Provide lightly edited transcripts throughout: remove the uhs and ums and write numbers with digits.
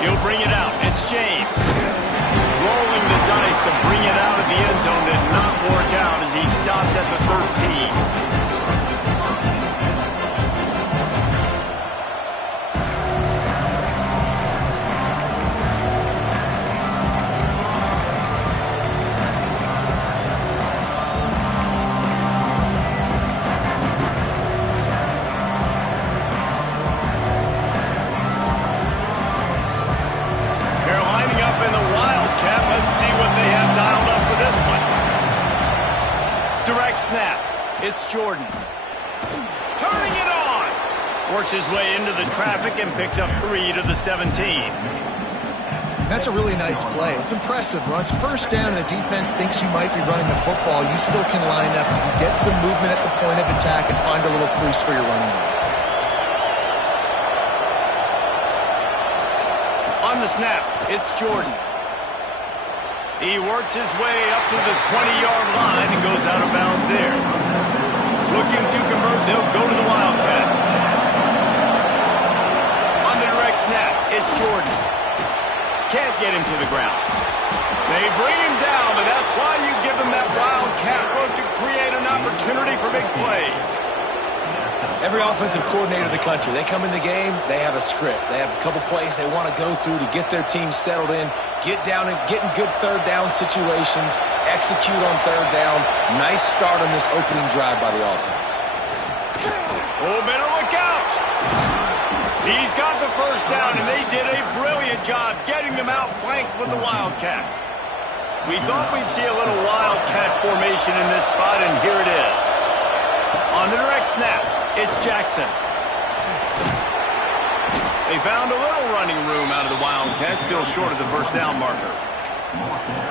He'll bring it out. It's James. Rolling the dice to bring it out of the end zone did not work out as he stopped at the 13. Snap. It's Jordan. Turning it on. Works his way into the traffic and picks up 3 to the 17. That's a really nice play. It's impressive. Runs first down and the defense thinks you might be running the football. You still can line up. You get some movement at the point of attack and find a little crease for your running back. On the snap, it's Jordan. He works his way up to the 20-yard line and goes out of bounds there. Looking to convert, they'll go to the Wildcat. On the direct snap, it's Jordan. Can't get him to the ground. They bring him down, and that's why you give them that Wildcat look to create an opportunity for big plays. Every offensive coordinator in the country, they come in the game, they have a script. They have a couple plays they want to go through to get their team settled in, get down and get in good third down situations, execute on third down. Nice start on this opening drive by the offense. Oh, better look out. He's got the first down, and they did a brilliant job getting them out flanked with the Wildcat. We thought we'd see a little Wildcat formation in this spot, and here it is. On the direct snap, it's Jackson. They found a little running room out of the Wildcats, still short of the first down marker.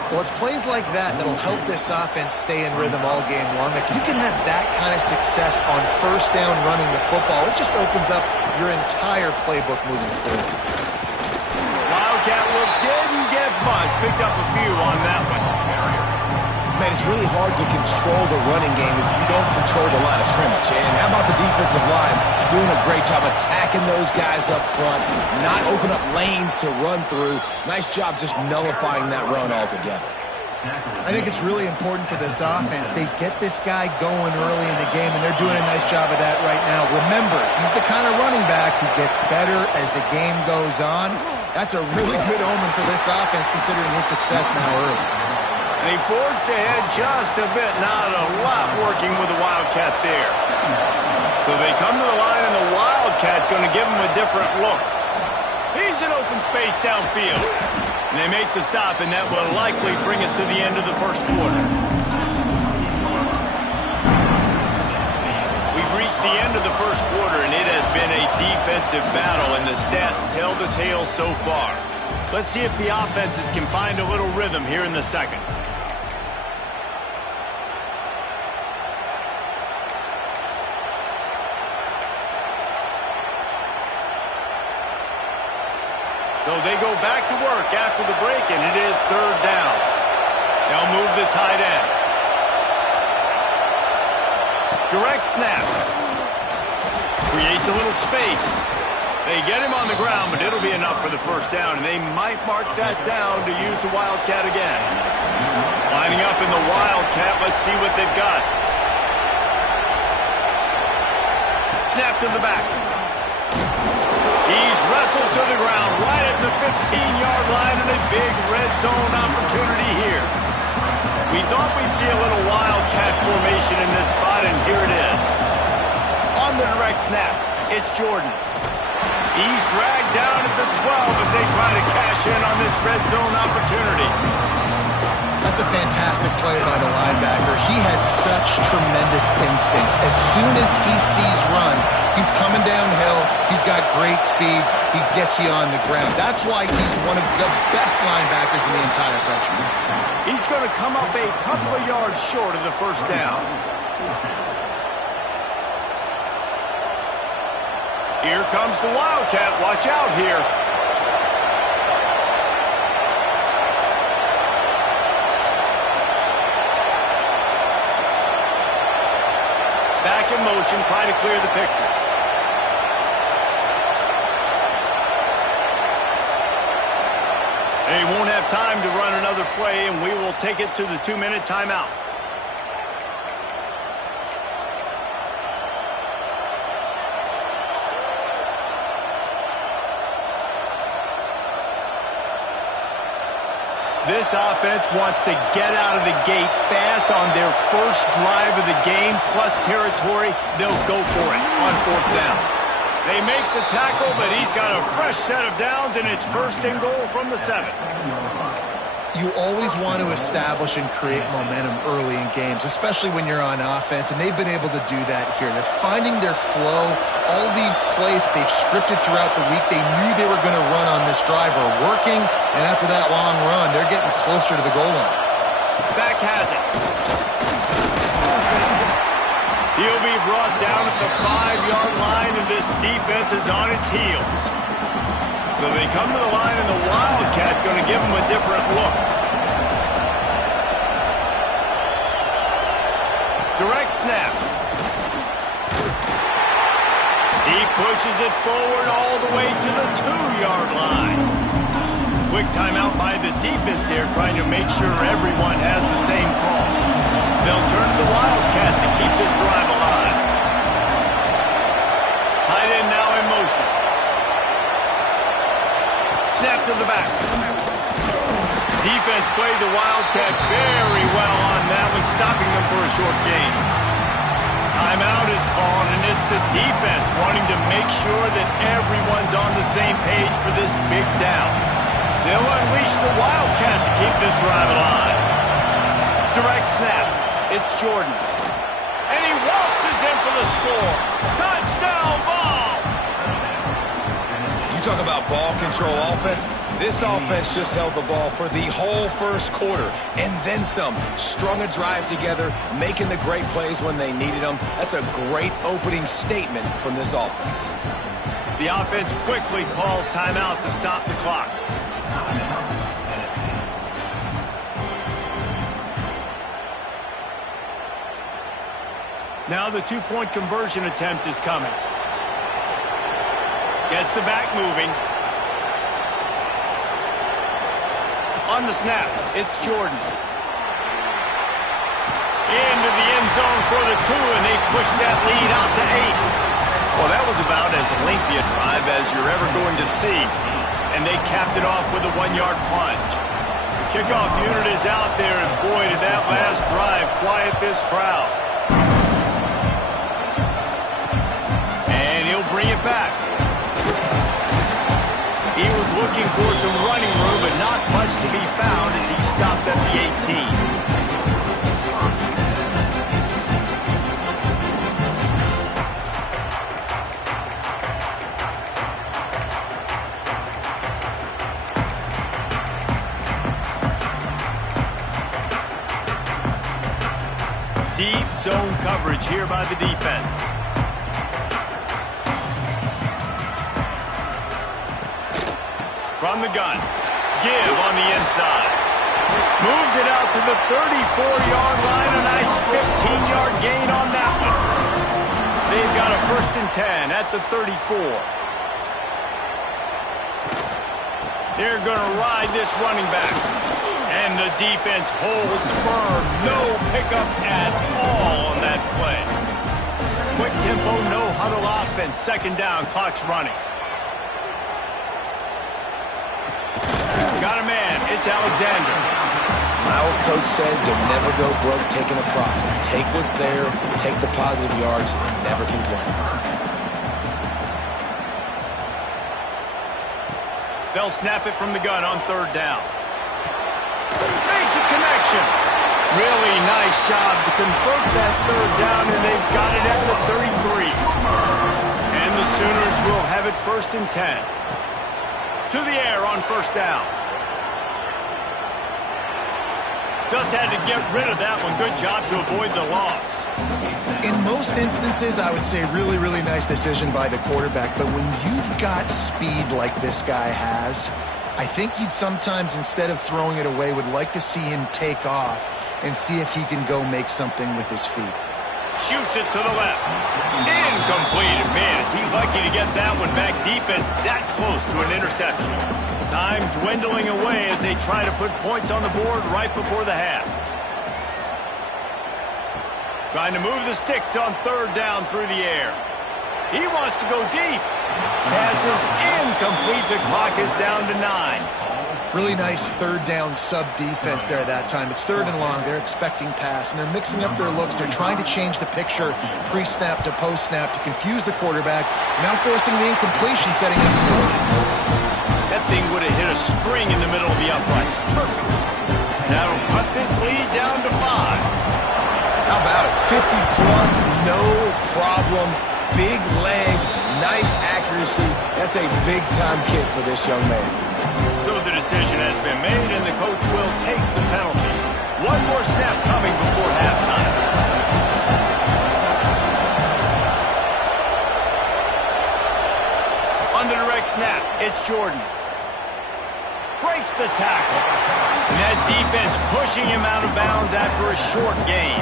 Well, it's plays like that that'll help this offense stay in rhythm all game long. If you can have that kind of success on first down running the football, it just opens up your entire playbook moving forward. Wildcat look didn't get much, picked up a few on that one. Man, it's really hard to control the running game if you don't control the line of scrimmage. And how about the defensive line doing a great job attacking those guys up front, not open up lanes to run through. Nice job just nullifying that run altogether. I think it's really important for this offense. They get this guy going early in the game, and they're doing a nice job of that right now. Remember, he's the kind of running back who gets better as the game goes on. That's a really good omen for this offense, considering his success now early. They forged ahead just a bit. Not a lot working with the Wildcat there. So they come to the line, and the Wildcat going to give him a different look. He's in open space downfield. And they make the stop, and that will likely bring us to the end of the first quarter. We've reached the end of the first quarter, and it has been a defensive battle, and the stats tell the tale so far. Let's see if the offenses can find a little rhythm here in the second. So they go back to work after the break, and it is third down. They'll move the tight end. Direct snap. Creates a little space. They get him on the ground, but it'll be enough for the first down, and they might mark that down to use the Wildcat again. Lining up in the Wildcat, let's see what they've got. Snap to the back. He's wrestled to the ground right at the 15-yard line, and a big red zone opportunity here. We thought we'd see a little Wildcat formation in this spot, and here it is. On the direct snap, it's Jordan. He's dragged down at the 12 as they try to cash in on this red zone opportunity. That's a fantastic play by the linebacker. He has such tremendous instincts. As soon as he sees run, he's coming downhill. He's got great speed. He gets you on the ground. That's why he's one of the best linebackers in the entire country. He's going to come up a couple of yards short of the first down. Here comes the Wildcat. Watch out here. Back in motion, trying to clear the picture. They won't have time to run another play, and we will take it to the 2-minute timeout. This offense wants to get out of the gate fast on their first drive of the game, plus territory. They'll go for it on 4th down. They make the tackle, but he's got a fresh set of downs, and it's 1st and goal from the 7. You always want to establish and create momentum early in games, especially when you're on offense, and they've been able to do that here. They're finding their flow. All these plays they've scripted throughout the week, they knew they were going to run on this drive are working, and after that long run, they're getting closer to the goal line. Back has it. He'll be brought down at the 5-yard line, and this defense is on its heels. So they come to the line, and the Wildcat going to give them a different look. Direct snap. He pushes it forward all the way to the 2-yard line. Quick timeout by the defense there, trying to make sure everyone has the same call. They'll turn to the Wildcat to keep this drive alive. Tight end now in motion. Snap to the back. Defense played the Wildcat very well on that one, stopping them for a short gain. Timeout is called, and it's the defense wanting to make sure that everyone's on the same page for this big down. They'll unleash the Wildcat to keep this drive alive. Direct snap. It's Jordan. And he waltzes in for the score. Touchdown, Vols! You talk about ball control offense. This offense just held the ball for the whole first quarter and then some. Strung a drive together, making the great plays when they needed them. That's a great opening statement from this offense. The offense quickly calls timeout to stop the clock. Now the 2-point conversion attempt is coming. Gets the back moving. On the snap, it's Jordan. Into the end zone for the 2, and they push that lead out to 8. Well, that was about as lengthy a drive as you're ever going to see. And they capped it off with a 1-yard plunge. The kickoff unit is out there, and boy, did that last drive quiet this crowd. And he'll bring it back. He was looking for some running room, but not much to be found as he stopped at the 18. Deep zone coverage here by the defense. From the gun, give on the inside. Moves it out to the 34-yard line. A nice 15-yard gain on that one. They've got a 1st and 10 at the 34. They're going to ride this running back. And the defense holds firm. No pickup at all on that play. Quick tempo, no huddle offense. 2nd down, clock's running. Got a man. It's Alexander. My old coach said you'll never go broke taking a profit. Take what's there, take the positive yards, and never complain. They'll snap it from the gun on 3rd down. Makes a connection. Really nice job to convert that 3rd down, and they've got it at the 33. And the Sooners will have it 1st and 10. To the air on 1st down. Just had to get rid of that one. Good job to avoid the loss. In most instances, I would say really, really nice decision by the quarterback. But when you've got speed like this guy has, I think you'd sometimes, instead of throwing it away, would like to see him take off and see if he can go make something with his feet. Shoots it to the left. Incomplete. Man, is he lucky to get that one back. Defense that close to an interception. Time dwindling away as they try to put points on the board right before the half. Trying to move the sticks on third down through the air. He wants to go deep. Pass is incomplete. The clock is down to 9. Really nice third down sub defense there that time. It's third and long. They're expecting pass, and they're mixing up their looks. They're trying to change the picture pre-snap to post-snap to confuse the quarterback, now forcing the incompletion, setting up for it. That thing would have hit a string in the middle of the uprights. Perfect. That'll cut this lead down to 5. How about it? 50-plus, no problem. Big leg, nice accuracy. That's a big-time kick for this young man. So the decision has been made, and the coach will take the penalty. One more snap coming before halftime. On the direct snap, it's Jordan. Breaks the tackle. And that defense pushing him out of bounds after a short gain.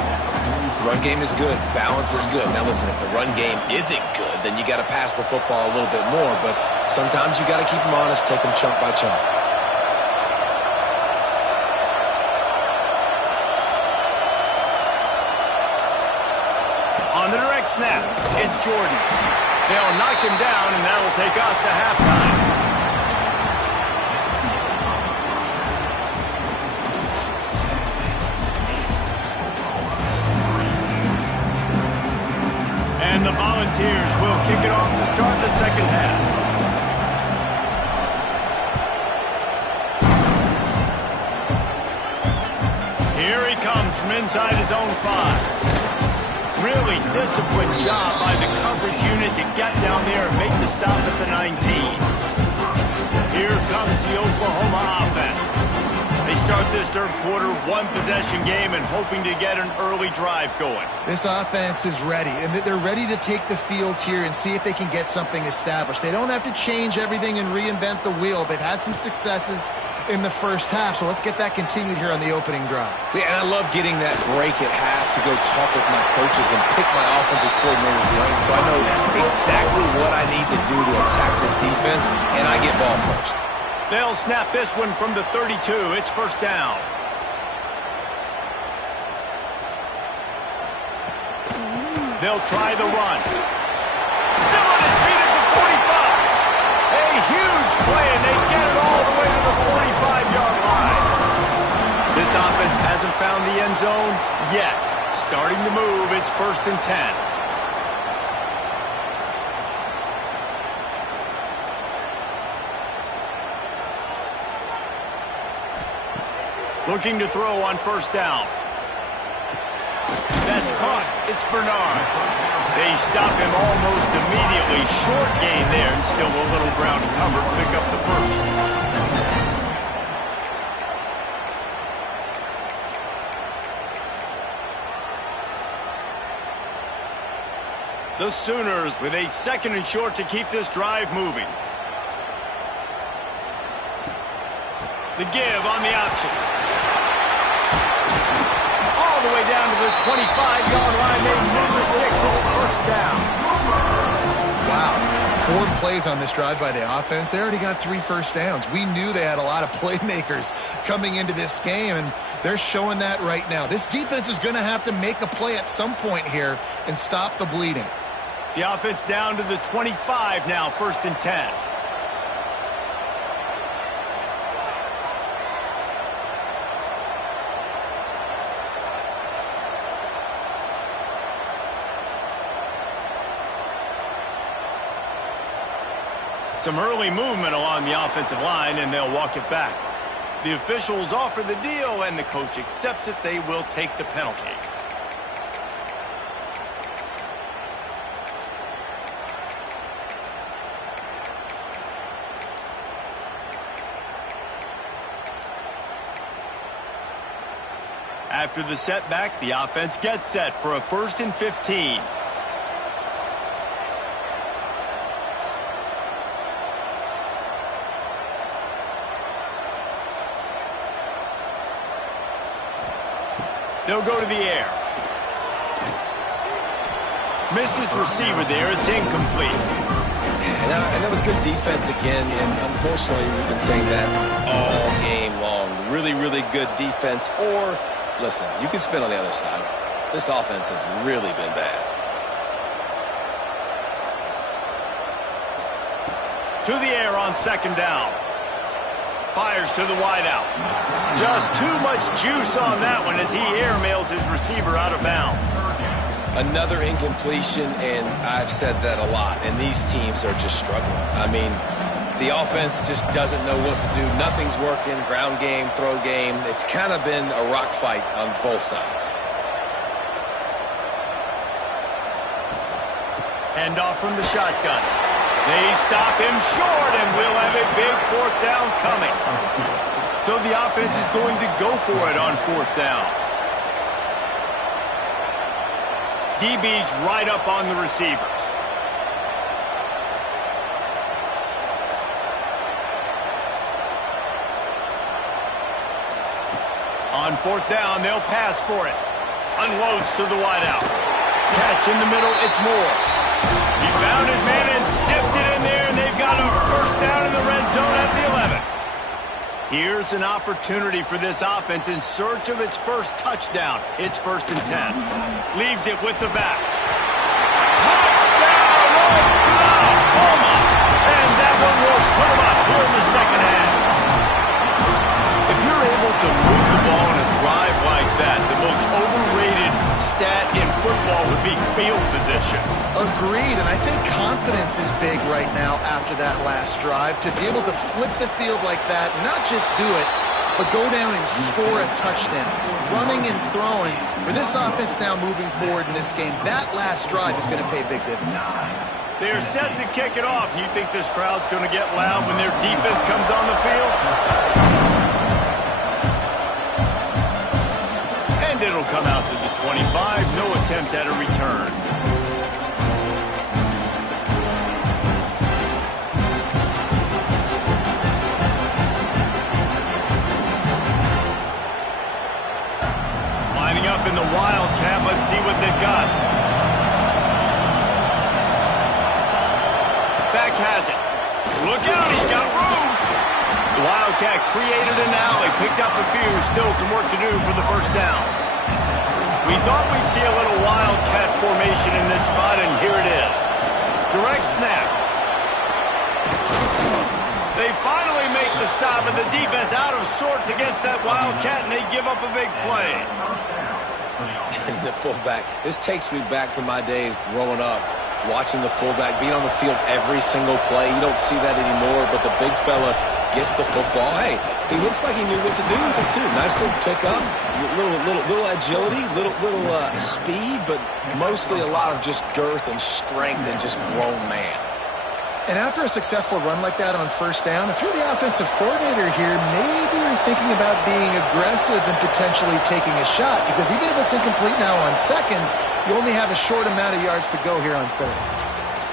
Run game is good. Balance is good. Now listen, if the run game isn't good, then you got to pass the football a little bit more. But sometimes you got to keep them honest, take them chunk by chunk. On the direct snap, it's Jordan. They'll knock him down, and that'll take us to halftime. And the Volunteers will kick it off to start the second half. Here he comes from inside his own 5. Really disciplined job by the coverage unit to get down there and make the stop at the 19. Here comes the Oklahoma offense. They start this third quarter, one-possession game, and hoping to get an early drive going. This offense is ready, and they're ready to take the field here and see if they can get something established. They don't have to change everything and reinvent the wheel. They've had some successes in the first half, so let's get that continued here on the opening drive. Yeah, and I love getting that break at half to go talk with my coaches and pick my offensive coordinator's brain so I know exactly what I need to do to attack this defense, and I get ball first. They'll snap this one from the 32. It's first down. They'll try the run. Still on his feet at the 45. A huge play, and they get it all the way to the 45-yard line. This offense hasn't found the end zone yet. Starting to move, it's first and 10. Looking to throw on first down. That's caught. It's Bernard. They stop him almost immediately. Short gain there, and still a little ground to cover. Pick up the first. The Sooners with a second and short to keep this drive moving. The give on the option. All the way down to the 25-yard line. They move the sticks, and it's first down. Wow. 4 plays on this drive by the offense. They already got 3 first downs. We knew they had a lot of playmakers coming into this game, and they're showing that right now. This defense is going to have to make a play at some point here and stop the bleeding. The offense down to the 25 now, first and 10. Some early movement along the offensive line, and they'll walk it back. The officials offer the deal, and the coach accepts it. They will take the penalty. After the setback, the offense gets set for a first and 15. They'll go to the air. Missed his receiver there. It's incomplete. And that was good defense again, and unfortunately we've been saying that all game long. Really, really good defense. Or, listen, you can spin on the other side. This offense has really been bad. To the air on second down. Fires to the wideout. Just too much juice on that one as he airmails his receiver out of bounds. Another incompletion, and I've said that a lot, and these teams are just struggling. I mean, the offense just doesn't know what to do. Nothing's working. Ground game, throw game. It's kind of been a rock fight on both sides. Handoff from the shotgun. They stop him short, and we'll have a big fourth down coming. So the offense is going to go for it on fourth down. DB's right up on the receivers. On fourth down, they'll pass for it. Unloads to the wideout. Catch in the middle, it's Moore. He found his man and zipped it in there, and they've got a first down in the red zone at the 11. Here's an opportunity for this offense in search of its first touchdown. It's 1st and 10. Leaves it with the back. Touchdown, Oklahoma! And that one will put them up here in the second half. If you're able to move the ball in a drive like that, the most overrated stat in football would be field position. Agreed, and I think confidence is big right now after that last drive. To be able to flip the field like that, not just do it, but go down and score a touchdown. Running and throwing. For this offense now moving forward in this game, that last drive is going to pay big dividends. They're set to kick it off. You think this crowd's going to get loud when their defense comes on the field? And it'll come out to the 25. No attempt at a return. Lining up in the Wildcat. Let's see what they've got. Back has it. Look out, he's got room. The Wildcat created an alley, picked up a few, still some work to do for the first down. We thought we'd see a little Wildcat formation in this spot, and here it is. Direct snap. They finally make the stop, and the defense out of sorts against that Wildcat, and they give up a big play. And the fullback, this takes me back to my days growing up, watching the fullback being on the field every single play. You don't see that anymore, but the big fella gets the football. Hey, he looks like he knew what to do with it, too. Nice little pickup, little agility, little speed, but mostly a lot of just girth and strength and just grown man. And after a successful run like that on first down, if you're the offensive coordinator here, maybe you're thinking about being aggressive and potentially taking a shot, because even if it's incomplete now on second, you only have a short amount of yards to go here on third.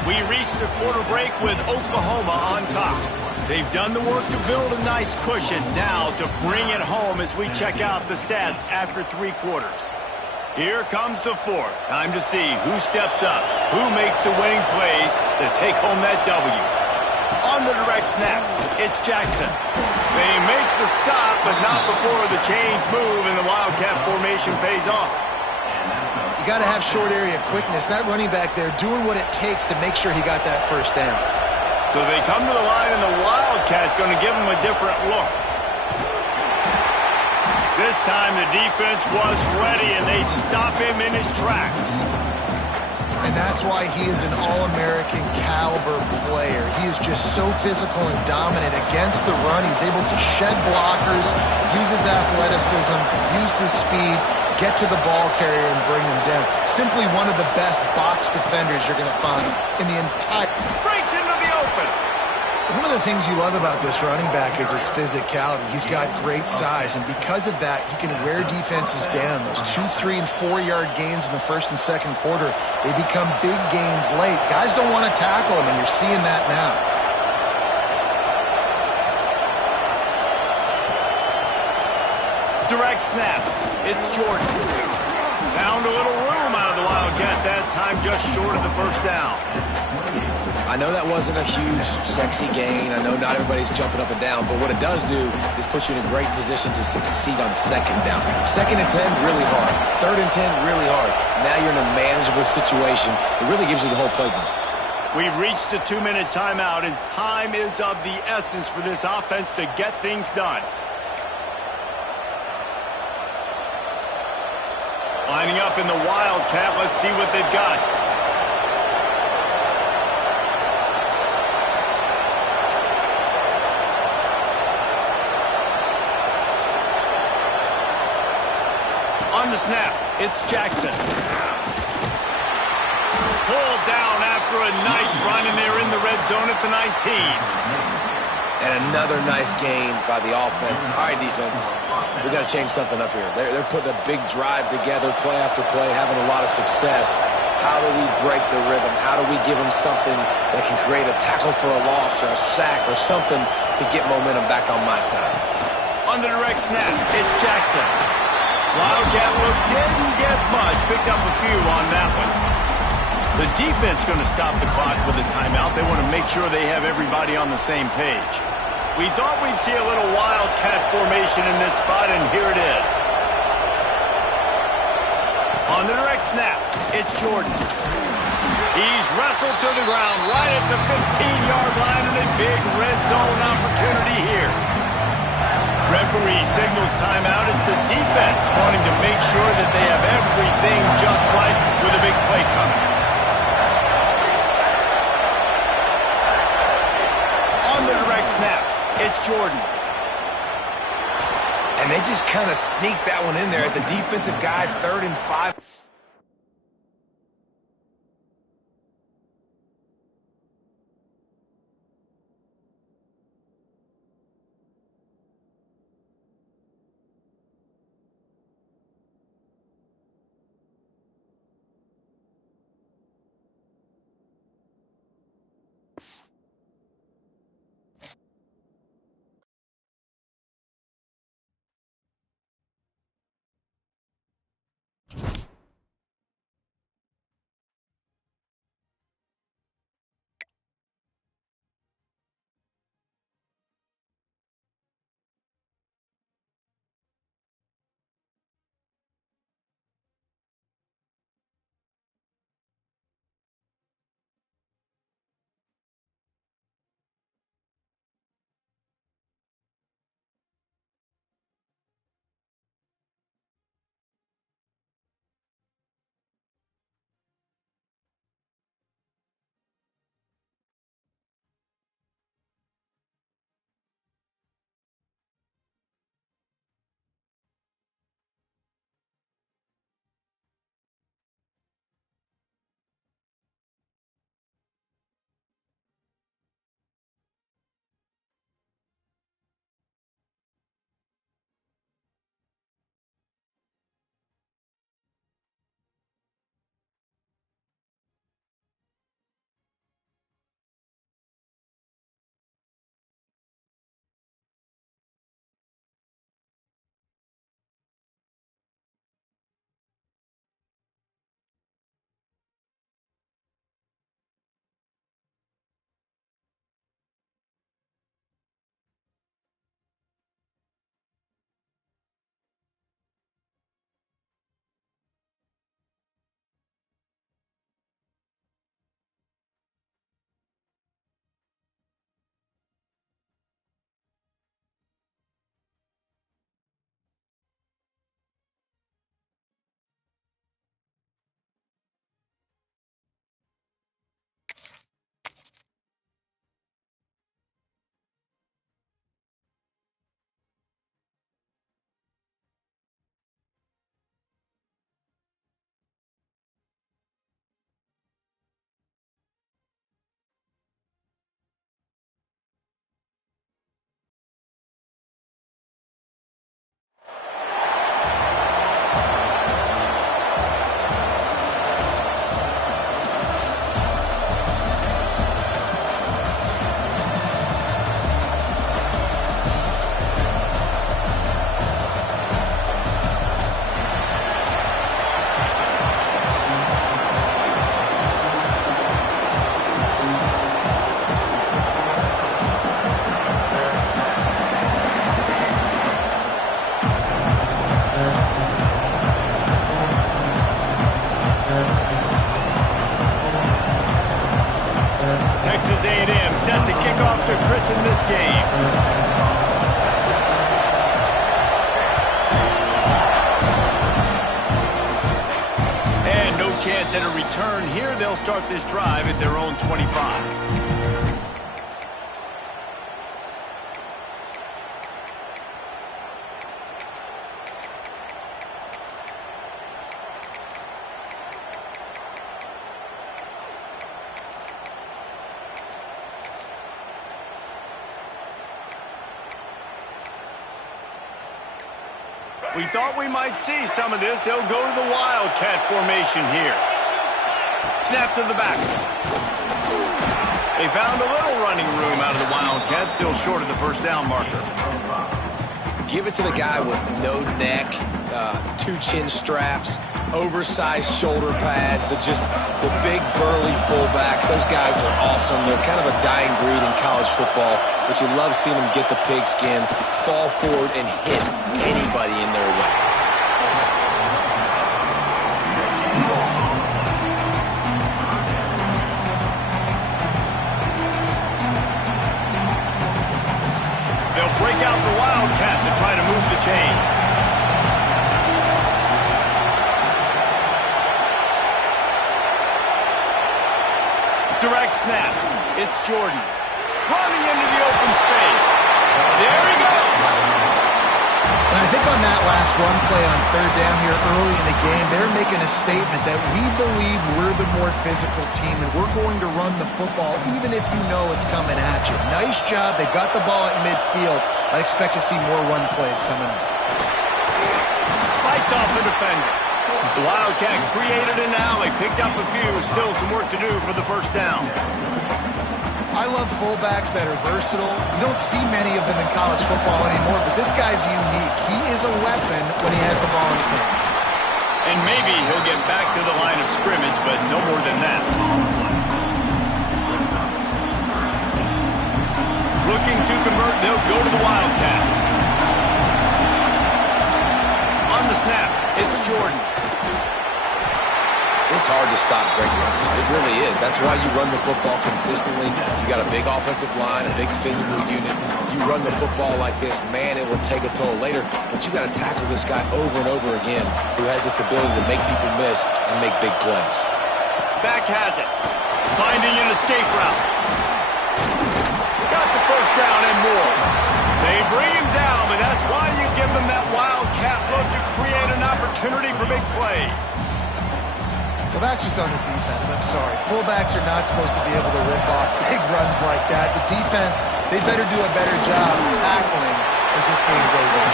We reached the quarter break with Oklahoma on top. They've done the work to build a nice cushion. Now to bring it home as we check out the stats after 3 quarters. Here comes the fourth. Time to see who steps up, who makes the winning plays to take home that W. On the direct snap, it's Jackson. They make the stop, but not before the chains move and the Wildcat formation pays off. You got to have short area quickness. That running back there doing what it takes to make sure he got that first down. So they come to the line, and the Wildcat's going to give him a different look. This time the defense was ready, and they stop him in his tracks. And that's why he is an All-American caliber player. He is just so physical and dominant against the run. He's able to shed blockers, use his athleticism, use his speed, get to the ball carrier and bring him down. Simply one of the best box defenders you're going to find in the entire... Breaks into the open. One of the things you love about this running back is his physicality. He's got great size, and because of that, he can wear defenses down. Those 2, 3, and 4-yard gains in the first and second quarter, they become big gains late. Guys don't want to tackle him, and you're seeing that now. Direct snap. It's Jordan. Found a little room out of the Wildcat that time, just short of the first down. I know that wasn't a huge, sexy gain. I know not everybody's jumping up and down, but what it does do is put you in a great position to succeed on second down. Second and 10, really hard. Third and 10, really hard. Now you're in a manageable situation. It really gives you the whole playbook. We've reached the 2-minute timeout, and time is of the essence for this offense to get things done. Lining up in the Wildcat, let's see what they've got. On the snap, it's Jackson. Pulled down after a nice run, and they're in the red zone at the 19. And another nice gain by the offense. All right, defense, we got to change something up here. They're putting a big drive together, play after play, having a lot of success. How do we break the rhythm? How do we give them something that can create a tackle for a loss or a sack or something to get momentum back on my side? On the direct snap, it's Jackson. Wildcat look didn't get much. Picked up a few on that one. The defense going to stop the clock with a timeout. They want to make sure they have everybody on the same page. We thought we'd see a little Wildcat formation in this spot, and here it is. On the direct snap, it's Jordan. He's wrestled to the ground right at the 15-yard line, and a big red zone opportunity here. Referee signals timeout as the defense wanting to make sure that they have everything just right with a big play coming. On the direct snap, it's Jordan. And they just kind of sneak that one in there as a defensive guy, 3rd and 5. and a return here. They'll start this drive at their own 25. We thought we might see some of this. They'll go to the Wildcat formation here. Snap to the back. They found a little running room out of the Wildcats, still short of the first down marker. Give it to the guy with no neck, two chin straps, oversized shoulder pads, the big burly fullbacks. Those guys are awesome. They're kind of a dying breed in college football, but you love seeing them get the pigskin, fall forward, and hit anybody in their way. They'll break out the Wildcat to try to move the chains. Direct snap. It's Jordan. Running into the open space. There he goes. And I think on that last run play on third down here early in the game, they're making a statement that we believe we're the more physical team and we're going to run the football even if you know it's coming at you. Nice job. They've got the ball at midfield. I expect to see more run plays coming up. Fights off the defender. The Wildcat created an alley, picked up a few, still some work to do for the first down. I love fullbacks that are versatile. You don't see many of them in college football anymore, but this guy's unique. He is a weapon when he has the ball in his hands. And maybe he'll get back to the line of scrimmage, but no more than that. Looking to convert, they'll go to the Wildcat. On the snap, it's Jordan. It's hard to stop great runners. It really is. That's why you run the football consistently. You got a big offensive line, a big physical unit. You run the football like this, man, it will take a toll later. But you got to tackle this guy over and over again who has this ability to make people miss and make big plays. Back has it. Finding an escape route. Got the first down and more. They bring him down, but that's why you give them that Wildcat look to create an opportunity for big plays. Well, that's just on the defense. I'm sorry. Fullbacks are not supposed to be able to rip off big runs like that. The defense, they better do a better job tackling as this game goes on.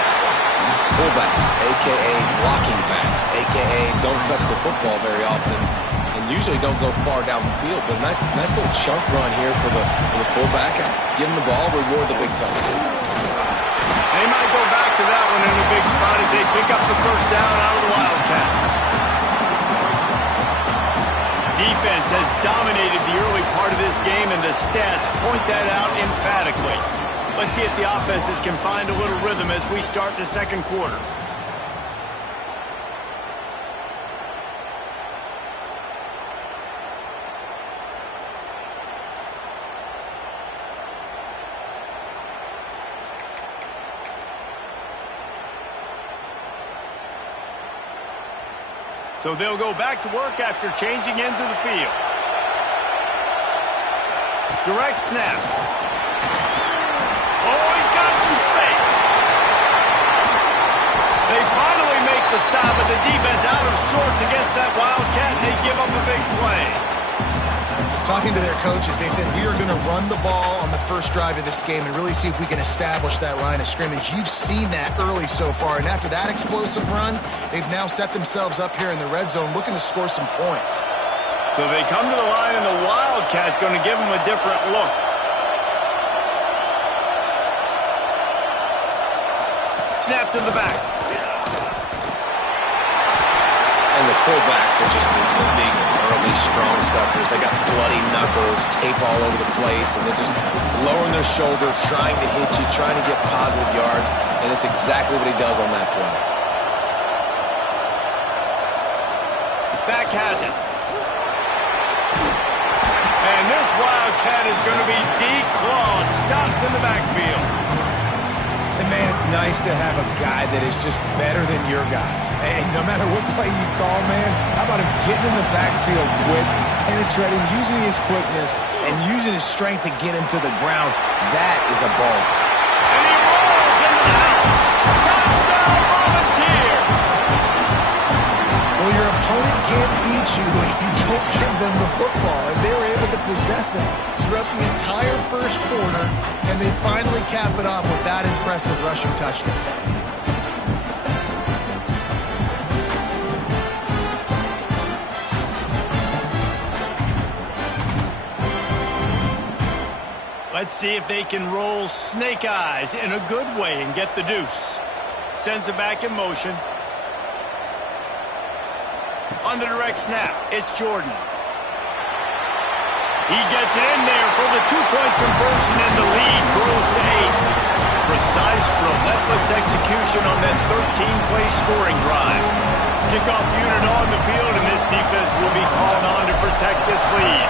Fullbacks, a.k.a. blocking backs, a.k.a. don't touch the football very often and usually don't go far down the field. But nice little chunk run here for the fullback. Give him the ball, reward the big fella. They might go back to that one in a big spot as they pick up the first down out of the Wildcat. Defense has dominated the early part of this game, and the stats point that out emphatically. Let's see if the offenses can find a little rhythm as we start the second quarter. So they'll go back to work after changing into the field. Direct snap. Oh, he's got some space. They finally make the stop, but the defense out of sorts against that Wildcat, and they give up a big play. Talking to their coaches, they said, we are going to run the ball on the first drive of this game and really see if we can establish that line of scrimmage. You've seen that early so far, and after that explosive run, they've now set themselves up here in the red zone looking to score some points. So they come to the line, and the Wildcat going to give them a different look. Snap to the back. And the fullbacks are just the big, early, strong suckers. They got bloody knuckles, tape all over the place, and they're just lowering their shoulder, trying to hit you, trying to get positive yards, and it's exactly what he does on that play. Back has it. And this Wildcat is going to be declawed, stopped in the backfield. And man, it's It's nice to have a guy that is just better than your guys. And no matter what play you call, man, how about him getting in the backfield quick, penetrating, using his quickness, and using his strength to get him to the ground. That is a ball. And he rolls into the house. Touchdown, Volunteers! Well, your opponent can't beat you if you don't give them the football, and they were able to possess it throughout the entire first quarter, and they finally cap it off with that impressive rushing touchdown. Let's see if they can roll snake eyes in a good way and get the deuce. Sends it back in motion. On the direct snap, it's Jordan. He gets it in there for the two-point conversion, and the lead grows to 8. Precise, relentless execution on that 13-play scoring drive. Kickoff unit on the field, and this defense will be called on to protect this lead.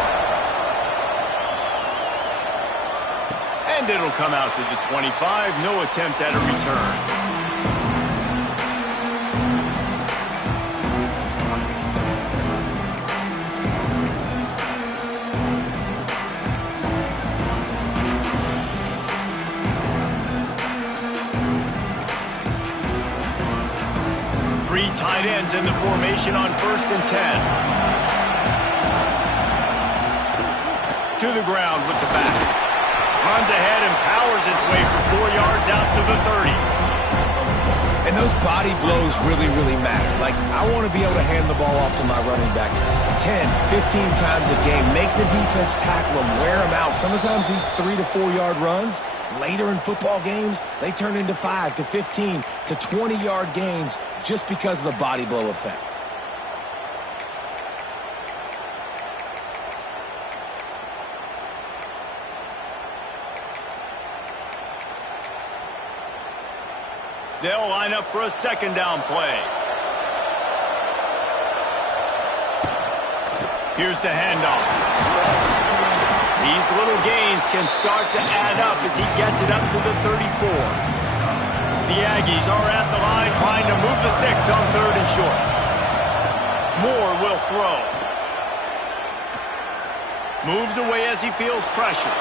And it'll come out to the 25. No attempt at a return. Three tight ends in the formation on 1st and 10. To the ground with the back. Runs ahead and powers his way for 4 yards out to the 30. And those body blows really, really matter. Like, I want to be able to hand the ball off to my running back 10, 15 times a game. Make the defense tackle them, wear them out. Sometimes these 3 to 4 yard runs, later in football games, they turn into 5 to 15 to 20 yard gains just because of the body blow effect. They'll line up for a 2nd down play. Here's the handoff. These little gains can start to add up as he gets it up to the 34. The Aggies are at the line trying to move the sticks on 3rd and short. Moore will throw. Moves away as he feels pressure.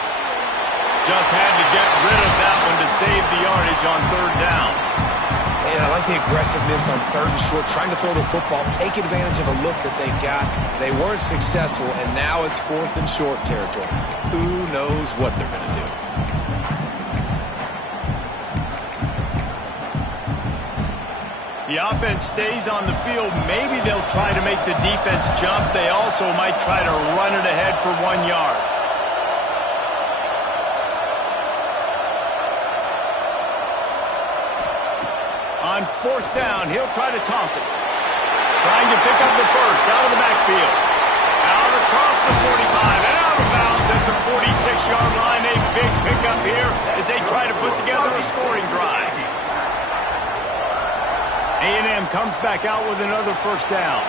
Just had to get rid of that one to save the yardage on 3rd down. And I like the aggressiveness on 3rd and short, trying to throw the football, take advantage of a look that they got. They weren't successful, and now it's 4th and short territory. Who knows what they're going to do? The offense stays on the field. Maybe they'll try to make the defense jump. They also might try to run it ahead for 1 yard. On 4th down, he'll try to toss it. Trying to pick up the first out of the backfield. Out across the 45 and out of bounds at the 46-yard line. A big pickup here as they try to put together a scoring drive. A&M comes back out with another 1st down.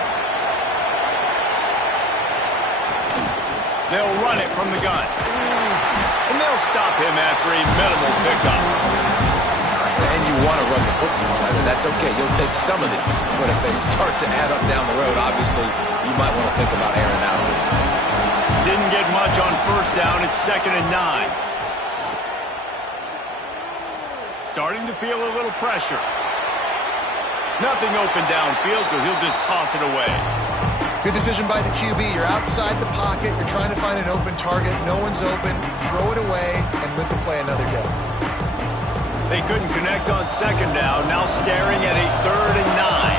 They'll run it from the gun. And they'll stop him after a minimal pickup. And you want to run the football. That's okay. You'll take some of these. But if they start to add up down the road, obviously, you might want to think about airing out a little. Didn't get much on 1st down. It's 2nd and 9. Starting to feel a little pressure. Nothing open downfield, so he'll just toss it away. Good decision by the QB. You're outside the pocket. You're trying to find an open target. No one's open. Throw it away and live to play another day. They couldn't connect on 2nd down. Now staring at a 3rd and 9.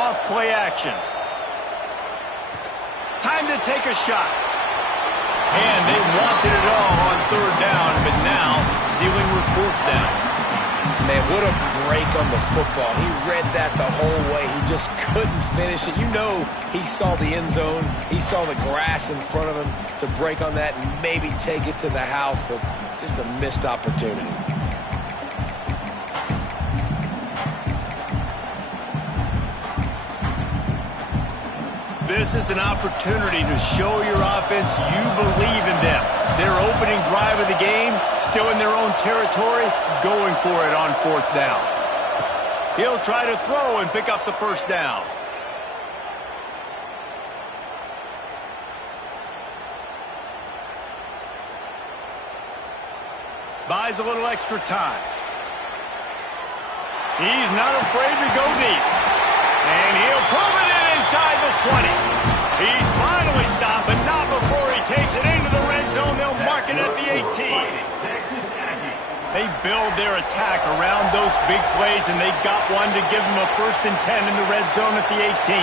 Off play action. Time to take a shot. And they wanted it all on 3rd down, but now dealing with 4th down. Man, what a break on the football. He read that the whole way. He just couldn't finish it. You know he saw the end zone. He saw the grass in front of him to break on that and maybe take it to the house, but just a missed opportunity. This is an opportunity to show your offense you believe in them. Their opening drive of the game, still in their own territory, going for it on 4th down. He'll try to throw and pick up the 1st down. Buys a little extra time. He's not afraid to go deep. And he'll pull it in inside the 20. He's finally stopped, but not before he takes it into the red zone. They'll mark it at the 18. They build their attack around those big plays, and they got one to give them a 1st and 10 in the red zone at the 18.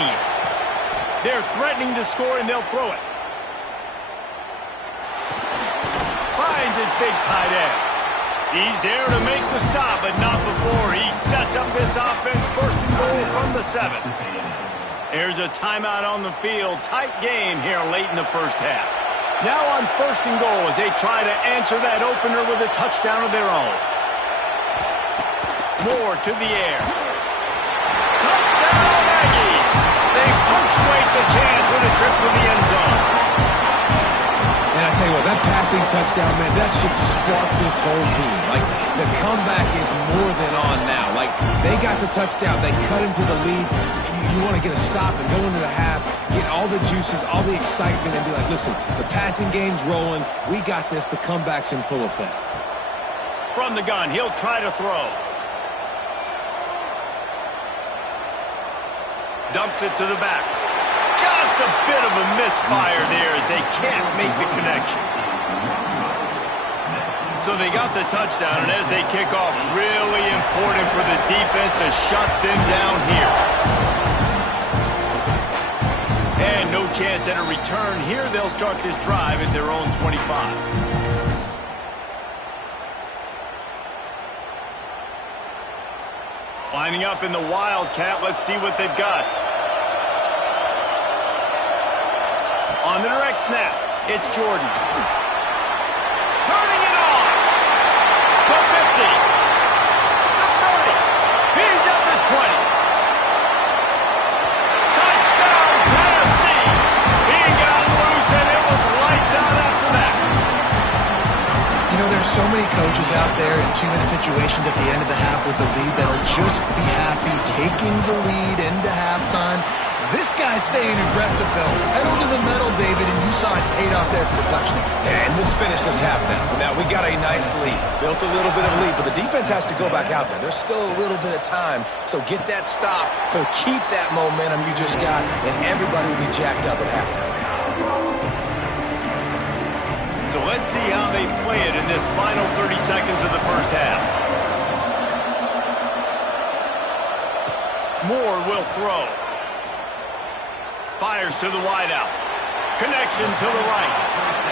They're threatening to score, and they'll throw it. Finds his big tight end. He's there to make the stop, but not before he sets up this offense. 1st and goal from the 7. There's a timeout on the field. Tight game here late in the 1st half. Now on 1st and goal as they try to answer that opener with a touchdown of their own. Moore to the air. Touchdown, Aggies! They punctuate the chance with a trip to the end zone. And I tell you what, that passing touchdown, man, that should spark this whole team. Like, the comeback is more than on now. Like, they got the touchdown. They cut into the lead. You want to get a stop and go into the half, get all the juices, all the excitement, and be like, listen, the passing game's rolling. We got this. The comeback's in full effect. From the gun, he'll try to throw. Dumps it to the back. Just a bit of a misfire there as they can't make the connection. So they got the touchdown, and as they kick off, really important for the defense to shut them down here. And no chance at a return here. They'll start this drive at their own 25. Lining up in the Wildcat. Let's see what they've got. On the direct snap, it's Jordan. Turning it on. The 50. The 30. He's at the 20. Touchdown, Tennessee. He got loose, and it was lights out after that. You know, there's so many coaches out there in 2-minute situations at the end of the half with the lead that'll just be happy taking the lead into halftime. This guy's staying aggressive, though. Pedal to the metal, David, and you saw it paid off there for the touchdown. And let's finish this half now. Now, we got a nice lead. Built a little bit of a lead, but the defense has to go back out there. There's still a little bit of time, so get that stop to keep that momentum you just got, and everybody will be jacked up at halftime. So let's see how they play it in this final 30 seconds of the 1st half. Moore will throw. Fires to the wideout. Connection to the right.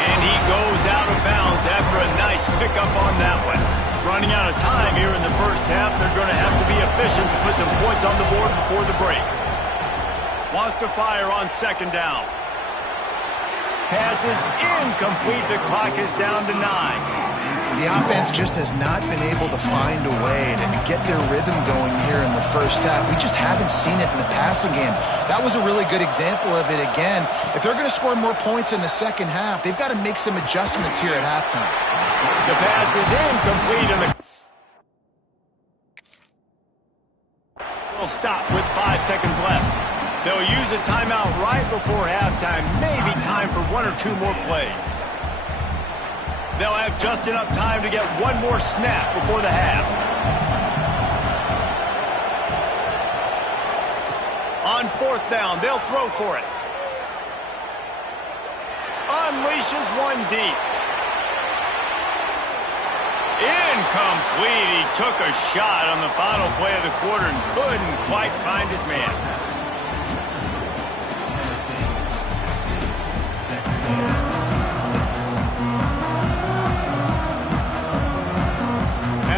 And he goes out of bounds after a nice pickup on that one. Running out of time here in the 1st half. They're going to have to be efficient to put some points on the board before the break. Wants to fire on 2nd down. Pass is incomplete. The clock is down to 9. The offense just has not been able to find a way to get their rhythm going here in the 1st half. We just haven't seen it in the passing game. That was a really good example of it again. If they're going to score more points in the 2nd half, they've got to make some adjustments here at halftime. The pass is incomplete, and the will stop with 5 seconds left. They'll use a timeout right before halftime. Maybe time for 1 or 2 more plays. They'll have just enough time to get one more snap before the half. On 4th down, they'll throw for it. Unleashes one deep. Incomplete. He took a shot on the final play of the quarter and couldn't quite find his man.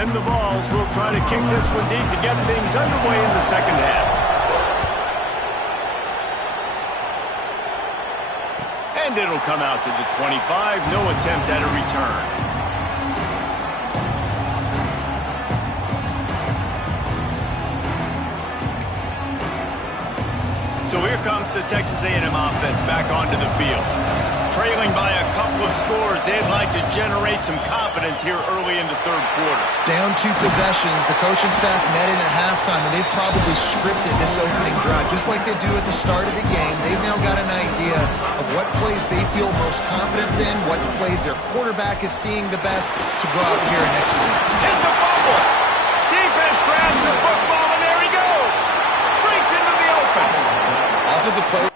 And the Vols will try to kick this one deep to get things underway in the 2nd half. And it'll come out to the 25. No attempt at a return. So here comes the Texas A&M offense back onto the field. Trailing by a couple of scores, they'd like to generate some confidence here early in the third quarter. Down 2 possessions, the coaching staff netted at halftime, and they've probably scripted this opening drive just like they do at the start of the game. They've now got an idea of what plays they feel most confident in, what plays their quarterback is seeing the best to go out here and execute. It's a fumble. Defense grabs the football, and there he goes. Breaks into the open. Offensive play.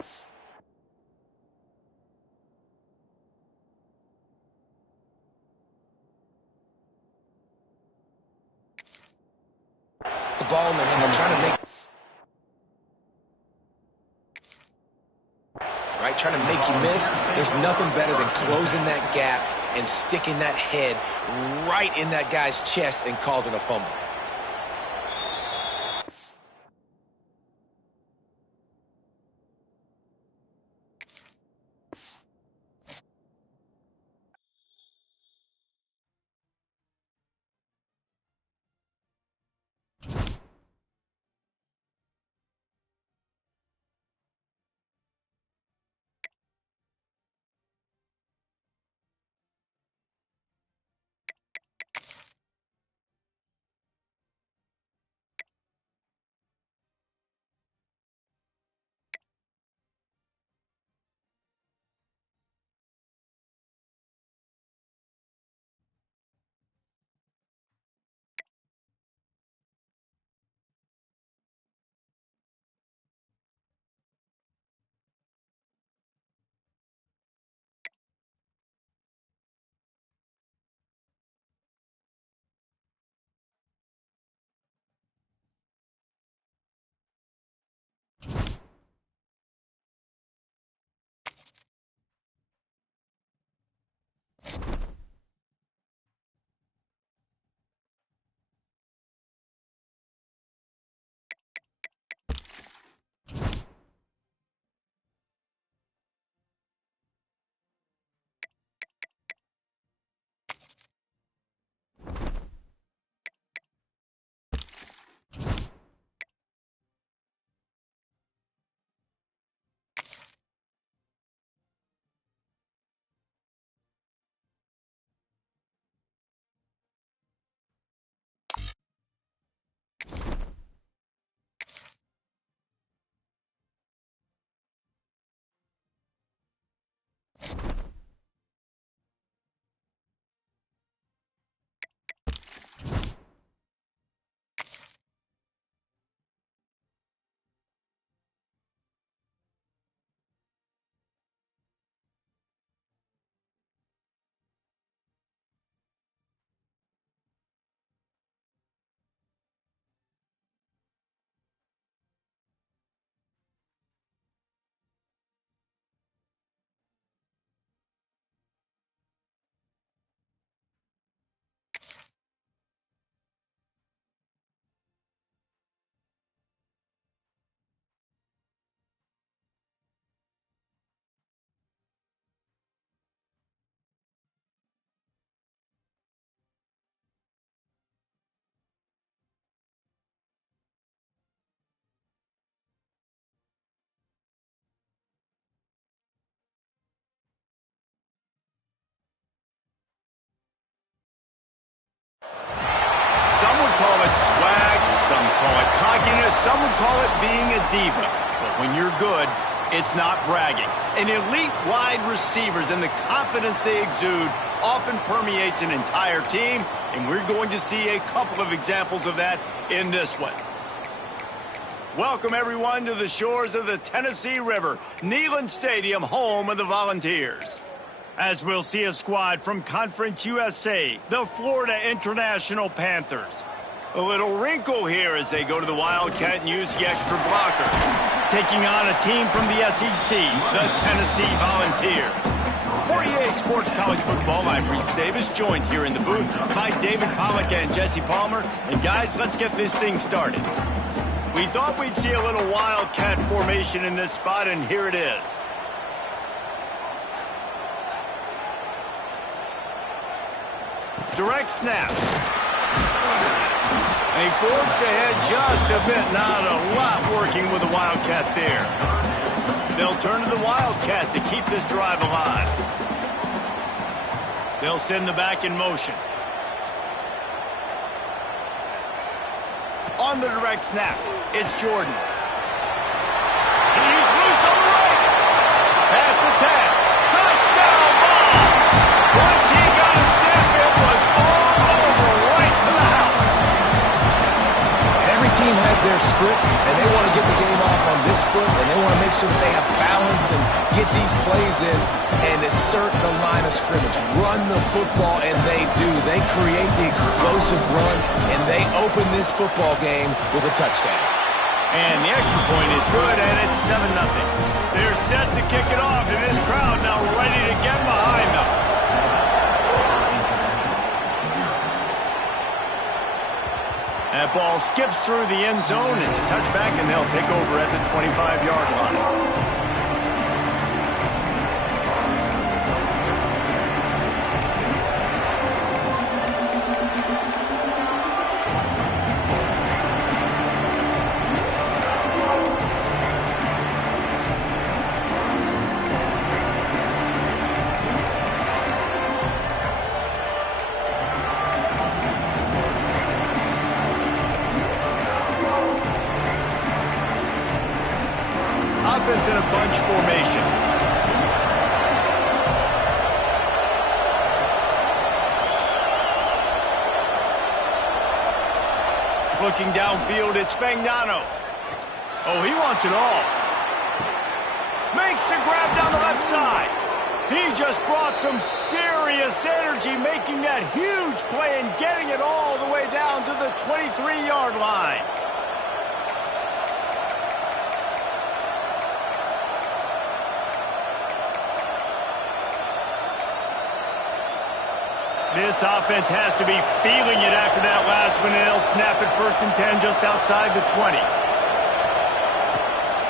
The ball in their hand. They're trying to make you miss. There's nothing better than closing that gap and sticking that head right in that guy's chest and causing a fumble. Some would call it swag, some call it cockiness, some would call it being a diva. But when you're good, it's not bragging. And elite wide receivers and the confidence they exude often permeates an entire team, and we're going to see a couple of examples of that in this one. Welcome, everyone, to the shores of the Tennessee River, Neyland Stadium, home of the Volunteers. As we'll see a squad from Conference USA, the Florida International Panthers. A little wrinkle here as they go to the Wildcat and use the extra blocker. Taking on a team from the SEC, the Tennessee Volunteers. For EA Sports College Football, I'm Reese Davis, joined here in the booth by David Pollack and Jesse Palmer. And guys, let's get this thing started. We thought we'd see a little Wildcat formation in this spot, and here it is. Direct snap. They forced ahead just a bit. Not a lot working with the Wildcat there. They'll turn to the Wildcat to keep this drive alive. They'll send the back in motion. On the direct snap, it's Jordan. He's loose on the right. Pass to Ted. Touchdown ball. Once he got a step, it was all over right to the house. Every team has their script, and they want to get the game off on this foot, and they want to make sure that they have balance and get these plays in and assert the line of scrimmage. Run the football, and they do. They create the explosive run, and they open this football game with a touchdown. And the extra point is good, and it's 7-0. They're set to kick it off, and this crowd now ready to get behind them. That ball skips through the end zone. It's a touchback, and they'll take over at the 25-yard line. Offense in a bunch formation. Looking downfield, it's Fagnano. Oh, he wants it all. Makes the grab down the left side. He just brought some serious energy, making that huge play and getting it all the way down to the 23-yard line. This offense has to be feeling it after that last one, and they'll snap it 1st and 10 just outside the 20.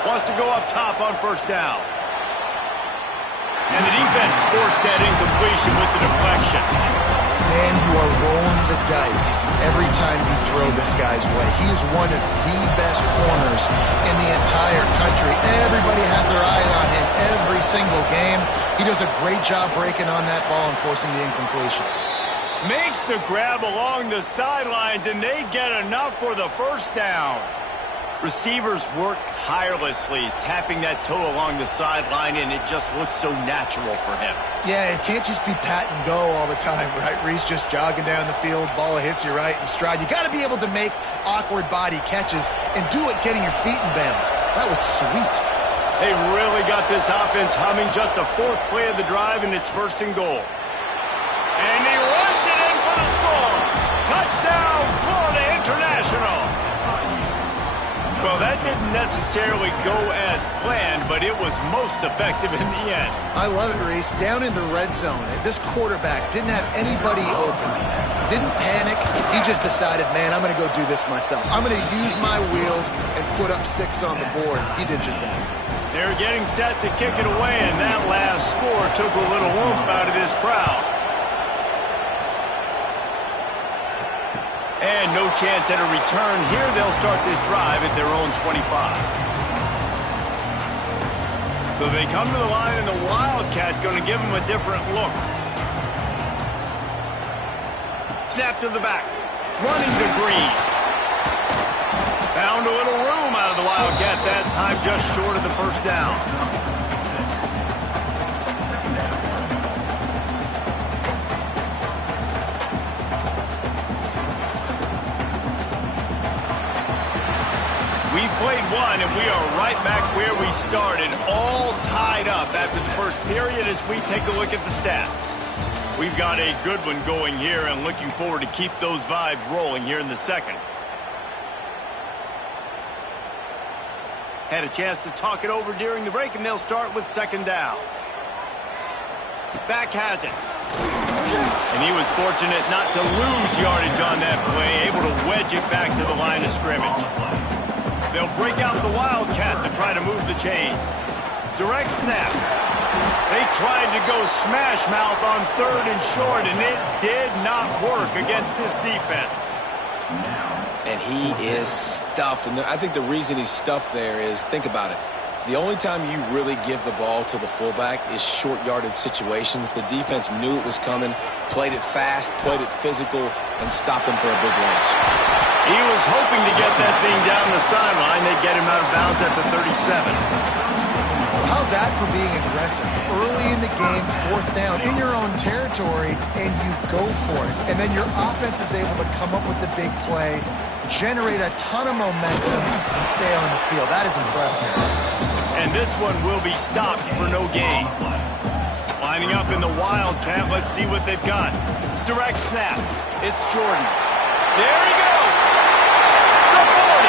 Wants to go up top on 1st down. And the defense forced that incompletion with the deflection. Man, you are rolling the dice every time you throw this guy's way. He is one of the best corners in the entire country. Everybody has their eye on him every single game. He does a great job breaking on that ball and forcing the incompletion. Makes the grab along the sidelines, and they get enough for the 1st down. Receivers work tirelessly, tapping that toe along the sideline, and it just looks so natural for him. Yeah, it can't just be pat and go all the time, right? Reese just jogging down the field, ball hits you right in stride. You got to be able to make awkward body catches and do it getting your feet in bounds. That was sweet. They really got this offense humming. Just a 4th play of the drive, and it's 1st and goal. And he runs it in for the score. Touchdown, Florida International. Well, that didn't necessarily go as planned, but it was most effective in the end. I love it, Reese. Down in the red zone, this quarterback didn't have anybody open. Didn't panic. He just decided, man, I'm going to go do this myself. I'm going to use my wheels and put up 6 on the board. He did just that. They're getting set to kick it away, and that last score took a little oomph out of this crowd. And no chance at a return here. They'll start this drive at their own 25. So they come to the line, and the Wildcat going to give them a different look. Snap to the back. Running to Green. Found a little room out of the Wildcat that time, just short of the 1st down. We've played one, and we are right back where we started, all tied up after the 1st period as we take a look at the stats. We've got a good one going here, and looking forward to keep those vibes rolling here in the 2nd. Had a chance to talk it over during the break, and they'll start with 2nd down. Back has it. And he was fortunate not to lose yardage on that play, able to wedge it back to the line of scrimmage. They'll break out the Wildcat to try to move the chains. Direct snap. They tried to go smash mouth on 3rd and short, and it did not work against this defense. and he is stuffed. And I think the reason he's stuffed there is, think about it, the only time you really give the ball to the fullback is short yardage situations. The defense knew it was coming, played it fast, played it physical, and stopped him for a big loss. He was hoping to get that thing down the sideline. They get him out of bounds at the 37. How's that for being aggressive? Early in the game, 4th down, in your own territory, and you go for it. And then your offense is able to come up with the big play, generate a ton of momentum, and stay on the field. That is impressive. And this one will be stopped for no gain. Lining up in the Wildcat, let's see what they've got. Direct snap. It's Jordan. There he goes. The 40.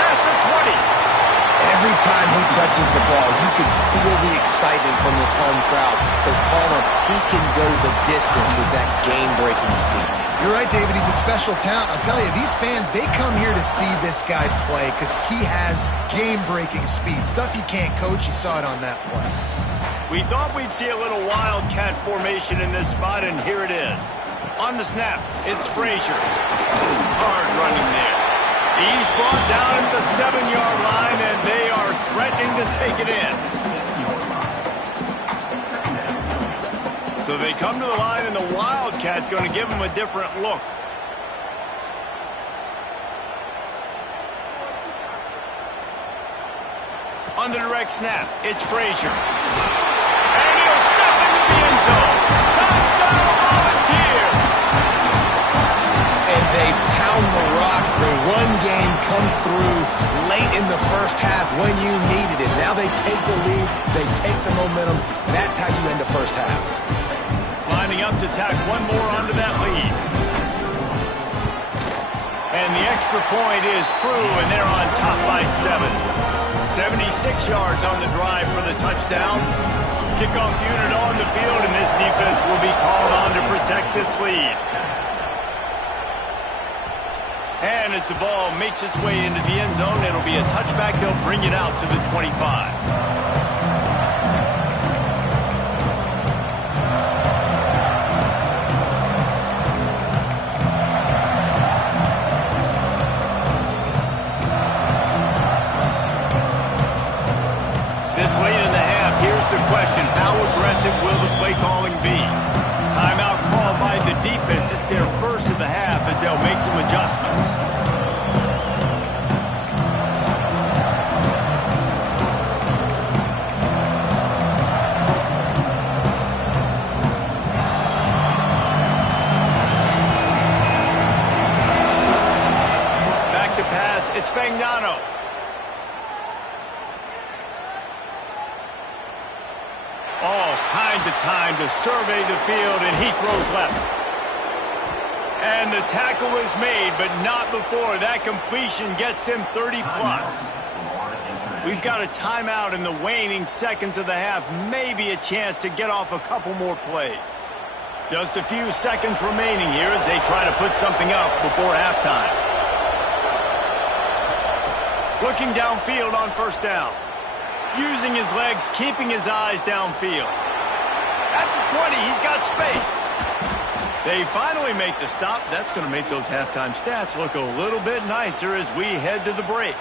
Past the 20. Every time he touches the ball, you can feel the excitement from this home crowd because, Palmer, he can go the distance with that game-breaking speed. You're right, David. He's a special talent. I'll tell you, these fans, they come here to see this guy play because he has game-breaking speed. Stuff you can't coach. You saw it on that play. We thought we'd see a little Wildcat formation in this spot, and here it is. On the snap, it's Frazier. Hard running there. He's brought down at the 7-yard line, and they are threatening to take it in. So they come to the line, and the Wildcat going to give them a different look. On the direct snap, it's Frazier. And he'll step into the end zone. Touchdown, Volunteer! And they pound the rock. The run game comes through late in the first half when you needed it. Now they take the lead. They take the momentum. That's how you end the first half. Lining up to tack one more onto that lead. And the extra point is true, and they're on top by 7. 76 yards on the drive for the touchdown. Kickoff unit on the field, and this defense will be called on to protect this lead. And as the ball makes its way into the end zone, it'll be a touchback. They'll bring it out to the 25. This late in the half, here's the question. How aggressive will the play calling be? Timeout called by the defense. It's their first of the half as they'll make some adjustments. Back to pass. It's Fagnano. All kinds of time to survey the field, and he throws left. And the tackle is made, but not before that completion gets them 30-plus. We've got a timeout in the waning seconds of the half, maybe a chance to get off a couple more plays. Just a few seconds remaining here as they try to put something up before halftime. Looking downfield on first down. Using his legs, keeping his eyes downfield. At the 20, he's got space. They finally make the stop. That's going to make those halftime stats look a little bit nicer as we head to the break.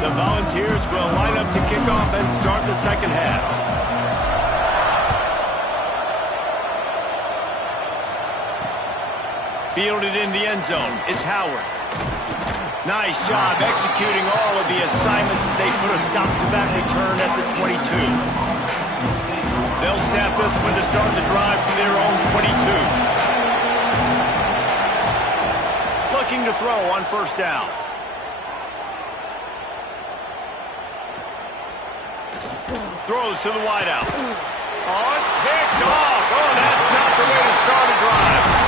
The Volunteers will line up to kick off and start the second half. Fielded in the end zone. It's Howard. Nice job executing all of the assignments as they put a stop to that return at the 22. They'll snap this one to start the drive from their own 22. Looking to throw on first down. Throws to the wideout. Oh, it's picked off. Oh, that's not the way to start a drive.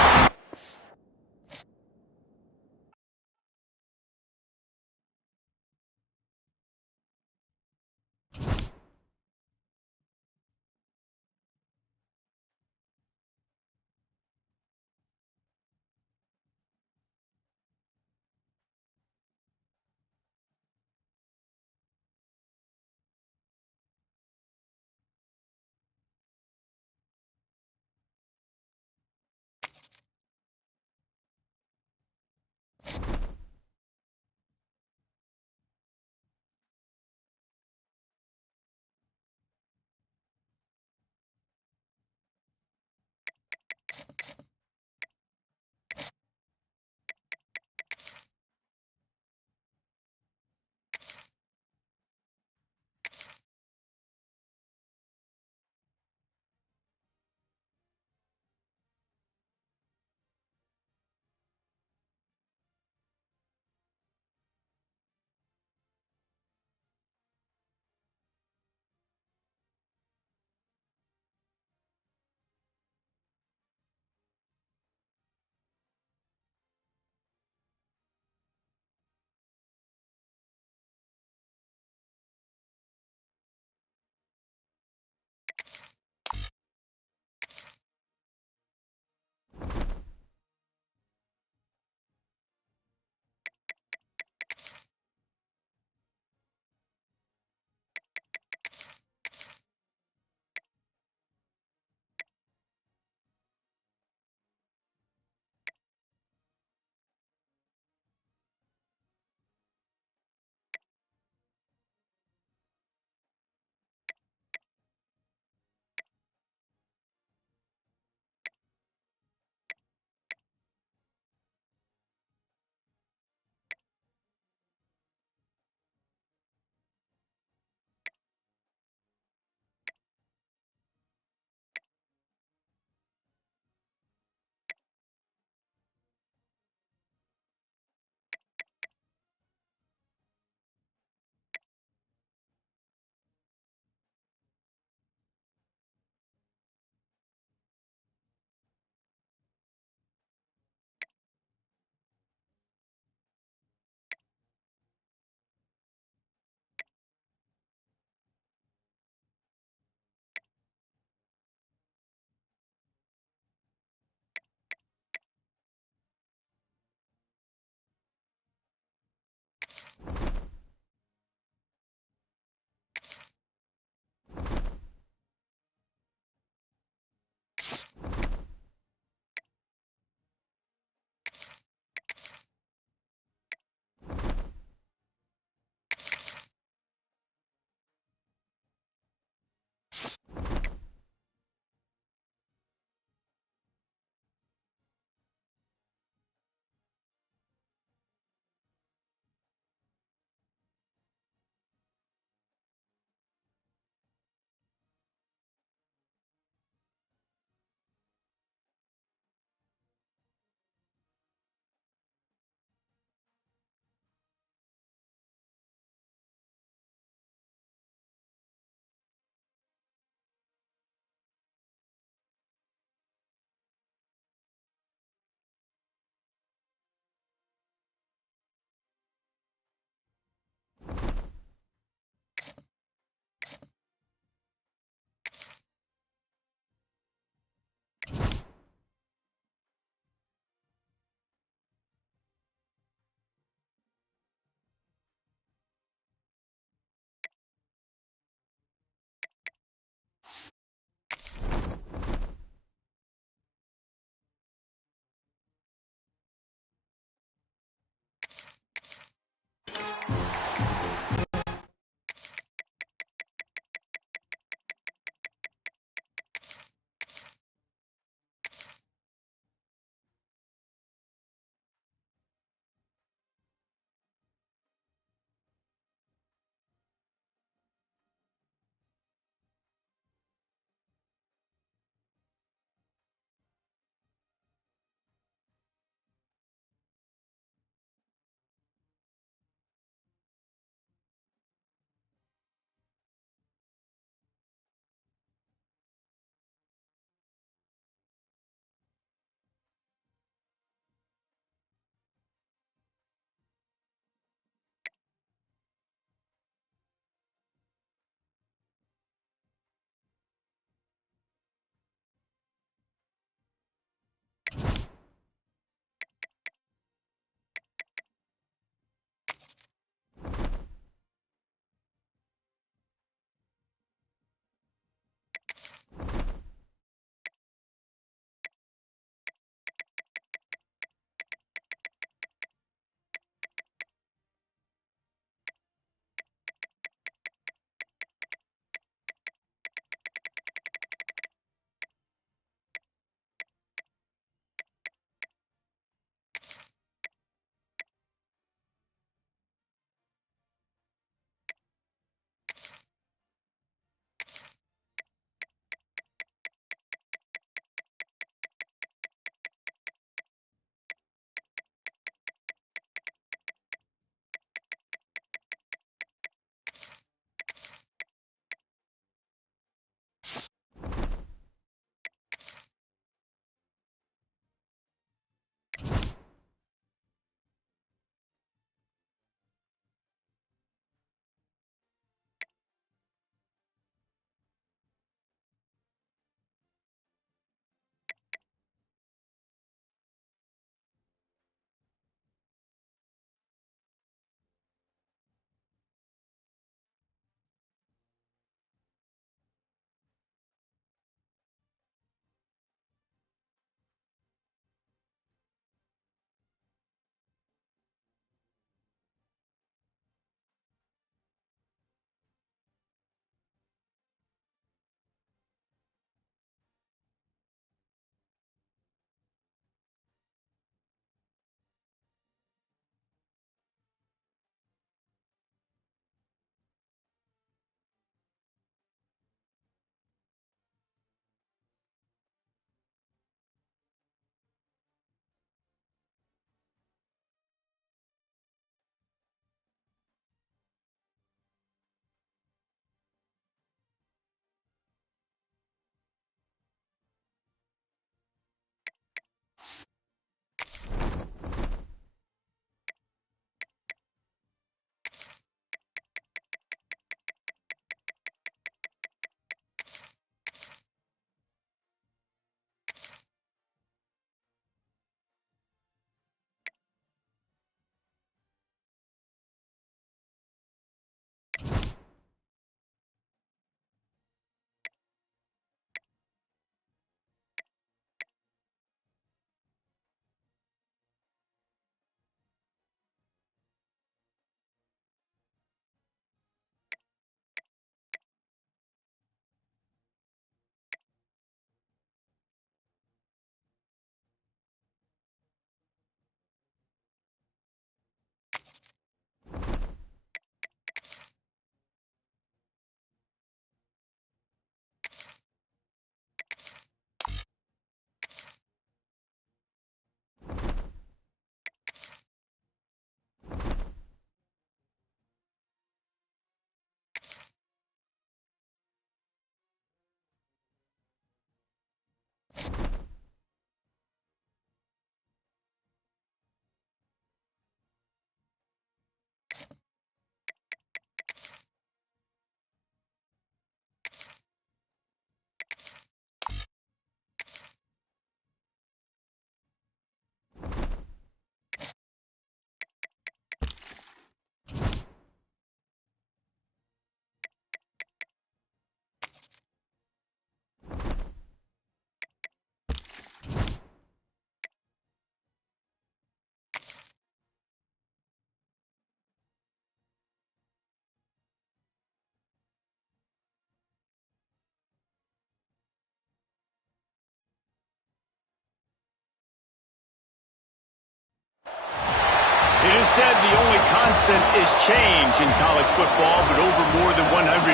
is said the only constant is change in college football, but over more than 150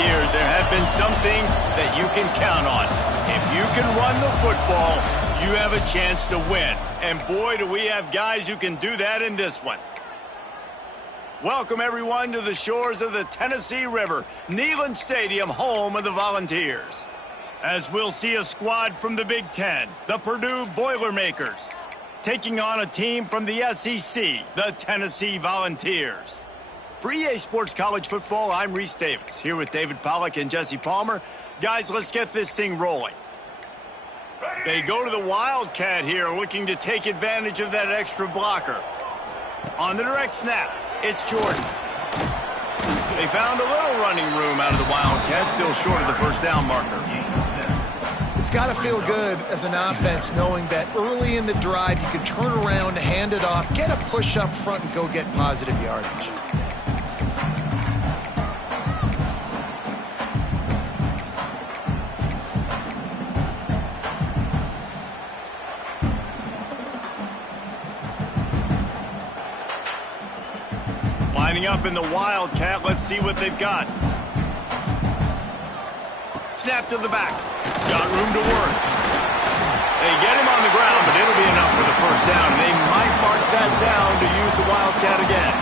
years, there have been some things that you can count on. If you can run the football, you have a chance to win. And boy, do we have guys who can do that in this one. Welcome, everyone, to the shores of the Tennessee River, Neyland Stadium, home of the Volunteers. As we'll see a squad from the Big Ten, the Purdue Boilermakers, taking on a team from the SEC, the Tennessee Volunteers. For EA Sports College Football, I'm Reese Davis, here with David Pollack and Jesse Palmer. Guys, let's get this thing rolling. They go to the Wildcat here, looking to take advantage of that extra blocker. On the direct snap, it's Jordan. They found a little running room out of the Wildcat, still short of the first down marker. It's got to feel good as an offense knowing that early in the drive you can turn around, hand it off, get a push up front, and go get positive yardage. Lining up in the Wildcat, let's see what they've got. Snap to the back. Got room to work. They get him on the ground, but it'll be enough for the first down. And they might mark that down to use the Wildcat again.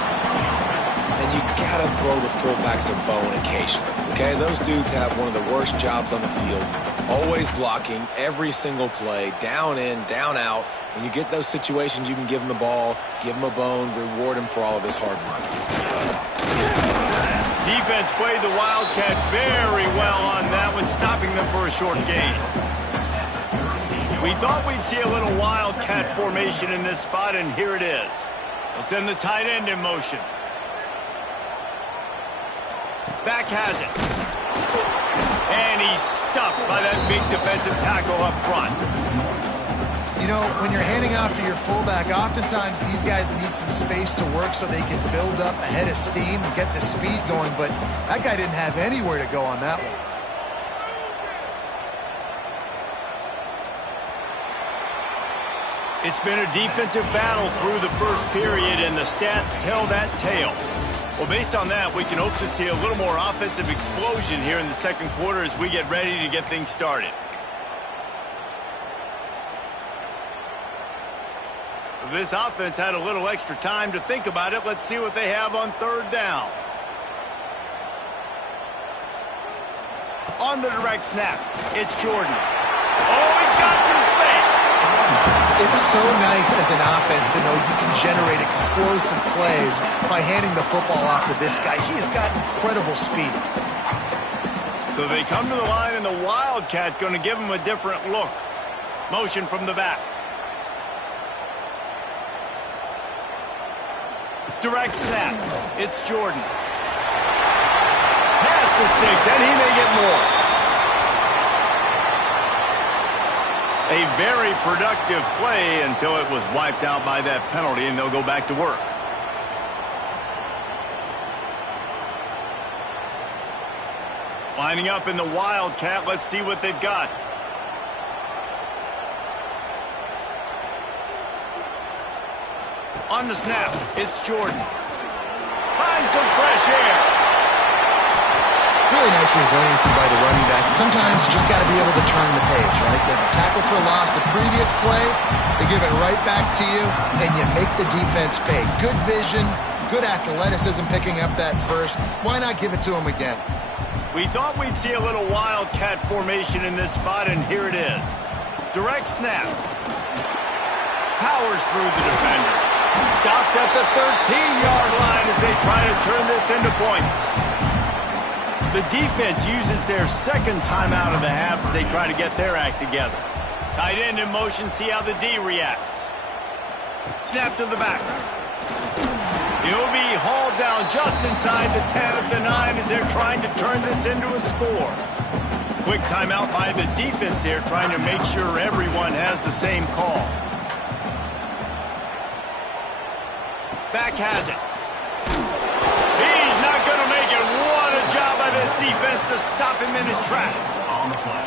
And you gotta throw the fullbacks a bone occasionally, okay? Those dudes have one of the worst jobs on the field. Always blocking every single play, down in, down out. When you get those situations, you can give him the ball, give him a bone, reward him for all of his hard work. Defense played the Wildcat very well on that one, stopping them for a short gain. We thought we'd see a little Wildcat formation in this spot, and here it is. They'll send the tight end in motion. Back has it. And he's stuffed by that big defensive tackle up front. You know, when you're handing off to your fullback, oftentimes these guys need some space to work so they can build up a head of steam and get the speed going, but that guy didn't have anywhere to go on that one. It's been a defensive battle through the first period, and the stats tell that tale. Well, based on that, we can hope to see a little more offensive explosion here in the second quarter as we get ready to get things started. This offense had a little extra time to think about it. Let's see what they have on third down. On the direct snap, it's Jordan. Oh, he's got some space. It's so nice as an offense to know you can generate explosive plays by handing the football off to this guy. He has got incredible speed. So they come to the line, and the Wildcat going to give him a different look. Motion from the back. Direct snap. It's Jordan. Pass the sticks, and he may get more. A very productive play until it was wiped out by that penalty, and they'll go back to work. Lining up in the Wildcat, let's see what they've got. On the snap, it's Jordan. Find some fresh air. Really nice resiliency by the running back. Sometimes you just got to be able to turn the page, right? You tackle for loss the previous play, they give it right back to you, and you make the defense pay. Good vision, good athleticism picking up that first. Why not give it to him again? We thought we'd see a little Wildcat formation in this spot, and here it is. Direct snap. Powers through the defender. Stopped at the 13-yard line as they try to turn this into points. The defense uses their second timeout of the half as they try to get their act together. Tight end in motion, see how the D reacts. Snap to the back. He'll be hauled down just inside the 10 at the 9 as they're trying to turn this into a score. Quick timeout by the defense there, trying to make sure everyone has the same call. Back has it. He's not going to make it. What a job by this defense to stop him in his tracks. On the play.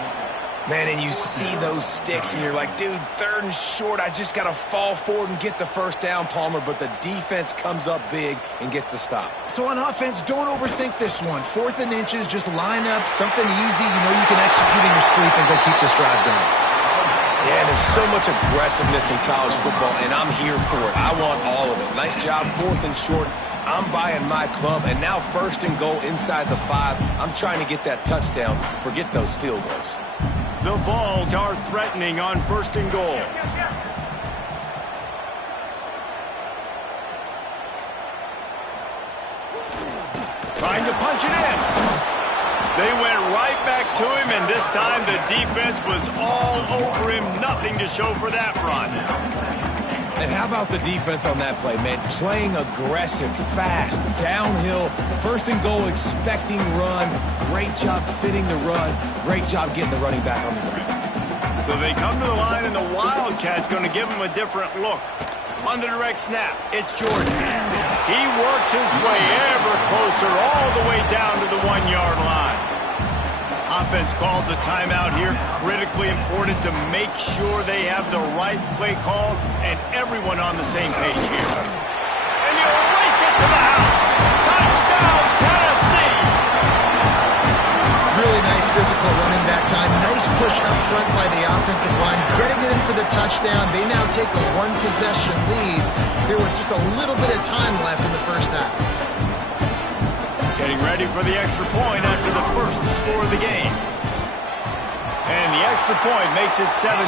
Man, and you see those sticks, and you're like, dude, 3rd and short, I just got to fall forward and get the first down, Palmer, but the defense comes up big and gets the stop. So on offense, don't overthink this one. 4th and inches, just line up, something easy. You know you can execute in your sleep and go keep this drive going. Yeah, there's so much aggressiveness in college football, and I'm here for it. I want all of it. Nice job, 4th and short. I'm buying my club, and now 1st and goal inside the 5. I'm trying to get that touchdown. Forget those field goals. The Vols are threatening on 1st and goal. Trying to punch it in. They went right back to him, and this time the defense was all over him. Nothing to show for that run. And how about the defense on that play, man? Playing aggressive, fast, downhill, 1st and goal, expecting run. Great job fitting the run. Great job getting the running back on the ground. So they come to the line, and the Wildcat's going to give him a different look. On the direct snap, it's Jordan. He works his way ever closer all the way down to the 1-yard line. Offense calls a timeout here. Critically important to make sure they have the right play call and everyone on the same page here. And you race it to the house. Touchdown, Tennessee! Really nice physical running back time. Nice push up front by the offensive line. Getting it in for the touchdown. They now take a 1-possession lead here with just a little bit of time left in the first half. Getting ready for the extra point after the first score of the game. And the extra point makes it 7-0.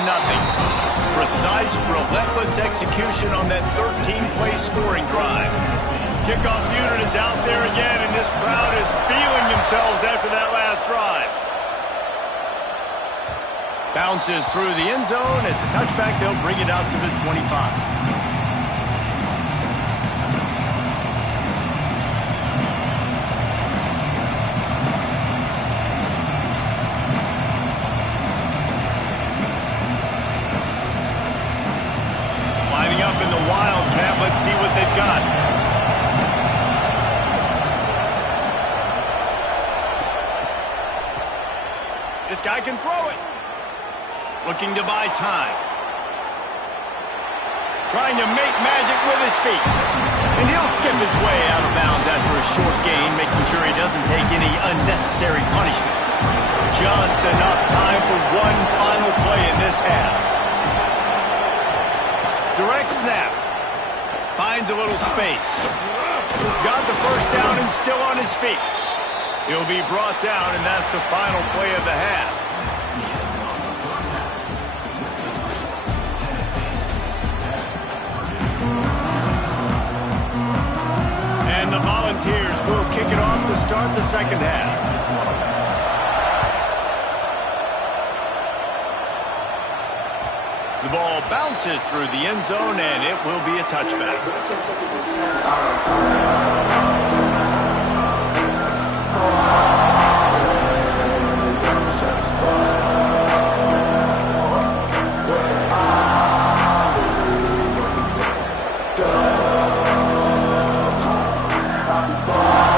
Precise, relentless execution on that 13-play scoring drive. Kickoff unit is out there again, and this crowd is feeling themselves after that last drive. Bounces through the end zone. It's a touchback. They'll bring it out to the 25. Up in the Wildcat. Let's see what they've got. This guy can throw it. Looking to buy time. Trying to make magic with his feet. And he'll skip his way out of bounds after a short gain, making sure he doesn't take any unnecessary punishment. Just enough time for one final play in this half. Direct snap. Finds a little space. Got the first down and still on his feet. He'll be brought down, and that's the final play of the half. And the Volunteers will kick it off to start the second half. The ball bounces through the end zone, and it will be a touchback.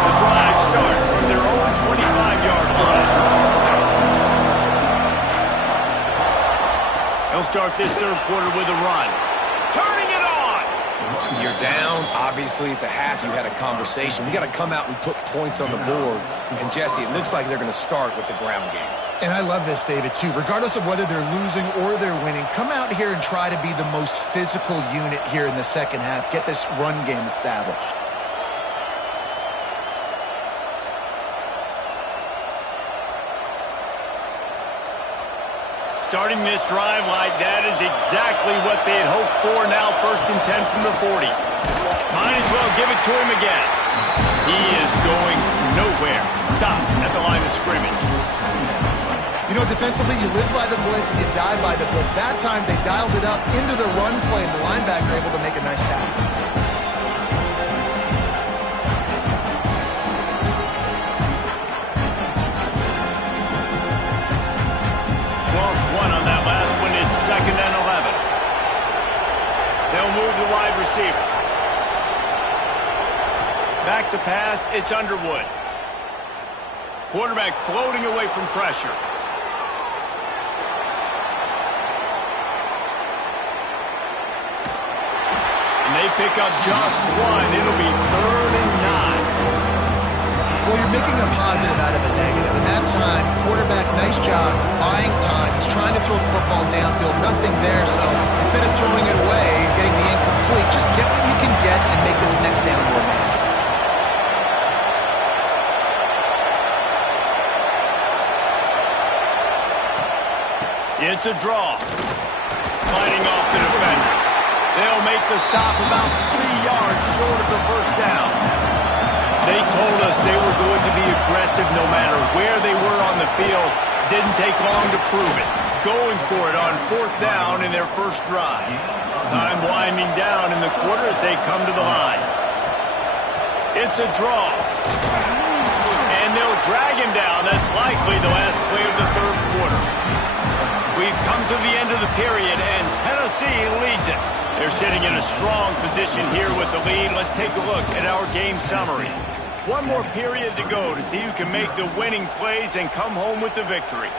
The drive starts from their own 25-yard line. They'll start this third quarter with a run. Turning it on! You're down. Obviously, at the half, you had a conversation. We got to come out and put points on the board. And, Jesse, it looks like they're going to start with the ground game. And I love this, David, too. Regardless of whether they're losing or they're winning, come out here and try to be the most physical unit here in the second half. Get this run game established. Starting this drive like that is exactly what they had hoped for. Now 1st and 10 from the 40. Might as well give it to him again. He is going nowhere. Stop at the line of scrimmage. You know, defensively, you live by the blitz and you die by the blitz. That time, they dialed it up into the run play, and the linebacker able to make a nice tackle. Lost one on that last one. It's 2nd and 11. They'll move the wide receiver. Back to pass. It's Underwood. Quarterback floating away from pressure. they pick up just one. It'll be 3rd and 9. Well, you're making a positive out of a negative. And that time, quarterback, nice job buying time. He's trying to throw the football downfield, nothing there. So instead of throwing it away and getting the incomplete, just get what you can get and make this next down more manageable. It's a draw. Fighting off the defender. They'll make the stop about 3 yards short of the first down. They told us they were going to be aggressive no matter where they were on the field. Didn't take long to prove it. Going for it on 4th down in their first drive. Time winding down in the quarter as they come to the line. It's a draw. And they'll drag him down. That's likely the last play of the 3rd quarter. We've come to the end of the period, and Tennessee leads it. They're sitting in a strong position here with the lead. Let's take a look at our game summary. One more period to go to see who can make the winning plays and come home with the victory.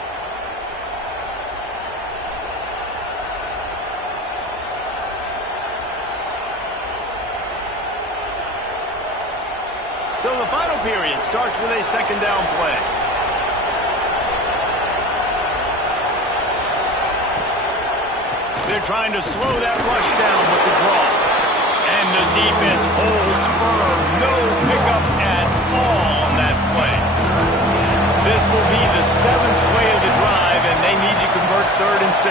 So the final period starts with a 2nd down play. They're trying to slow that rush down with the draw. And the defense holds firm. No pickup at all on that play. This will be the 7th play of the drive, and they need to convert 3rd and 6.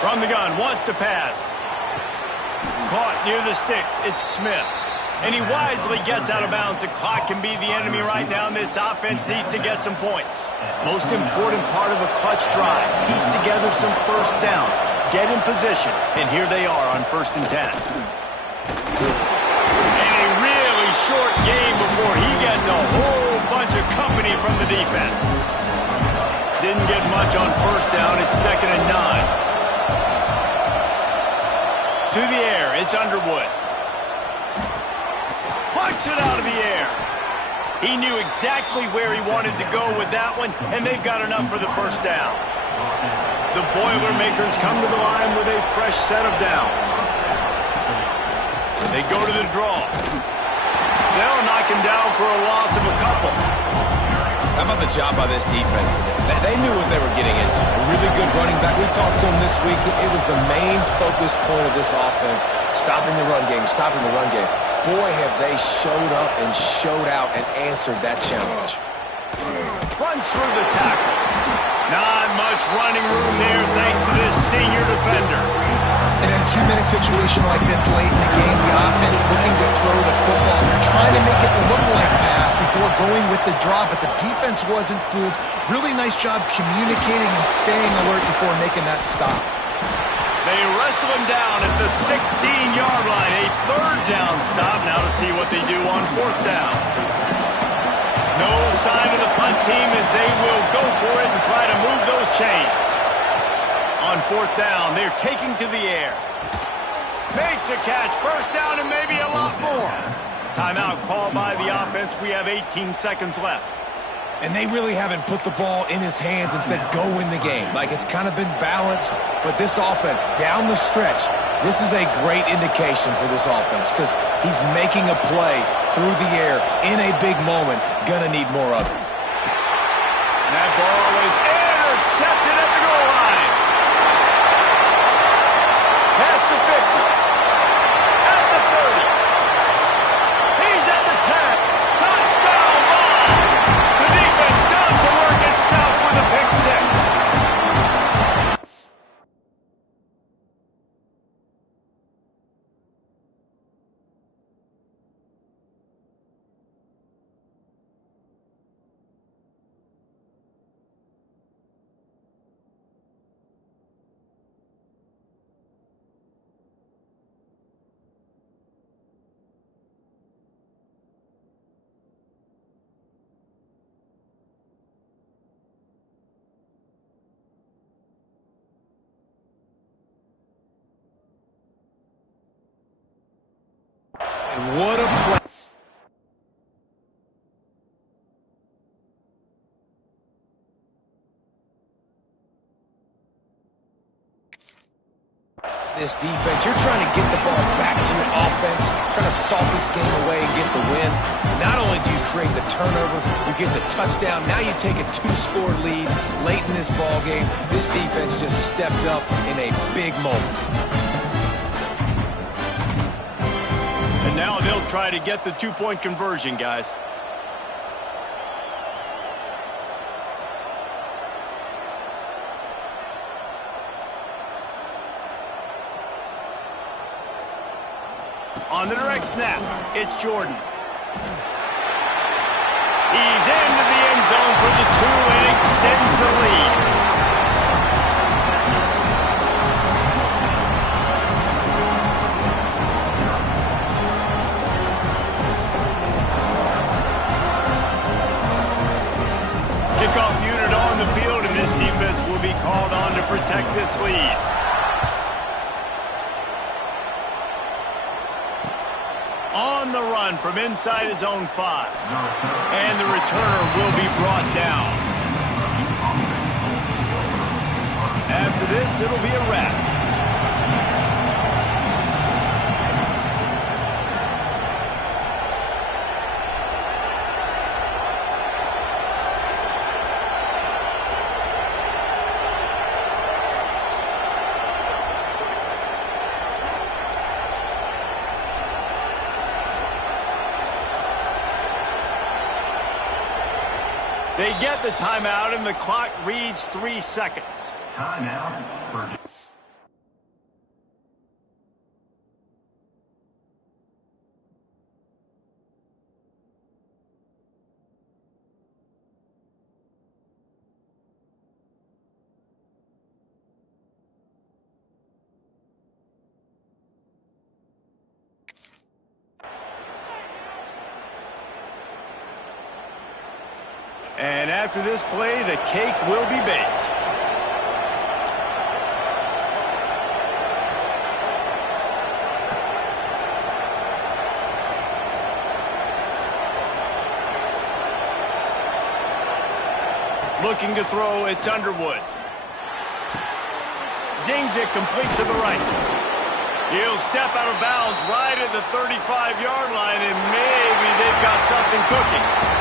From the gun, wants to pass. Caught near the sticks. It's Smith. And he wisely gets out of bounds. The clock can be the enemy right now, and this offense needs to get some points. Most important part of a clutch drive. Piece together some first downs. Get in position. And here they are on 1st and 10. And a really short game before he gets a whole bunch of company from the defense. Didn't get much on 1st down. It's 2nd and 9. To the air. It's Underwood. Punch it out of the air. He knew exactly where he wanted to go with that one, and they've got enough for the first down. The Boilermakers come to the line with a fresh set of downs. They go to the draw. They'll knock him down for a loss of a couple. How about the job by this defense today? They knew what they were getting into. A really good running back. We talked to him this week. It was the main focus point of this offense, stopping the run game, stopping the run game. Boy, have they showed up and showed out and answered that challenge. Runs through the tackle. Not much running room there thanks to this senior defender. And in a 2-minute situation like this late in the game, the offense looking to throw the football. They're trying to make it look like pass before going with the draw, but the defense wasn't fooled. Really nice job communicating and staying alert before making that stop. They wrestle him down at the 16-yard line. A 3rd down stop. Now to see what they do on 4th down. No sign of the punt team as they will go for it and try to move those chains. On 4th down, they're taking to the air. Makes a catch. 1st down and maybe a lot more. Timeout called by the offense. We have 18 seconds left. And they really haven't put the ball in his hands and said, go win the game. Like, it's kind of been balanced. But this offense, down the stretch, this is a great indication for this offense because he's making a play through the air in a big moment. Gonna need more of it. That ball is intercepted at the goal line. Past the 50. At the 30. He's at the 10. Touchdown ball. The defense does the work itself with a pick 6. This defense, you're trying to get the ball back to your offense, trying to salt this game away and get the win. Not only do you create the turnover, you get the touchdown. Now you take a 2-score lead late in this ball game. This defense just stepped up in a big moment. And now they'll try to get the 2-point conversion, guys. On the direct snap, it's Jordan. He's into the end zone for the 2 and extends the lead. Kickoff unit on the field, and this defense will be called on to protect this lead. On the run from inside his own 5. And the returner will be brought down. After this, it'll be a wrap. They get the timeout, and the clock reads 3 seconds. Timeout for... And after this play, the cake will be baked. Looking to throw, it's Underwood. Zings it complete to the right. He'll step out of bounds right at the 35-yard line, and maybe they've got something cooking.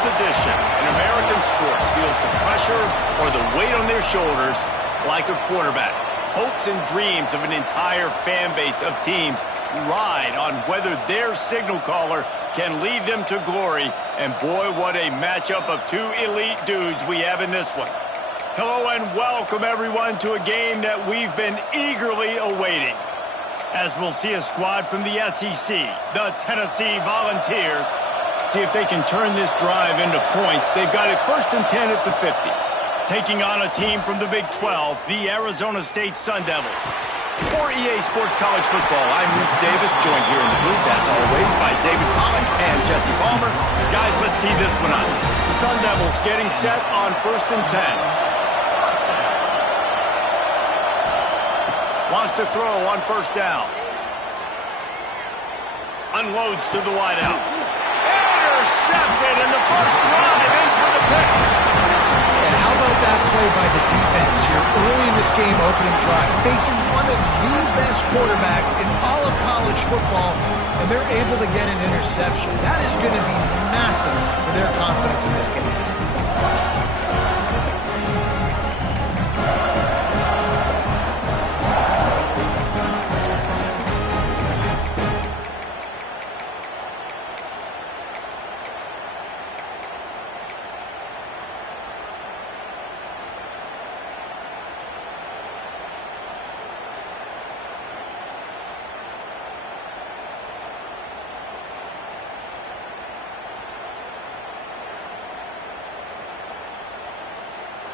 Position in American sports feels the pressure or the weight on their shoulders like a quarterback. Hopes and dreams of an entire fan base of teams ride on whether their signal caller can lead them to glory. And boy, what a matchup of 2 elite dudes we have in this one. Hello and welcome everyone to a game that we've been eagerly awaiting, as we'll see a squad from the SEC, the Tennessee Volunteers, see if they can turn this drive into points. They've got it 1st and 10 at the 50. Taking on a team from the Big 12, the Arizona State Sun Devils. For EA Sports College Football, I'm Reese Davis, joined here in the booth, as always, by David Pollock and Jesse Palmer. Guys, let's tee this one up. The Sun Devils getting set on 1st and 10. has to throw on first down. Unloads to the wideout. Intercepted, and the first drive ends with a pick. And how about that play by the defense here early in this game, opening drive, facing one of the best quarterbacks in all of college football, and they're able to get an interception. That is going to be massive for their confidence in this game.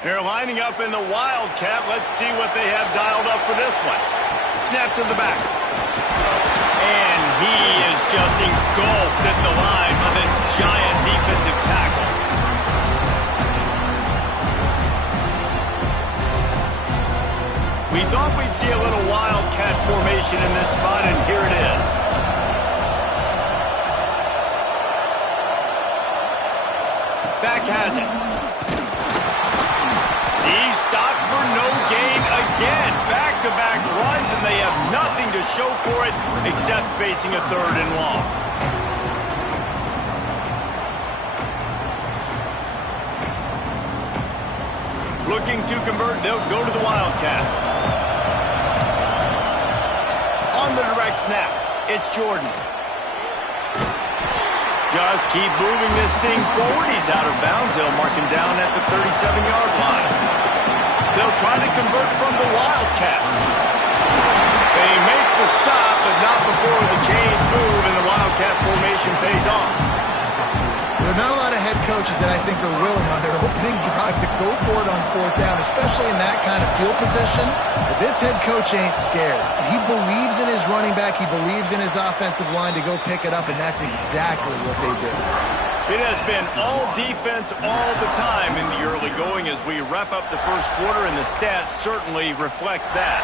They're lining up in the Wildcat. Let's see what they have dialed up for this one. Snap to the back. And he is just engulfed at the line by this giant defensive tackle. We thought we'd see a little Wildcat formation in this spot, and here it is. Back has it. He's stopped for no gain again. Back-to-back runs, and they have nothing to show for it except facing a 3rd and long. Looking to convert, they'll go to the Wildcat. On the direct snap, it's Jordan. Just keep moving this thing forward. He's out of bounds. They'll mark him down at the 37-yard line. They'll try to convert from the Wildcat. They make the stop, but not before the chains move and the Wildcat formation pays off. There are not a lot of head coaches that I think are willing on their opening drive to go for it on 4th down, especially in that kind of field position. But this head coach ain't scared. He believes in his running back. He believes in his offensive line to go pick it up, and that's exactly what they did. It has been all defense all the time in the early going as we wrap up the first quarter, and the stats certainly reflect that.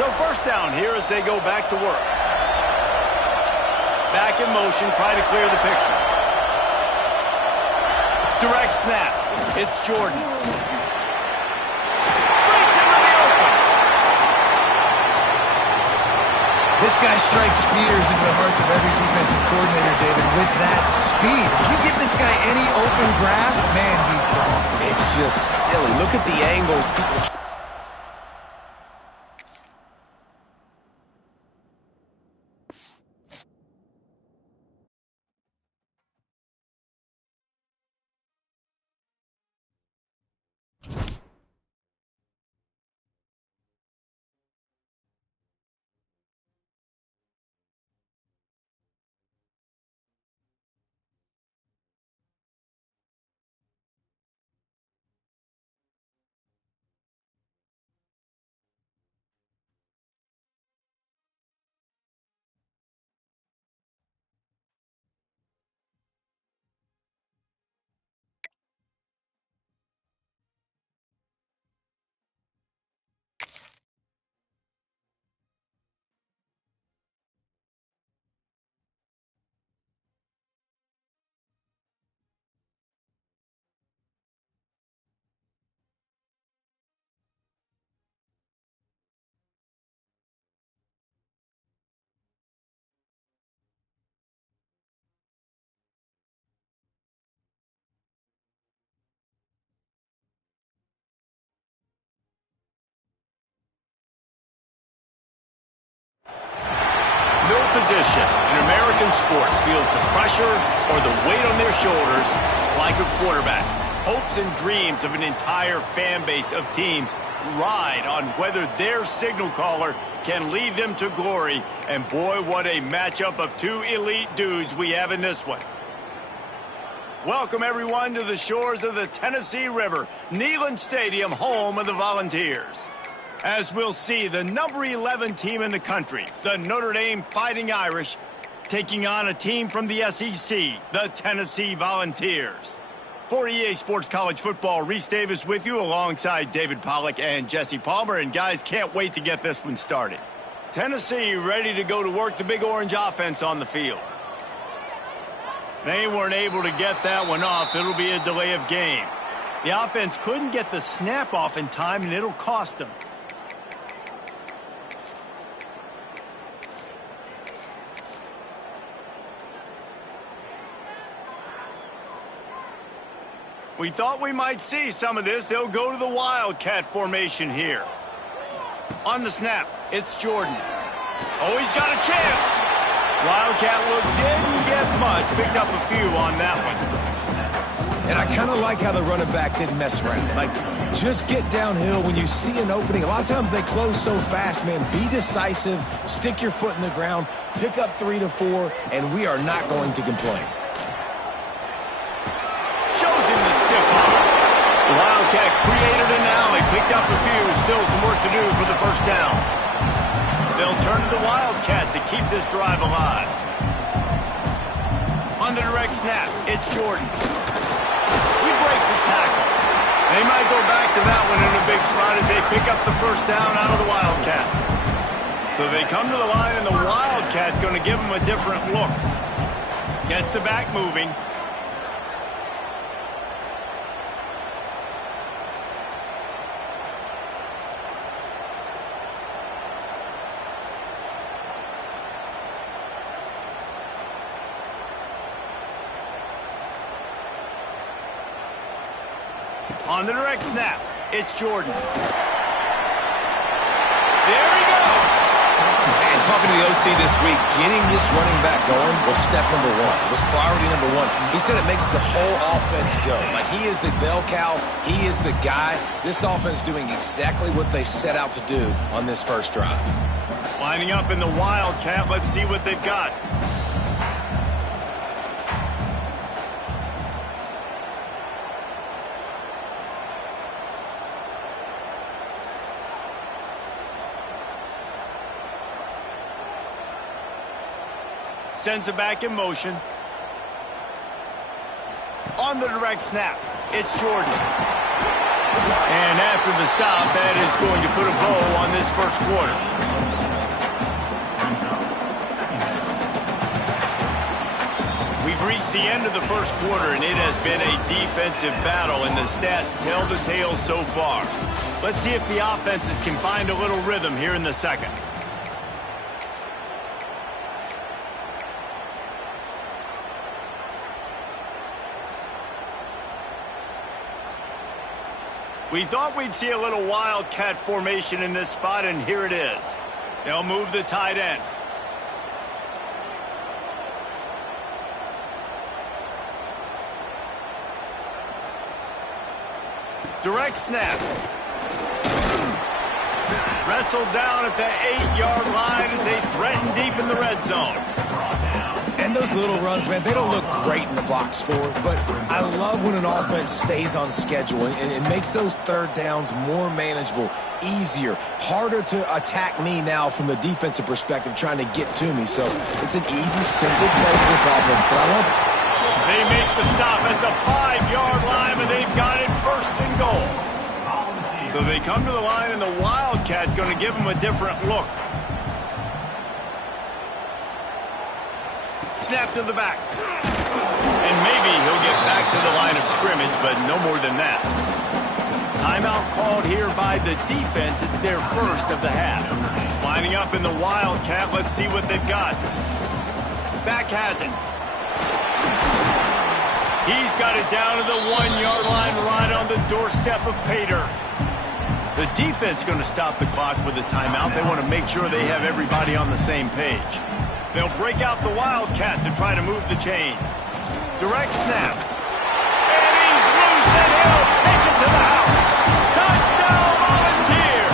So first down here as they go back to work. Back in motion, try to clear the picture. Direct snap. It's Jordan. Breaks into the open. This guy strikes fears into the hearts of every defensive coordinator, David, with that speed. If you give this guy any open grass, man, he's gone. It's just silly. Look at the angles people... Position in American sports feels the pressure or the weight on their shoulders like a quarterback. Hopes and dreams of an entire fan base of teams ride on whether their signal caller can lead them to glory. And boy, what a matchup of two elite dudes we have in this one. Welcome everyone to the shores of the Tennessee River, Neyland Stadium, home of the Volunteers. As we'll see, the number 11 team in the country, the Notre Dame Fighting Irish, taking on a team from the SEC, the Tennessee Volunteers. For EA Sports College Football, Reese Davis with you alongside David Pollack and Jesse Palmer. And guys, can't wait to get this one started. Tennessee ready to go to work, the Big Orange offense on the field. They weren't able to get that one off. It'll be a delay of game. The offense couldn't get the snap off in time, and it'll cost them. We thought we might see some of this. They'll go to the Wildcat formation here. On the snap, it's Jordan. Oh, he's got a chance. Wildcat look didn't get much. Picked up a few on that one. And I kind of like how the running back didn't mess around. Like, just get downhill when you see an opening. A lot of times they close so fast, man. Be decisive, stick your foot in the ground, pick up 3 to 4, and we are not going to complain. Wildcat created an alley, picked up a few, still some work to do for the first down. They'll turn to the Wildcat to keep this drive alive. On the direct snap, it's Jordan. He breaks a tackle. They might go back to that one in a big spot as they pick up the first down out of the Wildcat. So they come to the line, and the Wildcat going to give them a different look. Gets the back moving. On the direct snap, it's Jordan. There he goes. And talking to the OC this week, getting this running back going was step number 1. It was priority number 1. He said it makes the whole offense go. Like, he is the bell cow. He is the guy. This offense doing exactly what they set out to do on this first drive. Lining up in the Wildcat. Let's see what they've got. Sends it back in motion. On the direct snap, it's Jordan. And after the stop, that is going to put a bow on this first quarter. We've reached the end of the first quarter, and it has been a defensive battle, and the stats tell the tale so far. Let's see if the offenses can find a little rhythm here in the second. We thought we'd see a little Wildcat formation in this spot, and here it is. They'll move the tight end. Direct snap. Wrestled down at the 8-yard line as they threaten deep in the red zone. And those little runs, man, they don't look great in the box score, but I love when an offense stays on schedule, and it makes those third downs more manageable, easier, harder to attack me now from the defensive perspective trying to get to me. So it's an easy, simple play for this offense, but I love it. They make the stop at the 5-yard line, and they've got it first and goal. So they come to the line, and the Wildcat going to give them a different look. Snap to the back. And maybe he'll get back to the line of scrimmage, but no more than that. Timeout called here by the defense. It's their first of the half. Lining up in the Wildcat. Let's see what they've got. Back has it. He's got it down to the 1-yard line right on the doorstep of Pater. The defense going to stop the clock with a timeout. They want to make sure they have everybody on the same page. They'll break out the Wildcat to try to move the chains. Direct snap. And he's loose, and he'll take it to the house. Touchdown, Volunteer!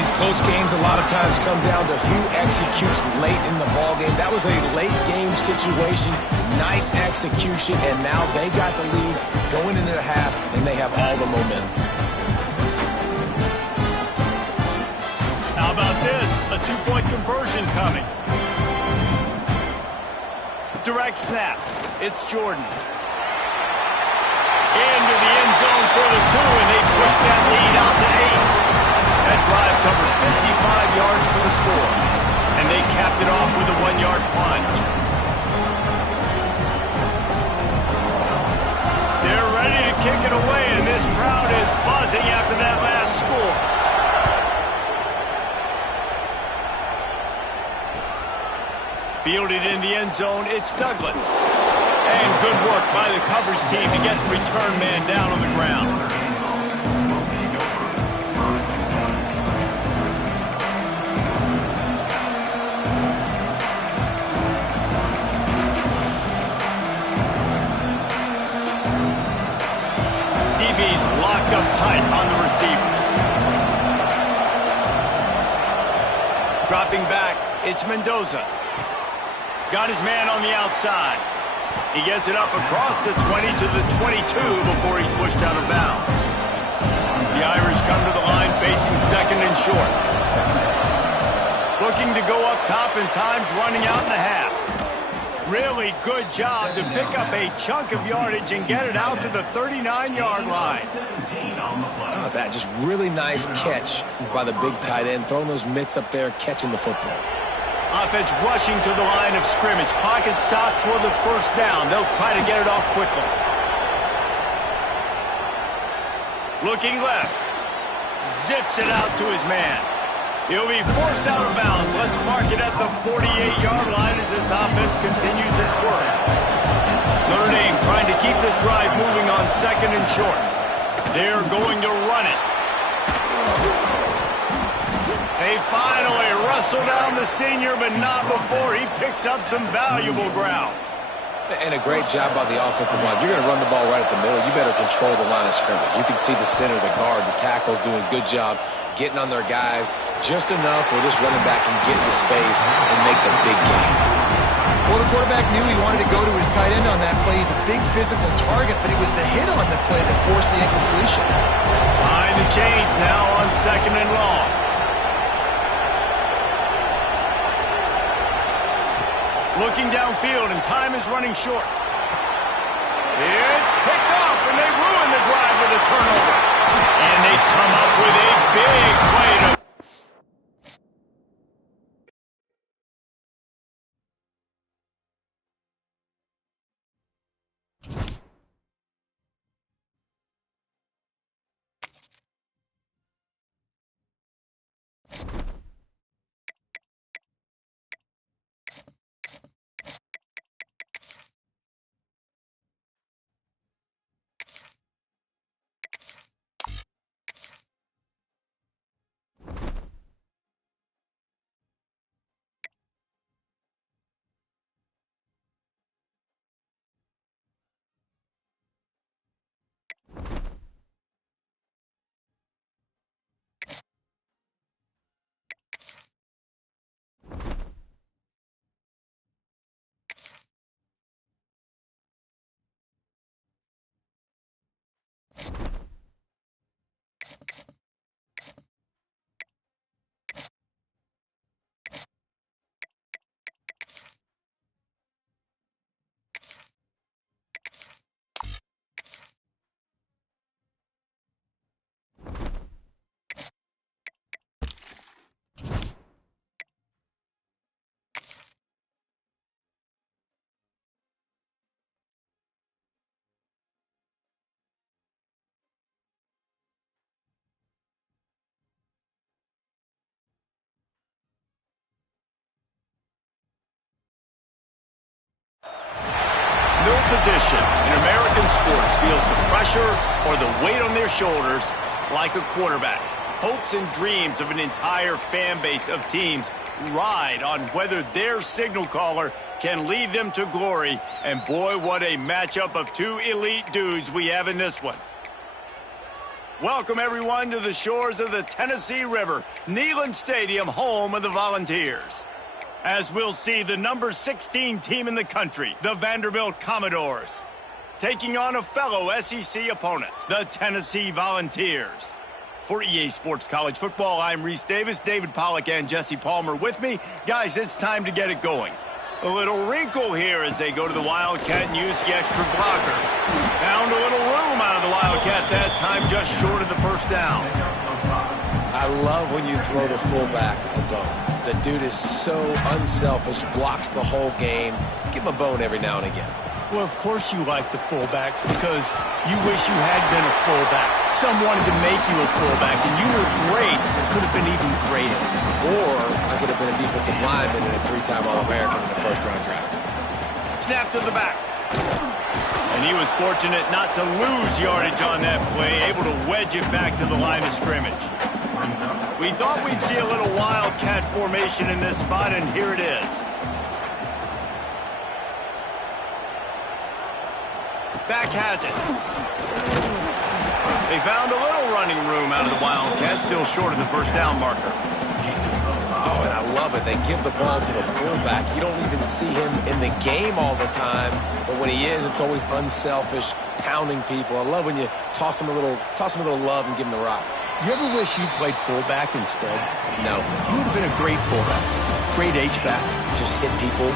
These close games a lot of times come down to who executes late in the ballgame. That was a late-game situation. Nice execution, and now they got the lead going into the half, and they have all the momentum. How about this? A 2-point conversion coming. Direct snap. It's Jordan. Into the end zone for the 2, and they push that lead out to 8. That drive covered 55 yards for the score, and they capped it off with a 1-yard plunge. They're ready to kick it away, and this crowd is buzzing after that last score. Fielded in the end zone, it's Douglas. And good work by the coverage team to get the return man down on the ground. DB's locked up tight on the receivers. Dropping back, it's Mendoza. Got his man on the outside. He gets it up across the 20 to the 22 before he's pushed out of bounds. The Irish come to the line facing second and short. Looking to go up top, and time's running out in the half. Really good job to pick up a chunk of yardage and get it out to the 39-yard line. Oh, that just really nice catch by the big tight end, throwing those mitts up there, catching the football. Offense rushing to the line of scrimmage. Clock is stopped for the first down. They'll try to get it off quickly. Looking left. Zips it out to his man. He'll be forced out of bounds. Let's mark it at the 48-yard line as this offense continues its work. Notre Dame trying to keep this drive moving on second and short. They're going to run it. They finally wrestle down the senior, but not before he picks up some valuable ground. And a great job by the offensive line. If you're going to run the ball right at the middle, you better control the line of scrimmage. You can see the center, the guard, the tackles doing a good job getting on their guys just enough where this running back can get into space and make the big game. Well, the quarterback knew he wanted to go to his tight end on that play. He's a big physical target, but it was the hit on the play that forced the incompletion. Behind the chains now on second and long. Looking downfield, and time is running short. It's picked off, and they ruin the drive with a turnover. And they come up with a big play to... No position in American sports feels the pressure or the weight on their shoulders like a quarterback. Hopes and dreams of an entire fan base of teams ride on whether their signal caller can lead them to glory. And boy, what a matchup of two elite dudes we have in this one. Welcome, everyone, to the shores of the Tennessee River, Neyland Stadium, home of the Volunteers. As we'll see, the number 16 team in the country, the Vanderbilt Commodores, taking on a fellow SEC opponent, the Tennessee Volunteers. For EA Sports College Football, I'm Reese Davis, David Pollack, and Jesse Palmer with me. Guys, it's time to get it going. A little wrinkle here as they go to the Wildcat and use the extra blocker. Found a little room out of the Wildcat that time, just short of the first down. I love when you throw the fullback a bone. The dude is so unselfish, blocks the whole game. Give him a bone every now and again. Well, of course you like the fullbacks because you wish you had been a fullback. Some wanted to make you a fullback, and you were great. Could have been even greater. Or I could have been a defensive lineman and a three-time All-American in the first-round draft. Snap to the back. And he was fortunate not to lose yardage on that play, able to wedge it back to the line of scrimmage. We thought we'd see a little Wildcat formation in this spot, and here it is. Back has it. They found a little running room out of the Wildcats, still short of the first down marker. Oh, and I love it. They give the ball to the fullback. You don't even see him in the game all the time, but when he is, it's always unselfish, pounding people. I love when you toss him a little love and give him the rock. You ever wish you played fullback instead? No. You would have been a great fullback. Great H-back. Just hit people,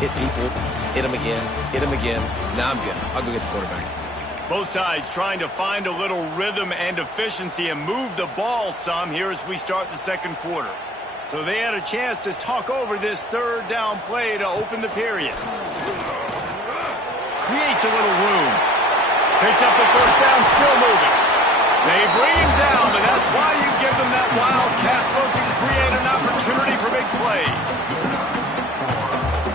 hit them again. Now I'm good. I'll go get the quarterback. Both sides trying to find a little rhythm and efficiency and move the ball some here as we start the second quarter. So they had a chance to talk over this third down play to open the period. Creates a little room. Picks up the first down, still moving. They bring him down, but that's why you give them that Wildcat look and create an opportunity for big plays.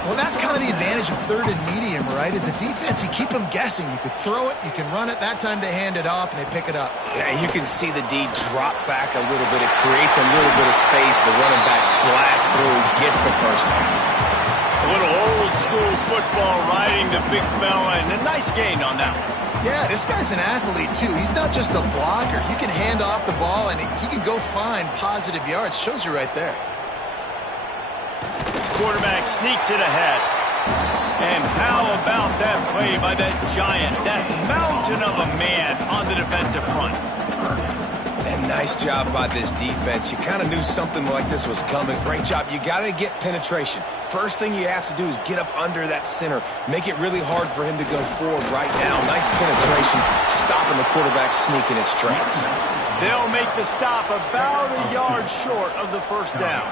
Well, that's kind of the advantage of third and medium, right? Is the defense, you keep them guessing. You could throw it, you can run it. That time they hand it off, and they pick it up. Yeah, you can see the D drop back a little bit. It creates a little bit of space. The running back blasts through, gets the first down. A little old-school football riding the big fella, and a nice gain on that one. Yeah, this guy's an athlete, too. He's not just a blocker. He can hand off the ball, and he can go find positive yards. Shows you right there. Quarterback sneaks it ahead. And how about that play by that giant, that mountain of a man on the defensive front? And nice job by this defense. You kind of knew something like this was coming. Great job. You got to get penetration. First thing you have to do is get up under that center. Make it really hard for him to go forward right now. Nice penetration, stopping the quarterback sneaking its tracks. They'll make the stop about a yard short of the first down.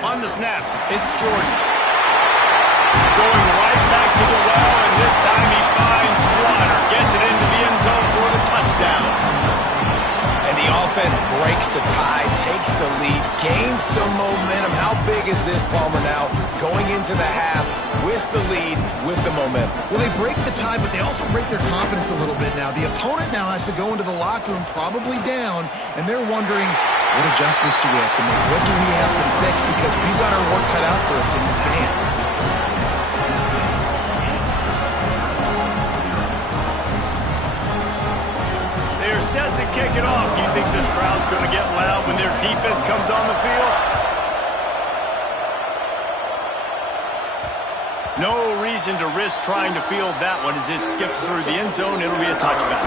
On the snap, it's Jordan. Going right back to the well, and this time he finds water. Gets it into the end zone for the touchdown. And the offense breaks the tie, takes the lead, gains some momentum. How big is this, Palmer, now? Going into the half with the lead, with the momentum. Well, they break the tie, but they also break their confidence a little bit now. The opponent now has to go into the locker room probably down, and they're wondering, what adjustments do we have to make? What do we have to fix? Because we've got our work cut out for us in this game. They're set to kick it off. Do you think this crowd's going to get loud when their defense comes on the field? No reason to risk trying to field that one as it skips through the end zone. It'll be a touchback.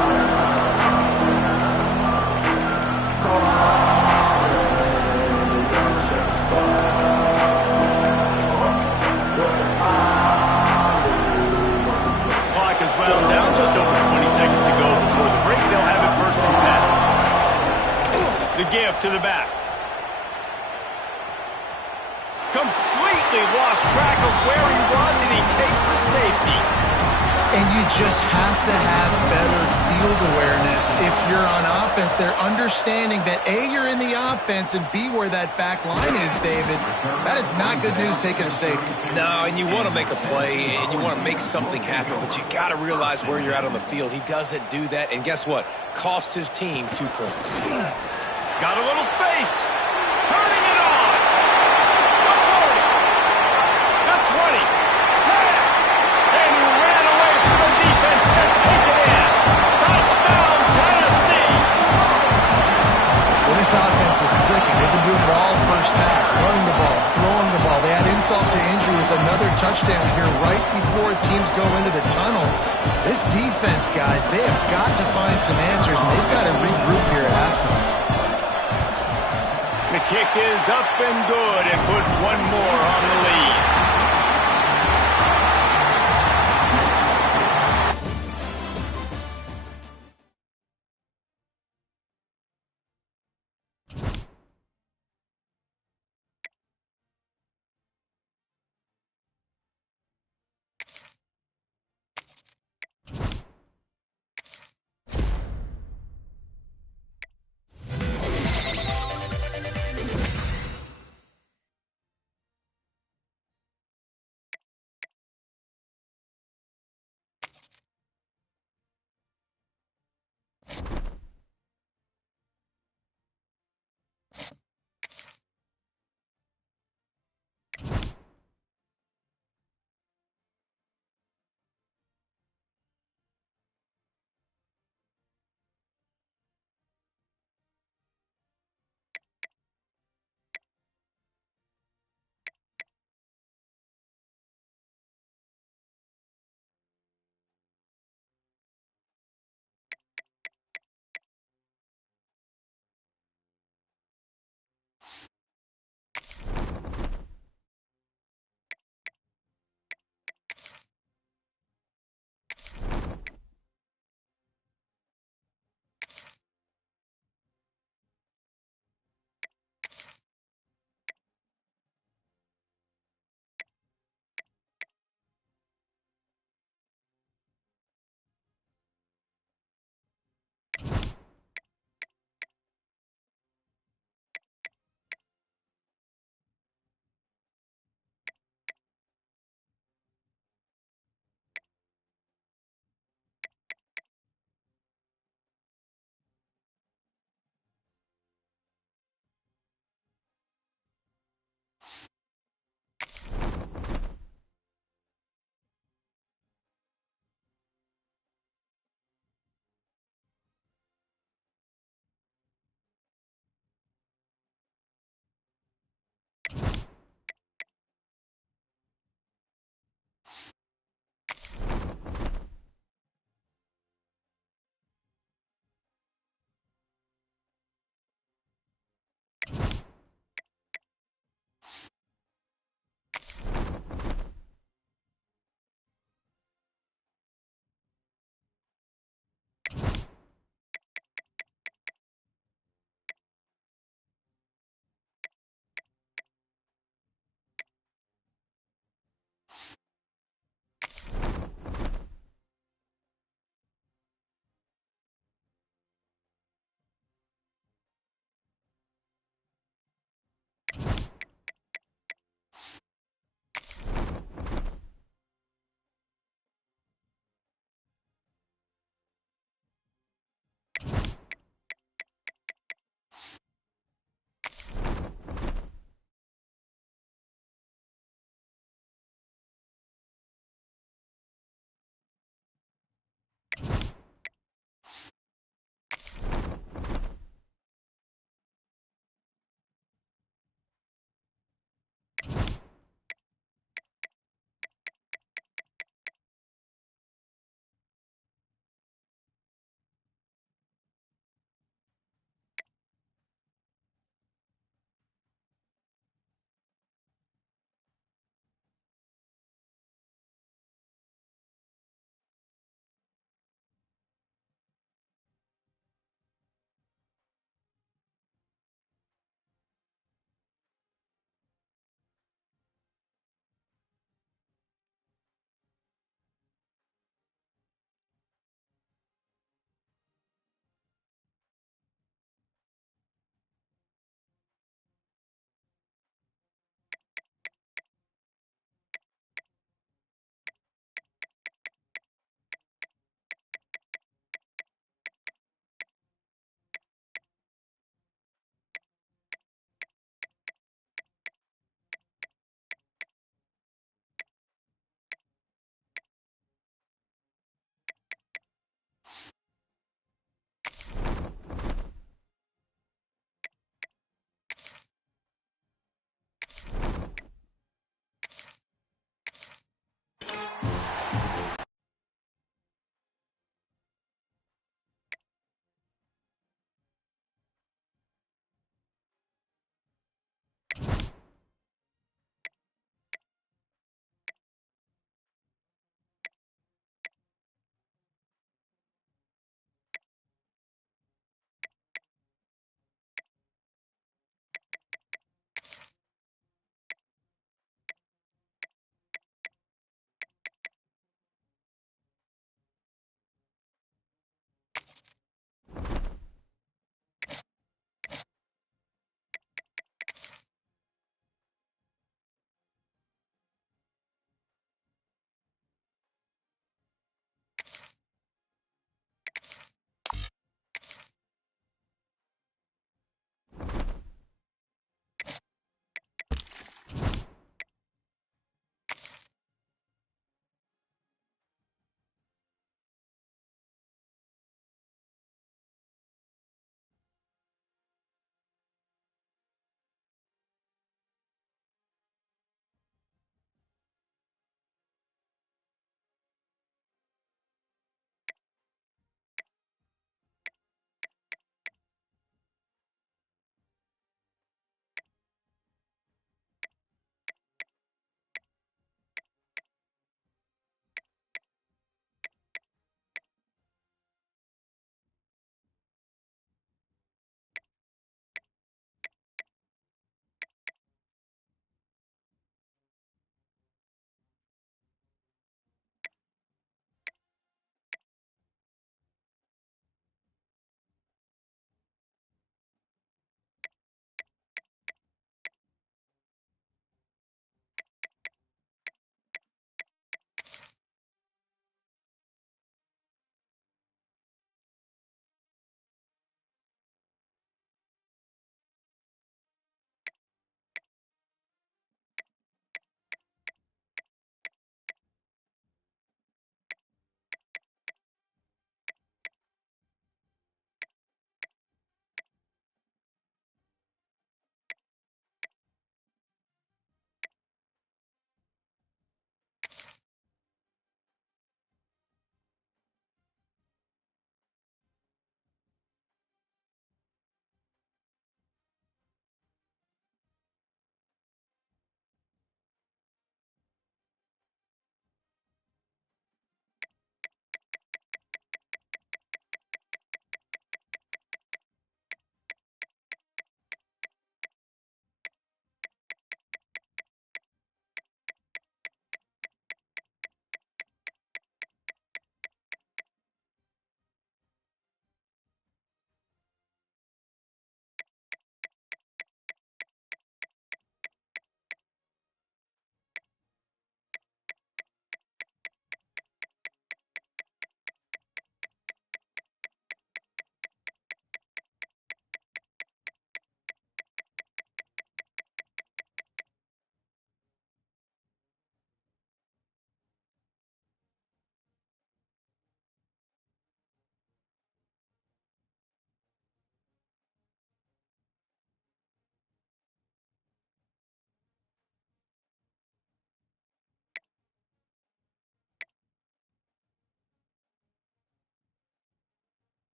Down just over 20 seconds to go before the break. They'll have it first and 10. The give to the back. Completely lost track of where he was, and he takes the safety. And you just have to have better field awareness. If you're on offense, they're understanding that A, you're in the offense, and B, where that back line is, David. That is not good news taking a safety. No, and you want to make a play, and you want to make something happen, but you got to realize where you're at on the field. He doesn't do that, and guess what? Cost his team 2 points. Got a little space. Turning it on. The 40. The 20. 10. And he ran away from the defense to take it in. Touchdown, Tennessee. Well, this offense is clicking. They've been doing it all first half, running the ball, throwing the ball. They had insult to injury with another touchdown here right before teams go into the tunnel. This defense, guys, they have got to find some answers, and they've got to regroup here at halftime. The kick is up and good and put one more on the lead.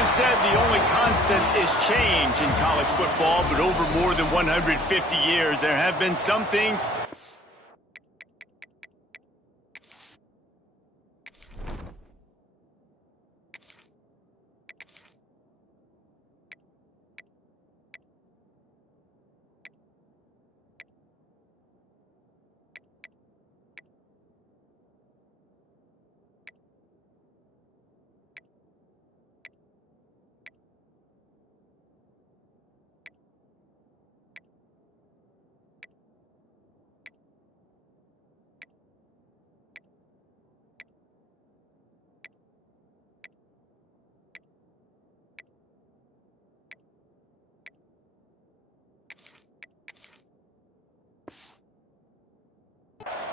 It is said the only constant is change in college football, but over more than 150 years, there have been some things.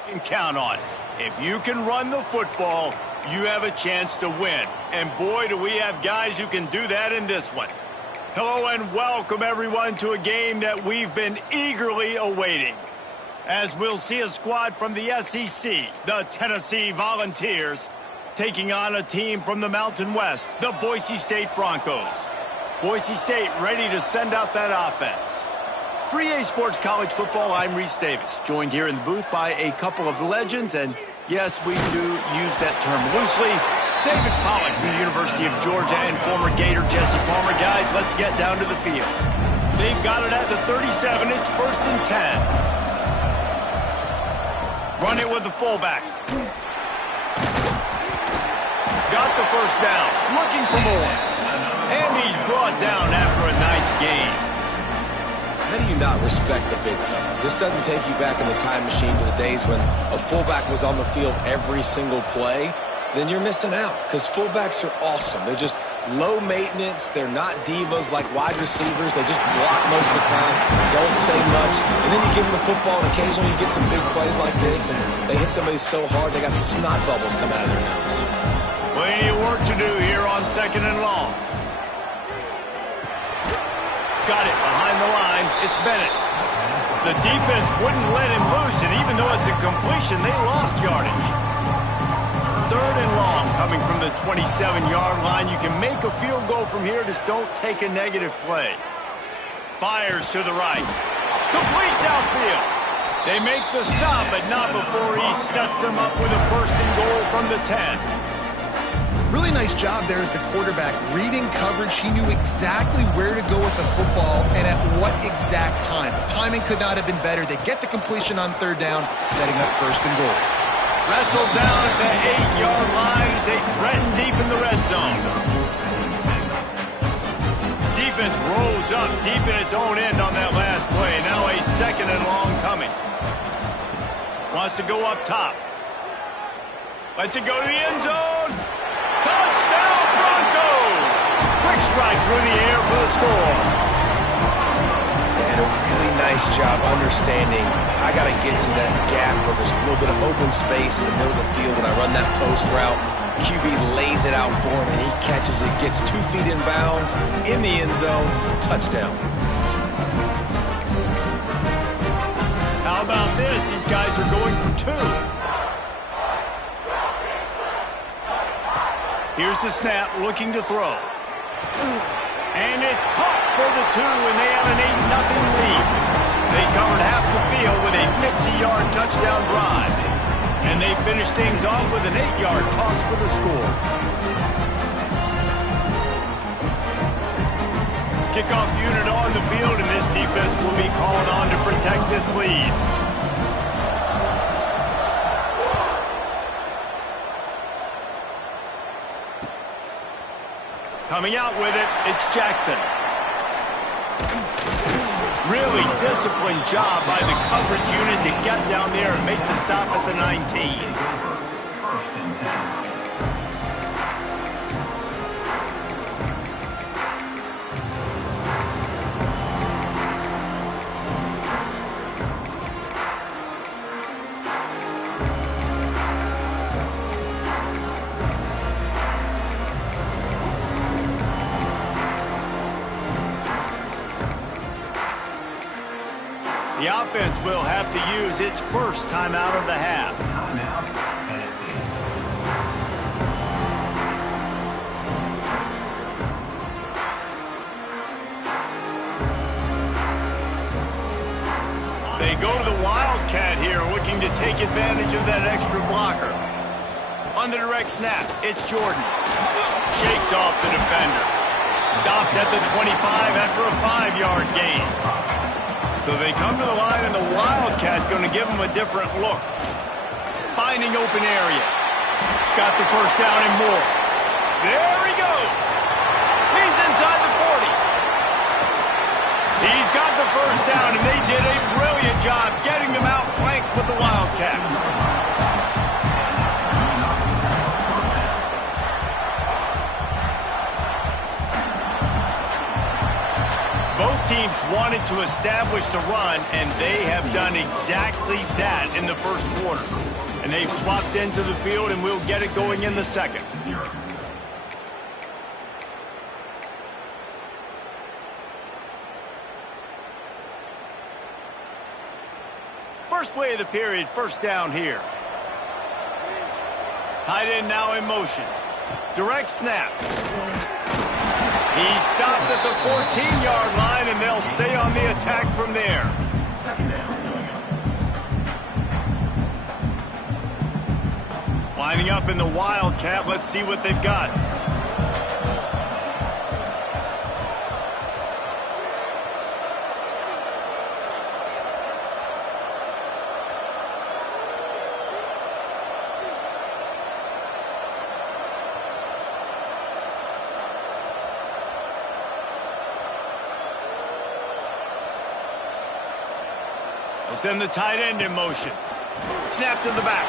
Can count on. If you can run the football, you have a chance to win. And boy, do we have guys who can do that in this one. Hello and welcome everyone to a game that we've been eagerly awaiting. As we'll see a squad from the SEC, the Tennessee Volunteers, taking on a team from the Mountain West, the Boise State Broncos. Boise State ready to send out that offense. For EA Sports College Football, I'm Reese Davis, joined here in the booth by a couple of legends, and yes, we do use that term loosely. David Pollack from the University of Georgia and former Gator Jesse Palmer. Guys, let's get down to the field. They've got it at the 37. It's 1st and 10. Run it with the fullback. Got the first down. Looking for more. And he's brought down after a nice game. How do you not respect the big fellas? This doesn't take you back in the time machine to the days when a fullback was on the field every single play. Then you're missing out, because fullbacks are awesome. They're just low maintenance. They're not divas like wide receivers. They just block most of the time, don't say much. And then you give them the football, and occasionally you get some big plays like this, and they hit somebody so hard they got snot bubbles coming out of their nose. Plenty of work to do here on 2nd and long. Got it behind the line. It's Bennett. The defense wouldn't let him loose, and even though it's a completion, they lost yardage. 3rd and long coming from the 27-yard line. You can make a field goal from here, just don't take a negative play. Fires to the right. Complete downfield. They make the stop, but not before he sets them up with a 1st and goal from the 10. Really nice job there as the quarterback. Reading coverage, he knew exactly where to go with the football and at what exact time. Timing could not have been better. They get the completion on 3rd down, setting up 1st and goal. Wrestled down at the 8-yard line as they threaten deep in the red zone. Defense rolls up deep in its own end on that last play. Now a 2nd and long coming. Wants to go up top. Lets it go to the end zone. Touchdown, Broncos! Quick strike through the air for the score. And a really nice job understanding I got to get to that gap where there's a little bit of open space in the middle of the field when I run that post route. QB lays it out for him, and he catches it, gets 2 feet in bounds, in the end zone, touchdown. How about this? These guys are going for 2. Here's the snap, looking to throw. And it's caught for the 2, and they have an 8-0 lead. They covered half the field with a 50-yard touchdown drive. And they finish things off with an 8-yard toss for the score. Kickoff unit on the field, and this defense will be called on to protect this lead. Coming out with it, it's Jackson. Really disciplined job by the coverage unit to get down there and make the stop at the 19. The offense will have to use its first timeout of the half. They go to the Wildcat here, looking to take advantage of that extra blocker. On the direct snap, it's Jordan. Shakes off the defender. Stopped at the 25 after a 5-yard gain. So they come to the line, and the Wildcat going to give them a different look. Finding open areas. Got the first down and more. There he goes. He's inside the 40. He's got the first down, and they did a brilliant job getting them out flanked with the Wildcat. Both teams wanted to establish the run, and they have done exactly that in the first quarter. And they've swapped into the field, and we'll get it going in the second. First play of the period, first down here. Tight end now in motion. Direct snap. He stopped at the 14-yard line, and they'll stay on the attack from there. Lining up in the Wildcat. Let's see what they've got. They'll send the tight end in motion. Snap to the back.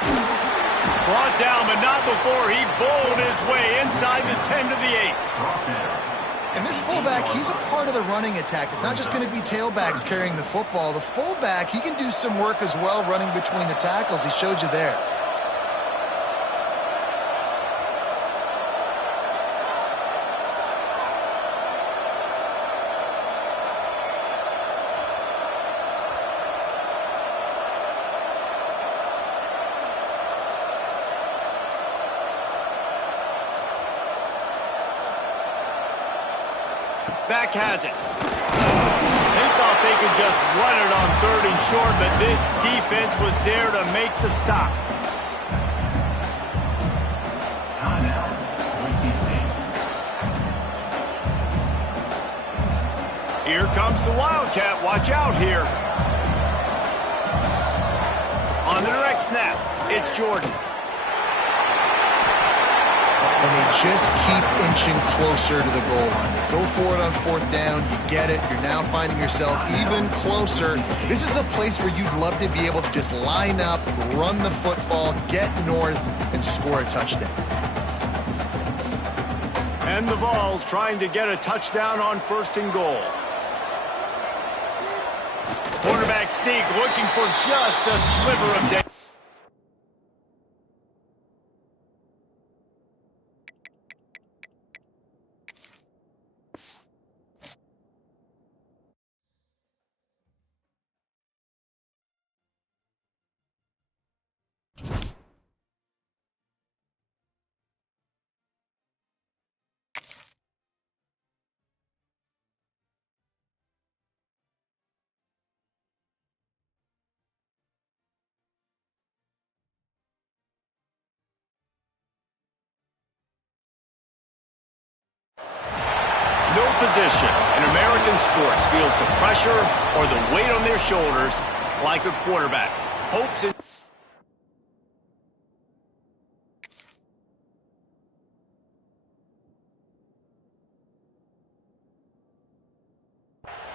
Brought down, but not before he bowled his way inside the 10 to the 8. And this fullback, he's a part of the running attack. It's not just going to be tailbacks carrying the football. The fullback, he can do some work as well running between the tackles. He showed you there. Back has it. They thought they could just run it on 3rd and short, but this defense was there to make the stop. Here comes the Wildcat. Watch out here. On the direct snap, it's Jordan. And they just keep inching closer to the goal line. They go for it on 4th down. You get it. You're now finding yourself even closer. This is a place where you'd love to be able to just line up, run the football, get north, and score a touchdown. And the Vols trying to get a touchdown on 1st and goal. Quarterback sneak looking for just a sliver of damage. No position in American sports feels the pressure or the weight on their shoulders like a quarterback. Hopes and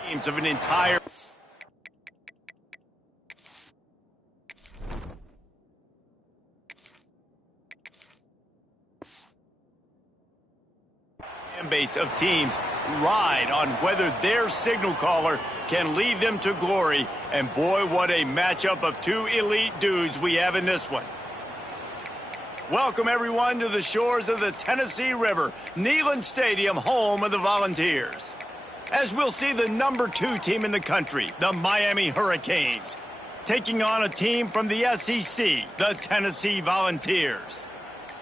teams of an entire base of teams ride on whether their signal caller can lead them to glory. And boy, what a matchup of two elite dudes we have in this one. Welcome everyone to the shores of the Tennessee River, Neyland Stadium, home of the Volunteers. As we'll see the number 2 team in the country, the Miami Hurricanes, taking on a team from the SEC, the Tennessee Volunteers.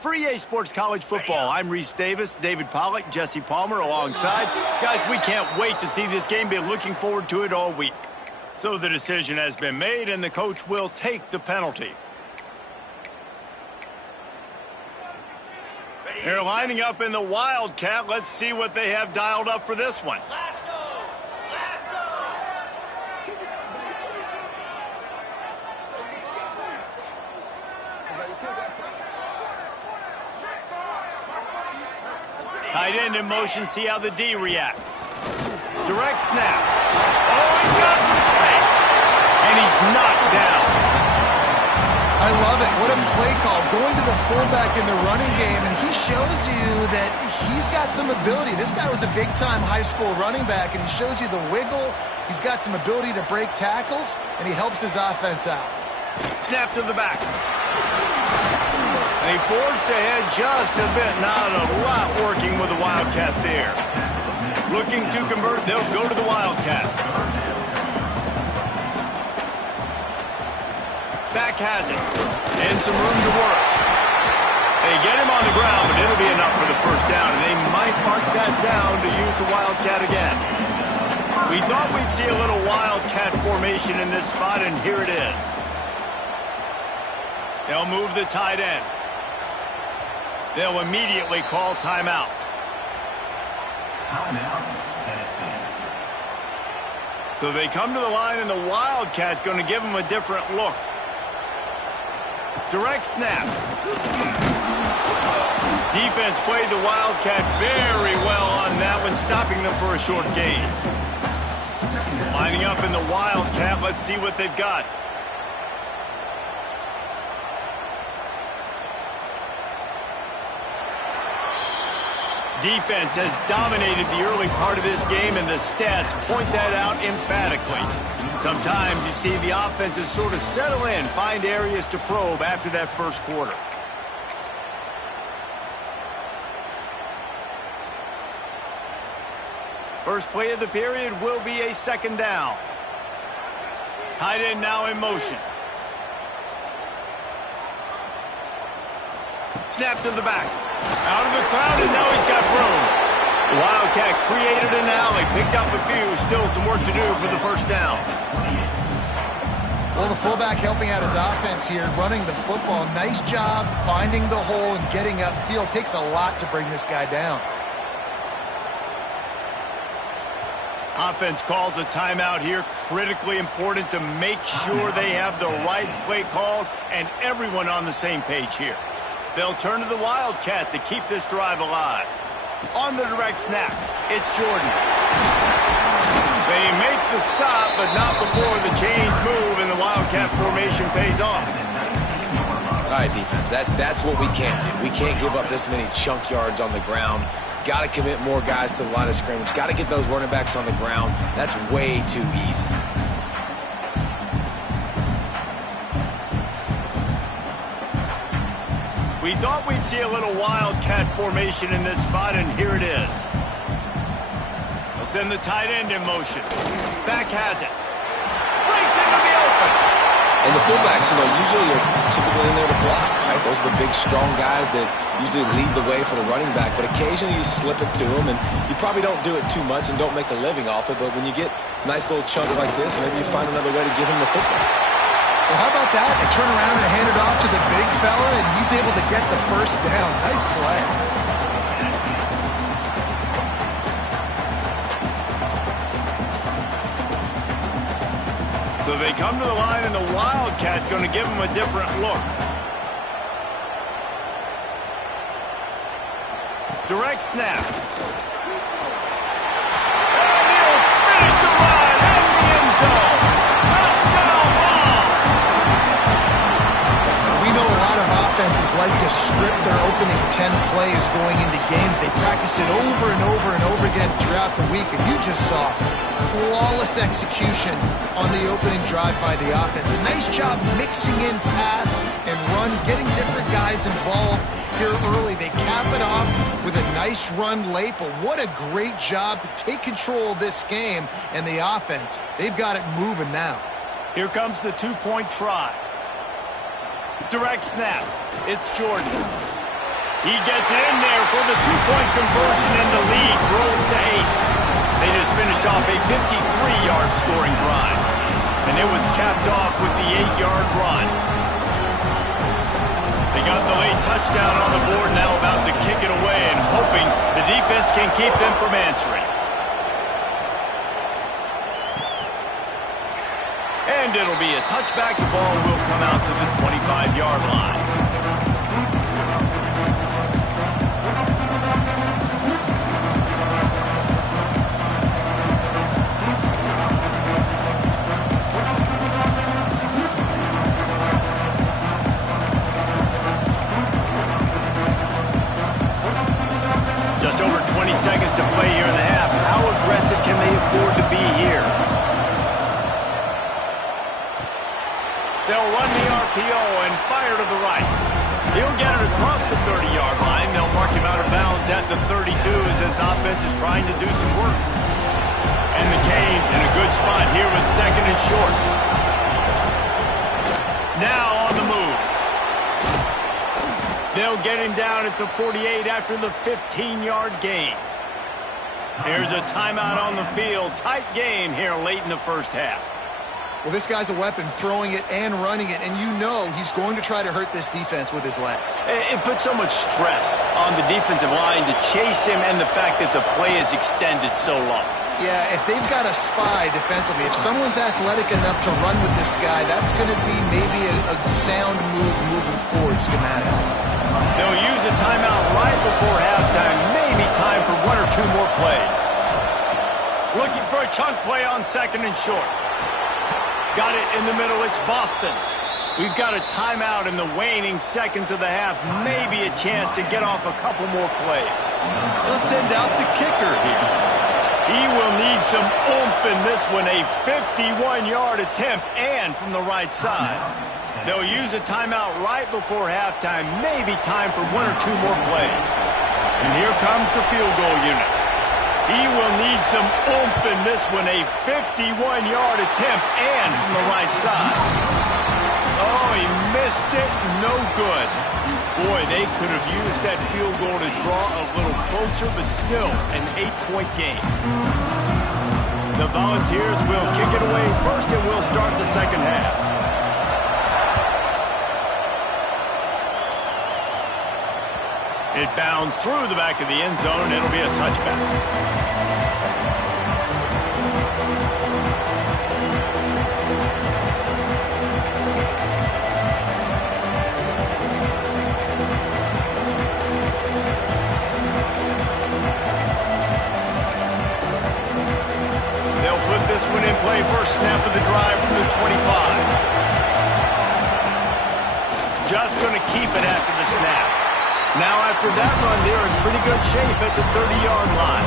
For EA Sports College Football, I'm Reese Davis, David Pollack, Jesse Palmer alongside. Guys, we can't wait to see this game. Been looking forward to it all week. So the decision has been made, and the coach will take the penalty. They're lining up in the Wildcat. Let's see what they have dialed up for this one. Tight end in motion, see how the D reacts. Direct snap. Oh, he's got some space. And he's knocked down. I love it. What a play call. Going to the fullback in the running game, and he shows you that he's got some ability. This guy was a big-time high school running back, and he shows you the wiggle. He's got some ability to break tackles, and he helps his offense out. Snap to the back. They forced ahead just a bit. Not a lot working with the Wildcat there. Looking to convert, they'll go to the Wildcat. Back has it. And some room to work. They get him on the ground, but it'll be enough for the first down, and they might mark that down to use the Wildcat again. We thought we'd see a little Wildcat formation in this spot, and here it is. They'll move the tight end. They'll immediately call timeout. Timeout, Tennessee. So they come to the line, and the Wildcat going to give them a different look. Direct snap. Defense played the Wildcat very well on that one, stopping them for a short gain. Lining up in the Wildcat, let's see what they've got. Defense has dominated the early part of this game, and the stats point that out emphatically. Sometimes you see the offenses sort of settle in, find areas to probe after that first quarter. First play of the period will be a second down. Tight end now in motion. Snap to the back. Out of the crowd, and now he's got room. The Wildcat created an alley, picked up a few, still some work to do for the first down. Well, the fullback helping out his offense here, running the football. Nice job finding the hole and getting upfield. Takes a lot to bring this guy down. Offense calls a timeout here. Critically important to make sure they have the right play called and everyone on the same page here. They'll turn to the Wildcat to keep this drive alive. On the direct snap, it's Jordan. They make the stop, but not before the chains move and the Wildcat formation pays off. All right, defense, that's what we can't do. We can't give up this many chunk yards on the ground. Got to commit more guys to the line of scrimmage. Got to get those running backs on the ground. That's way too easy. We thought we'd see a little Wildcat formation in this spot, and here it is. They'll send the tight end in motion. Back has it. Breaks into the open. And the fullbacks, usually are typically in there to block, right? Those are the big, strong guys that usually lead the way for the running back. But occasionally you slip it to them, and you probably don't do it too much and don't make a living off it. But when you get nice little chunks like this, maybe you find another way to give him the football. Well, how about that? They turn around and hand it off to the big fella, and he's able to get the first down. Nice play. So they come to the line, and the Wildcat going to give them a different look. Direct snap. And he'll finish the run in the end zone. Touchdown ball. We know a lot of offenses like to script their opening 10 plays going into games. They practice it over and over and over again throughout the week, and you just saw flawless execution on the opening drive by the offense. A nice job mixing in pass and run, getting different guys involved here early. They cap it off with a nice run late, but what a great job to take control of this game and the offense. They've got it moving now. Here comes the two-point try. Direct snap. It's Jordan. He gets in there for the two-point conversion, and the lead grows to 8. They just finished off a 53-yard scoring drive. And it was capped off with the 8-yard run. They got the late touchdown on the board, now about to kick it away and hoping the defense can keep them from answering. And it'll be a touchback. The ball will come out to the 25-yard line. Just over 20 seconds to play here in the half. How aggressive can they afford to be here? They'll run the RPO and fire to the right. He'll get it across the 30-yard line. They'll mark him out of bounds at the 32 as this offense is trying to do some work. And the Canes in a good spot here with second and short. Now on the move. They'll get him down at the 48 after the 15-yard gain. Here's a timeout on the field. Tight game here late in the first half. Well, this guy's a weapon, throwing it and running it, and you know he's going to try to hurt this defense with his legs. It puts so much stress on the defensive line to chase him and the fact that the play is extended so long. Yeah, if they've got a spy defensively, if someone's athletic enough to run with this guy, that's going to be maybe a sound move moving forward schematically. They'll use a timeout right before halftime, maybe time for one or two more plays. Looking for a chunk play on second and short. Got it in the middle, it's Boston. We've got a timeout in the waning seconds of the half. Maybe a chance to get off a couple more plays. They'll send out the kicker here. He will need some oomph in this one, a 51-yard attempt and from the right side. They'll use a timeout right before halftime, maybe time for one or two more plays. And here comes the field goal unit. He will need some oomph in this one, a 51-yard attempt and from the right side. Oh, he missed it, no good. Boy, they could have used that field goal to draw a little closer, but still an 8-point game. The Volunteers will kick it away first and will start the second half. It bounds through the back of the end zone, and it'll be a touchback. They'll put this one in play first snap of the drive from the 25. Just going to keep it after the snap. Now, after that run, they're in pretty good shape at the 30-yard line.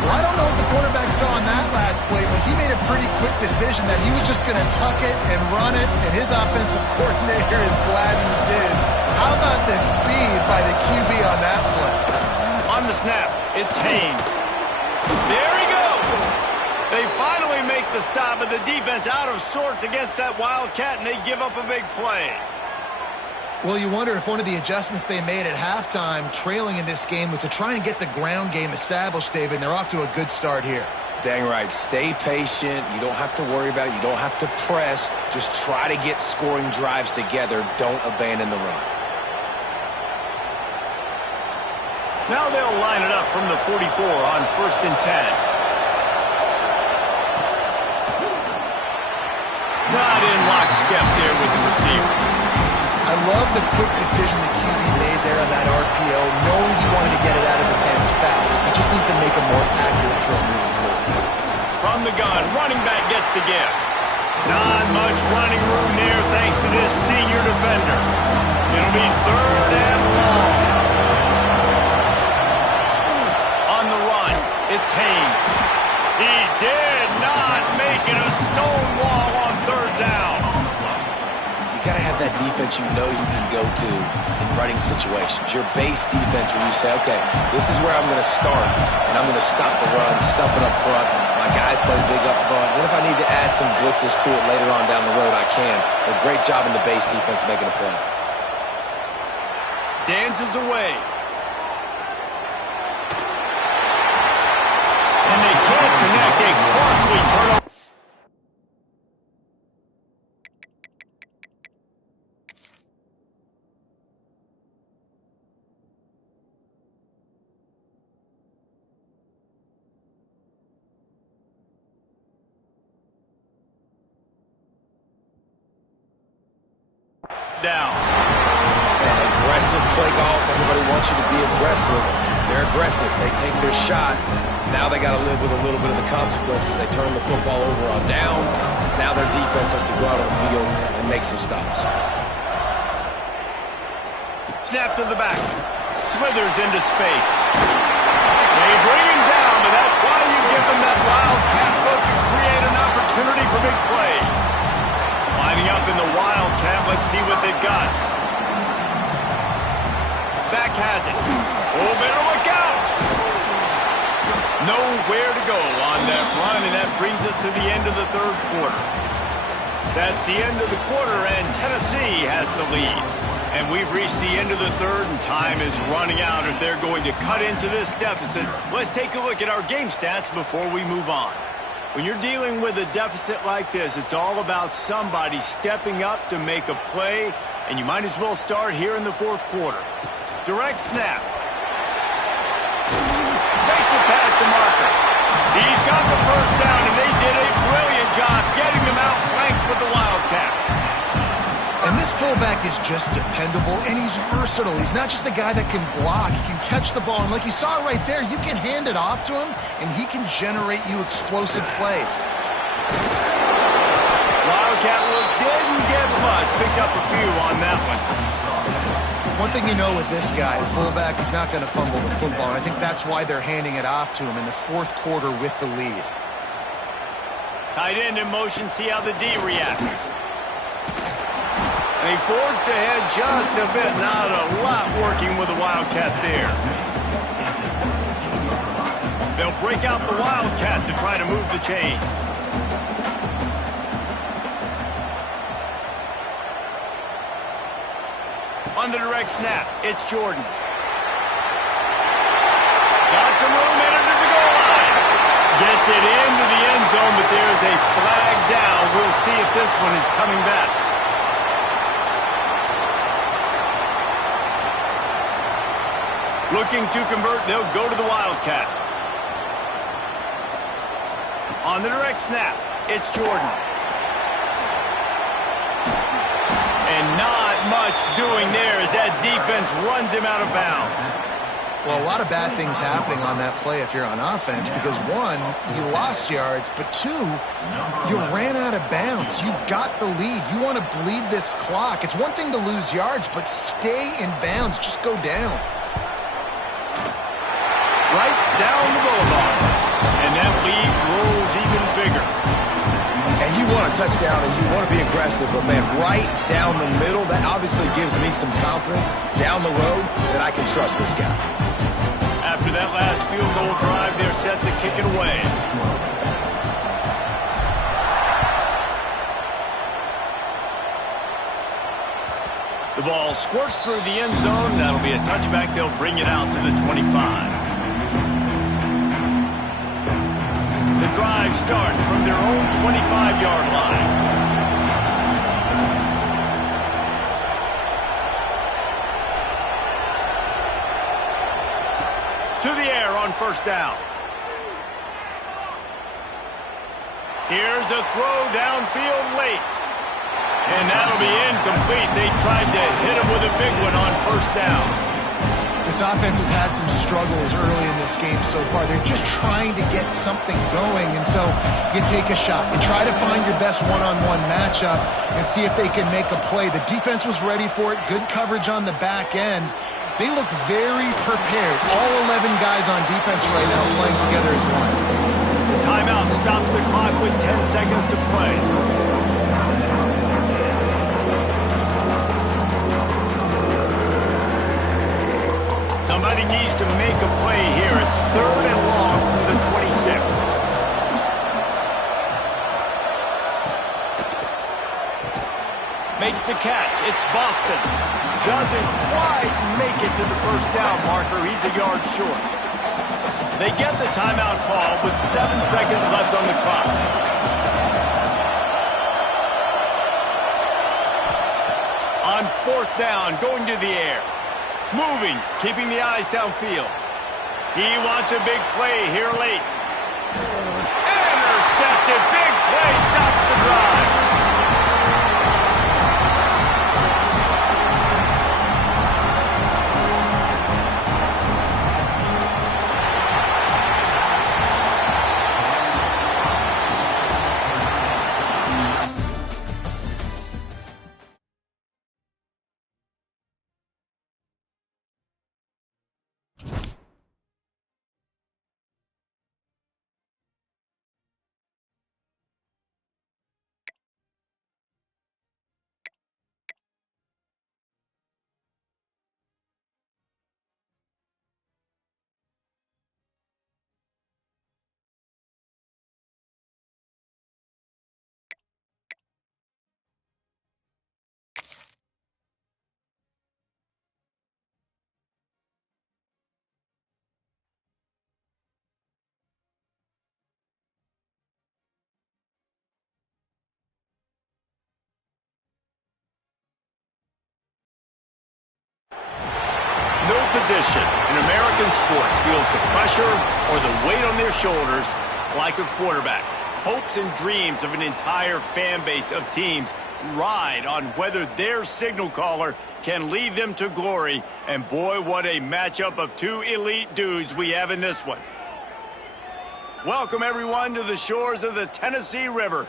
Well, I don't know what the quarterback saw on that last play, but he made a pretty quick decision that he was just going to tuck it and run it, and his offensive coordinator is glad he did. How about the speed by the QB on that play? On the snap, it's Haynes. There he goes. They finally make the stop, but the defense out of sorts against that Wildcat, and they give up a big play. Well, you wonder if one of the adjustments they made at halftime, trailing in this game, was to try and get the ground game established, David, and they're off to a good start here. Dang right. Stay patient. You don't have to worry about it. You don't have to press. Just try to get scoring drives together. Don't abandon the run. Now they'll line it up from the 44 on 1st and 10. Not in lockstep there with the receiver. I love the quick decision the QB made there on that RPO, knowing he wanted to get it out of his hands fast. He just needs to make a more accurate throw moving forward. From the gun, running back gets the gift. Not much running room there thanks to this senior defender. It'll be 3rd and long. On the run, it's Haynes. He did not make it a stone wall on 3rd down. You got to have that defense you know you can go to in running situations. Your base defense where you say, okay, this is where I'm going to start, and I'm going to stop the run, stuff it up front. My guys play big up front. Then if I need to add some blitzes to it later on down the road, I can. But great job in the base defense making a play. Dances away. And they can't connect. A costly turnover. down. And aggressive play calls. Everybody wants you to be aggressive. They're aggressive. They take their shot. Now they got to live with a little bit of the consequences. They turn the football over on downs. Now their defense has to go out on the field and make some stops. Snap to the back. Slithers into space. They bring him down, but that's why you give them that wildcat look to create an opportunity for big plays. Lining up in the wildcat, let's see what they've got. Back has it. Oh, better look out. Nowhere to go on that run, and that brings us to the end of the third quarter. That's the end of the quarter, and Tennessee has the lead. And we've reached the end of the third, and time is running out. If they're going to cut into this deficit, let's take a look at our game stats before we move on. When you're dealing with a deficit like this, it's all about somebody stepping up to make a play, and you might as well start here in the fourth quarter. Direct snap. Makes it past the marker. He's got the first down, and they did a brilliant job getting them out flanked with the wildcat. And this fullback is just dependable, and he's versatile. He's not just a guy that can block. He can catch the ball, and like you saw right there, you can hand it off to him, and he can generate you explosive plays. Wildcat look didn't get much. Picked up a few on that one. One thing you know with this guy, fullback, he's not going to fumble the football, and I think that's why they're handing it off to him in the fourth quarter with the lead. Tight end in motion, see how the D reacts. They forged ahead just a bit. Not a lot working with the Wildcat there. They'll break out the Wildcat to try to move the chains. On the direct snap, it's Jordan. Got some room into the goal line. Gets it into the end zone, but there is a flag down. We'll see if this one is coming back. Looking to convert, they'll go to the Wildcat. On the direct snap, it's Jordan. And not much doing there as that defense runs him out of bounds. Well, a lot of bad things happening on that play if you're on offense because, one, you lost yards, but two, you ran out of bounds. You've got the lead. You want to bleed this clock. It's one thing to lose yards, but stay in bounds. Just go down. Right down the boulevard. And that lead grows even bigger. And you want a touchdown and you want to be aggressive, but man, right down the middle, that obviously gives me some confidence down the road that I can trust this guy. After that last field goal drive, they're set to kick it away. The ball squirts through the end zone. That'll be a touchback. They'll bring it out to the 25. The drive starts from their own 25-yard line. To the air on first down. Here's a throw downfield late. And that'll be incomplete. They tried to hit him with a big one on first down. This offense has had some struggles early in this game so far. They're just trying to get something going, and so you take a shot. You try to find your best one-on-one matchup and see if they can make a play. The defense was ready for it. Good coverage on the back end. They look very prepared. All 11 guys on defense right now playing together as one. The timeout stops the clock with 10 seconds to play. Somebody needs to make a play here. It's third and long from the 26. Makes the catch. It's Boston. Doesn't quite make it to the first down marker. He's a yard short. They get the timeout call with 7 seconds left on the clock. On fourth down, going to the air. Moving, keeping the eyes downfield. He wants a big play here late. Intercepted, big play, stops the drive. position in American sports feels the pressure or the weight on their shoulders like a quarterback. Hopes and dreams of an entire fan base of teams ride on whether their signal caller can lead them to glory. And boy, what a matchup of two elite dudes we have in this one. Welcome, everyone, to the shores of the Tennessee River.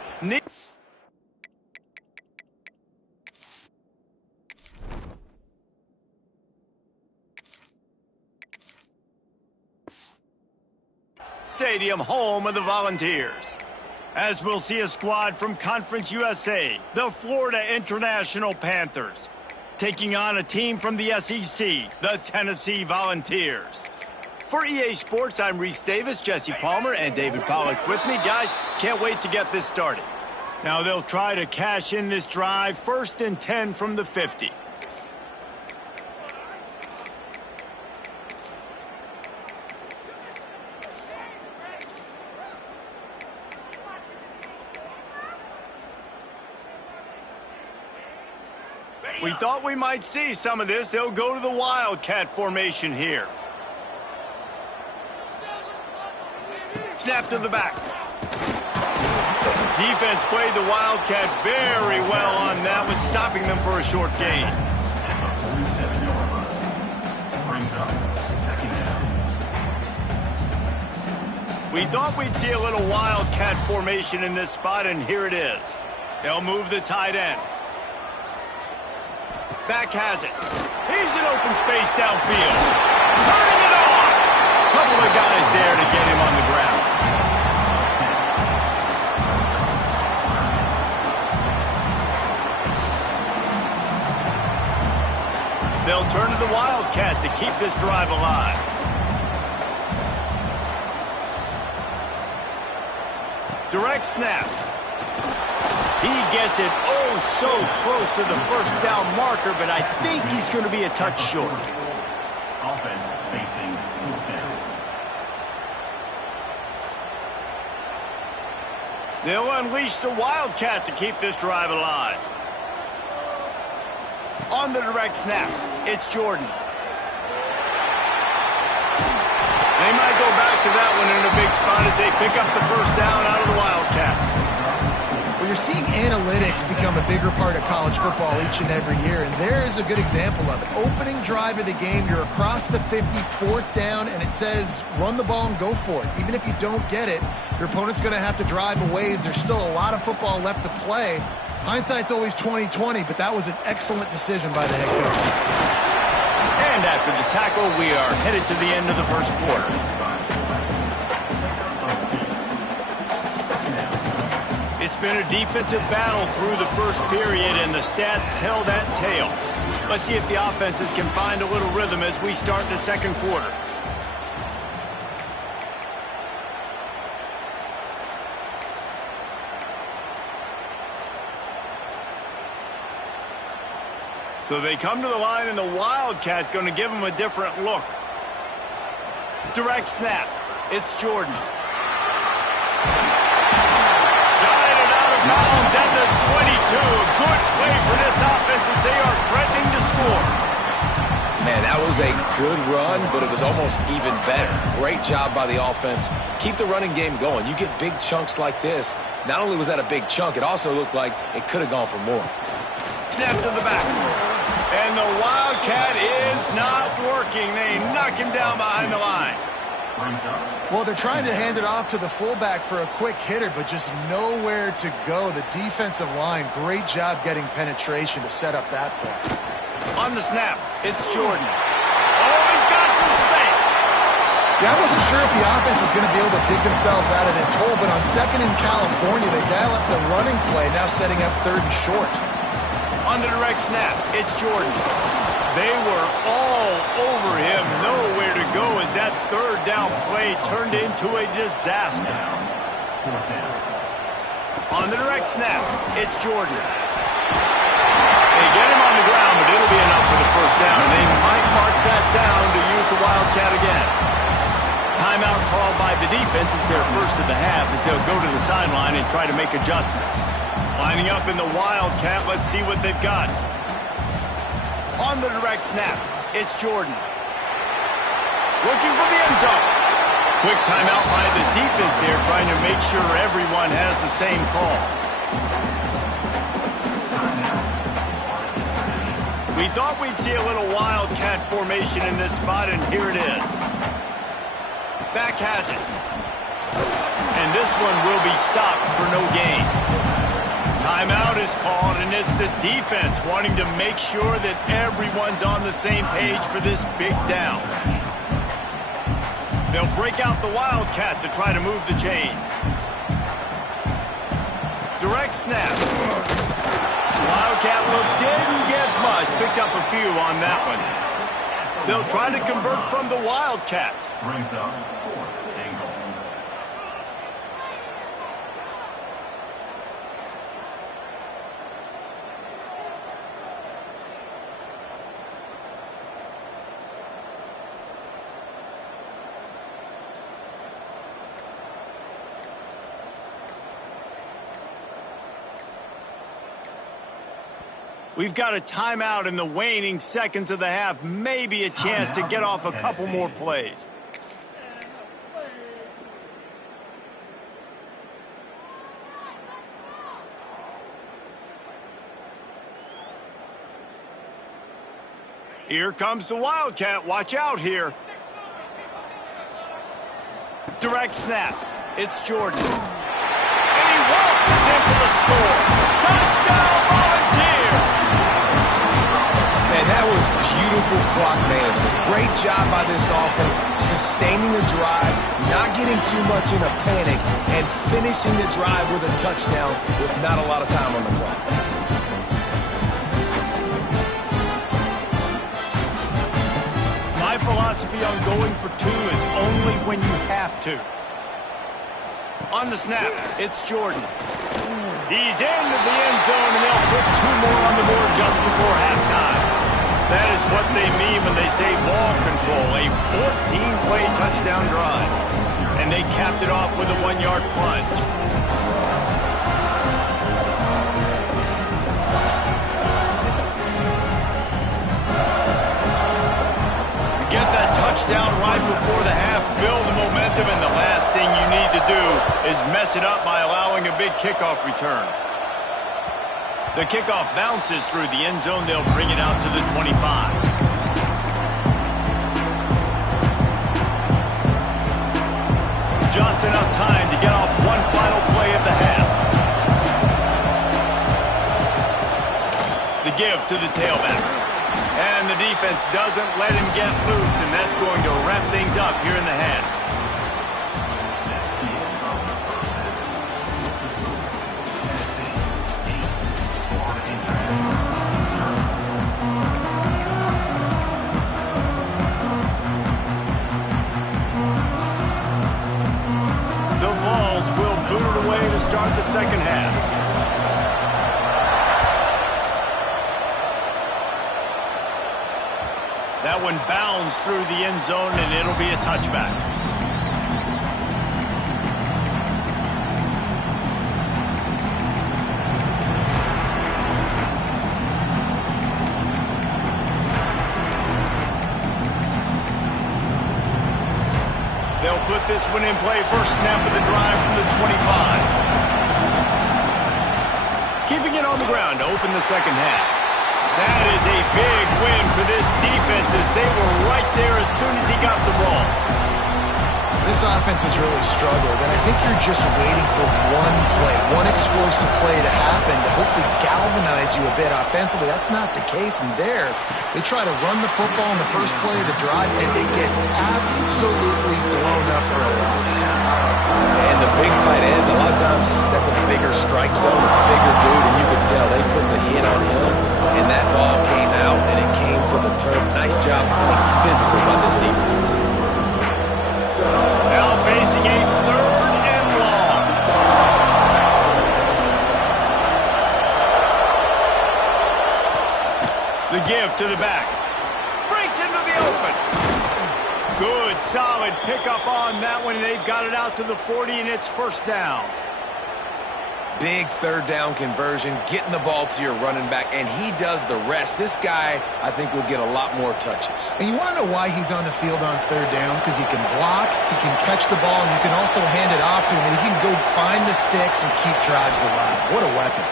Stadium, home of the Volunteers. As we'll see a squad from Conference USA, the Florida International Panthers, taking on a team from the SEC, the Tennessee Volunteers. For EA Sports, I'm Reese Davis, Jesse Palmer, and David Pollack with me. Guys, can't wait to get this started. Now they'll try to cash in this drive, 1st and 10 from the 50. We thought we might see some of this. They'll go to the Wildcat formation here. Snap to the back. Defense played the Wildcat very well on that one, stopping them for a short gain. We thought we'd see a little Wildcat formation in this spot, and here it is. They'll move the tight end. Back has it. He's in open space downfield. Turning it on. Couple of guys there to get him on the ground. They'll turn to the Wildcat to keep this drive alive. Direct snap. He gets it so close to the first down marker, but I think he's going to be a touch short. Offense facing fourth down. They'll unleash the Wildcat to keep this drive alive. On the direct snap, it's Jordan. They might go back to that one in a big spot as they pick up the first down out of the Wildcat. Well, you're seeing analytics become a bigger part of college football each and every year, and there is a good example of it. Opening drive of the game, you're across the 50, 4th down, and it says run the ball and go for it. Even if you don't get it, your opponent's going to have to drive a ways. There's still a lot of football left to play. Hindsight's always 20/20, but that was an excellent decision by the head coach. And after the tackle, we are headed to the end of the first quarter. It's been a defensive battle through the first period, and the stats tell that tale. Let's see if the offenses can find a little rhythm as we start the second quarter. So they come to the line, and the Wildcat going to give them a different look. Direct snap. It's Jordan. Bounds at the 22. Good play for this offense as they are threatening to score. Man, that was a good run, but it was almost even better. Great job by the offense. Keep the running game going. You get big chunks like this. Not only was that a big chunk, it also looked like it could have gone for more. Snap to the back. And the Wildcat is not working. They knock him down behind the line. Well, they're trying to hand it off to the fullback for a quick hitter, but just nowhere to go. The defensive line, great job getting penetration to set up that play. On the snap, it's Jordan. Oh, he's got some space. Yeah, I wasn't sure if the offense was going to be able to dig themselves out of this hole, but on 2nd in California, they dial up the running play, now setting up 3rd and short. On the direct snap, it's Jordan. They were all over him, nowhere to go as that 3rd down play turned into a disaster. On the direct snap, it's Jordan. They get him on the ground, but it'll be enough for the first down, and they might mark that down to use the Wildcat again. Timeout called by the defense is their first of the half as they'll go to the sideline and try to make adjustments. Lining up in the Wildcat, let's see what they've got. On the direct snap, it's Jordan. Looking for the end zone. Quick timeout by the defense there, trying to make sure everyone has the same call. We thought we'd see a little wildcat formation in this spot, and here it is. Back has it. And this one will be stopped for no gain. Timeout is called, and it's the defense wanting to make sure that everyone's on the same page for this big down. They'll break out the Wildcat to try to move the chain. Direct snap. Wildcat look didn't get much. Picked up a few on that one. They'll try to convert from the Wildcat. Brings up 4th and goal. We've got a timeout in the waning seconds of the half. Maybe a chance to get off a couple more plays. Here comes the Wildcat. Watch out here. Direct snap. It's Jordan. And he waltzes in for the score. Touchdown, Volunteers! Man, that was beautiful clock management. Great job by this offense, sustaining the drive, not getting too much in a panic, and finishing the drive with a touchdown with not a lot of time on the clock. My philosophy on going for two is only when you have to. On the snap, it's Jordan. He's into the end zone, and they'll put two more on the board just before halftime. That is what they mean when they say ball control, a 14-play touchdown drive. And they capped it off with a 1-yard plunge. Get that touchdown right before the half, build the momentum, and the last thing you need to do is mess it up by allowing a big kickoff return. The kickoff bounces through the end zone. They'll bring it out to the 25. Just enough time to get off one final play of the half. The give to the tailback. And the defense doesn't let him get loose, and that's going to wrap things up here in the half. The Vols will boot it away to start the second half. That one bounds through the end zone, and it'll be a touchback. They'll put this one in play. First snap of the drive from the 25. Keeping it on the ground to open the second half. That is a big win for this defense as they were right there as soon as he got the ball. This offense has really struggled, and I think you're just waiting for one play, one explosive play to happen to hopefully galvanize you a bit offensively. That's not the case, and there, they try to run the football in the first play of the drive, and it gets absolutely blown up for a loss. And the big tight end, a lot of times that's a bigger strike zone, a bigger dude, and you could tell they put the hit on him, and that ball came out, and it came to the turf. Nice job playing physical by this defense. Now facing a 3rd and long. The give to the back. Breaks into the open. Good, solid pickup on that one. They've got it out to the 40, and it's first down. Big third down conversion, getting the ball to your running back, and he does the rest. This guy, I think, will get a lot more touches. And you want to know why he's on the field on third down? Because he can block, he can catch the ball, and you can also hand it off to him, and he can go find the sticks and keep drives alive. What a weapon.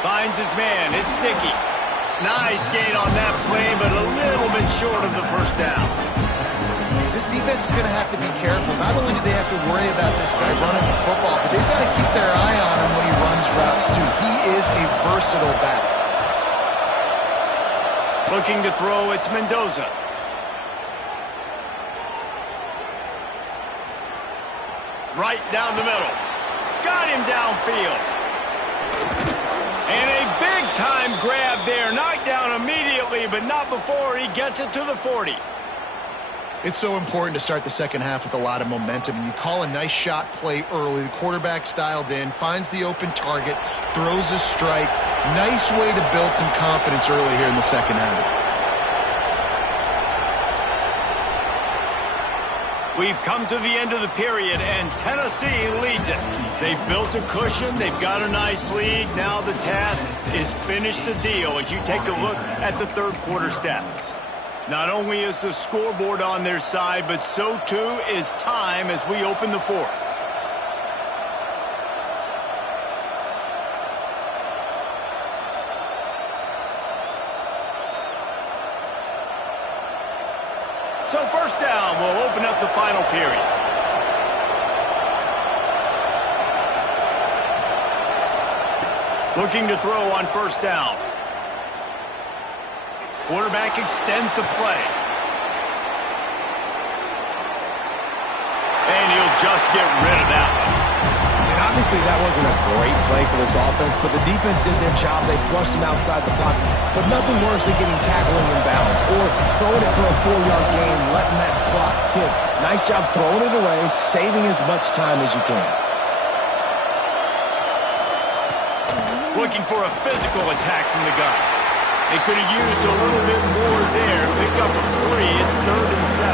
Finds his man. It's Dickey. Nice gain on that play, but a little bit short of the first down. This defense is going to have to be careful. Not only do they have to worry about this guy running the football, but they've got to keep their eye on him when he runs routes, too. He is a versatile back. Looking to throw, it's Mendoza. Right down the middle. Got him downfield. And a big-time grab there. Knocked down immediately, but not before he gets it to the 40. It's so important to start the second half with a lot of momentum. You call a nice shot play early. The quarterback's dialed in, finds the open target, throws a strike. Nice way to build some confidence early here in the second half. We've come to the end of the period, and Tennessee leads it. They've built a cushion. They've got a nice lead. Now the task is finish the deal as you take a look at the third quarter stats. Not only is the scoreboard on their side, but so too is time as we open the fourth. So first down will open up the final period. Looking to throw on first down. Quarterback extends the play. And he'll just get rid of that one. And obviously that wasn't a great play for this offense, but the defense did their job. They flushed him outside the block. But nothing worse than getting tackled in bounds or throwing it for a 4-yard gain, letting that clock tick. Nice job throwing it away, saving as much time as you can. Looking for a physical attack from the gun. They could have used a little bit more there. Pick up a 3. It's 3rd and 7.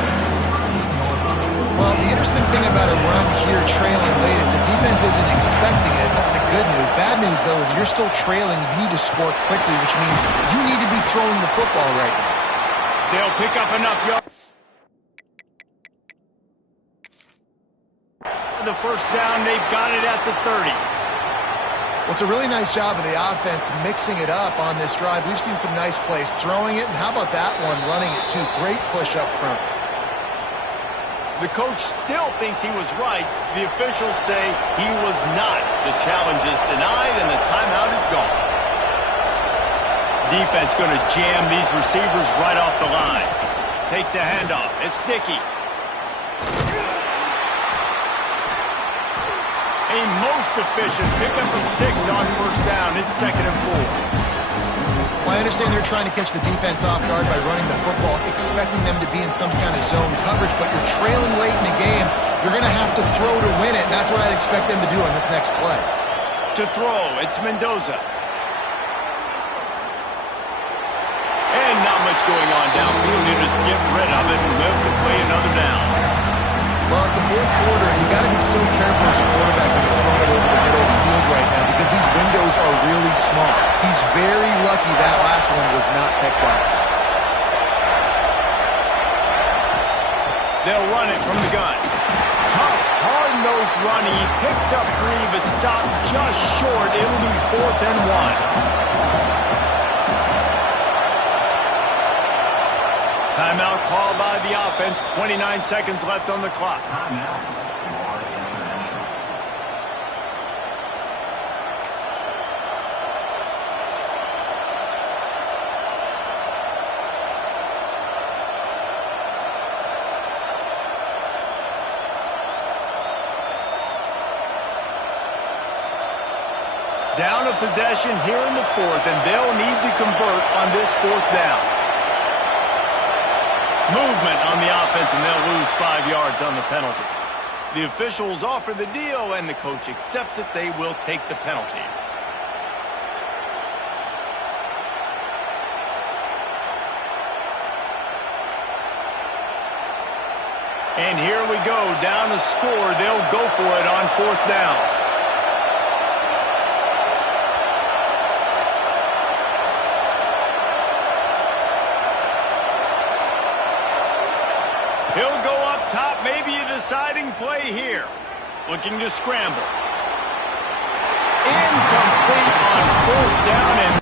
Well, the interesting thing about a run here trailing late is the defense isn't expecting it. That's the good news. Bad news, though, is you're still trailing. You need to score quickly, which means you need to be throwing the football right now. They'll pick up enough yards. The first down, they've got it at the 30. Well, it's a really nice job of the offense mixing it up on this drive. We've seen some nice plays throwing it, and how about that one running it too? Great push up front. The coach still thinks he was right. The officials say he was not. The challenge is denied, and the timeout is gone. Defense going to jam these receivers right off the line. Takes a handoff. It's Dickey. A most efficient pickup of 6 on first down. It's 2nd and 4. Well, I understand they're trying to catch the defense off guard by running the football, expecting them to be in some kind of zone coverage, but you're trailing late in the game. You're going to have to throw to win it, and that's what I'd expect them to do on this next play. To throw, it's Mendoza. And not much going on downfield. You just get rid of it and live to play another down. Well, it's the fourth quarter, and you got to be so careful as a quarterback when you're throwing it over the middle of the field right now because these windows are really small. He's very lucky that last one was not picked off. They'll run it from the gun. Tough, hard-nosed running. He picks up 3, but stopped just short. It'll be 4th and 1. Timeout called by the offense. 29 seconds left on the clock. Timeout. Down a possession here in the 4th, and they'll need to convert on this 4th down. Movement on the offense, and they'll lose 5 yards on the penalty. The officials offer the deal, and the coach accepts it. They will take the penalty. And here we go, down a score. They'll go for it on 4th down. deciding play here. Looking to scramble. Incomplete on 4th down and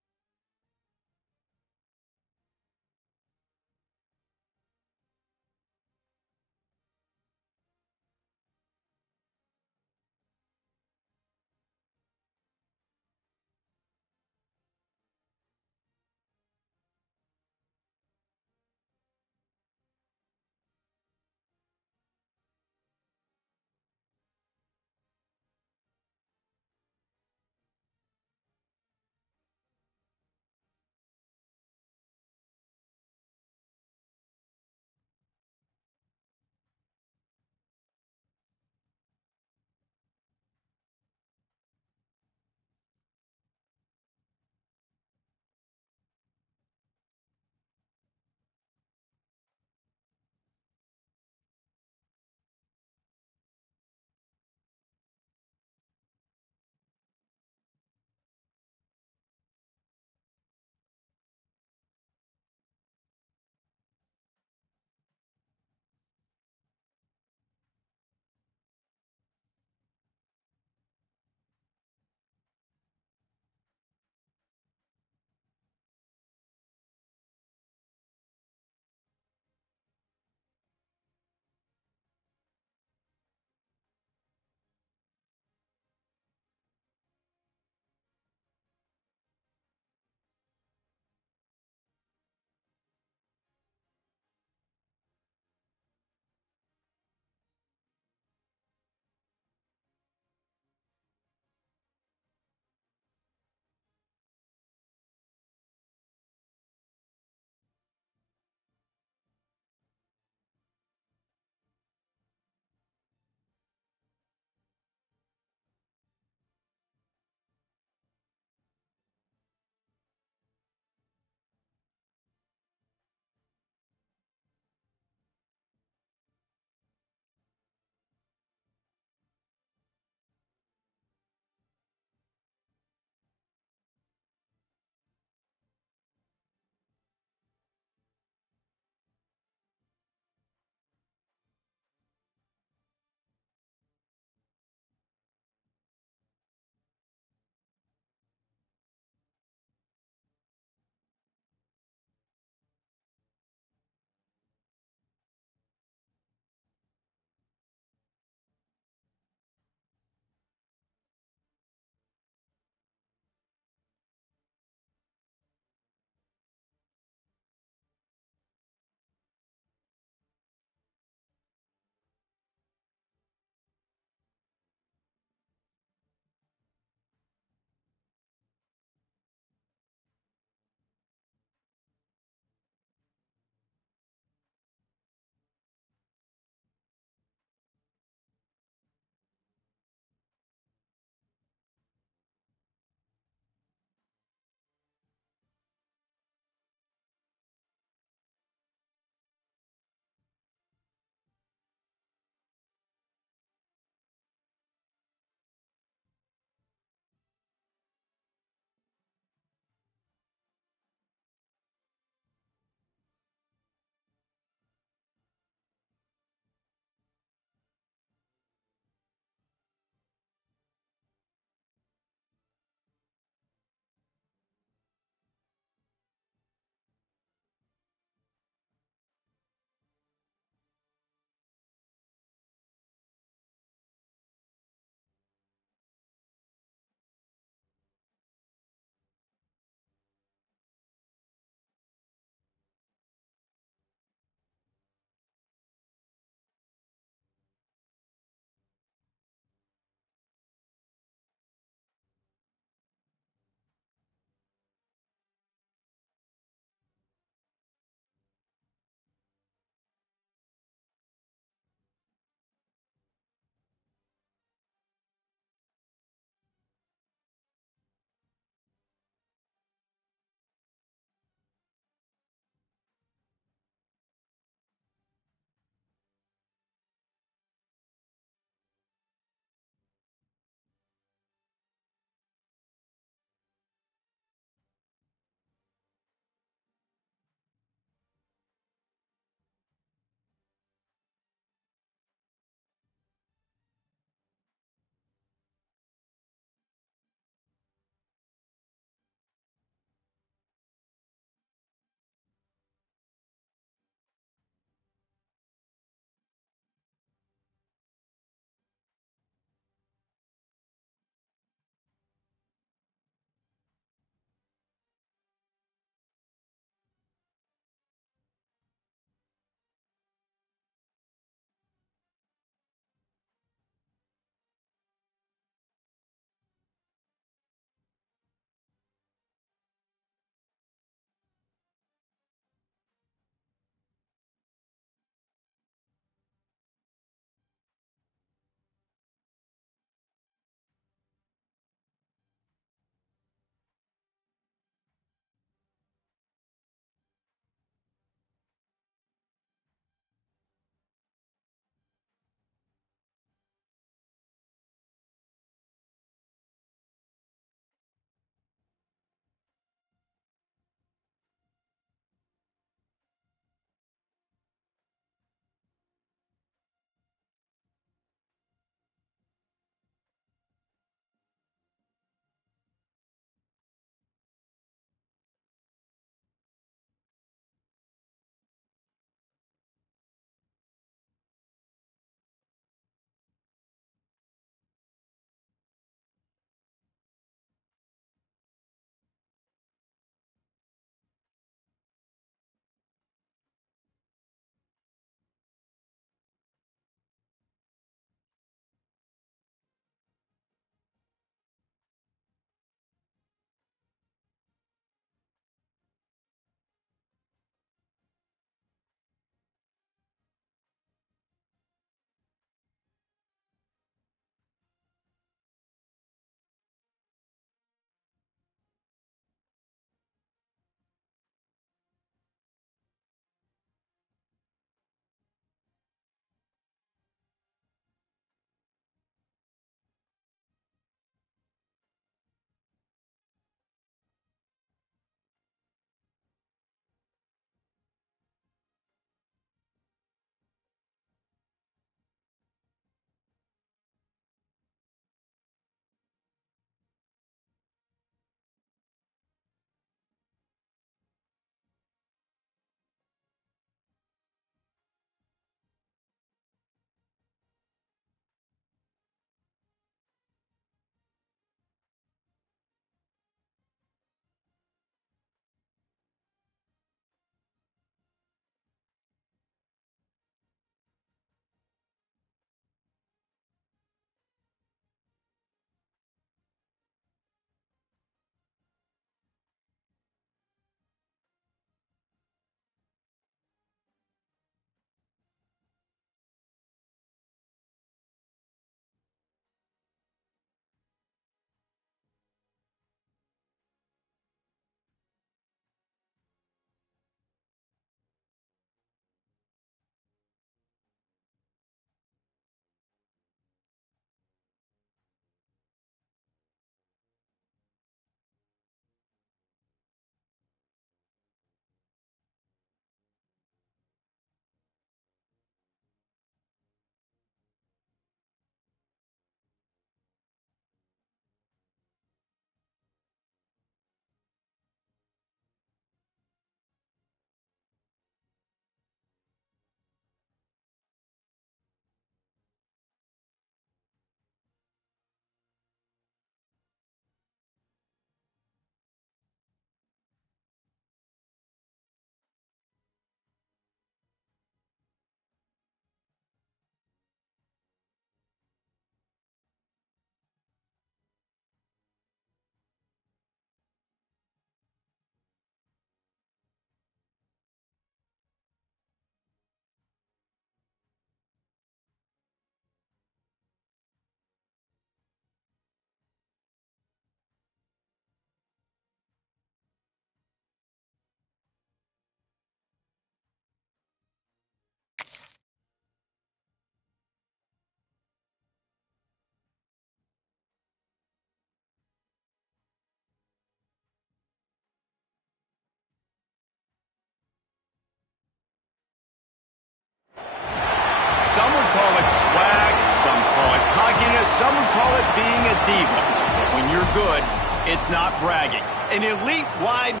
diva. But when you're good, it's not bragging. An elite wide...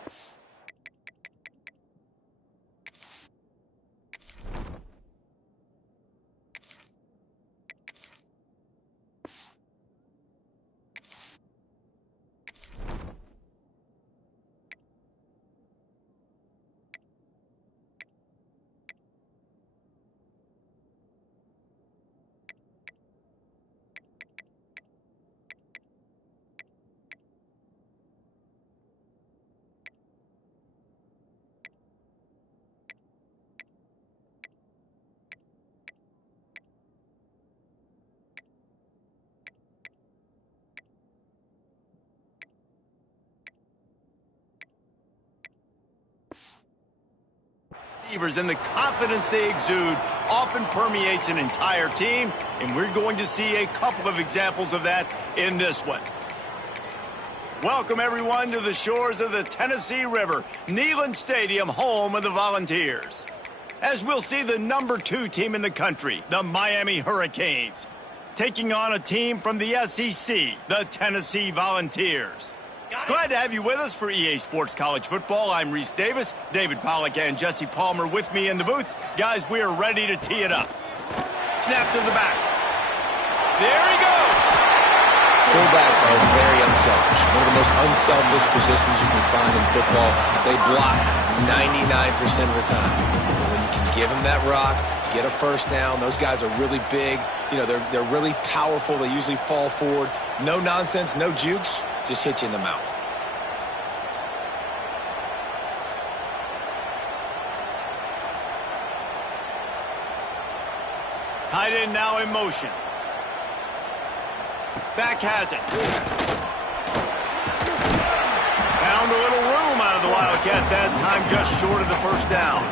And the confidence they exude often permeates an entire team, and we're going to see a couple of examples of that in this one. Welcome, everyone, to the shores of the Tennessee River, Neyland Stadium, home of the Volunteers. As we'll see the #2 team in the country, the Miami Hurricanes, taking on a team from the SEC, the Tennessee Volunteers. Glad to have you with us for EA Sports College Football. I'm Reese Davis, David Pollack and Jesse Palmer with me in the booth. Guys, we are ready to tee it up. Snap to the back. There he goes. Fullbacks are very unselfish. One of the most unselfish positions you can find in football. They block 99% of the time. When you can give them that rock, get a first down. Those guys are really big. You know, they're really powerful. They usually fall forward. No nonsense, no jukes. Just hit you in the mouth. Tight end now in motion. Back has it. Found a little room out of the Wildcat that time, just short of the first down.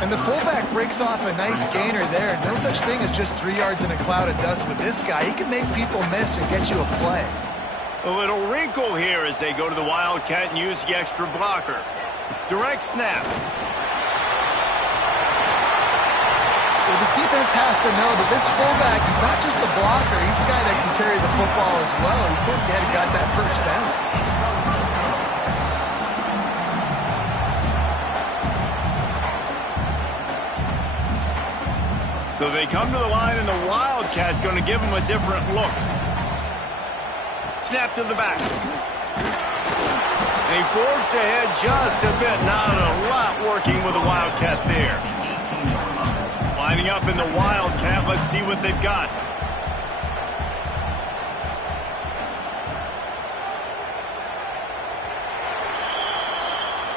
And the fullback breaks off a nice gainer there. No such thing as just 3 yards in a cloud of dust with this guy. He can make people miss and get you a play. A little wrinkle here as they go to the Wildcat and use the extra blocker. Direct snap. Well, this defense has to know that this fullback, he's not just a blocker. He's a guy that can carry the football as well. He went ahead and got that first down. So they come to the line, and the Wildcat going to give them a different look. Snap to the back. They forced ahead just a bit. Not a lot working with the Wildcat there. Lining up in the Wildcat. Let's see what they've got.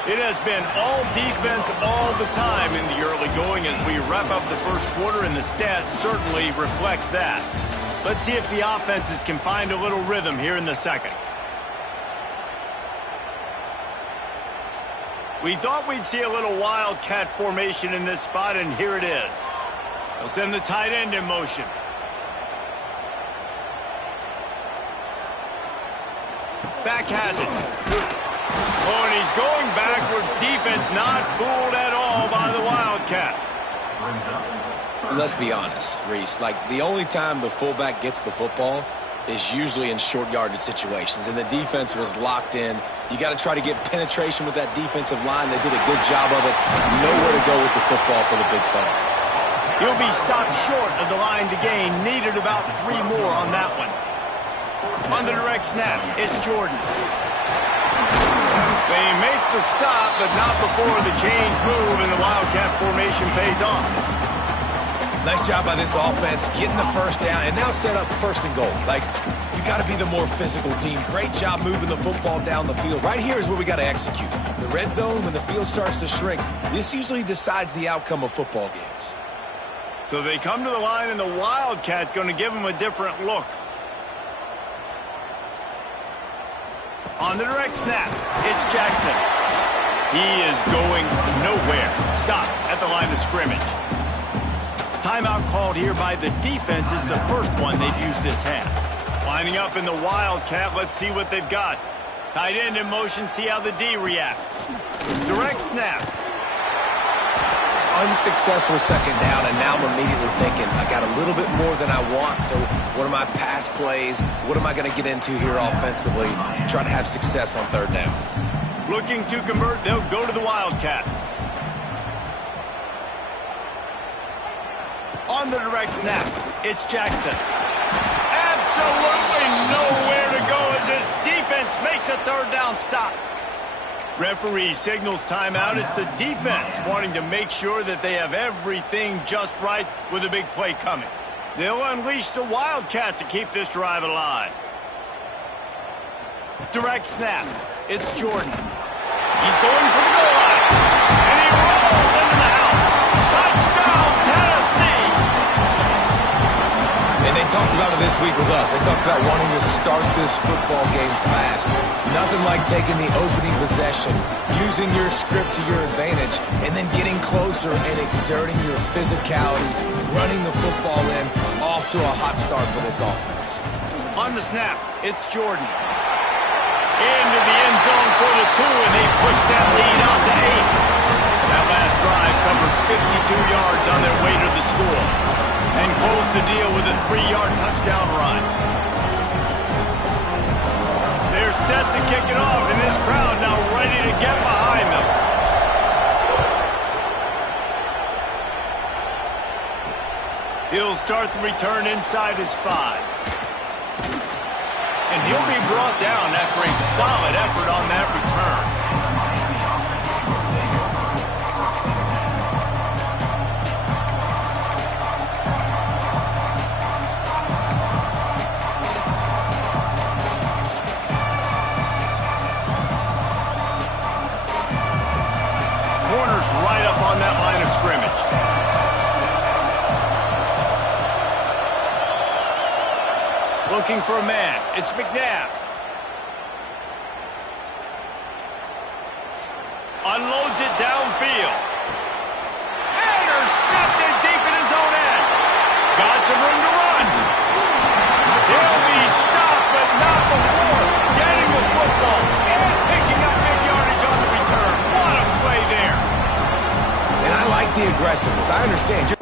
It has been all defense all the time in the early going as we wrap up the first quarter, and the stats certainly reflect that. Let's see if the offenses can find a little rhythm here in the second. We thought we'd see a little Wildcat formation in this spot, and here it is. They'll send the tight end in motion. Back has it. Oh, and he's going backwards. Defense not fooled at all by the Wildcat. Let's be honest, Reese. Like, the only time the fullback gets the football is usually in short yardage situations, and the defense was locked in. You got to try to get penetration with that defensive line. They did a good job of it. Nowhere to go with the football for the big fella. He'll be stopped short of the line to gain. Needed about 3 more on that one. On the direct snap, it's Jordan. They make the stop, but not before the chains move and the Wildcat formation pays off. Nice job by this offense, getting the first down, and now set up first and goal. Like, you got to be the more physical team. Great job moving the football down the field. Right here is where we got to execute. The red zone, when the field starts to shrink, this usually decides the outcome of football games. So they come to the line, and the Wildcat going to give them a different look. On the direct snap, it's Jackson. He is going nowhere. Stop at the line of scrimmage. Timeout called here by the defense is the first one they've used this half. Lining up in the Wildcat, let's see what they've got. Tight end in motion, see how the D reacts. Direct snap. unsuccessful second down, and now I'm immediately thinking, I got a little bit more than I want, so what are my pass plays? What am I going to get into here offensively? Try to have success on third down. Looking to convert, they'll go to the Wildcat. On the direct snap, it's Jackson. Absolutely nowhere to go as this defense makes a third down stop. Referee signals timeout. It's the defense wanting to make sure that they have everything just right with a big play coming. They'll unleash the Wildcat to keep this drive alive. Direct snap. It's Jordan. He's going for the goal line. And he rolls into the house. Touchdown, Tennessee! And they talked about it this week with us. They talked about wanting to start this football game fast. Nothing like taking the opening possession, using your script to your advantage, and then getting closer and exerting your physicality, running the football in, off to a hot start for this offense. On the snap, it's Jordan. Into the end zone for the 2, and they push that lead out to 8. That last drive covered 52 yards on their way to the score and closed the deal with a 3-yard touchdown run. They're set to kick it off, and this crowd now ready to get behind them. He'll start the return inside his 5. And he'll be brought down after a solid effort on that return. Corner's right up on that line of scrimmage. Looking for a man. It's McNabb. Unloads it downfield. Intercepted deep in his own end. Got some room to run. He'll be stopped, but not before getting the football and picking up big yardage on the return. What a play there. And I like the aggressiveness. I understand.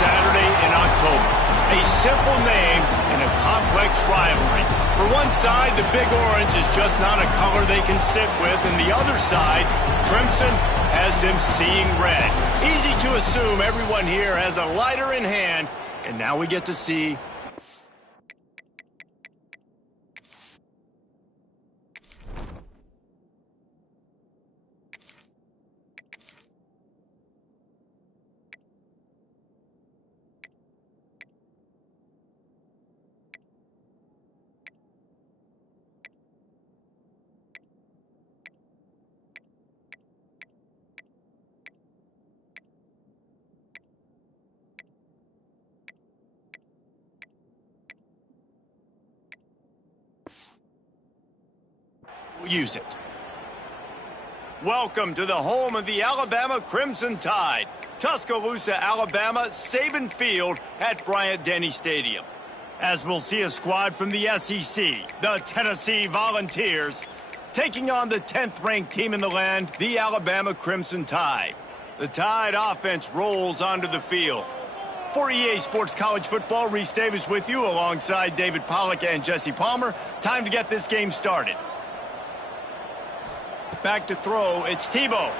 Saturday in October. A simple name and a complex rivalry. For one side, the Big Orange is just not a color they can sit with, and the other side, Crimson, has them seeing red. Easy to assume everyone here has a lighter in hand, and now we get to see use it. Welcome to the home of the Alabama Crimson Tide. Tuscaloosa, Alabama, Saban Field at Bryant-Denny Stadium. As we'll see a squad from the SEC, the Tennessee Volunteers, taking on the 10th-ranked team in the land, the Alabama Crimson Tide. The Tide offense rolls onto the field. For EA Sports College Football, Reese Davis with you alongside David Pollack and Jesse Palmer. Time to get this game started. Back to throw, it's Tebow.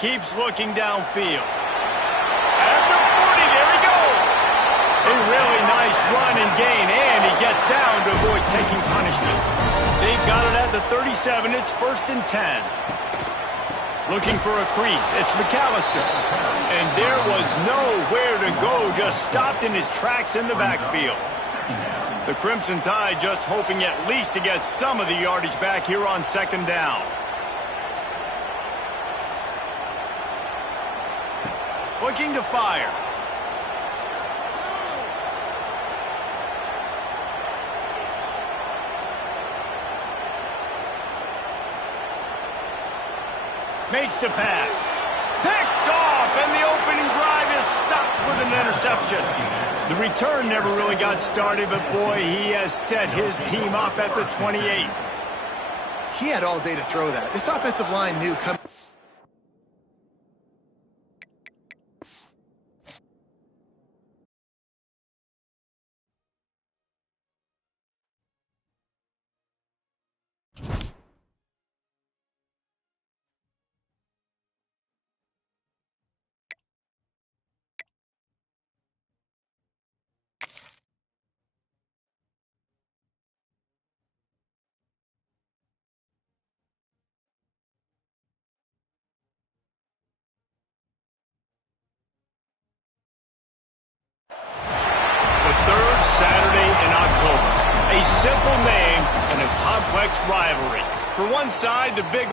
Keeps looking downfield. At the 40, there he goes. A really nice run and gain, and he gets down to avoid taking punishment. They've got it at the 37, it's 1st and 10. Looking for a crease, it's McAllister. And there was nowhere to go, just stopped in his tracks in the backfield. The Crimson Tide just hoping at least to get some of the yardage back here on 2nd down. Looking to fire. Makes the pass. Picked off, and the opening drive is stopped with an interception. The return never really got started, but boy, he has set his team up at the 28. He had all day to throw that. This offensive line knew coming. Saturday in October. A simple name and a complex rivalry. For one side, the Big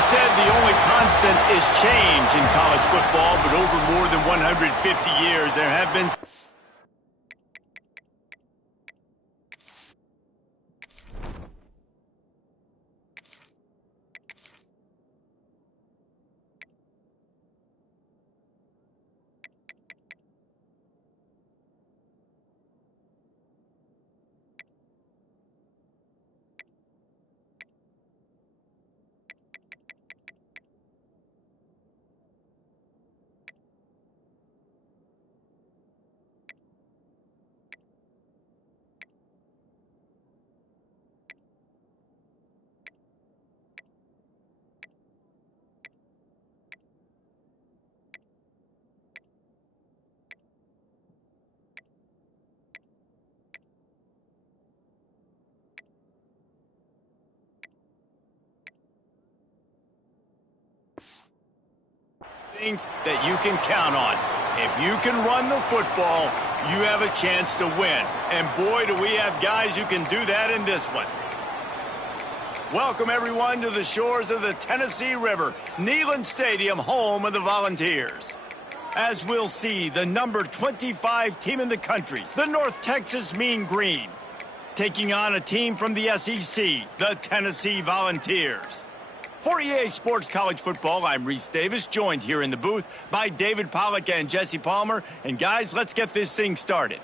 always said the only constant is change in college football, but over more than 150 years, there have been things that you can count on. If you can run the football, you have a chance to win. And boy, do we have guys who can do that in this one. Welcome, everyone, to the shores of the Tennessee River, Neyland Stadium, home of the Volunteers. As we'll see, the number 25 team in the country, the North Texas Mean Green, taking on a team from the SEC, the Tennessee Volunteers. For EA Sports College Football, I'm Reese Davis, joined here in the booth by David Pollack and Jesse Palmer. And guys, let's get this thing started.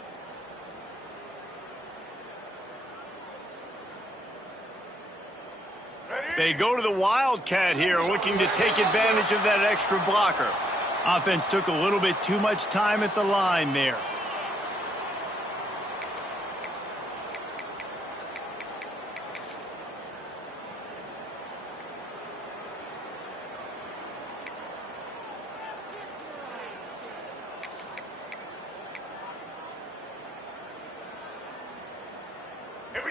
They go to the Wildcat here, looking to take advantage of that extra blocker. Offense took a little bit too much time at the line there.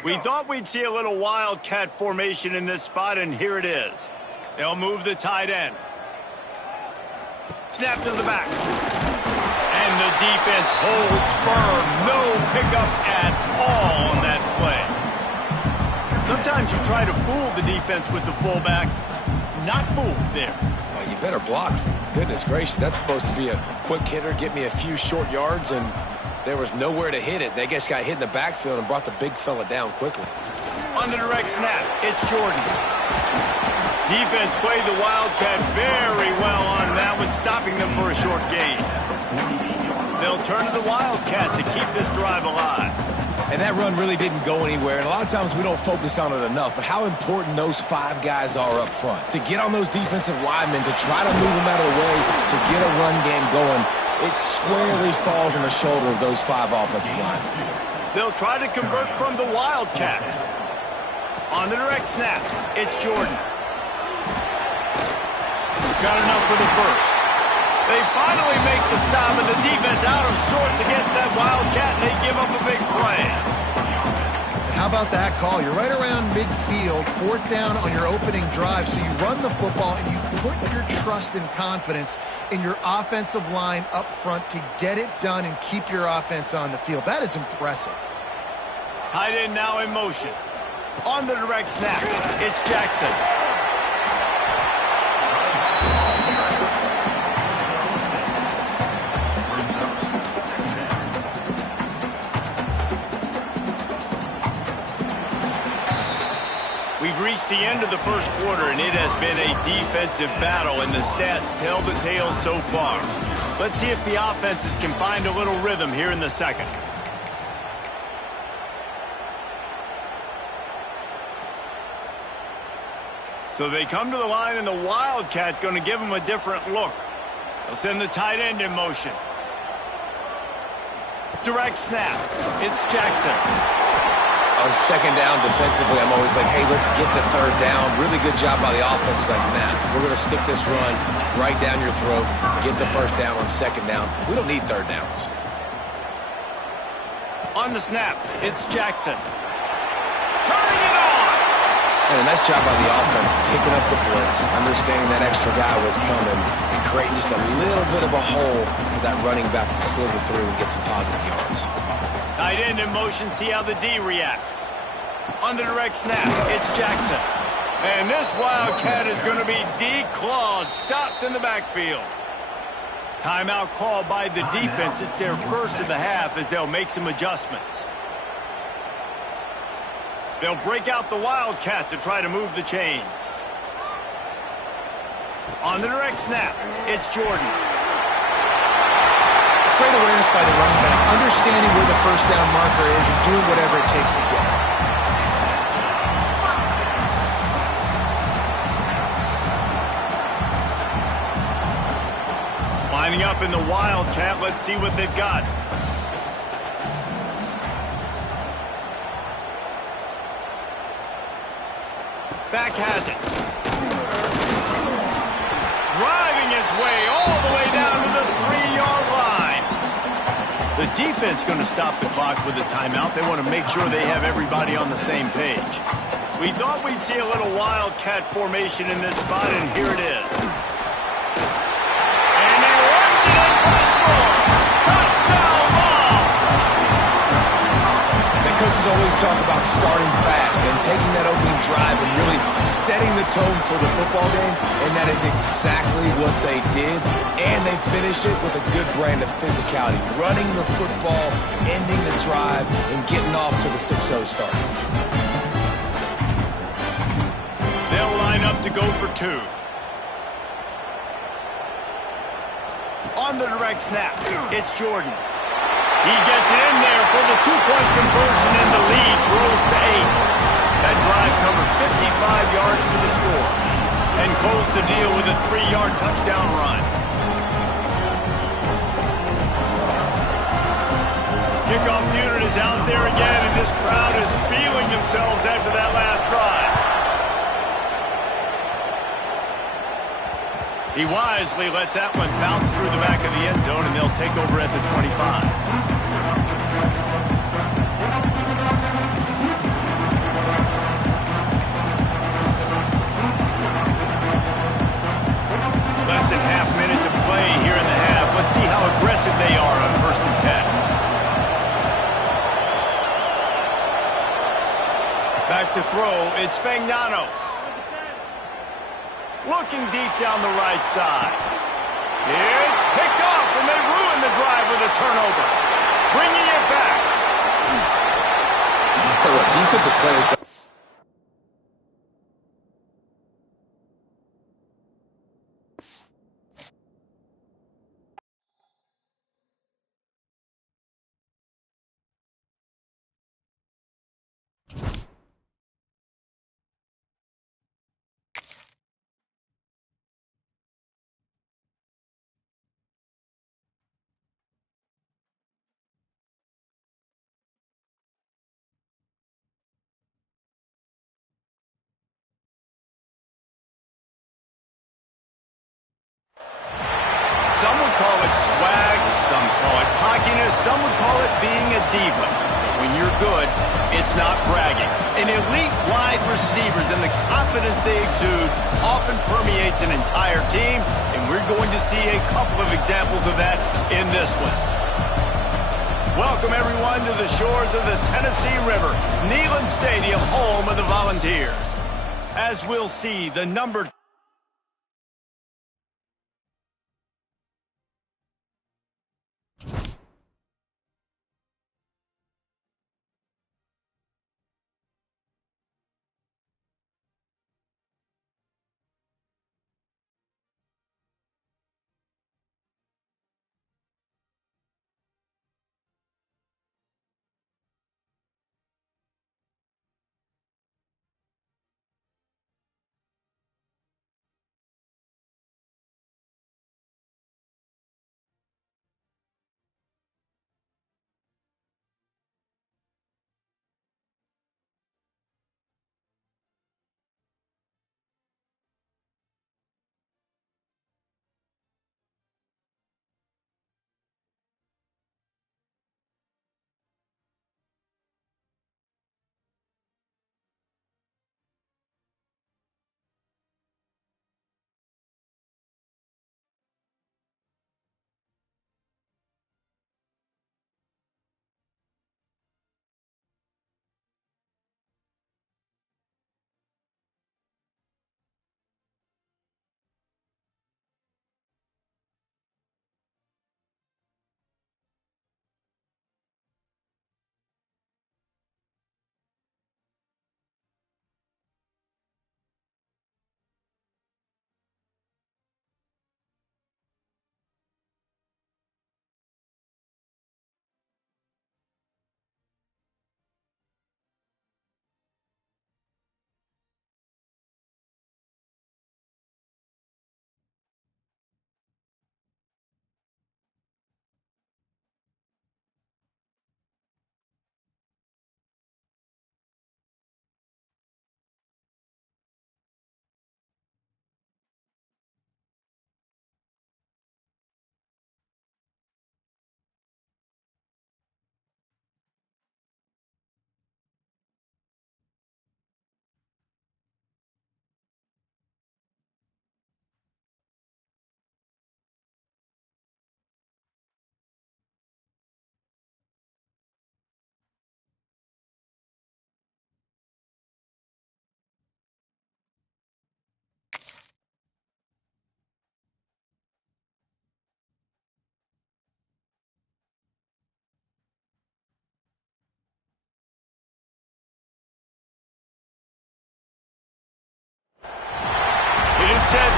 We thought we'd see a little Wildcat formation in this spot, and here it is. They'll move the tight end. Snap to the back. And the defense holds firm. No pickup at all on that play. Sometimes you try to fool the defense with the fullback. Not fooled there. Well, you better block. Goodness gracious, that's supposed to be a quick hitter, get me a few short yards, and there was nowhere to hit it. They just got hit in the backfield and brought the big fella down quickly. On the direct snap, it's Jordan. Defense played the Wildcat very well on that one, stopping them for a short gain. They'll turn to the Wildcat to keep this drive alive. And that run really didn't go anywhere, and a lot of times we don't focus on it enough, but how important those five guys are up front. To get on those defensive linemen, to try to move them out of the way, to get a run game going, it squarely falls on the shoulder of those five offensive linemen. They'll try to convert from the Wildcat. On the direct snap, it's Jordan. Got enough for the first. They finally make the stop, and the defense out of sorts against that Wildcat, and they give up a big play. How about that call? You're right around midfield, fourth down on your opening drive, so you run the football and you put your trust and confidence in your offensive line up front to get it done and keep your offense on the field. That is impressive. Tight end now in motion. On the direct snap, it's Jackson. We've reached the end of the first quarter, and it has been a defensive battle, and the stats tell the tale so far. Let's see if the offenses can find a little rhythm here in the second. So they come to the line, and the Wildcat going to give them a different look. They'll send the tight end in motion. Direct snap. It's Jackson. On second down defensively, I'm always like, hey, let's get the third down. Really good job by the offense. It's like, nah, we're going to stick this run right down your throat, get the first down on second down. We don't need third downs. On the snap, it's Jackson. Turning it on! And a nice job by the offense picking up the blitz, understanding that extra guy was coming, and creating just a little bit of a hole for that running back to slither through and get some positive yards. Tight end in motion, see how the D reacts. On the direct snap, it's Jackson. And this Wildcat is going to be declawed, stopped in the backfield. Timeout called by the defense. It's their first of the half as they'll make some adjustments. They'll break out the Wildcat to try to move the chains. On the direct snap, it's Jordan. It's great awareness by the running back, understanding where the first down marker is and doing whatever it takes to get it. Lining up in the Wildcat, let's see what they've got. Back has it. Driving his way all the way down to the 3-yard line. The defense going to stop the clock with a timeout. They want to make sure they have everybody on the same page. We thought we'd see a little Wildcat formation in this spot, and here it is. And he runs it in for the score. Touchdown ball. The coaches always talk about starting fast and taking that opening drive and really setting the tone for the football game, and that is exactly what they did, and they finish it with a good brand of physicality, running the football, ending the drive, and getting off to the 6-0 start. They'll line up to go for two. On the direct snap, it's Jordan. He gets it in there for the 2-point conversion, and the lead grows to 8. That drive covered 55 yards for the score and closed the deal with a 3-yard touchdown run. Kickoff unit is out there again, and this crowd is feeling themselves after that last drive. He wisely lets that one bounce through the back of the end zone, and they'll take over at the 25. Less than half minute to play here in the half. Let's see how aggressive they are on 1st and 10. Back to throw, it's Fagnano. Looking deep down the right side. It's picked off, and they ruin the drive with a turnover. Bringing it back. So what, defensive players... Some would call it swag, some call it cockiness, some would call it being a diva. When you're good, it's not bragging. An elite wide receivers and the confidence they exude often permeates an entire team, and we're going to see a couple of examples of that in this one. Welcome, everyone, to the shores of the Tennessee River, Neyland Stadium, home of the Volunteers. As we'll see, the number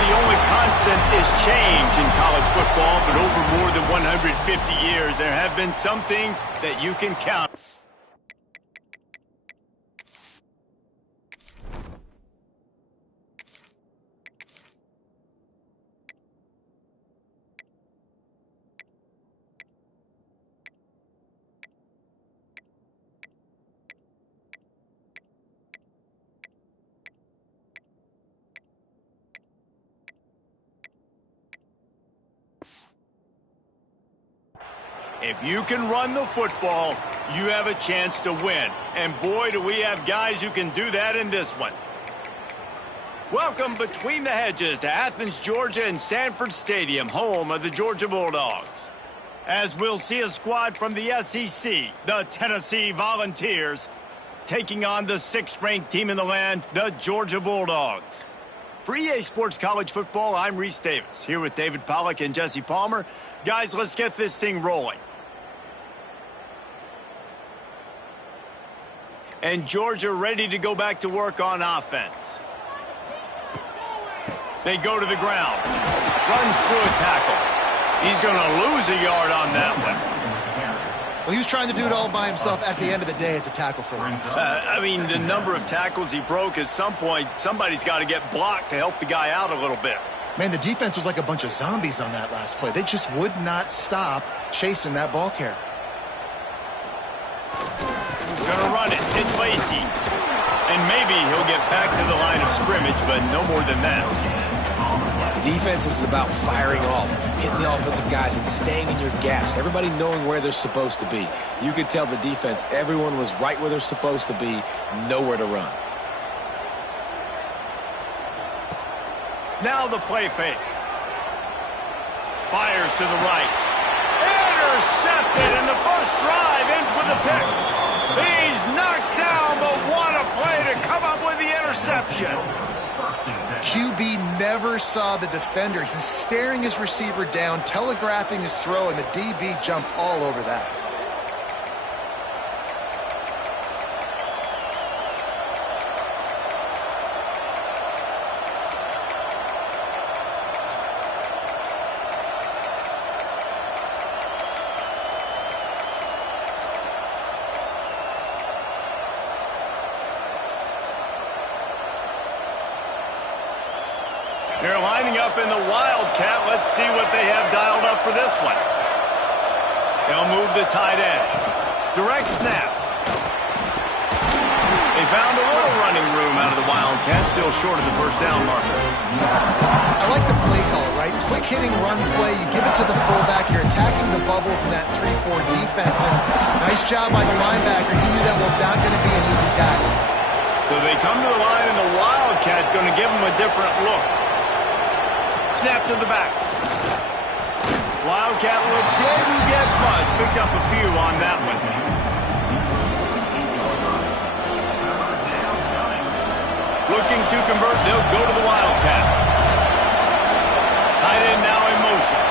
the only constant is change in college football, but over more than 150 years, there have been some things that you can count. If you can run the football, you have a chance to win. And boy, do we have guys who can do that in this one. Welcome between the hedges to Athens, Georgia and Sanford Stadium, home of the Georgia Bulldogs. As we'll see a squad from the SEC, the Tennessee Volunteers, taking on the 6th-ranked team in the land, the Georgia Bulldogs. For EA Sports College Football, I'm Reese Davis, here with David Pollack and Jesse Palmer. Guys, let's get this thing rolling. And Georgia ready to go back to work on offense. They go to the ground. Runs through a tackle. He's going to lose a yard on that one. Well, he was trying to do it all by himself. At the end of the day, it's a tackle for him. I mean, the number of tackles he broke, at some point, somebody's got to get blocked to help the guy out a little bit. Man, the defense was like a bunch of zombies on that last play. They just would not stop chasing that ball carrier. Gonna run it. It's Lacy. And maybe he'll get back to the line of scrimmage, but no more than that. Defense is about firing off, hitting the offensive guys, and staying in your gaps. Everybody knowing where they're supposed to be. You could tell the defense, everyone was right where they're supposed to be, nowhere to run. Now the play fake. Fires to the right. Intercepted, and the first drive ends with a pick. He's knocked down, but what a play to come up with the interception. QB never saw the defender. He's staring his receiver down, telegraphing his throw, and the DB jumped all over that. They're lining up in the Wildcat. Let's see what they have dialed up for this one. They'll move the tight end. Direct snap. They found a little running room out of the Wildcat, still short of the first down marker. I like the play call, right? Quick hitting run play. You give it to the fullback. You're attacking the bubbles in that 3-4 defense. And nice job by the linebacker. He knew that was not going to be an easy tackle. So they come to the line, and the Wildcat going to give them a different look. Snap to the back. Wildcat look didn't get much. Picked up a few on that one. Looking to convert. They'll go to the Wildcat. Tight end now in motion.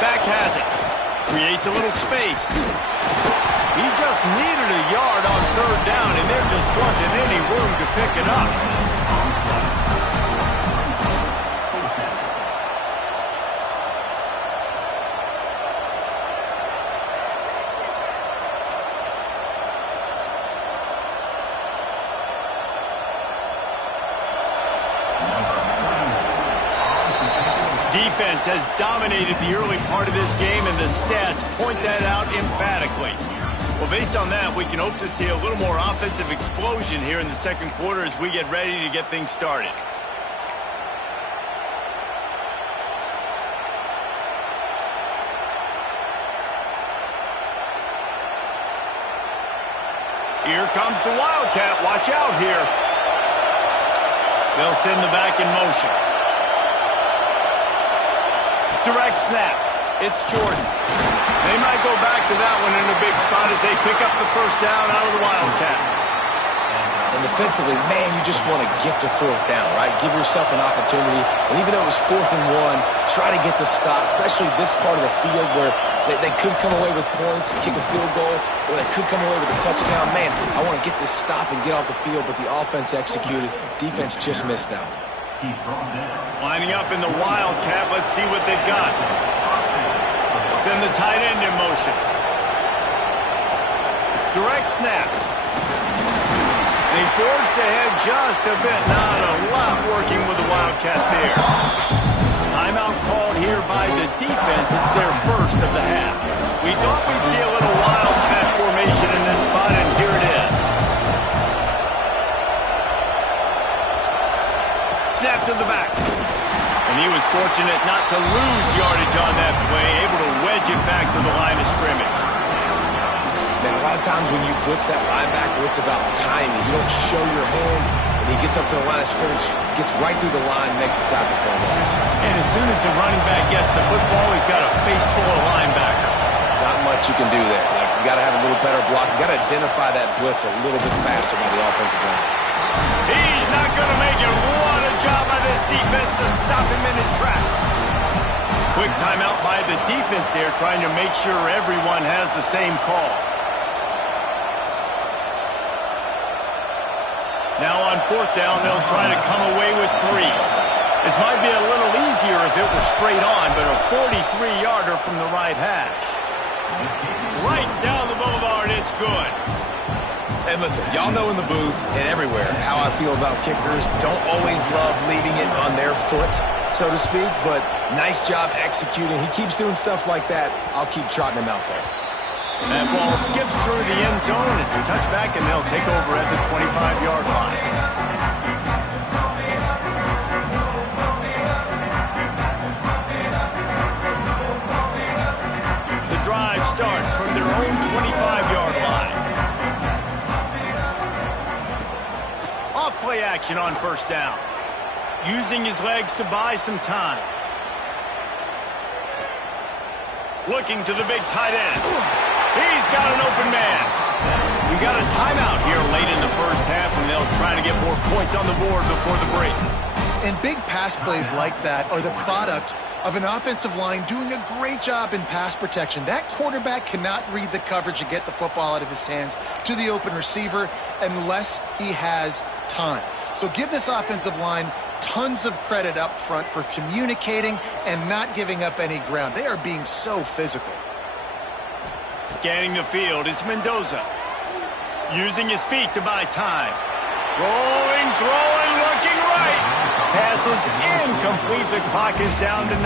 Back has it. Creates a little space. He just needed a yard on third down, and there just wasn't any room to pick it up. Defense has dominated the early part of this game, and the stats point that out emphatically. Well, based on that, we can hope to see a little more offensive explosion here in the second quarter as we get ready to get things started. Here comes the Wildcat. Watch out here. They'll send the back in motion. Direct snap. It's Jordan. They might go back to that one in a big spot as they pick up the first down out of the Wildcat. And defensively, man, you just want to get to fourth down, right? Give yourself an opportunity. And even though it was 4th and 1, try to get the stop, especially this part of the field where they could come away with points, kick a field goal, or they could come away with a touchdown. Man, I want to get this stop and get off the field, but the offense executed. Defense just missed out. He's brought down. Lining up in the Wildcat. Let's see what they've got. Send the tight end in motion. Direct snap. They forced ahead just a bit. Not a lot working with the Wildcat there. Timeout called here by the defense. It's their first of the half. We thought we'd see a little Wildcat formation in this spot, and here it is. Snap to the back. And he was fortunate not to lose yardage on that play, able to wedge it back to the line of scrimmage. Man, a lot of times when you blitz that linebacker, it's about timing. You don't show your hand, and he gets up to the line of scrimmage, gets right through the line, makes the tackle for a loss. And as soon as the running back gets the football, he's got a face full of linebacker. Not much you can do there. Like, you got to have a little better block. You got to identify that blitz a little bit faster by the offensive line. He's not going to make it. What a job by this defense to stop him in his tracks. Quick timeout by the defense there, trying to make sure everyone has the same call. Now on fourth down, they'll try to come away with 3. This might be a little easier if it were straight on, but a 43-yarder from the right hash. Right down the boulevard, it's good. And listen, y'all know in the booth and everywhere how I feel about kickers. Don't always love leaving it on their foot, so to speak, but nice job executing. He keeps doing stuff like that. I'll keep trotting him out there. That ball skips through the end zone. It's a touchback, and they'll take over at the 25-yard line. The drive starts from their own 25-yard line. Off play action on first down. Using his legs to buy some time. Looking to the big tight end. He's got an open man. We got a timeout here late in the first half, and they'll try to get more points on the board before the break. And big pass plays like that are the product of an offensive line doing a great job in pass protection. That quarterback cannot read the coverage and get the football out of his hands to the open receiver unless he has time. So give this offensive line tons of credit up front for communicating and not giving up any ground. They are being so physical. Scanning the field, it's Mendoza. Using his feet to buy time. Rolling, throwing, looking right. Pass is incomplete. The clock is down to 9.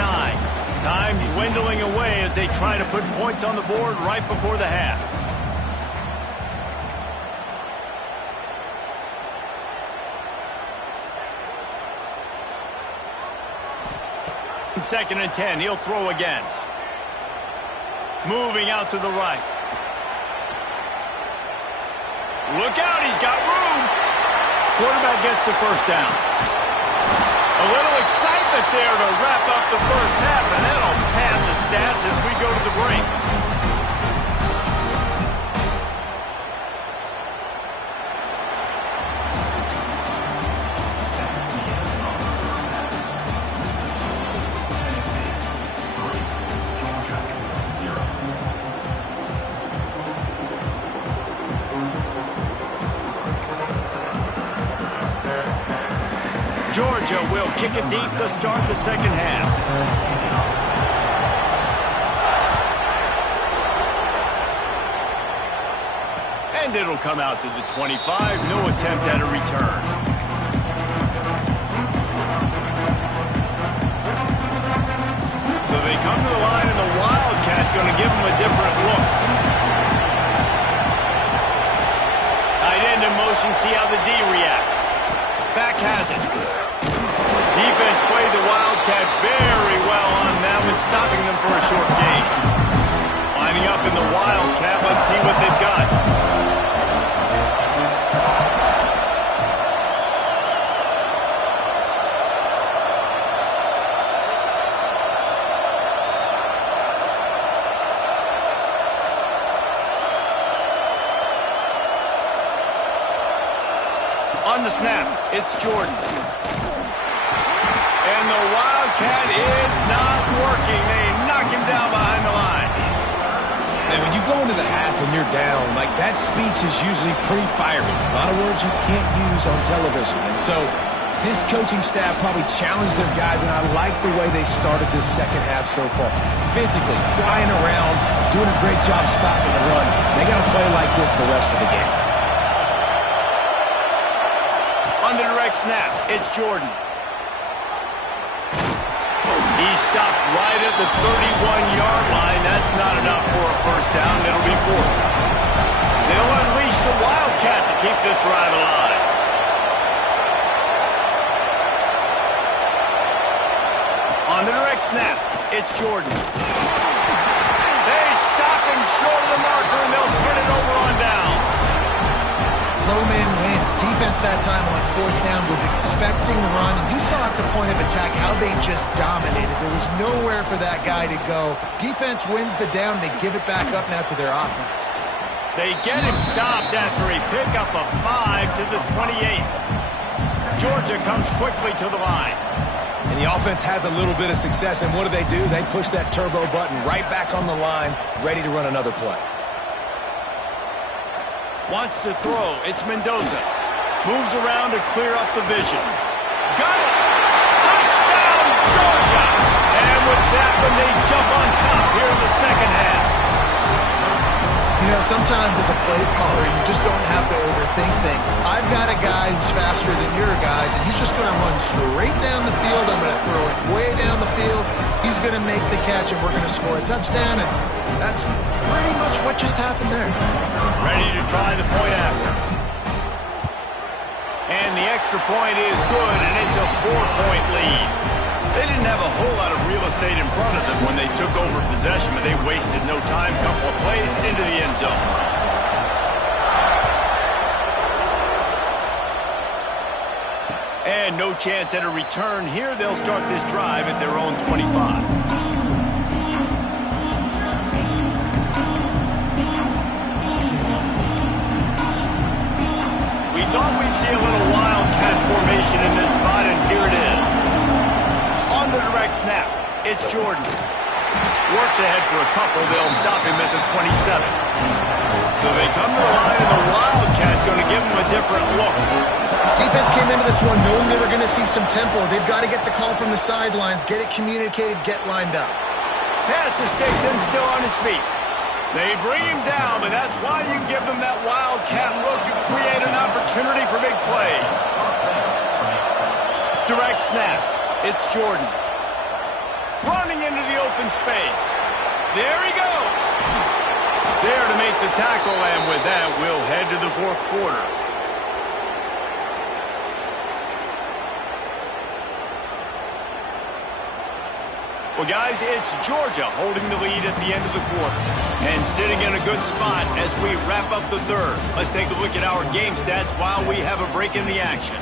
Time dwindling away as they try to put points on the board right before the half. Second and 10, he'll throw again. Moving out to the right. Look out, he's got room. Quarterback gets the first down. A little excitement there to wrap up the first half, and that'll pad the stats as we go to the break. Georgia will kick it deep to start the second half. And it'll come out to the 25. No attempt at a return. So they come to the line, and the Wildcat going to give them a different look. Tight end in motion, see how the D reacts. Back has it. Defense played the Wildcat very well on that one, stopping them for a short gain. Lining up in the Wildcat, let's see what they've got. On the snap, it's Jordan. And the Wildcat is not working. They knock him down behind the line. And when you go into the half and you're down, like, that speech is usually pretty fiery. A lot of words you can't use on television. And so This coaching staff probably challenged their guys, and I like the way they started this second half so far. Physically, flying around, doing a great job stopping the run. They got to play like this the rest of the game. On the direct snap, it's Jordan. He's stopped right at the 31-yard line. That's not enough for a first down. It'll be fourth. They'll unleash the Wildcat to keep this drive alive. On the direct snap, it's Jordan. They stop him short of the marker, and they'll turn it over on down. Low man wins. Defense that time on fourth down was expecting the run. You saw at the point of attack how they just dominated. There was nowhere for that guy to go. Defense wins the down. They give it back up now to their offense. They get him stopped after he picked up a 5 to the 28. Georgia comes quickly to the line. And the offense has a little bit of success, and what do? They push that turbo button right back on the line, ready to run another play. Wants to throw. It's Mendoza. Moves around to clear up the vision. Got it! Touchdown, Georgia! And with that one, they jump on top here in the second half. You know, sometimes as a play caller, you just don't have to overthink things. I've got a guy who's faster than your guys, and he's just going to run straight down the field. I'm going to throw it way down the field. He's going to make the catch, and we're going to score a touchdown, and that's pretty much what just happened there. Ready to try the point after. And the extra point is good, and it's a 4-point lead. They didn't have a whole lot of real estate in front of them when they took over possession, but they wasted no time. Couple of plays into the end zone. And no chance at a return here. They'll start this drive at their own 25. We thought we'd see a little wildcat formation in this spot, and here it is. On the direct snap, it's Jordan. Works ahead for a couple. They'll stop him at the 27. So they come to the line, and the Wildcat going to give him a different look. Defense came into this one knowing they were going to see some tempo. They've got to get the call from the sidelines, get it communicated, get lined up. Pass to Stetson, still on his feet. They bring him down, but that's why you give them that Wildcat look to create an opportunity for big plays. Direct snap. It's Jordan. Running into the open space. There he goes. There to make the tackle, and with that, we'll head to the fourth quarter. Well, guys, it's Georgia holding the lead at the end of the quarter and sitting in a good spot as we wrap up the third. Let's take a look at our game stats while we have a break in the action.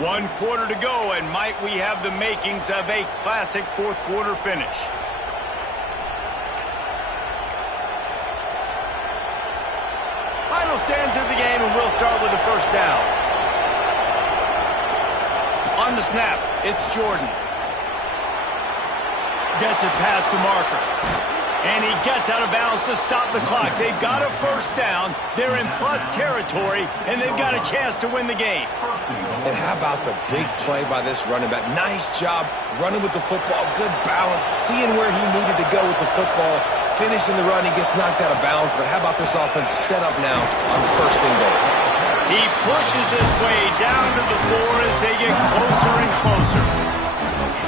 1 quarter to go, and might we have the makings of a classic fourth quarter finish. Final stands of the game, and we'll start with the first down. On the snap, it's Jordan. Gets it past the marker. And he gets out of bounds to stop the clock. They've got a first down. They're in plus territory, and they've got a chance to win the game. And how about the big play by this running back? Nice job running with the football. Good balance, seeing where he needed to go with the football. Finishing the run, he gets knocked out of bounds. But how about this offense set up now on first and goal? He pushes his way down to the floor as they get closer and closer.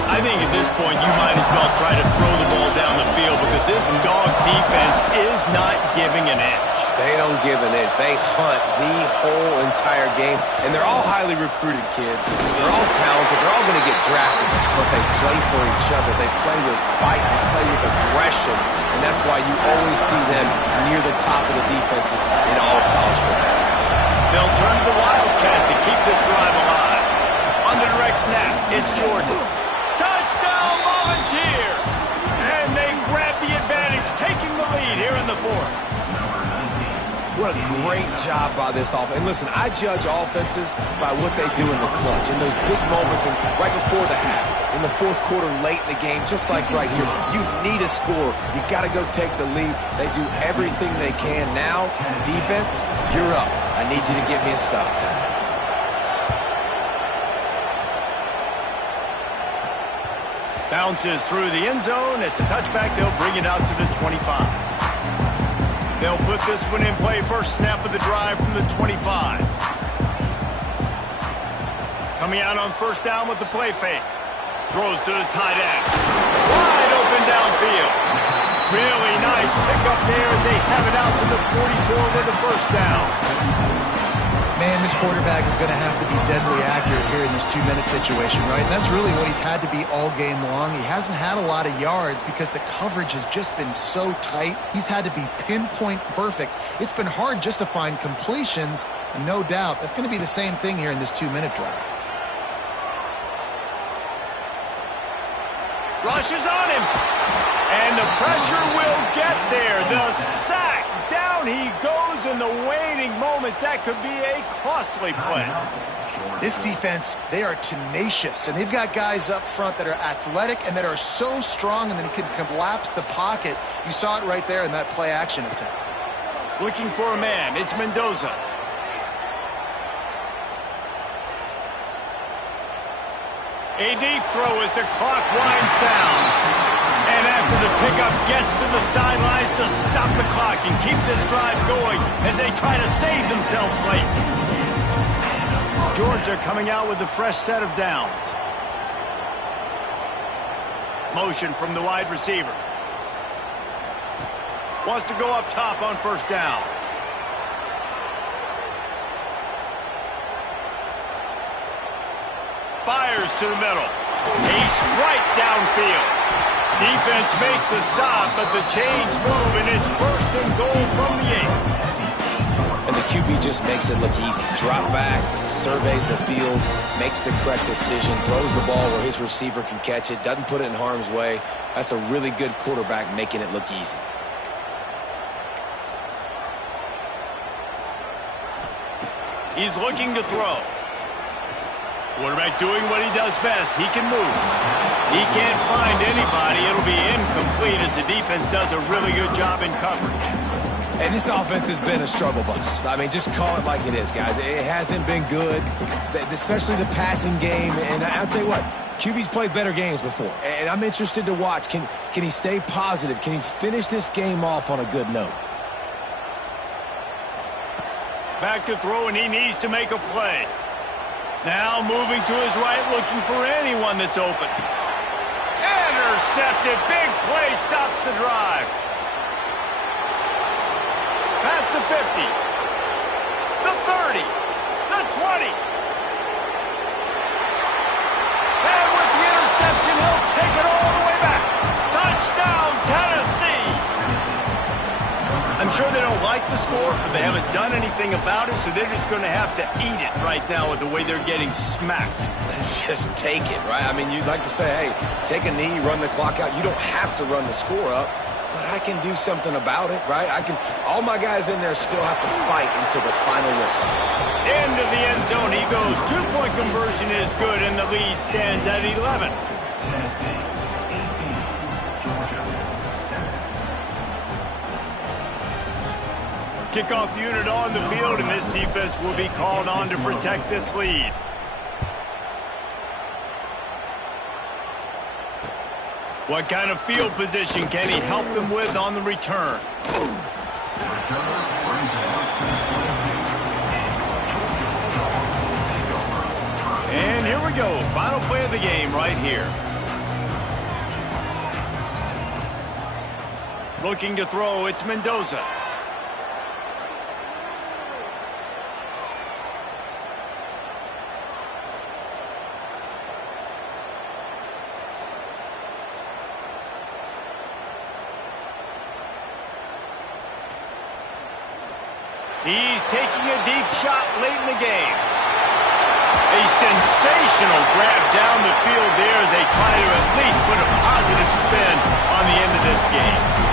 I think at this point you might as well try to throw the ball down the field because this dog defense is not giving an inch. They don't give an inch. They hunt the whole entire game. And they're all highly recruited kids. They're all talented. They're all going to get drafted. But they play for each other. They play with fight. They play with aggression. And that's why you always see them near the top of the defenses in all of college football. They'll turn to the Wildcat to keep this drive alive. On the direct snap, it's Jordan. Touchdown, Volunteers! And they grab the advantage, taking the lead here in the fourth. What a great job by this offense. And listen, I judge offenses by what they do in the clutch, in those big moments and right before the half, in the fourth quarter, late in the game, just like right here. You need a score. You got to go take the lead. They do everything they can. Now, defense, you're up. I need you to get me a stop. Bounces through the end zone. It's a touchback. They'll bring it out to the 25. They'll put this one in play. First snap of the drive from the 25. Coming out on first down with the play fake. Throws to the tight end. Wide open downfield. Really nice pickup there as they have it out to the 44 with the first down. Man, this quarterback is going to have to be deadly accurate here in this 2-minute situation, right? And that's really what he's had to be all game long. He hasn't had a lot of yards because the coverage has just been so tight. He's had to be pinpoint perfect. It's been hard just to find completions, no doubt. That's going to be the same thing here in this 2-minute drive. Rushes on him. And the pressure will get there. The sack. Down he goes in the waning moments. That could be a costly play. This defense, they are tenacious, and they've got guys up front that are athletic and that are so strong and then can collapse the pocket. You saw it right there in that play-action attempt. Looking for a man. It's Mendoza. A deep throw as the clock winds down. And after the pickup gets to the sidelines to stop the clock and keep this drive going as they try to save themselves late. Georgia coming out with a fresh set of downs. Motion from the wide receiver. Wants to go up top on first down. Fires to the middle. A strike downfield. Defense makes a stop, but the chains move, and it's first and goal from the 8. And the QB just makes it look easy. Drop back, surveys the field, makes the correct decision, throws the ball where his receiver can catch it, doesn't put it in harm's way. That's a really good quarterback making it look easy. He's looking to throw. Quarterback doing what he does best. He can move. He can't find anybody. It'll be incomplete as the defense does a really good job in coverage. And this offense has been a struggle bus. I mean, just call it like it is, guys. It hasn't been good, especially the passing game. And I'll tell you what, QB's played better games before. And I'm interested to watch. Can he stay positive? Can he finish this game off on a good note? Back to throw, and he needs to make a play. Now moving to his right, looking for anyone that's open. Intercepted. Big play stops the drive. Past the 50. The 30. The 20. And with the interception, he'll take it all the way back. Touchdown, Tennessee. I'm sure they don't like the score, but they haven't done anything about it, so they're just going to have to eat it right now with the way they're getting smacked. Just take it, right? I mean, you'd like to say, hey, take a knee, run the clock out. You don't have to run the score up, but I can do something about it, right? All my guys in there still have to fight until the final whistle. Into the end zone he goes. 2-point conversion is good, and the lead stands at 11. Tennessee, 18. Georgia, 7. Kickoff unit on the field, and this defense will be called on to protect this lead. What kind of field position can he help them with on the return? And here we go. Final play of the game right here. Looking to throw, it's Mendoza. He's taking a deep shot late in the game. A sensational grab down the field there as they try to at least put a positive spin on the end of this game.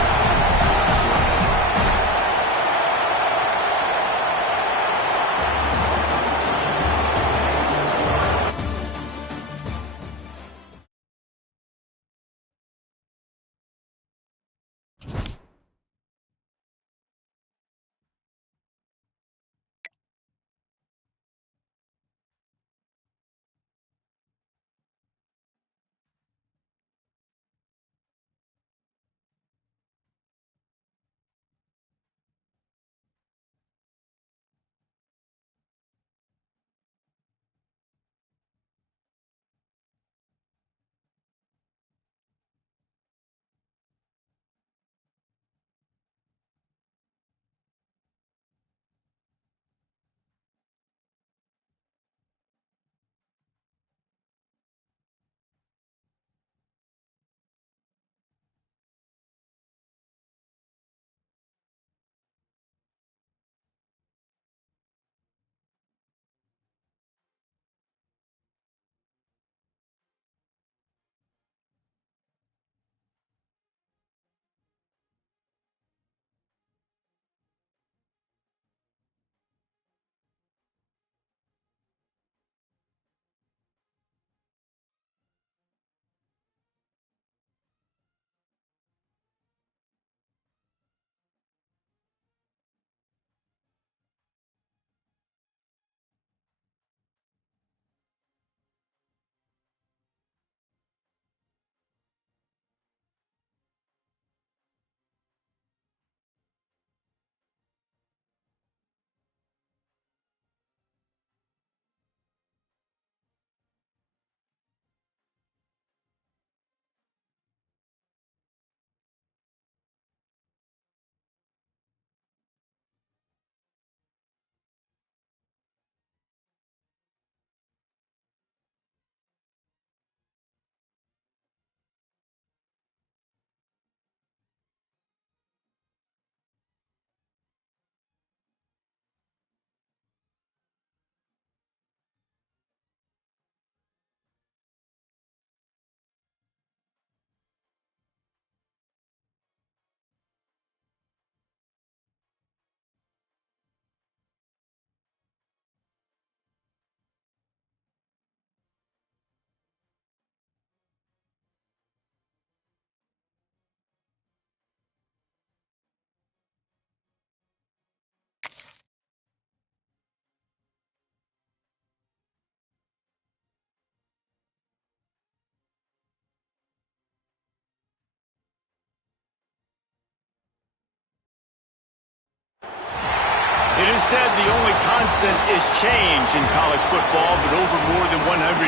It is said the only constant is change in college football, but over more than 150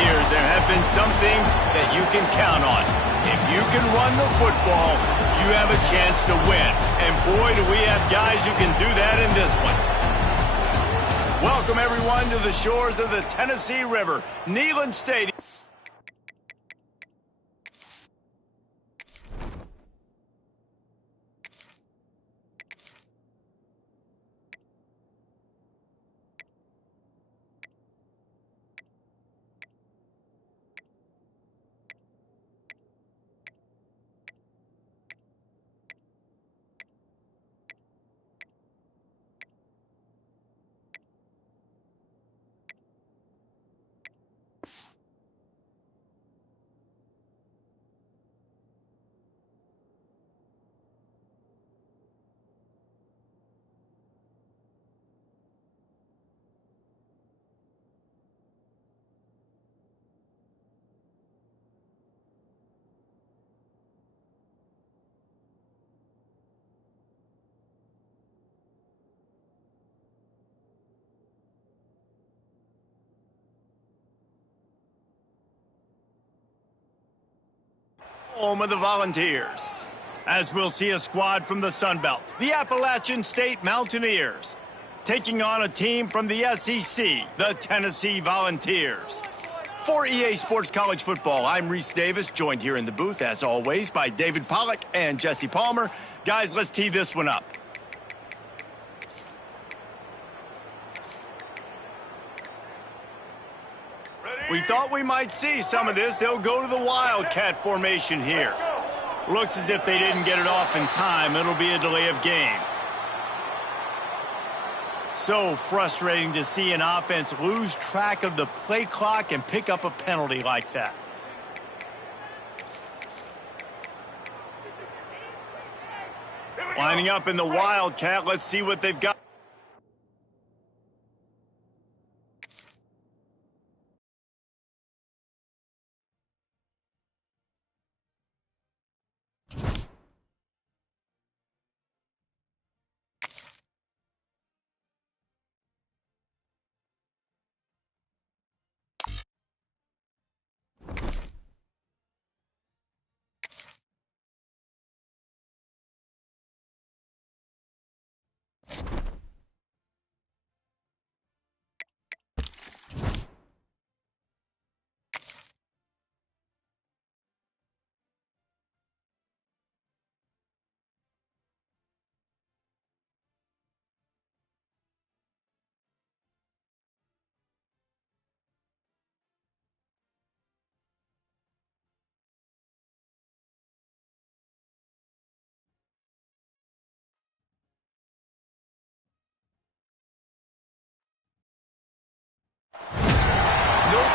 years, there have been some things that you can count on. If you can run the football, you have a chance to win. And boy, do we have guys who can do that in this one. Welcome, everyone, to the shores of the Tennessee River, Neyland Stadium. Home of the Volunteers, as we'll see a squad from the Sun Belt, the Appalachian State Mountaineers, taking on a team from the SEC, the Tennessee Volunteers. For EA Sports College Football, I'm Reese Davis, joined here in the booth, as always, by David Pollack and Jesse Palmer. Guys, let's tee this one up. We thought we might see some of this. They'll go to the Wildcat formation here. Looks as if they didn't get it off in time. It'll be a delay of game. So frustrating to see an offense lose track of the play clock and pick up a penalty like that. Lining up in the Wildcat. Let's see what they've got.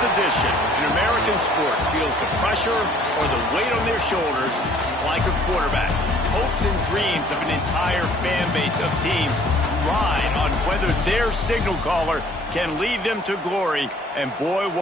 Position in American sports feels the pressure or the weight on their shoulders like a quarterback. Hopes and dreams of an entire fan base of teams ride on whether their signal caller can lead them to glory. And boy,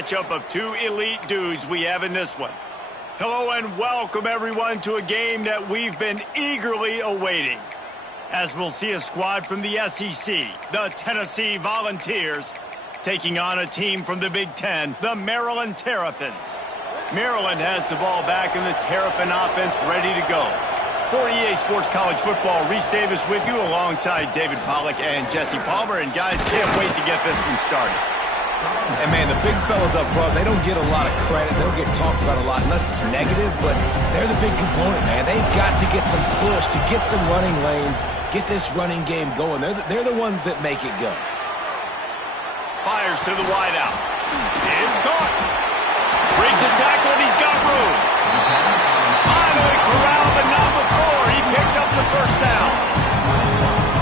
matchup of two elite dudes we have in this one. Hello and welcome everyone to a game that we've been eagerly awaiting. As we'll see a squad from the SEC, the Tennessee Volunteers, taking on a team from the Big Ten, the Maryland Terrapins. Maryland has the ball back and the Terrapin offense ready to go. For EA Sports College Football, Reese Davis with you alongside David Pollack and Jesse Palmer. And guys, can't wait to get this one started. And, man, the big fellas up front, they don't get a lot of credit. They don't get talked about a lot unless it's negative, but they're the big component, man. They've got to get some push, to get some running lanes, get this running game going. They're the ones that make it go. Fires to the wideout. It's caught. Brings a tackle, and he's got room. Finally corralled, but not before. He picks up the first down.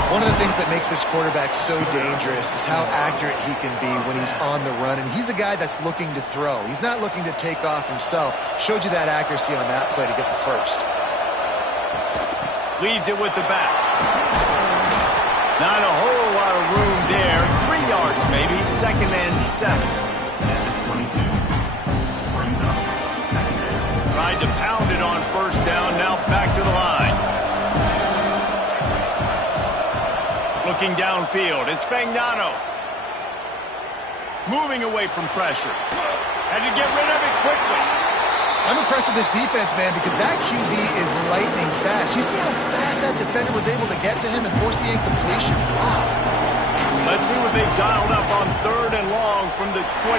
One of the things that makes this quarterback so dangerous is how accurate he can be when he's on the run. And he's a guy that's looking to throw. He's not looking to take off himself. Showed you that accuracy on that play to get the first. Leaves it with the back. Not a whole lot of room there. 3 yards maybe. 2nd and 7. Tried to pound it on first down. Now back to the line. Looking downfield, it's Fagnano. Moving away from pressure. Had to get rid of it quickly. I'm impressed with this defense, man, because that QB is lightning fast. You see how fast that defender was able to get to him and force the incompletion? Wow. Let's see what they've dialed up on 3rd and long from the 22.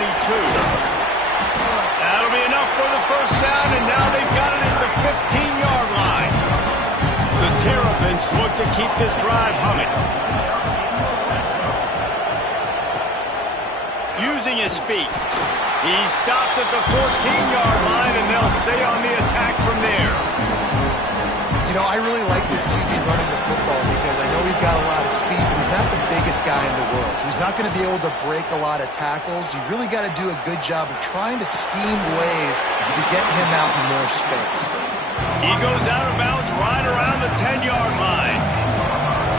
That'll be enough for the first down, and now they've got it at the 15-yard line. The Terrapins look to keep this drive humming. Using his feet. He's stopped at the 14-yard line, and they'll stay on the attack from there. You know, I really like this QB running the football because I know he's got a lot of speed, but he's not the biggest guy in the world. So he's not going to be able to break a lot of tackles. You really got to do a good job of trying to scheme ways to get him out in more space. He goes out of bounds right around the 10-yard line.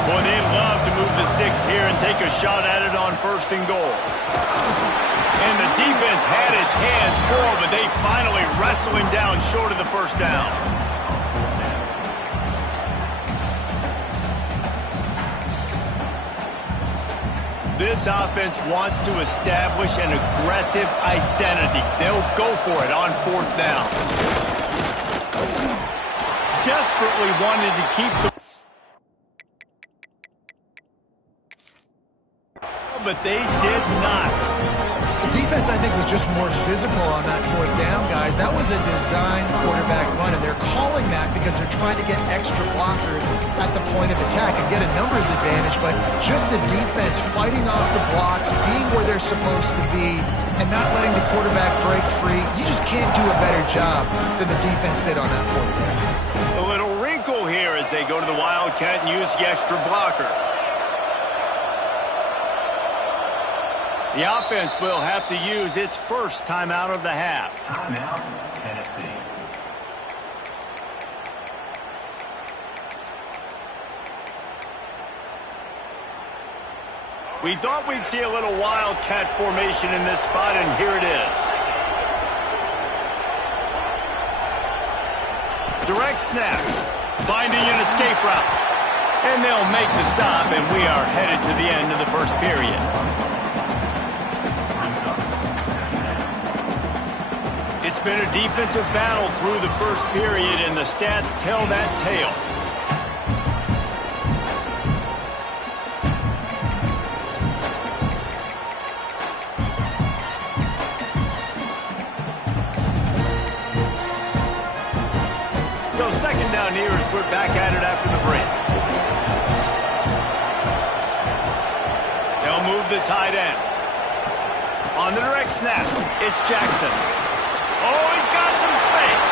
Boy, they love to move the sticks here and take a shot at it on 1st and goal. And the defense had its hands full, but they finally wrestle him down short of the first down. This offense wants to establish an aggressive identity. They'll go for it on 4th down. Desperately wanted to keep the... but they did not. The defense, I think, was just more physical on that 4th down, guys. That was a design quarterback run, and they're calling that because they're trying to get extra blockers at the point of attack and get a numbers advantage, but just the defense fighting off the blocks, being where they're supposed to be, and not letting the quarterback break free. You just can't do a better job than the defense did on that 4th down. A little wrinkle here as they go to the Wildcat and use the extra blocker. The offense will have to use its first timeout of the half. Timeout, Tennessee. We thought we'd see a little Wildcat formation in this spot, and here it is. Direct snap, finding an escape route. And they'll make the stop, and we are headed to the end of the first period. It's been a defensive battle through the first period, and the stats tell that tale. So 2nd down here as we're back at it after the break. They'll move the tight end. On the direct snap, it's Jackson. Oh, he's got some space.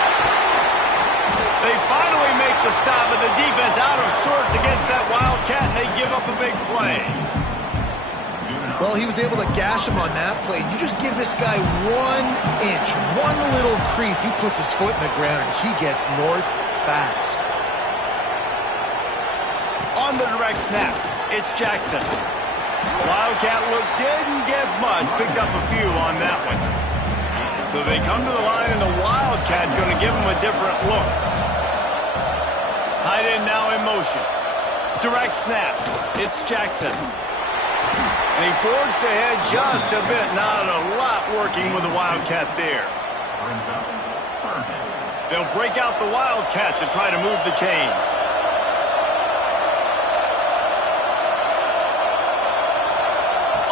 They finally make the stop, and the defense out of sorts against that Wildcat, and they give up a big play. Well, he was able to gash him on that play. You just give this guy 1 inch, one little crease. He puts his foot in the ground, and he gets north fast. On the direct snap, it's Jackson. Wildcat look didn't get much, picked up a few on that one. So they come to the line, and the Wildcat going to give them a different look. Tight end now in motion. Direct snap. It's Jackson. They forged ahead just a bit. Not a lot working with the Wildcat there. They'll break out the Wildcat to try to move the chains.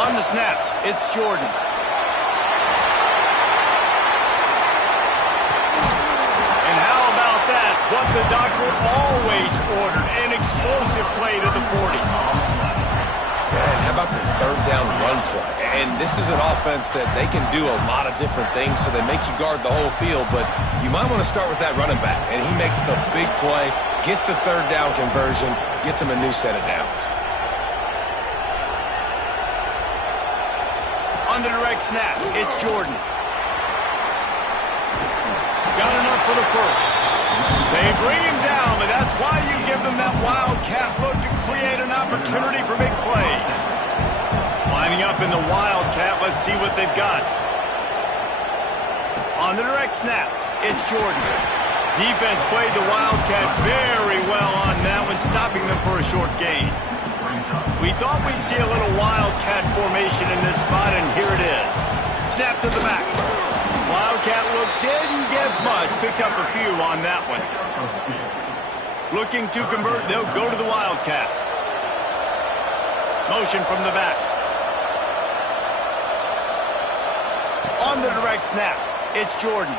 On the snap, it's Jordan. What the doctor always ordered, an explosive play to the 40. Yeah, and how about the 3rd down run play? And this is an offense that they can do a lot of different things, so they make you guard the whole field. But you might want to start with that running back. And he makes the big play, gets the third down conversion, gets him a new set of downs. On the direct snap, it's Jordan. Got enough for the first. They bring him down, but that's why you give them that wildcat look to create an opportunity for big plays. Lining up in the wildcat, let's see what they've got. On the direct snap, it's Jordan. Defense played the wildcat very well on that one, stopping them for a short gain. We thought we'd see a little wildcat formation in this spot, and here it is. Snap to the back. Wildcat look didn't get much. Picked up a few on that one. Looking to convert, they'll go to the wildcat. Motion from the back. On the direct snap, it's Jordan.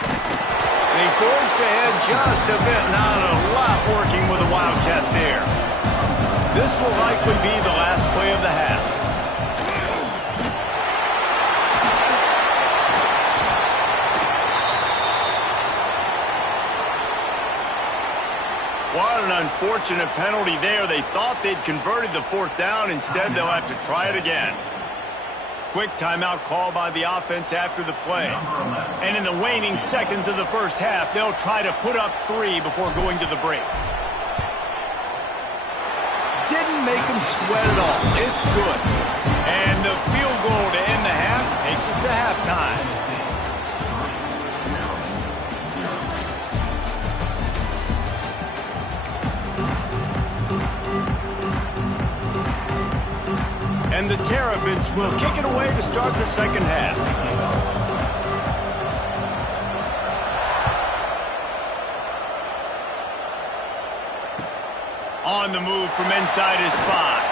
They forced ahead just a bit. Not a lot working with the wildcat there. This will likely be the last play of the half. What an unfortunate penalty there. They thought they'd converted the fourth down. Instead, they'll have to try it again. Quick timeout call by the offense after the play. And in the waning seconds of the first half, they'll try to put up 3 before going to the break. Didn't make them sweat at all. It's good. And the field goal to end the half takes us to halftime. And the Terrapins will kick it away to start the second half. On the move from inside his 5.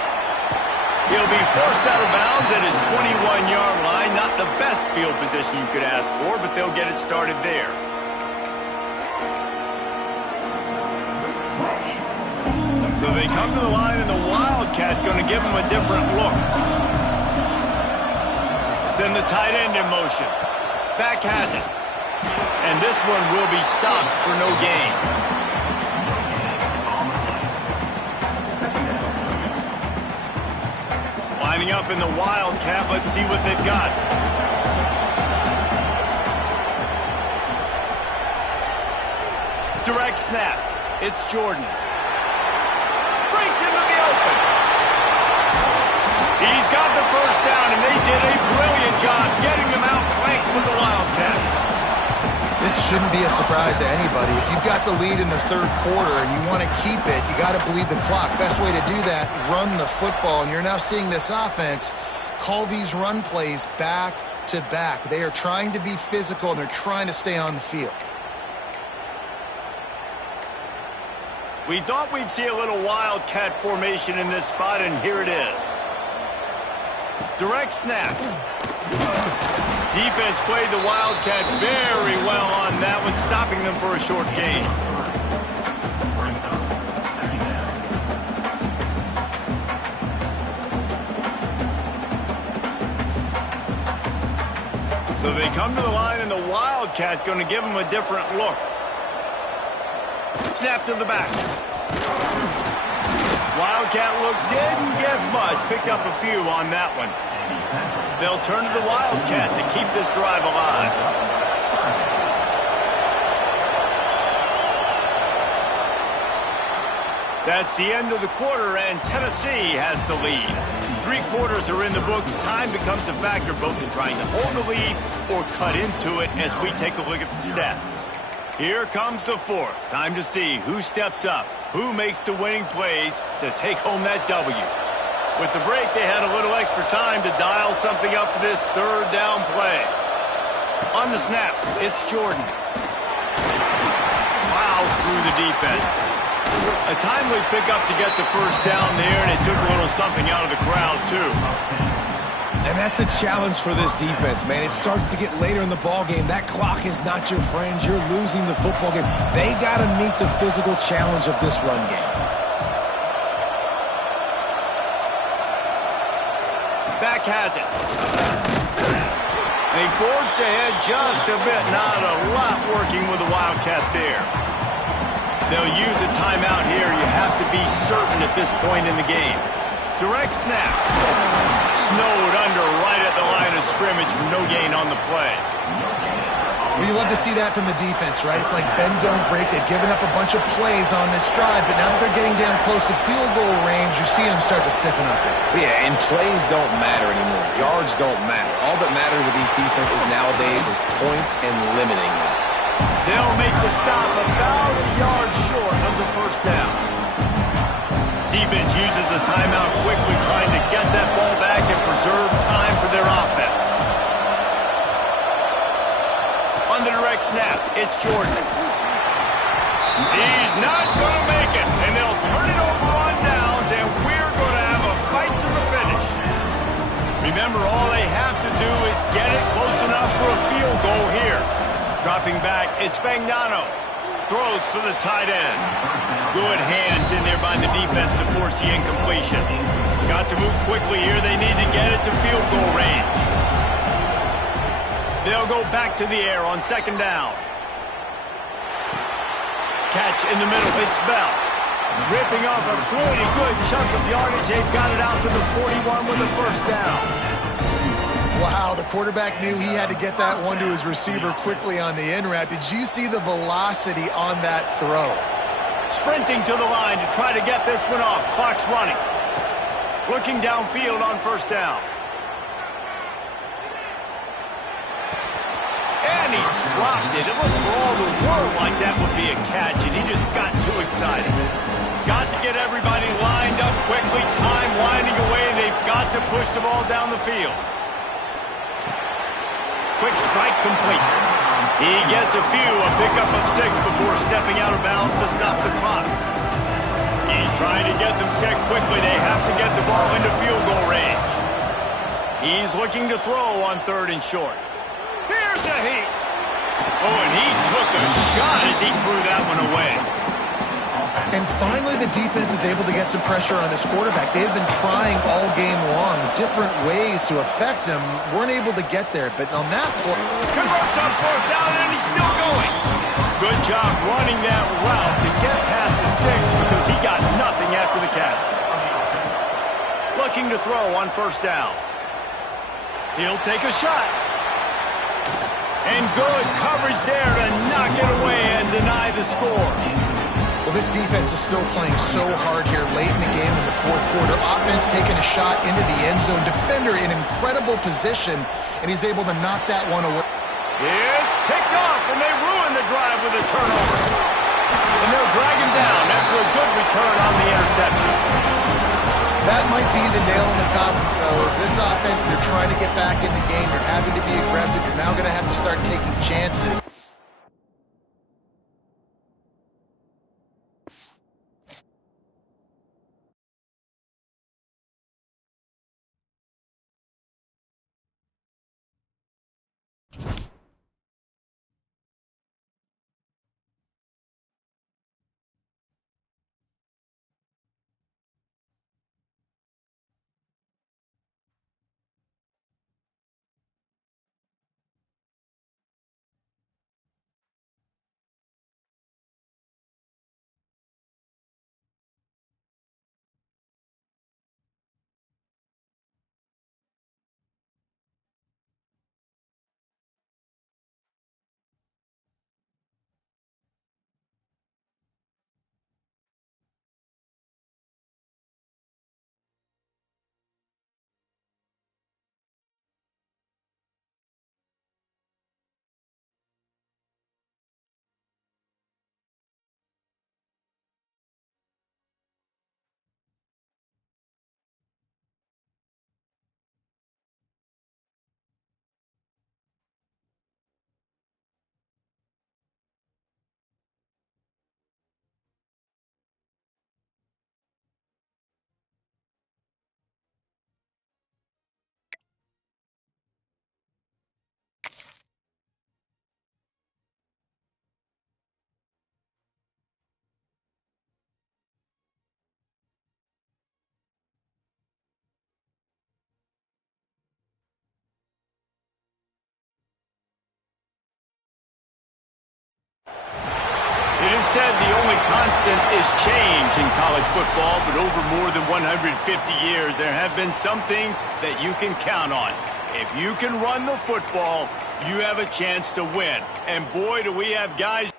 He'll be forced out of bounds at his 21-yard line. Not the best field position you could ask for, but they'll get it started there. So they come to the line, and the Wildcat going to give them a different look. Send the tight end in motion. Back has it. And this one will be stopped for no gain. Lining up in the wildcat. Let's see what they've got. Direct snap. It's Jordan. Breaks into the open. He's got the first down, and they did a brilliant job getting them outflanked with the wildcat. This shouldn't be a surprise to anybody. If you've got the lead in the third quarter and you want to keep it, you got to bleed the clock. Best way to do that, run the football. And you're now seeing this offense call these run plays back to back. They are trying to be physical, and they're trying to stay on the field. We thought we'd see a little wildcat formation in this spot, and here it is. Direct snap. Defense played the wildcat very well on that one, stopping them for a short gain. So they come to the line, and the wildcat going to give them a different look. Snap to the back. Wildcat look didn't get much. Picked up a few on that one. They'll turn to the wildcat to keep this drive alive. That's the end of the quarter, and Tennessee has the lead. 3 quarters are in the books. Time becomes a factor both in trying to hold the lead or cut into it as we take a look at the stats. Here comes the fourth. Time to see who steps up, who makes the winning plays to take home that W. With the break, they had a little extra time to dial something up for this third down play. On the snap, it's Jordan. Plows through the defense. A timely pickup to get the first down there, and it took a little something out of the crowd, too. And that's the challenge for this defense, man. It starts to get later in the ball game. That clock is not your friend. You're losing the football game. They got to meet the physical challenge of this run game. Quarterback has it. They forced ahead just a bit. Not a lot working with the Wildcat there. They'll use a timeout here. You have to be certain at this point in the game. Direct snap. Snowed under right at the line of scrimmage for no gain on the play. Well, you love to see that from the defense, right? It's like bend, don't break. They've given up a bunch of plays on this drive, but now that they're getting down close to field goal range, you're seeing them start to stiffen up. Yeah, and plays don't matter anymore. Yards don't matter. All that matters with these defenses nowadays is points and limiting them. They'll make the stop about a yard short of the first down. Defense uses a timeout quickly, trying to get that ball back and preserve time for their offense. On the direct snap, it's Jordan. He's not going to make it, and they'll turn it over on downs, and we're going to have a fight to the finish. Remember, all they have to do is get it close enough for a field goal here. Dropping back, it's Fagnano. Throws for the tight end. Good hands in there by the defense to force the incompletion. Got to move quickly here. They need to get it to field goal range. They'll go back to the air on second down. Catch in the middle. It's Bell. Ripping off a pretty good chunk of yardage. They've got it out to the 41 with the first down. Wow, the quarterback knew he had to get that one to his receiver quickly on the in route. Did you see the velocity on that throw? Sprinting to the line to try to get this one off. Clock's running. Looking downfield on first down. And he dropped it. It looked for all the world like that would be a catch, and he just got too excited. Got to get everybody lined up quickly. Time winding away. They've got to push the ball down the field. Quick strike complete. He gets a pickup of 6 before stepping out of bounds to stop the clock. He's trying to get them set quickly. They have to get the ball into field goal range. He's looking to throw on third and short. Here's a heat. Oh, and he took a shot as he threw that one away. And finally, the defense is able to get some pressure on this quarterback. They have been trying all game long, different ways to affect him. Weren't able to get there, but on that play... Converts on fourth down, and he's still going. Good job running that route to get past the sticks because he got nothing after the catch. Looking to throw on first down. He'll take a shot. And good coverage there to knock it away and deny the score. Well, this defense is still playing so hard here late in the game in the fourth quarter. Offense taking a shot into the end zone. Defender in incredible position, and he's able to knock that one away. It's picked off, and they ruin the drive with a turnover. And they'll drag him down after a good return on the interception. That might be the nail in the coffin, fellas. This offense, they're trying to get back in the game. They're having to be aggressive. You're now going to have to start taking chances. said the only constant is change in college football, but over more than 150 years, there have been some things that you can count on. If you can run the football, you have a chance to win. And boy, do we have guys...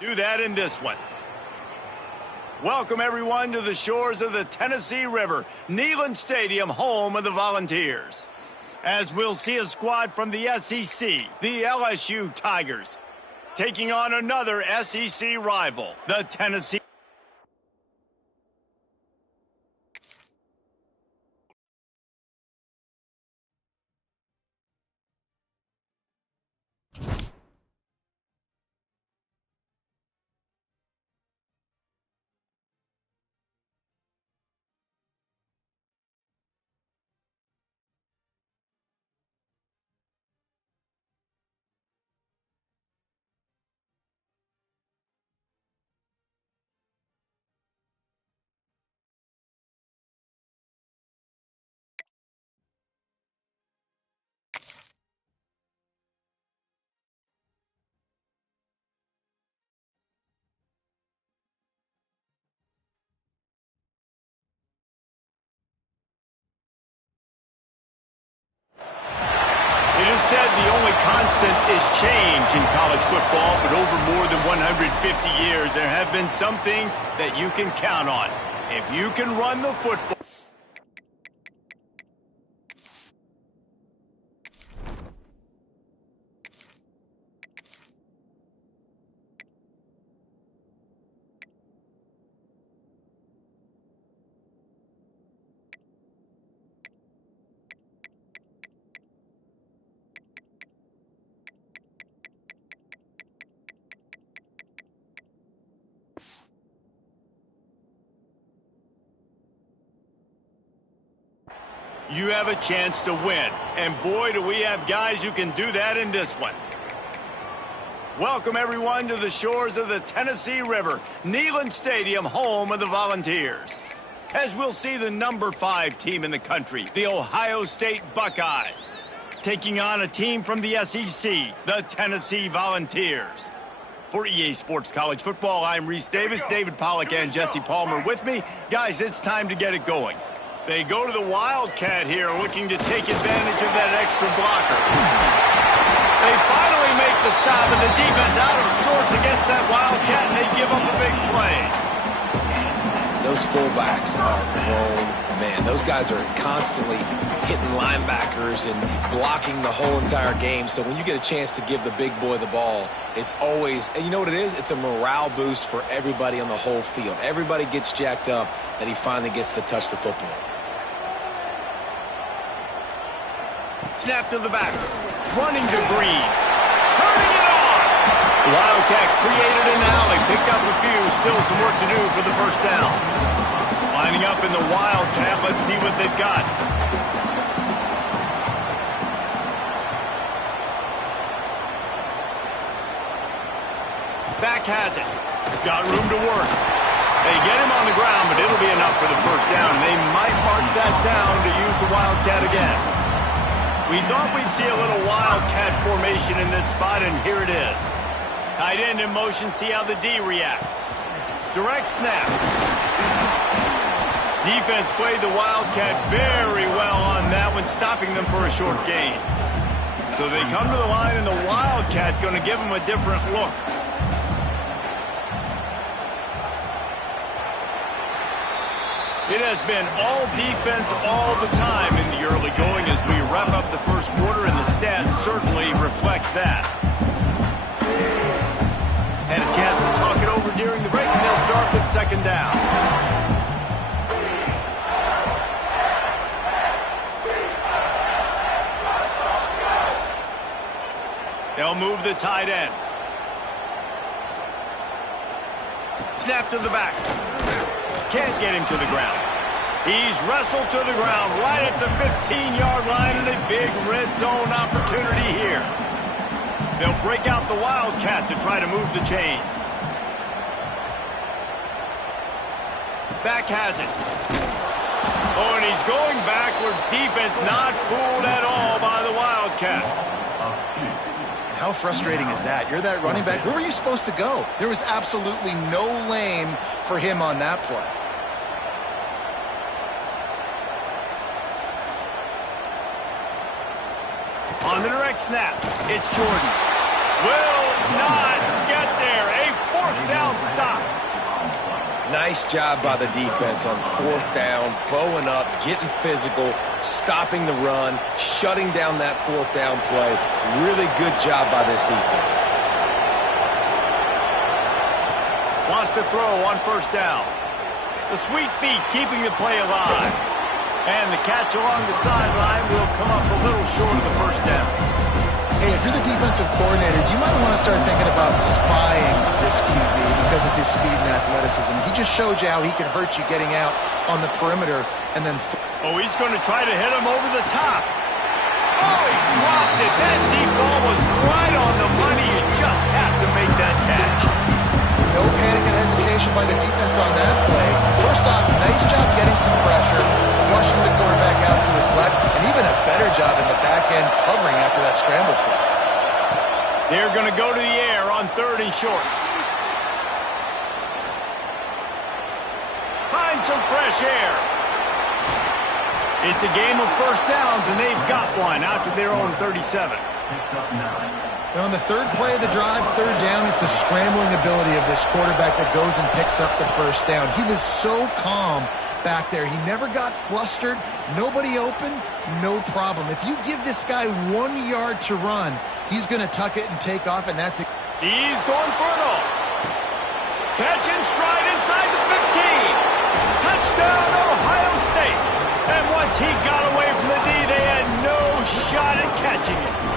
Do that in this one. Welcome, everyone, to the shores of the Tennessee River, Neyland Stadium, home of the Volunteers. As we'll see a squad from the SEC, the LSU Tigers, taking on another SEC rival, the Tennessee. It is said the only constant is change in college football, but over more than 150 years, there have been some things that you can count on. If you can run the football... You have a chance to win. And boy, do we have guys who can do that in this one. Welcome, everyone, to the shores of the Tennessee River, Neyland Stadium, home of the Volunteers. As we'll see the number 5 team in the country, the Ohio State Buckeyes, taking on a team from the SEC, the Tennessee Volunteers. For EA Sports College Football, I'm Reese Davis, David Pollack, and Jesse Palmer with me. Guys, it's time to get it going. They go to the Wildcat here, looking to take advantage of that extra blocker. They finally make the stop, and the defense out of sorts against that Wildcat, and they give up a big play. Those fullbacks are grown men. Those guys are constantly hitting linebackers and blocking the whole entire game. So when you get a chance to give the big boy the ball, it's always, and you know what it is? It's a morale boost for everybody on the whole field. Everybody gets jacked up that he finally gets to touch the football. Snap to the back. Running to Green. Turning it on. Wildcat created an alley. Picked up a few. Still some work to do for the first down. Lining up in the Wildcat. Let's see what they've got. Back has it. Got room to work. They get him on the ground, but it'll be enough for the first down. They might mark that down to use the Wildcat again. We thought we'd see a little wildcat formation in this spot, and here it is. Tight end in motion, see how the D reacts. Direct snap. Defense played the wildcat very well on that one, stopping them for a short gain. So they come to the line, and the wildcat going to give them a different look. It has been all defense all the time in the early going as we wrap up the first quarter, and the stats certainly reflect that. Had a chance to talk it over during the break, and they'll start with second down. They'll move the tight end. Snap to the back. Can't get him to the ground. He's wrestled to the ground right at the 15-yard line, and a big red zone opportunity here. They'll break out the wildcat to try to move the chains. Back has it. Oh, and he's going backwards. Defense not fooled at all by the wildcat. How frustrating is that? You're that running back. Where were you supposed to go? There was absolutely no lane for him on that play. On the direct snap, it's Jordan. Will not get there. A fourth down stop. Nice job by the defense on fourth down, bowing up, getting physical, stopping the run, shutting down that fourth down play. Really good job by this defense. Wants to throw on first down. The sweet feet keeping the play alive. And the catch along the sideline will come up a little short of the first down. Hey, if you're the defensive coordinator, you might want to start thinking about spying this QB because of his speed and athleticism. He just showed you how he can hurt you getting out on the perimeter and then... Oh, he's going to try to hit him over the top. Oh, he dropped it. That deep ball was right on the money. You just have to make that catch. No panic and hesitation by the defense on that play. First off, nice job getting some pressure, flushing the quarterback out to his left, and even a better job in the back end covering after that scramble play. They're going to go to the air on third and short. Find some fresh air. It's a game of first downs, and they've got one out to their own 37. And on the third play of the drive, third down, it's the scrambling ability of this quarterback that goes and picks up the first down. He was so calm back there. He never got flustered. Nobody open, no problem. If you give this guy 1 yard to run, he's going to tuck it and take off, and that's it. He's going for it all. Catch in stride inside the 15. Touchdown, Ohio State. And once he got away from the D, they had no shot at catching it.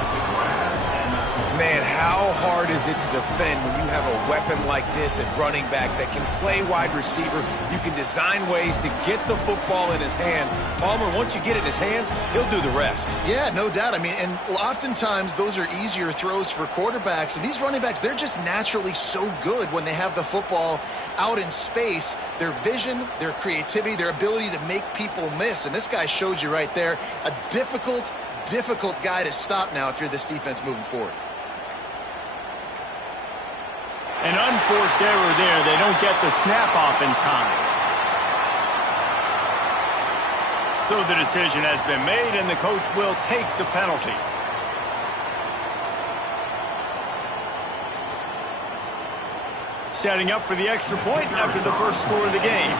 Man, how hard is it to defend when you have a weapon like this at running back that can play wide receiver? You can design ways to get the football in his hand. Palmer, once you get it in his hands, he'll do the rest. Yeah, no doubt. I mean, and oftentimes those are easier throws for quarterbacks. And these running backs, they're just naturally so good when they have the football out in space. Their vision, their creativity, their ability to make people miss. And this guy showed you right there, a difficult guy to stop now if you're this defense moving forward. An unforced error there. They don't get the snap off in time. So the decision has been made, and the coach will take the penalty. Setting up for the extra point after the first score of the game.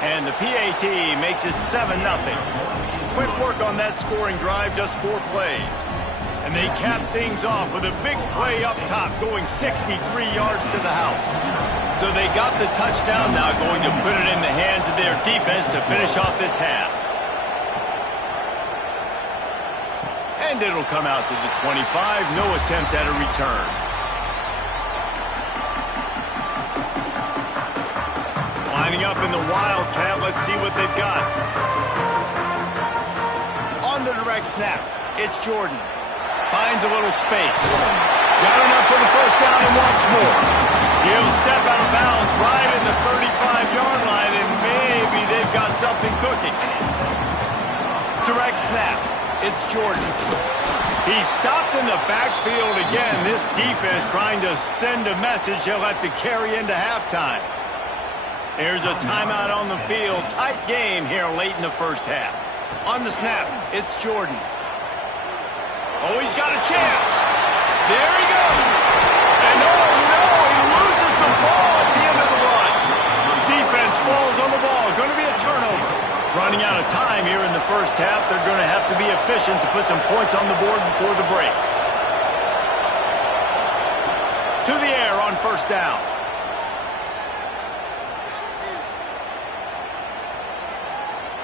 And the PAT makes it 7-0. Quick work on that scoring drive, just 4 plays. And they cap things off with a big play up top, going 63 yards to the house. So they got the touchdown, now going to put it in the hands of their defense to finish off this half. And it'll come out to the 25, no attempt at a return. Lining up in the wildcat, let's see what they've got. On the direct snap, it's Jordan. Finds a little space. Got enough for the first down and wants more. He'll step out of bounds right in the 35-yard line, and maybe they've got something cooking. direct snap, it's Jordan. He's stopped in the backfield again. This defense trying to send a message he'll have to carry into halftime. There's a timeout on the field. Tight game here late in the first half. On the snap, it's Jordan. Oh, he's got a chance. There he goes. And oh, no, he loses the ball at the end of the run. The defense falls on the ball. Going to be a turnover. Running out of time here in the first half. They're going to have to be efficient to put some points on the board before the break. To the air on first down.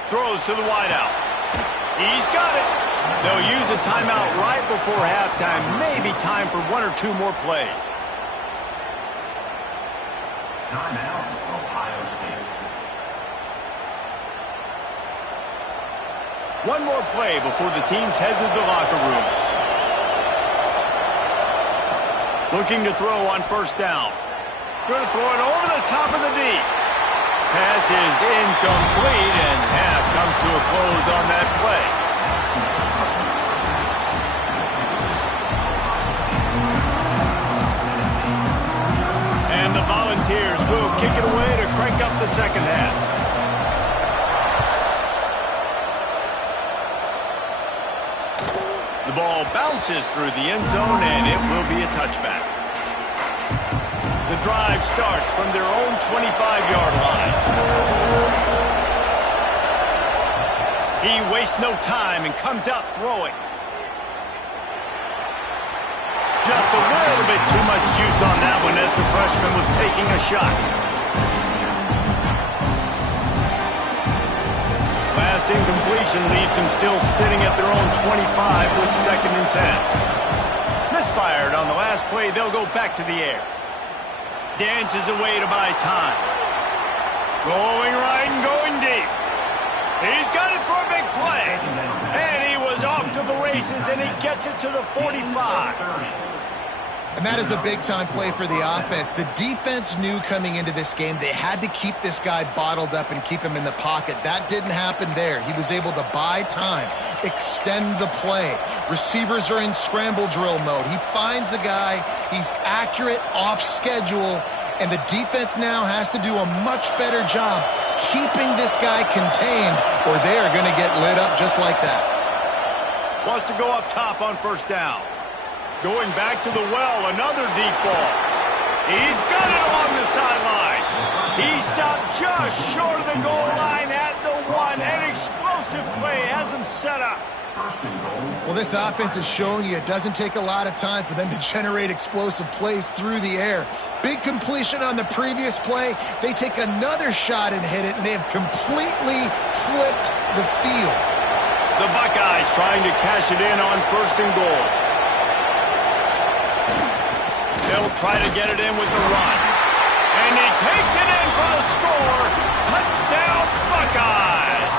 Throws to the wideout. He's got it. They'll use a timeout right before halftime. Maybe time for one or two more plays. Timeout, Ohio State. One more play before the teams head to the locker rooms. Looking to throw on first down. Going to throw it over the top of the deep. Pass is incomplete, and half comes to a close on that play. And the Volunteers will kick it away to crank up the second half. The ball bounces through the end zone, and it will be a touchback. The drive starts from their own 25-yard line. He wastes no time and comes out throwing. Just a little bit too much juice on that one as the freshman was taking a shot. Last incompletion leaves them still sitting at their own 25 with 2nd and 10. Misfired on the last play. They'll go back to the air. Dances away to buy time. Going right and going deep. He's got it for a big play. And he was off to the races, and he gets it to the 45. And that is a big-time play for the offense. The defense knew coming into this game they had to keep this guy bottled up and keep him in the pocket. That didn't happen there. He was able to buy time, extend the play. Receivers are in scramble drill mode. He finds a guy. He's accurate, off schedule, and the defense now has to do a much better job keeping this guy contained, or they are going to get lit up just like that. Wants to go up top on first down. Going back to the well, another deep ball. He's got it along the sideline. He stopped just short of the goal line at the 1. An explosive play has him set up. Well, this offense is showing you it doesn't take a lot of time for them to generate explosive plays through the air. Big completion on the previous play. They take another shot and hit it, and they have completely flipped the field. The Buckeyes trying to cash it in on 1st and goal. They'll try to get it in with the run. And he takes it in for the score. Touchdown, Buckeyes!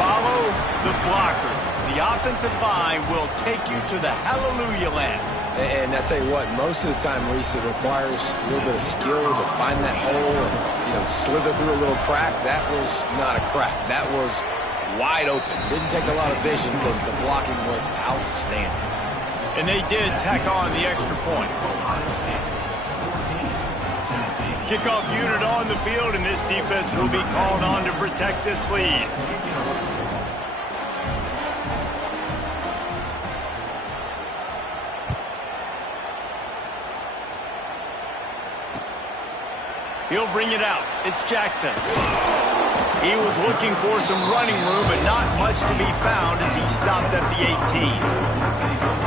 Follow the blockers. The offensive line will take you to the hallelujah land. And I tell you what, most of the time, Reese, it requires a little bit of skill to find that hole and, slither through a little crack. That was not a crack. That was wide open. Didn't take a lot of vision because the blocking was outstanding. And they did tack on the extra point. Kickoff unit on the field, and this defense will be called on to protect this lead. He'll bring it out. It's Jackson. He was looking for some running room, but not much to be found as he stopped at the 18.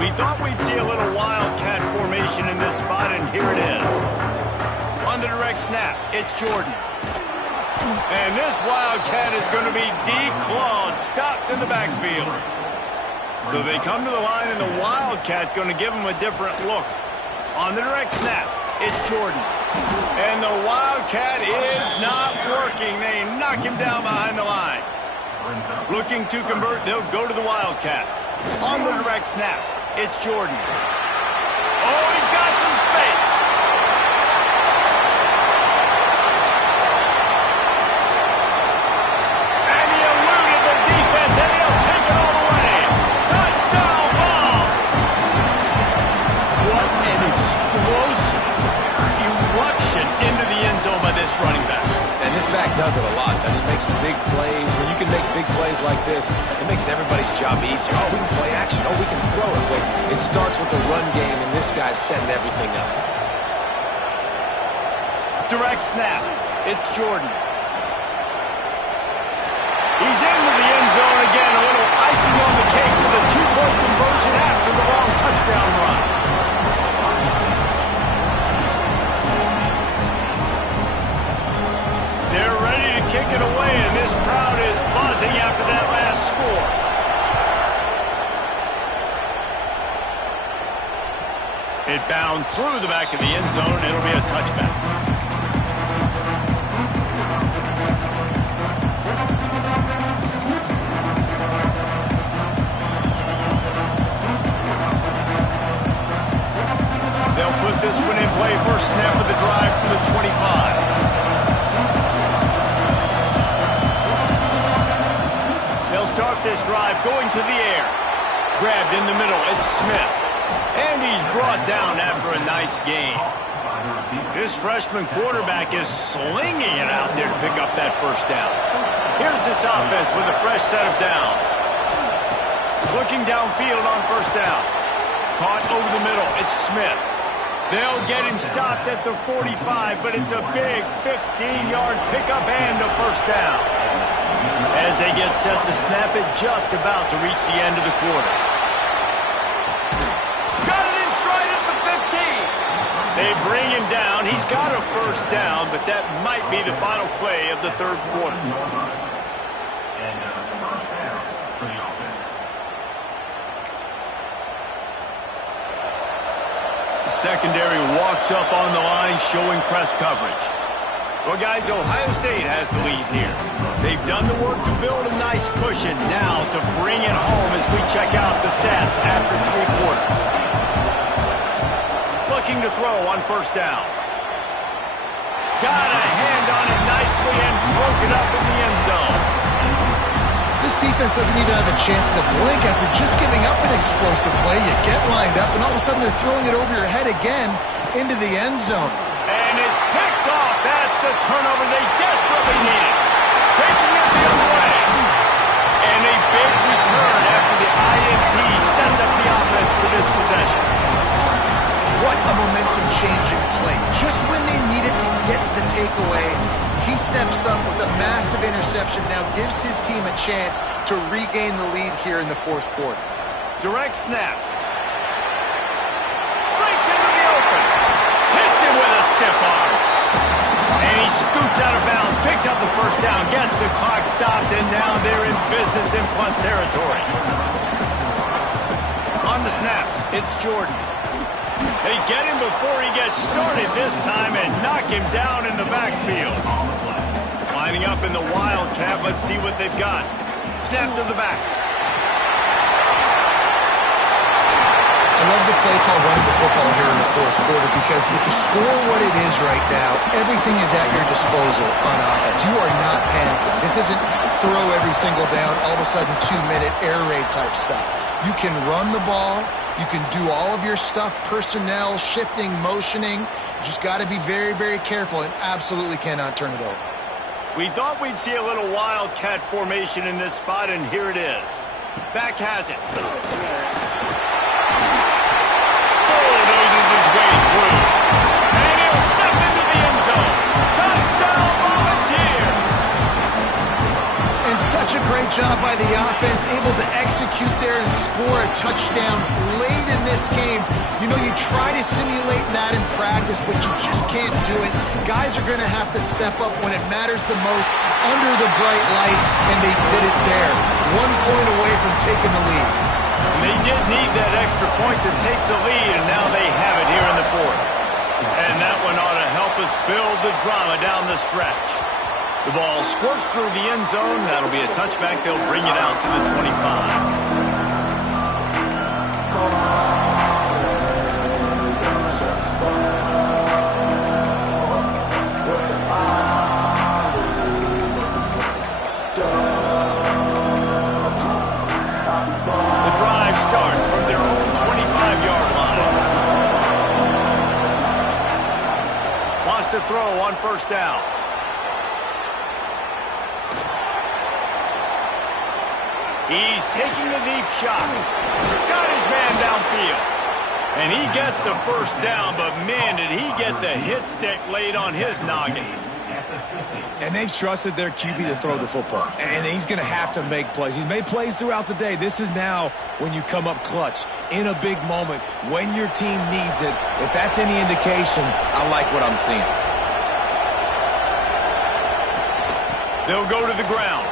We thought we'd see a little wildcat formation in this spot, and here it is. On the direct snap, it's Jordan. And this wildcat is going to be declawed, stopped in the backfield. So they come to the line, and the wildcat going to give him a different look. On the direct snap, it's Jordan. And the wildcat is not working. They knock him down behind the line. Looking to convert, they'll go to the wildcat. On the direct snap, it's Jordan. Oh, he's got some space. like this, it makes everybody's job easier. Oh, we can play action. Oh, we can throw it. But it starts with the run game, and this guy's setting everything up. Direct snap. It's Jordan. He's into the end zone again. A little icing on the cake with a two-point conversion after the long touchdown run. They're ready to kick it away, and this crowd is buzzing after that last score. It bounds through the back of the end zone, and it'll be a touchback. They'll put this one in play. First snap of the drive from the 25. Start this drive going to the air. Grabbed in the middle. It's Smith. And he's brought down after a nice gain. This freshman quarterback is slinging it out there to pick up that first down. Here's this offense with a fresh set of downs. Looking downfield on first down. Caught over the middle. It's Smith. They'll get him stopped at the 45, but it's a big 15-yard pickup and a first down. As they get set to snap it, just about to reach the end of the quarter. Got it in stride at the 15. They bring him down. He's got a first down, but that might be the final play of the third quarter. And first down for the offense. The secondary walks up on the line, showing press coverage. Well, guys, Ohio State has the lead here. They've done the work to build a nice cushion. Now to bring it home as we check out the stats after three quarters. Looking to throw on first down. Got a hand on it nicely and broke it up in the end zone. This defense doesn't even have a chance to blink after just giving up an explosive play. You get lined up, and all of a sudden they're throwing it over your head again into the end zone. And it's picked off. That's the turnover they desperately needed. Taking it the other way. And a big return after the INT sets up the offense for this possession. What a momentum-changing play. Just when they needed to get the takeaway, he steps up with a massive interception, now gives his team a chance to regain the lead here in the fourth quarter. Direct snap. Breaks into the open. Hits him with a stiff arm. And he scoots out of bounds, picks up the first down, gets the clock stopped, and now they're in business in plus territory. On the snap, it's Jordan. They get him before he gets started this time and knock him down in the backfield. Lining up in the Wildcat, let's see what they've got. Snap to the back. I love the play call running the football here in the fourth quarter because with the score what it is right now, everything is at your disposal on offense. You are not panicking. This isn't throw every single down, all of a sudden 2-minute air raid type stuff. You can run the ball. You can do all of your stuff, personnel, shifting, motioning. You just got to be very, very careful and absolutely cannot turn it over. We thought we'd see a little Wildcat formation in this spot, and here it is. Back has it. Bulldozes his way through. And he'll step into the end zone. Touchdown, Volunteer! And such a great job by the offense, able to execute there and score a touchdown late in this game. You know, you try to simulate that in practice, but you just can't do it. Guys are going to have to step up when it matters the most under the bright lights, and they did it there. 1 point away from taking the lead. And they did need that extra point to take the lead, and now they have it here in the fourth. And that one ought to help us build the drama down the stretch. The ball squirts through the end zone. That'll be a touchback. They'll bring it out to the 25. The drive starts from their own 25-yard line. Wants to throw on first down. He's taking the deep shot. Got his man downfield. And he gets the first down, but man, did he get the hit stick laid on his noggin. And they've trusted their QB to throw the football. And he's going to have to make plays. He's made plays throughout the day. This is now when you come up clutch in a big moment when your team needs it. If that's any indication, I like what I'm seeing. They'll go to the ground.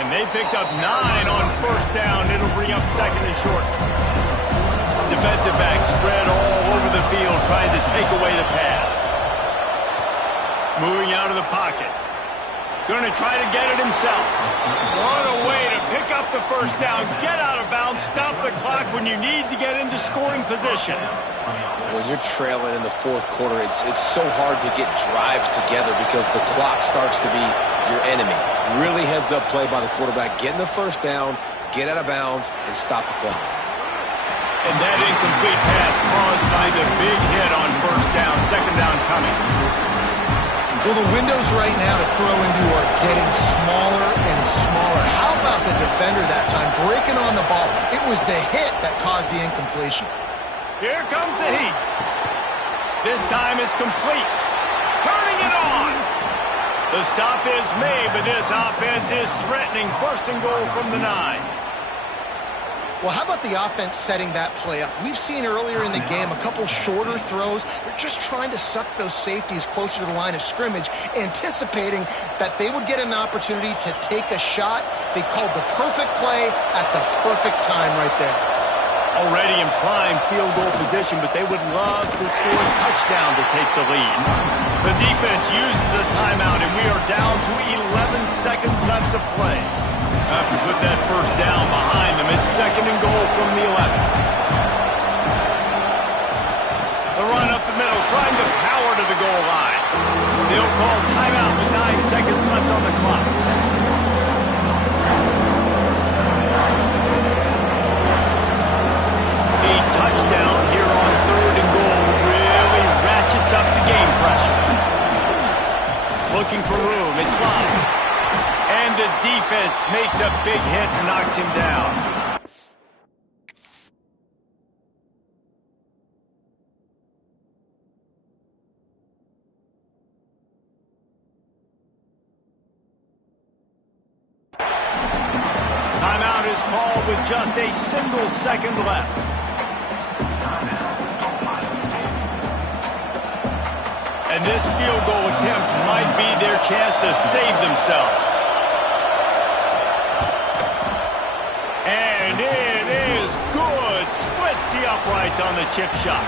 And they picked up 9 on first down. It'll bring up second and short. Defensive back spread all over the field trying to take away the pass. Moving out of the pocket. Going to try to get it himself. What a way to pick up the first down. Get out of bounds. Stop the clock when you need to get into scoring position. When you're trailing in the fourth quarter, it's so hard to get drives together because the clock starts to be your enemy. Really heads-up play by the quarterback. Getting the first down, get out of bounds, and stop the clock. And that incomplete pass caused by the big hit on first down. Second down coming. Well, the windows right now to throw into are getting smaller and smaller. How about the defender that time breaking on the ball? It was the hit that caused the incompletion. Here comes the heat. This time it's complete. Turning it on. The stop is made, but this offense is threatening. First and goal from the 9. Well, how about the offense setting that play up? We've seen earlier in the game a couple shorter throws. They're just trying to suck those safeties closer to the line of scrimmage, anticipating that they would get an opportunity to take a shot. They called the perfect play at the perfect time right there. Already in prime field goal position, but they would love to score a touchdown to take the lead. The defense uses a timeout, and we are down to 11 seconds left to play. Have to put that first down behind them. It's second and goal from the 11. The run up the middle, trying to power to the goal line. They'll call timeout with 9 seconds left on the clock. A touchdown here on third and goal really ratchets up the game pressure. Looking for room. It's live. And the defense makes a big hit and knocks him down. Timeout is called with just a single second left. And this field goal attempt might be their chance to save themselves. And it is good. Splits the uprights on the chip shot.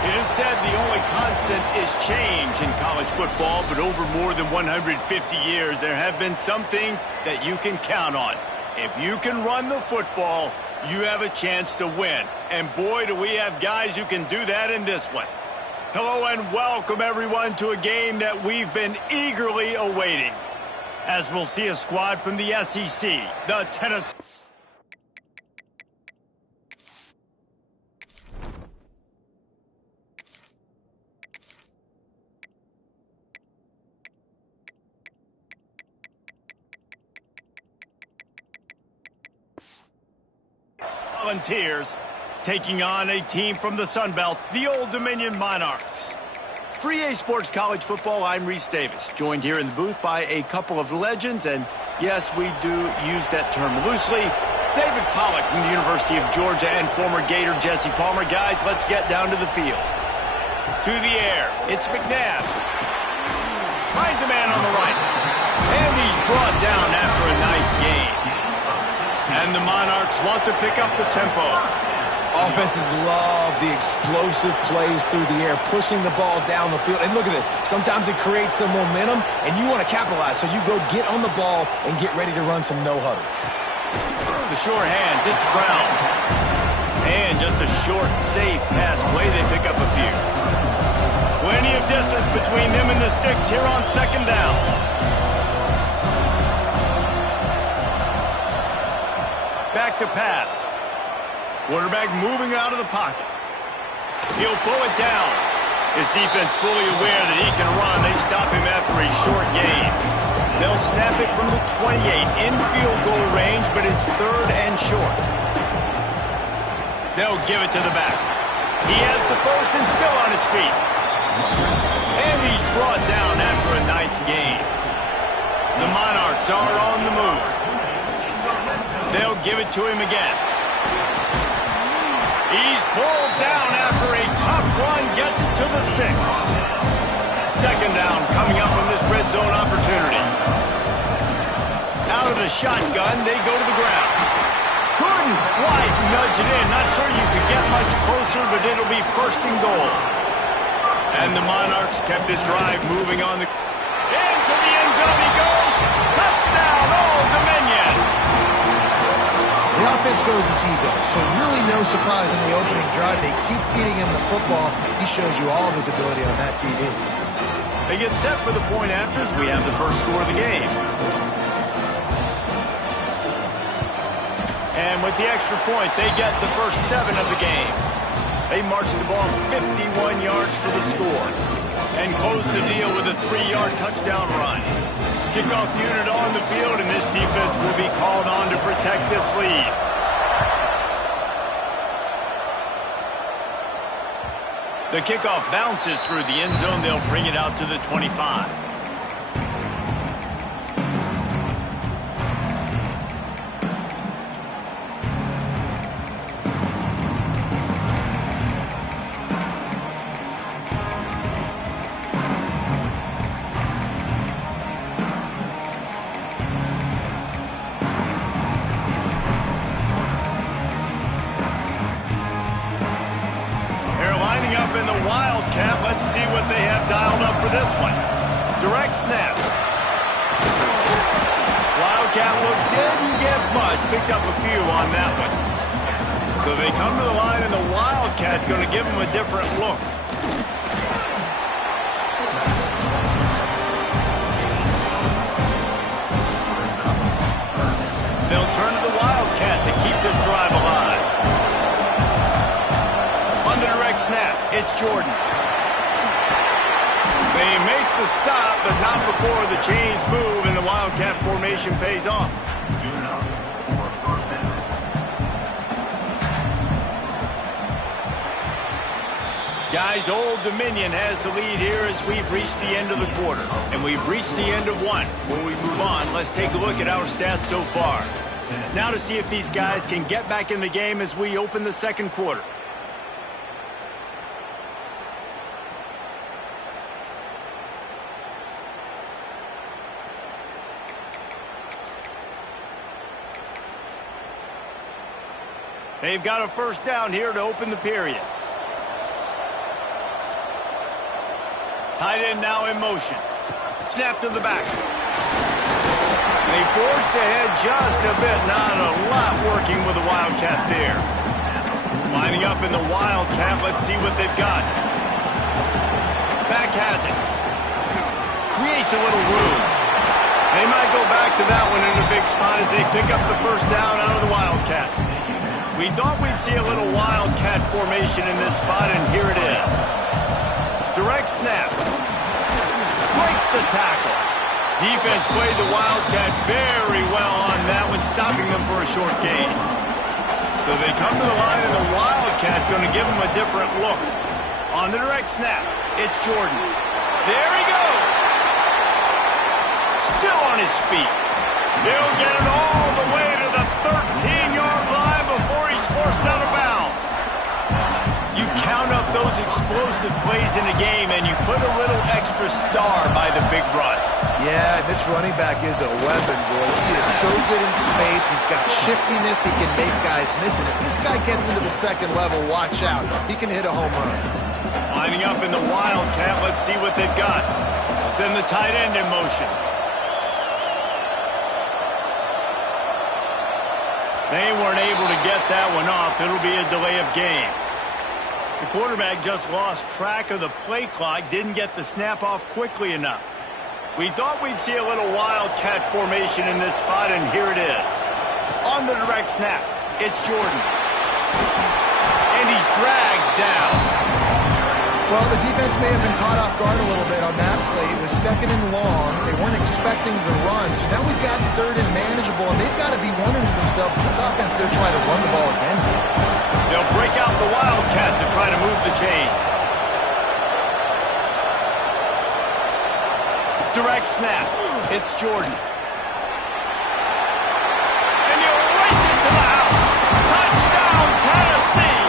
It is said the only constant is change in college football, but over more than 150 years, there have been some things that you can count on. If you can run the football, you have a chance to win. And boy, do we have guys who can do that in this one. Hello and welcome, everyone, to a game that we've been eagerly awaiting. As we'll see a squad from the SEC, the Tennessee Volunteers taking on a team from the Sun Belt, the Old Dominion Monarchs. For EA Sports College Football, I'm Reese Davis, joined here in the booth by a couple of legends, and yes, we do use that term loosely. David Pollack from the University of Georgia and former Gator Jesse Palmer. Guys, let's get down to the field. To the air, it's McNabb. Finds a man on the right, and he's brought down after a nice gain. And the Monarchs want to pick up the tempo. Offenses love the explosive plays through the air, pushing the ball down the field. And look at this. Sometimes it creates some momentum, and you want to capitalize. So you go get on the ball and get ready to run some no-huddle. The sure hands. It's Brown. And just a short, safe pass play. They pick up a few. Plenty of distance between them and the sticks here on second down. Back to pass. Quarterback moving out of the pocket. He'll pull it down. His defense fully aware that he can run. They stop him after a short gain. They'll snap it from the 28 in field goal range, but it's third and short. They'll give it to the back. He has the first and still on his feet. And he's brought down after a nice gain. The Monarchs are on the move. They'll give it to him again. He's pulled down after a tough run, gets it to the 6. Second down coming up on this red zone opportunity. Out of the shotgun, they go to the ground. Couldn't quite nudge it in. Not sure you could get much closer, but it'll be first and goal. And the Monarchs kept this drive moving on. Into the end zone he goes. Touchdown, Old Dominion. The offense goes as he goes, so really no surprise in the opening drive. They keep feeding him the football. He shows you all of his ability on that TV. They get set for the point after as we have the first score of the game. And with the extra point, they get the first 7 of the game. They march the ball 51 yards for the score and close the deal with a 3-yard touchdown run. Kickoff unit on the field, and this defense will be called on to protect this lead. The kickoff bounces through the end zone. They'll bring it out to the 25. In the Wildcat, let's see what they have dialed up for this one. Direct snap. Wildcat didn't get much, picked up a few on that one. So they come to the line, and the Wildcat going to give them a different look. They'll turn to the Wildcat to keep this drive alive. On the direct snap, it's Jordan. They make the stop, but not before the chains move and the Wildcat formation pays off. Guys, Old Dominion has the lead here as we've reached the end of the quarter. And we've reached the end of one. When we move on, let's take a look at our stats so far. Now to see if these guys can get back in the game as we open the second quarter. They've got a first down here to open the period. Tight end now in motion. Snap to the back. They forced ahead just a bit. Not a lot working with the Wildcat there. Lining up in the Wildcat. Let's see what they've got. Back has it. Creates a little room. They might go back to that one in a big spot as they pick up the first down out of the Wildcat. We thought we'd see a little Wildcat formation in this spot, and here it is. Direct snap. Breaks the tackle. Defense played the Wildcat very well on that one, stopping them for a short gain. So they come to the line, and the Wildcat going to give them a different look. On the direct snap, it's Jordan. There he goes. Still on his feet. He'll get it all the way to the 13-yard line before he's forced out of bounds. You count up those explosive plays in a game, and you put a little extra star by the big runs. Yeah, this running back is a weapon, boy. He is so good in space. He's got shiftiness. He can make guys miss it. If this guy gets into the second level, watch out. He can hit a home run. Lining up in the Wildcat, let's see what they've got. Send the tight end in motion. They weren't able to get that one off. It'll be a delay of game. The quarterback just lost track of the play clock, didn't get the snap off quickly enough. We thought we'd see a little wildcat formation in this spot, and here it is. On the direct snap, it's Jordan. And he's dragged down. Well, the defense may have been caught off guard a little bit on that play. It was 2nd and long. They weren't expecting the run. So now we've got 3rd and manageable, and they've got to be wondering to themselves, is this offense going to try to run the ball again? They'll break out the wildcat to try to move the chains. Direct snap. It's Jordan. And he'll race it to the house. Touchdown, Tennessee.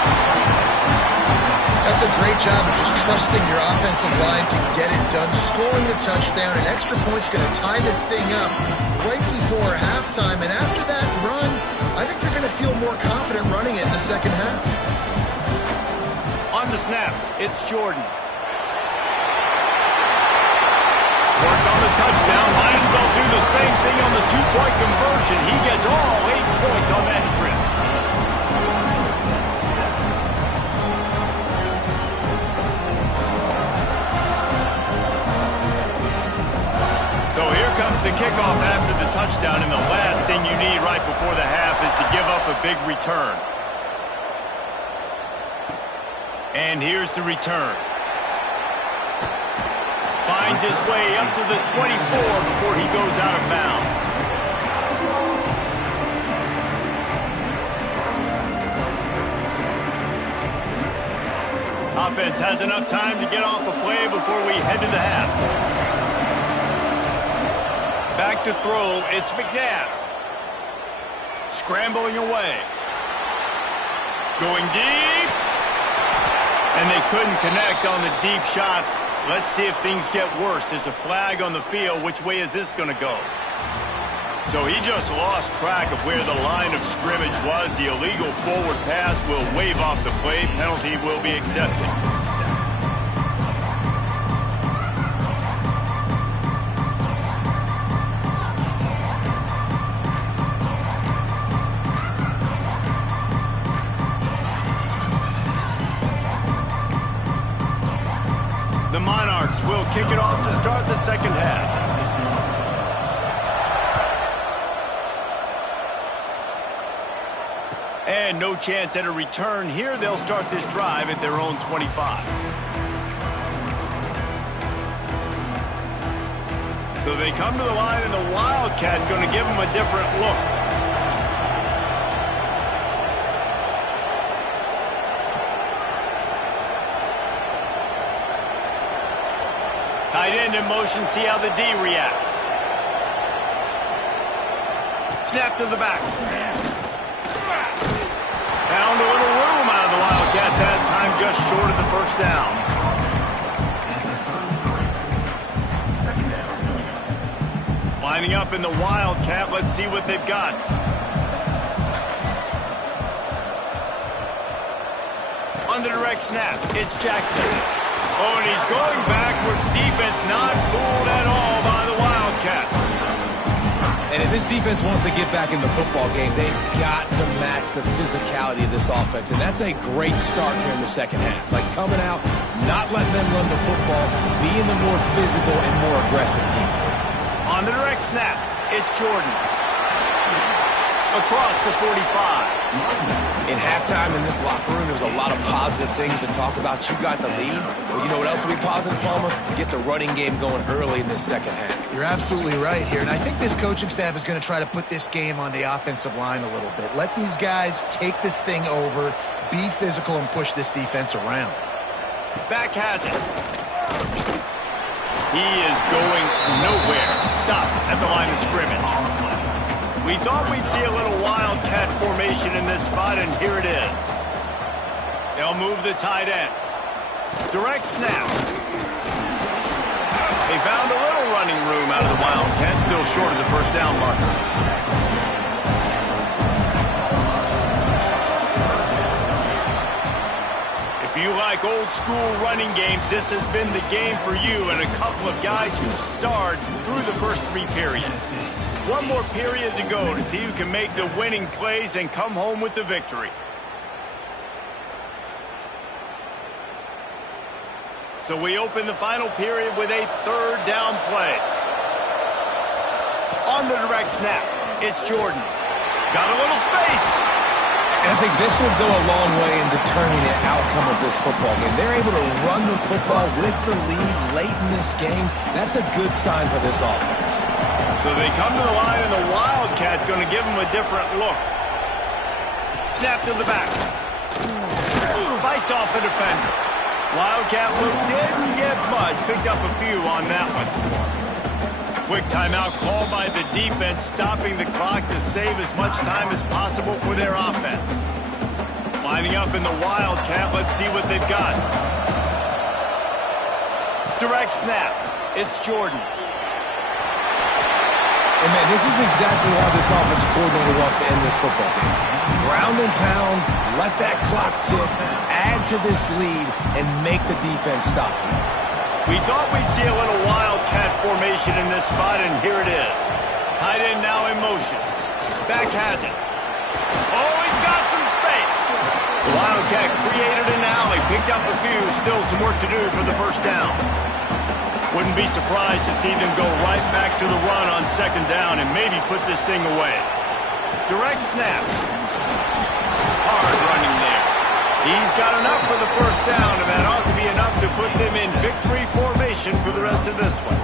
That's a great job of just trusting your offensive line to get it done. Scoring the touchdown, an extra point's going to tie this thing up right before halftime. And after that run, I think they're going to feel more confident running it in the second half. On the snap, it's Jordan. Worked on the touchdown. Might as well do the same thing on the 2-point conversion. He gets all 8 points on that trip. So here comes the kickoff after the touchdown, and the last thing you need right before the half is to give up a big return. And here's the return. Finds his way up to the 24 before he goes out of bounds. Offense has enough time to get off a play before we head to the half. Back to throw, it's McNabb. Scrambling away. Going deep. And they couldn't connect on the deep shot. Let's see if things get worse. There's a flag on the field. Which way is this going to go? So he just lost track of where the line of scrimmage was. The illegal forward pass will wave off the play. Penalty will be accepted. The Monarchs will kick it off to start the second half. And no chance at a return here. They'll start this drive at their own 25. So they come to the line, and the Wildcat going to give them a different look. Tight end in motion, see how the D reacts. Snap to the back. Found a little room out of the Wildcat that time, just short of the first down. Lining up in the Wildcat, let's see what they've got. On the direct snap, it's Jackson. Oh, and he's going backwards. Defense not fooled at all by the Wildcat. And if this defense wants to get back in the football game, they've got to match the physicality of this offense. And that's a great start here in the second half. Like coming out, not letting them run the football, being the more physical and more aggressive team. On the direct snap, it's Jordan. Across the 45. In halftime in this locker room, there was a lot of positive things to talk about. You got the lead. Well, you know what else will be positive, Palmer? Get the running game going early in this second half. You're absolutely right here. And I think this coaching staff is going to try to put this game on the offensive line a little bit. Let these guys take this thing over, be physical, and push this defense around. Back has it. He is going nowhere. Stop at the line of scrimmage. We thought we'd see a little Wildcat formation in this spot, and here it is. They'll move the tight end. Direct snap. They found a little running room out of the Wildcat, still short of the first down marker. If you like old school running games, this has been the game for you, and a couple of guys who starred through the first 3 periods. One more period to go to see who can make the winning plays and come home with the victory. So we open the final period with a third down play. On the direct snap, it's Jordan. Got a little space. And I think this will go a long way in determining the outcome of this football game. They're able to run the football with the lead late in this game. That's a good sign for this offense. So they come to the line, and the Wildcat going to give them a different look. Snap to the back. Fights off a defender. Wildcat look didn't get much. Picked up a few on that one. Quick timeout called by the defense, stopping the clock to save as much time as possible for their offense. Lining up in the Wildcat, let's see what they've got. Direct snap. It's Jordan. And man, this is exactly how this offensive coordinator wants to end this football game. Ground and pound, let that clock tick, add to this lead, and make the defense stop him. We thought we'd see a little Wildcat formation in this spot, and here it is. Tight end now in motion. Back has it. Oh, he's got some space. The Wildcat created an alley, picked up a few, still some work to do for the first down. Wouldn't be surprised to see them go right back to the run on second down and maybe put this thing away. Direct snap. Hard running there. He's got enough for the first down, and that ought to be enough to put them in victory formation for the rest of this one.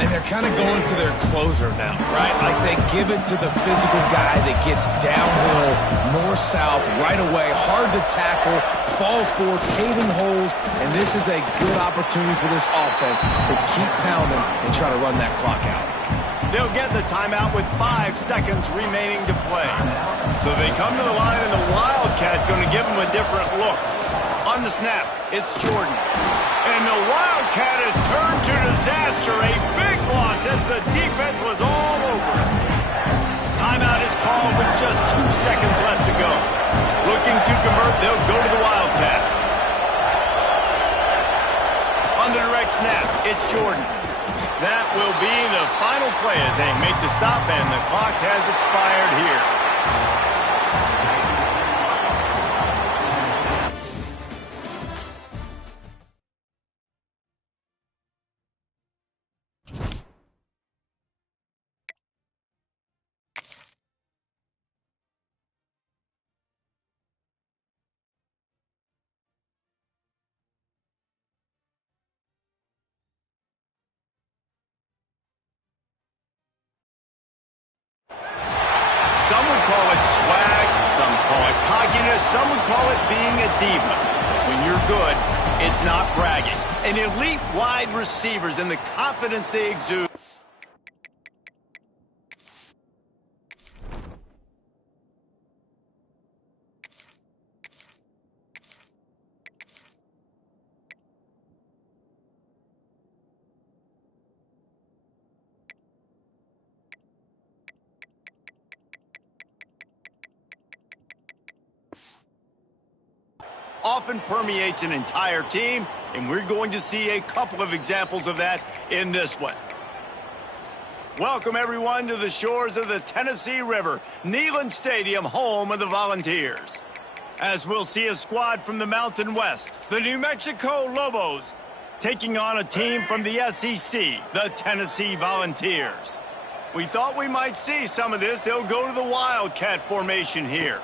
And they're kind of going to their closer now, right? Like they give it to the physical guy that gets downhill, north-south, right away, hard to tackle, falls forward, paving holes, and this is a good opportunity for this offense to keep pounding and try to run that clock out. They'll get the timeout with 5 seconds remaining to play. So they come to the line, and the Wildcat going to give them a different look. On the snap, it's Jordan. And the Wildcat has turned to disaster. A big loss as the defense was all over it. Timeout is called with just 2 seconds left to go. Looking to convert, they'll go to the Wildcat. On the direct snap, it's Jordan. That will be the final play as they make the stop, and the clock has expired here. Some would call it swag, some call it cockiness, some would call it being a diva. When you're good, it's not bragging. And elite wide receivers and the confidence they exude. Often permeates an entire team, and we're going to see a couple of examples of that in this one. Welcome, everyone, to the shores of the Tennessee River, Neyland Stadium, home of the Volunteers. As we'll see a squad from the Mountain West, the New Mexico Lobos, taking on a team from the SEC, the Tennessee Volunteers. We thought we might see some of this. They'll go to the Wildcat formation here.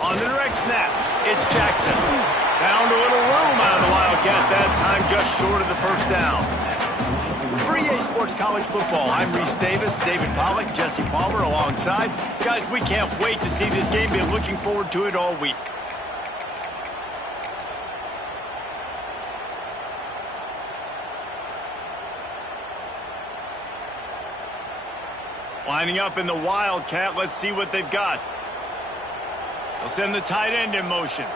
On the direct snap, it's Jackson. Found a little room out of the Wildcat that time, just short of the first down. For EA Sports College Football, I'm Reese Davis, David Pollack, Jesse Palmer alongside. Guys, we can't wait to see this game. Been looking forward to it all week. Lining up in the Wildcat, let's see what they've got. They'll send the tight end in motion.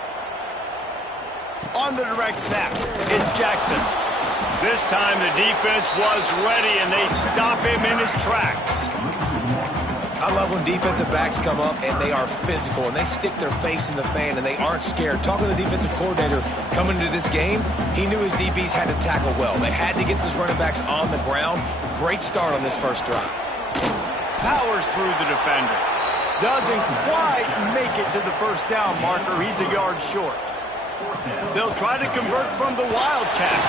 On the direct snap, it's Jackson. This time the defense was ready, and they stop him in his tracks. I love when defensive backs come up and they are physical and they stick their face in the fan and they aren't scared. Talking to the defensive coordinator coming into this game, he knew his DBs had to tackle well. They had to get these running backs on the ground. Great start on this first drive. powers through the defender. Doesn't quite make it to the first down marker. He's a yard short. They'll try to convert from the Wildcat.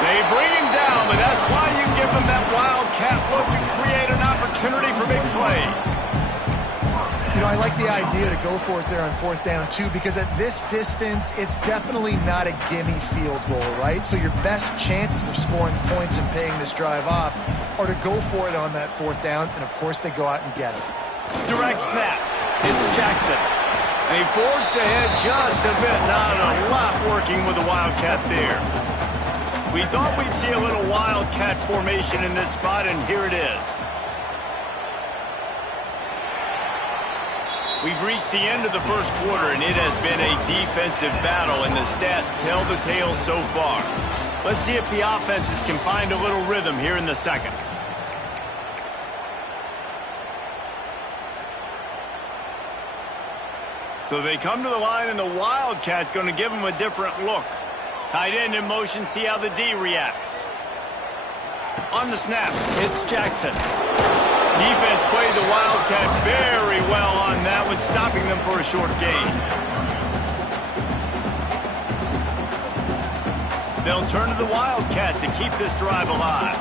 They bring him down, but that's why you give them that Wildcat look to create an opportunity for big plays. You know, I like the idea to go for it there on fourth down, too, because at this distance, it's definitely not a gimme field goal, right? So your best chances of scoring points and paying this drive off are to go for it on that fourth down, and, of course, they go out and get it. Direct snap. It's Jackson. They forged ahead just a bit. Not a lot working with the Wildcat there. We thought we'd see a little Wildcat formation in this spot, and here it is. We've reached the end of the first quarter, and it has been a defensive battle, and the stats tell the tale so far. Let's see if the offenses can find a little rhythm here in the second. So they come to the line, and the Wildcat going to give them a different look. Tight end in motion, see how the D reacts. On the snap, it's Jackson. Defense played the Wildcat very well on that one, stopping them for a short gain. They'll turn to the Wildcat to keep this drive alive.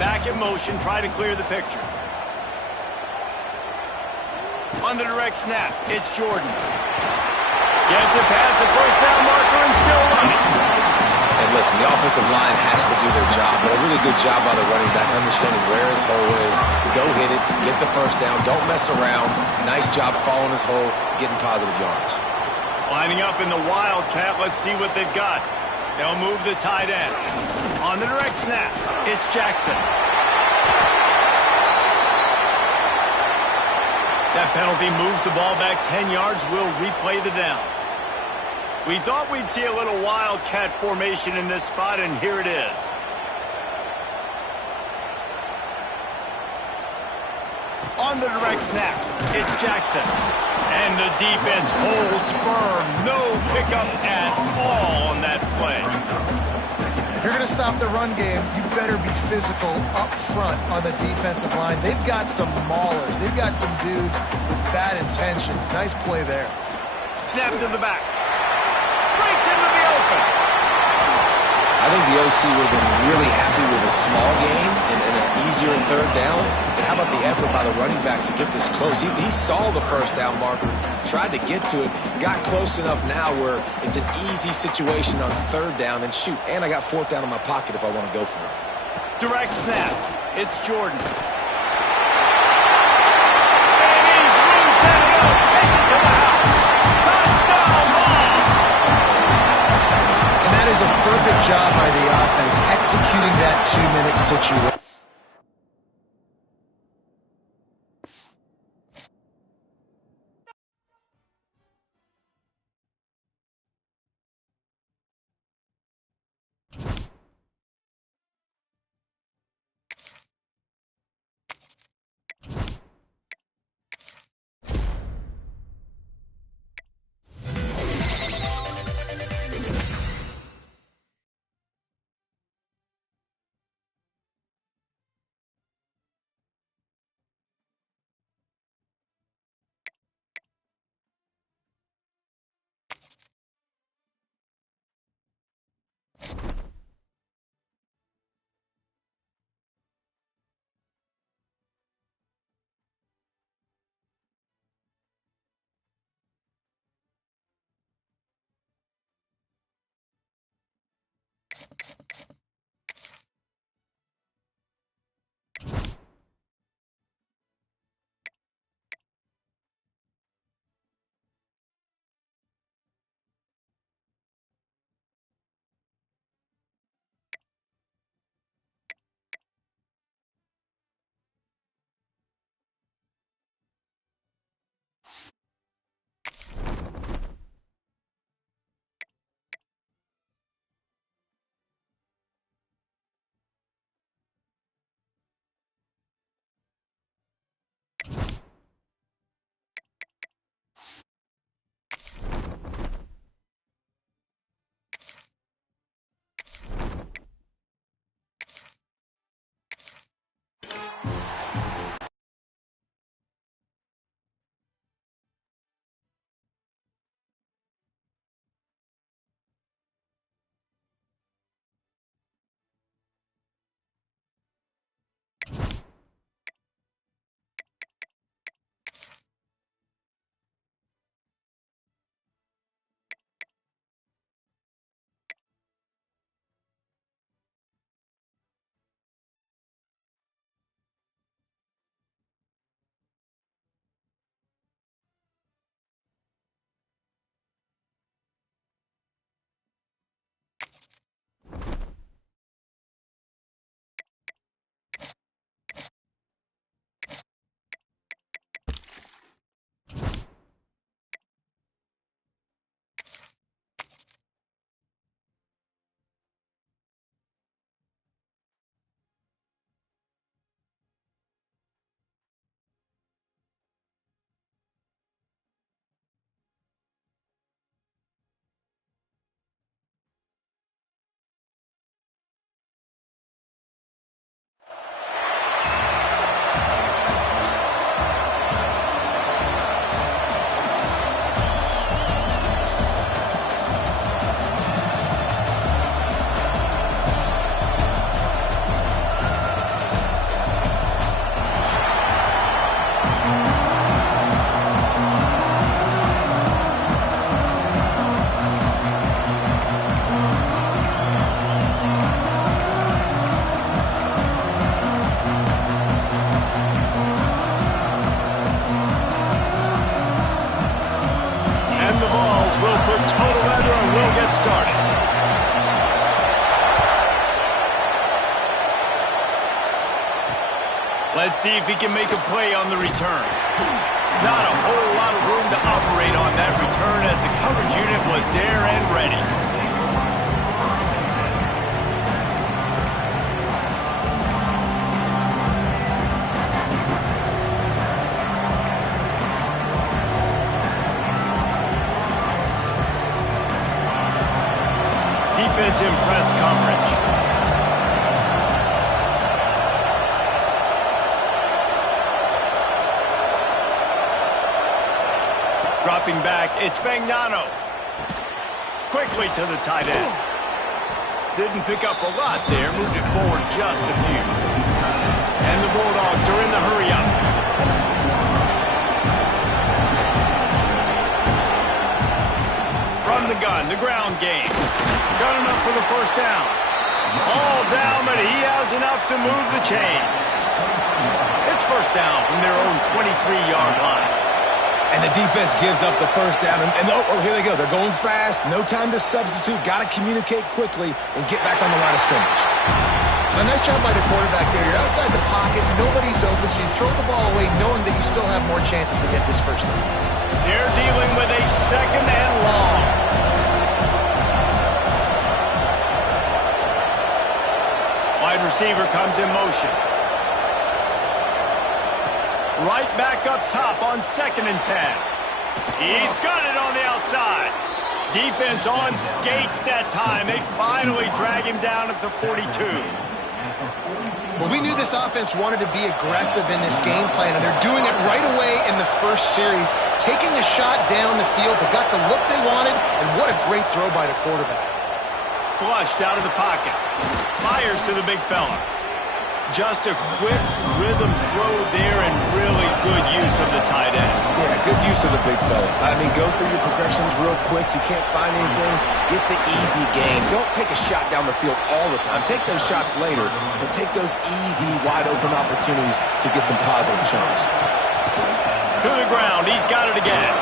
Back in motion, try to clear the picture. On the direct snap, it's Jordan. Gets it past the first down marker and still running. And listen, the offensive line has to do their job, but a really good job by the running back, understanding where his hole is. Go hit it, get the first down, don't mess around. Nice job following his hole, getting positive yards. Lining up in the Wildcat, let's see what they've got. They'll move the tight end. On the direct snap, it's Jackson. That penalty moves the ball back 10 yards. We'll replay the down. We thought we'd see a little Wildcat formation in this spot, and here it is. On the direct snap, it's Jackson. And the defense holds firm. No pickup at all on that play. If you're going to stop the run game, you better be physical up front on the defensive line. They've got some maulers. They've got some dudes with bad intentions. Nice play there. Snap to the back. Breaks into the open. I think the OC would have been really happy with a small gain and an easier third down. And how about the effort by the running back to get this close? He saw the first down marker, tried to get to it, got close enough now where it's an easy situation on third down, and shoot, and I got fourth down in my pocket if I want to go for it. Direct snap. It's Jordan. And he's loose, and he'll take it to the house. Touchdown ball. And that is a perfect job by the offense executing that 2-minute situation. total weather and we'll get started. Let's see if he can make a play on the return. Not a whole lot of room to operate on that return as the coverage unit was there and ready. Defense in press coverage. Dropping back, it's Fagnano. Quickly to the tight end. Didn't pick up a lot there, moved it forward just a few. And the Bulldogs are in the hurry-up. From the gun, the ground game. Got enough for the first down. All down, but he has enough to move the chains. It's first down from their own 23-yard line. And the defense gives up the first down. And oh, here they go. They're going fast. No time to substitute. Got to communicate quickly and get back on the line of scrimmage. A nice job by the quarterback there. You're outside the pocket. Nobody's open, so you throw the ball away knowing that you still have more chances to get this first down. They're dealing with a second and long. Wide receiver comes in motion. Right back up top on 2nd and 10. He's got it on the outside. Defense on skates that time. They finally drag him down at the 42. Well, we knew this offense wanted to be aggressive in this game plan, and they're doing it right away in the first series, taking a shot down the field. They got the look they wanted, and what a great throw by the quarterback. Flushed out of the pocket. Fires to the big fella. Just a quick rhythm throw there and really good use of the tight end. Yeah, good use of the big fella. I mean, go through your progressions real quick. You can't find anything. Get the easy game. Don't take a shot down the field all the time. Take those shots later, but take those easy, wide-open opportunities to get some positive chunks. To the ground. He's got it again.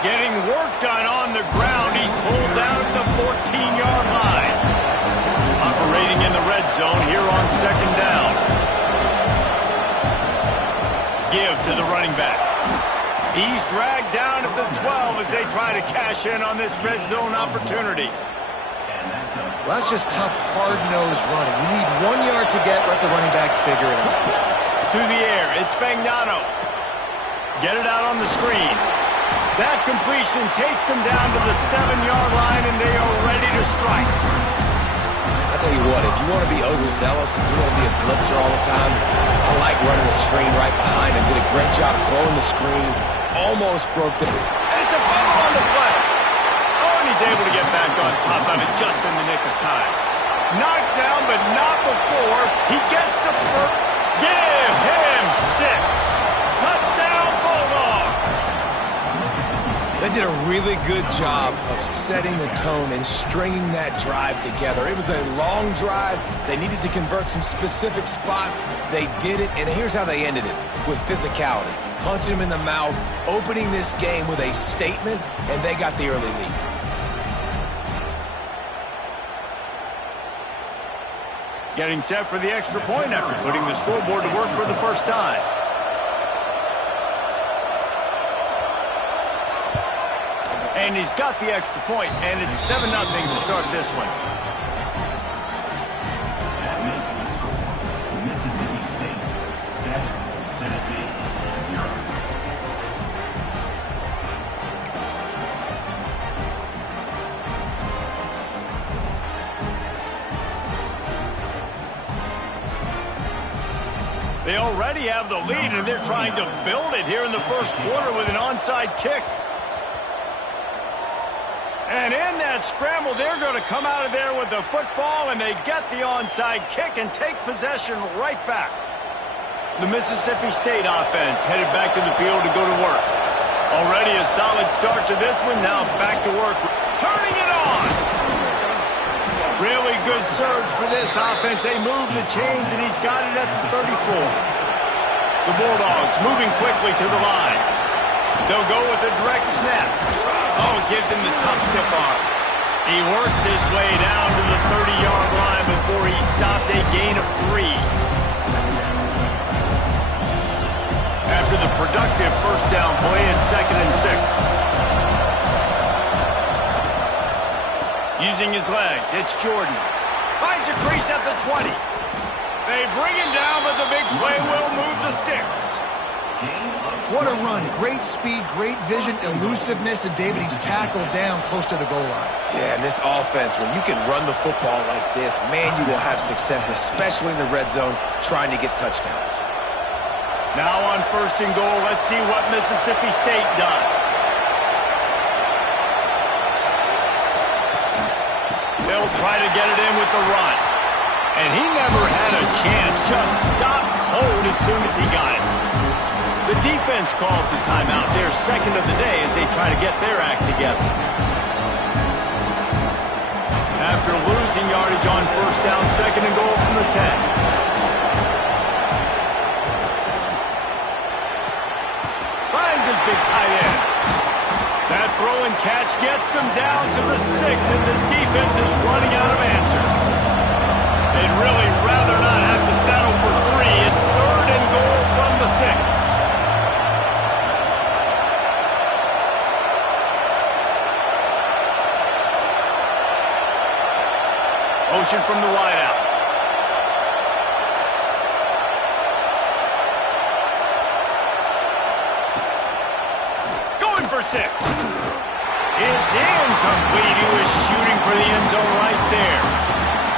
Getting work done on the ground. He's pulled down at the 14-yard line. Operating in the red zone here on 2nd down. Give to the running back. He's dragged down at the 12 as they try to cash in on this red zone opportunity. Well, that's just tough, hard-nosed running. You need 1 yard to get, let the running back figure it out. To the air, it's Fagnano. Get it out on the screen. That completion takes them down to the 7-yard line, and they are ready to strike. I'll tell you what, if you want to be overzealous, if you want to be a blitzer all the time, I like running the screen right behind him. Did a great job throwing the screen. Almost broke the... And it's a foul on the play. Oh, and he's able to get back on top of it just in the nick of time. Knocked down, but not before. He gets the first. Give him 6. Touchdown, Bulldogs. They did a really good job of setting the tone and stringing that drive together. It was a long drive. They needed to convert some specific spots. They did it, and here's how they ended it, with physicality. Punching him in the mouth, opening this game with a statement, and they got the early lead. Getting set for the extra point after putting the scoreboard to work for the first time. And he's got the extra point, and it's 7-0 to start this one. That makes the score Mississippi State 7, Tennessee 0. They already have the lead, and they're trying to build it here in the first quarter with an onside kick. And in that scramble, they're going to come out of there with the football, and they get the onside kick and take possession right back. The Mississippi State offense headed back to the field to go to work. Already a solid start to this one, now back to work. Turning it on! Really good surge for this offense. They move the chains, and he's got it at the 34. The Bulldogs moving quickly to the line. They'll go with a direct snap. Oh, it gives him the tough stiff arm. He works his way down to the 30-yard line before he stopped, a gain of 3. After the productive first down play, it's 2nd and 6. Using his legs, it's Jordan. Finds a crease at the 20. They bring him down, but the big play will move the sticks. What a run. Great speed, great vision, elusiveness, and David, he's tackled down close to the goal line. Yeah, and this offense, when you can run the football like this, man, you will have success, especially in the red zone, trying to get touchdowns. Now on 1st and goal, let's see what Mississippi State does. They'll try to get it in with the run. And he never had a chance, just stopped cold as soon as he got it. The defense calls the timeout, their 2nd of the day, as they try to get their act together. After losing yardage on 1st down, 2nd and goal from the 10. Finds his big tight end. That throw and catch gets them down to the 6, and the defense is running out of answers. They'd really rather not have to settle for 3. It's 3rd and goal from the 6. Motion from the wideout. Going for 6. It's incomplete. He was shooting for the end zone right there.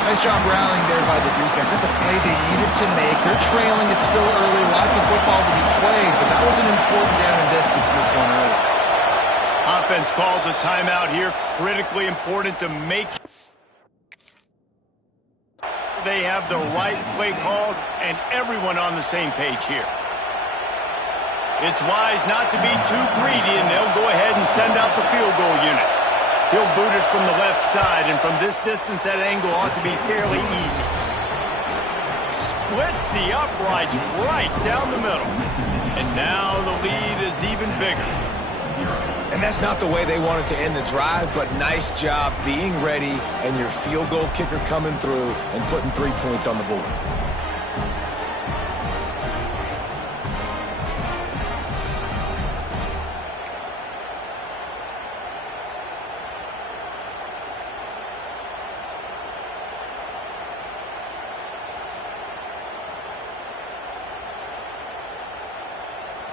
Nice job rallying there by the defense. That's a play they needed to make. They're trailing. It's still early. Lots of football to be played, but that was an important down and distance in this one early. Offense calls a timeout here. Critically important to make they have the right play called and everyone on the same page here. It's wise not to be too greedy, and they'll go ahead and send out the field goal unit. He'll boot it from the left side, and from this distance, that angle ought to be fairly easy. Splits the uprights right down the middle. And now the lead is even bigger. And that's not the way they wanted to end the drive, but nice job being ready and your field goal kicker coming through and putting 3 points on the board.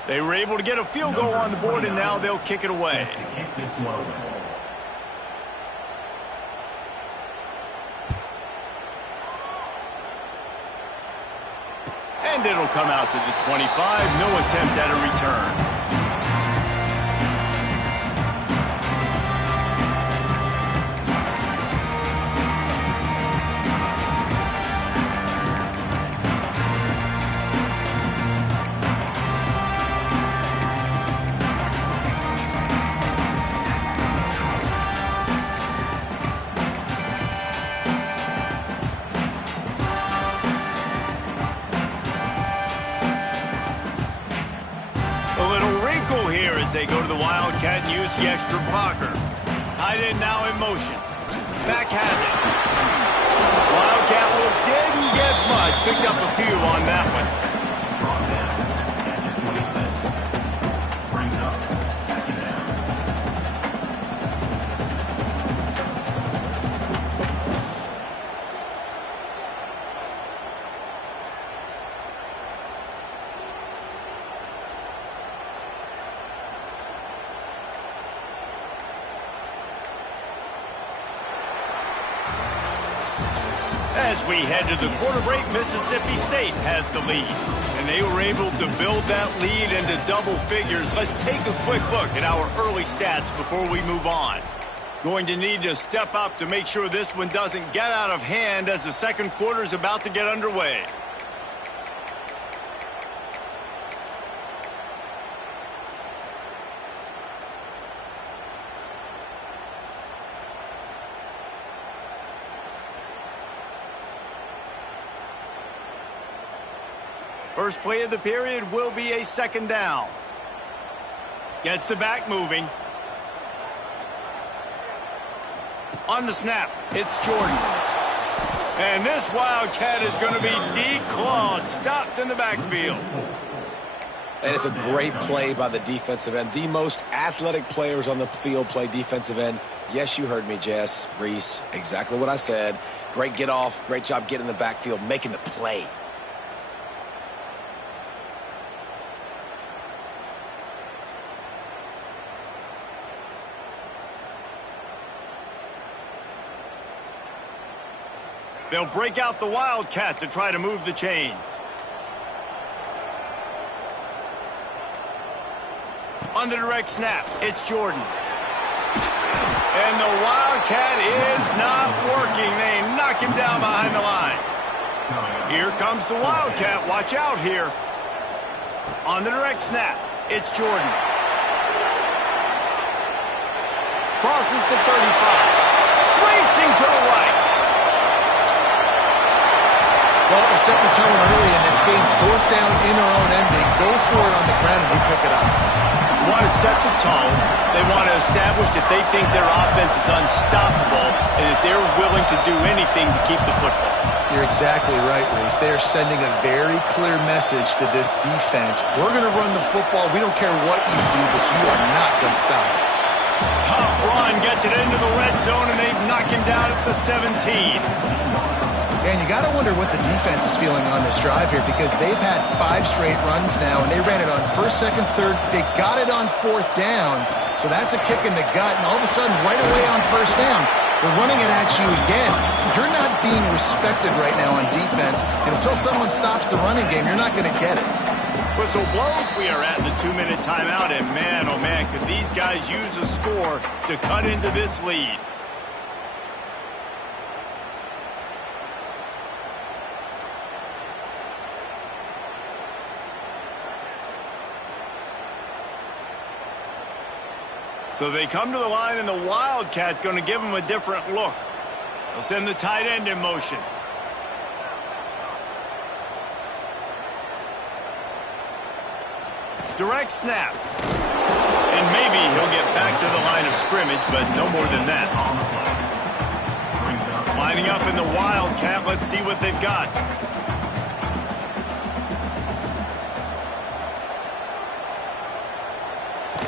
They were able to get a field goal on the board, and now they'll kick it away. And it'll come out to the 25. No attempt at a return. They go to the Wildcat and use the extra blocker. Tight end now in motion. Back has it. Wildcat didn't get much. Picked up a few on that one. Brings up 2nd down. As we head to the quarter break, Mississippi State has the lead. And they were able to build that lead into double figures. Let's take a quick look at our early stats before we move on. Going to need to step up to make sure this one doesn't get out of hand as the second quarter is about to get underway. First play of the period will be a second down. Gets the back moving. On the snap, it's Jordan. And this Wildcat is going to be declawed, stopped in the backfield. And it's a great play by the defensive end. The most athletic players on the field play defensive end. Yes, you heard me, Jess, Reese. Exactly what I said. Great get off. Great job getting in the backfield, making the play. They'll break out the Wildcat to try to move the chains. On the direct snap, it's Jordan. And the Wildcat is not working. They knock him down behind the line. Here comes the Wildcat. Watch out here. On the direct snap, it's Jordan. Crosses the 35. Racing to the right. Well, they're setting the tone early in this game. 4th down in their own end. They go for it on the ground and you pick it up. They want to set the tone. They want to establish that they think their offense is unstoppable and that they're willing to do anything to keep the football. You're exactly right, Reese. They are sending a very clear message to this defense. We're going to run the football. We don't care what you do, but you are not going to stop us. Tough run gets it into the red zone, and they knock him down at the 17. And you got to wonder what the defense is feeling on this drive here, because they've had 5 straight runs now, and they ran it on 1st, 2nd, 3rd. They got it on 4th down, so that's a kick in the gut. And all of a sudden, right away on 1st down, they're running it at you again. You're not being respected right now on defense, and until someone stops the running game, you're not going to get it. Whistle blows. We are at the 2-minute timeout, and man, oh man, could these guys use a score to cut into this lead. So they come to the line, and the Wildcat going to give them a different look. They'll send the tight end in motion. Direct snap. And maybe he'll get back to the line of scrimmage, but no more than that. Lining up in the Wildcat. Let's see what they've got.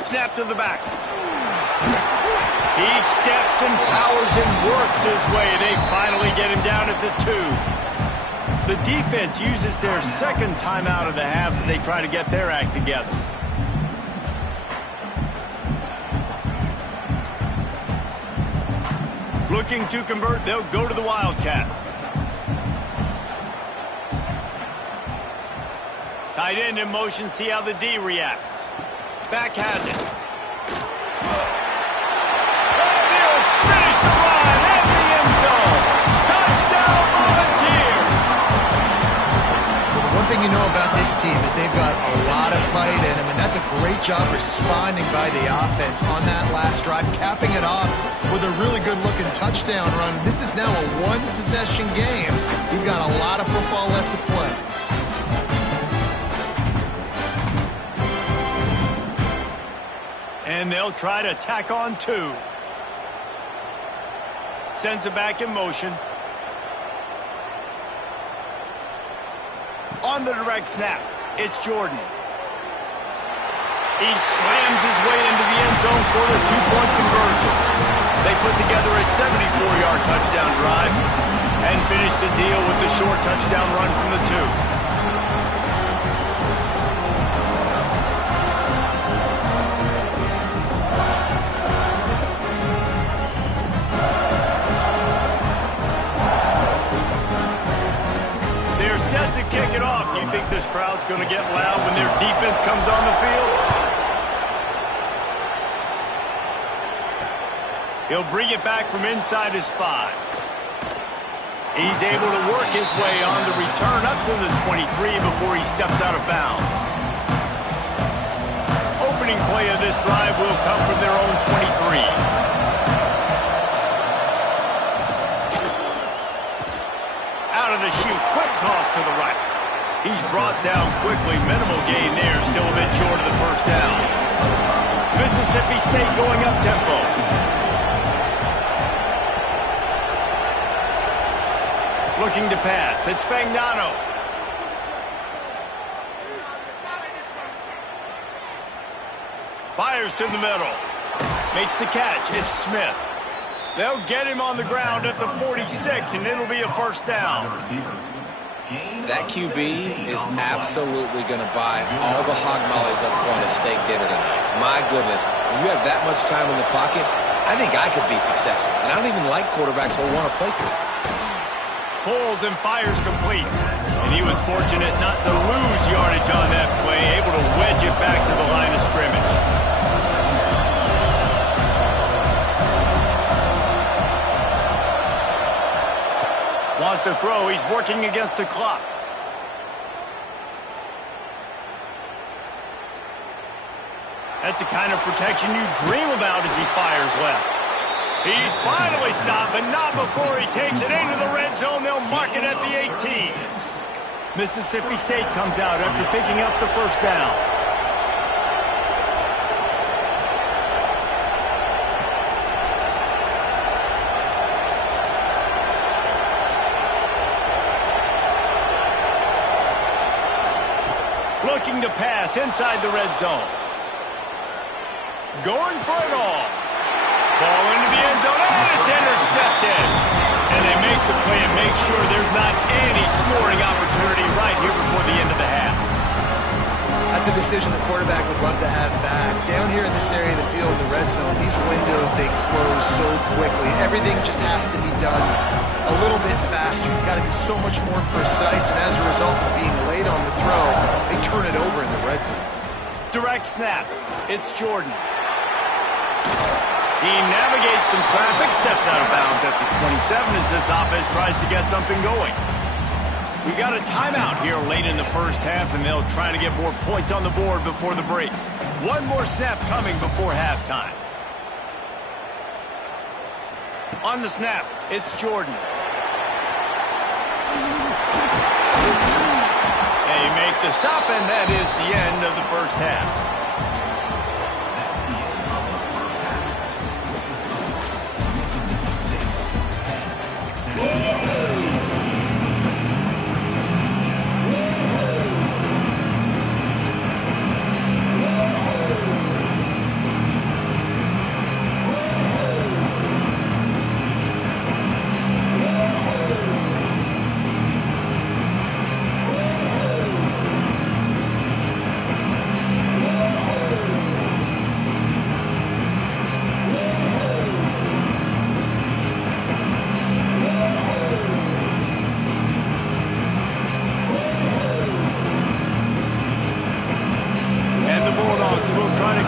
Snap to the back. He steps and powers and works his way. They finally get him down at the 2. The defense uses their 2nd timeout of the half as they try to get their act together. Looking to convert, they'll go to the Wildcat. Tight end in motion, see how the D reacts. Back has it. One thing you know about this team is they've got a lot of fight in them, and that's a great job responding by the offense on that last drive, capping it off with a really good-looking touchdown run. This is now a 1-possession game. We've got a lot of football left to play. And they'll try to tack on 2. Sends it back in motion. On the direct snap, it's Jordan. He slams his way into the end zone for the 2-point conversion. They put together a 74-yard touchdown drive and finish the deal with the short touchdown run from the 2. Set to kick it off. You think this crowd's going to get loud when their defense comes on the field? He'll bring it back from inside his 5. He's able to work his way on the return up to the 23 before he steps out of bounds. Opening play of this drive will come from their own 23. Out of the chute, quick toss to the right. He's brought down quickly. Minimal gain there, still a bit short of the 1st down. Mississippi State going up tempo. Looking to pass. It's Fagnano. Fires to the middle. Makes the catch. It's Smith. They'll get him on the ground at the 46, and it'll be a first down. That QB is absolutely going to buy all the hog mollies up front as steak dinner tonight. My goodness, when you have that much time in the pocket, I think I could be successful. And I don't even like quarterbacks who want to play through. Pulls and fires complete. And he was fortunate not to lose yardage on that play, able to wedge it back to the line of scrimmage. Wants to throw. He's working against the clock. That's the kind of protection you dream about as he fires left. He's finally stopped, but not before he takes it into the red zone. They'll mark it at the 18. Mississippi State comes out after picking up the first down. Looking to pass inside the red zone. Going for it all. Ball into the end zone, and it's intercepted. And they make the play and make sure there's not any scoring opportunity right here before the end of the half. That's a decision the quarterback would love to have back. Down here in this area of the field, in the red zone, these windows, they close so quickly. Everything just has to be done a little bit faster. You've got to be so much more precise, and as a result of being late on the throw, they turn it over in the red zone. Direct snap. It's Jordan. He navigates some traffic, steps out of bounds at the 27 as this offense tries to get something going. We got a timeout here late in the first half, and they'll try to get more points on the board before the break. One more snap coming before halftime. On the snap, it's Jordan. They make the stop, and that is the end of the first half.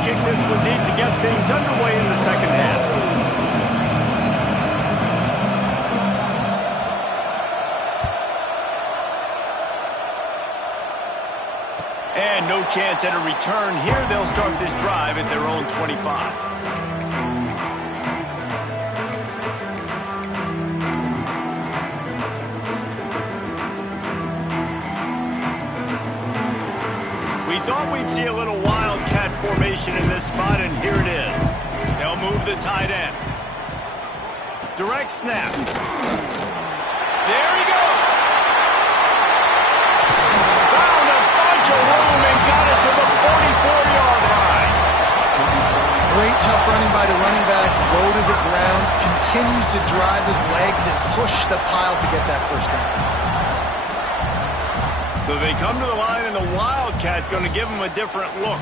Kick this would need to get things underway in the second half. And no chance at a return here. They'll start this drive at their own 25. We thought we'd see a little wildcat formation in this spot, and here it is. They'll move the tight end. Direct snap. There he goes. Found a bunch of room and got it to the 44-yard line. Great tough running by the running back, low to the ground, continues to drive his legs and push the pile to get that first down. So they come to the line, and the Wildcat going to give them a different look.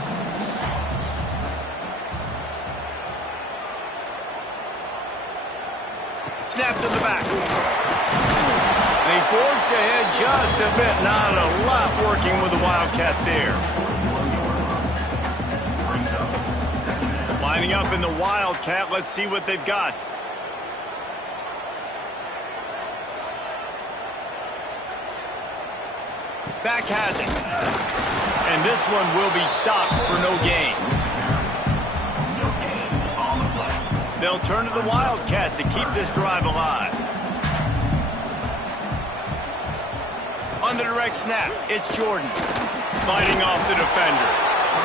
Snapped in the back. They forced ahead just a bit. Not a lot working with the Wildcat there. Lining up in the Wildcat. Let's see what they've got. Back has it. And this one will be stopped for no gain. They'll turn to the Wildcat to keep this drive alive. On the direct snap, it's Jordan. Fighting off the defender.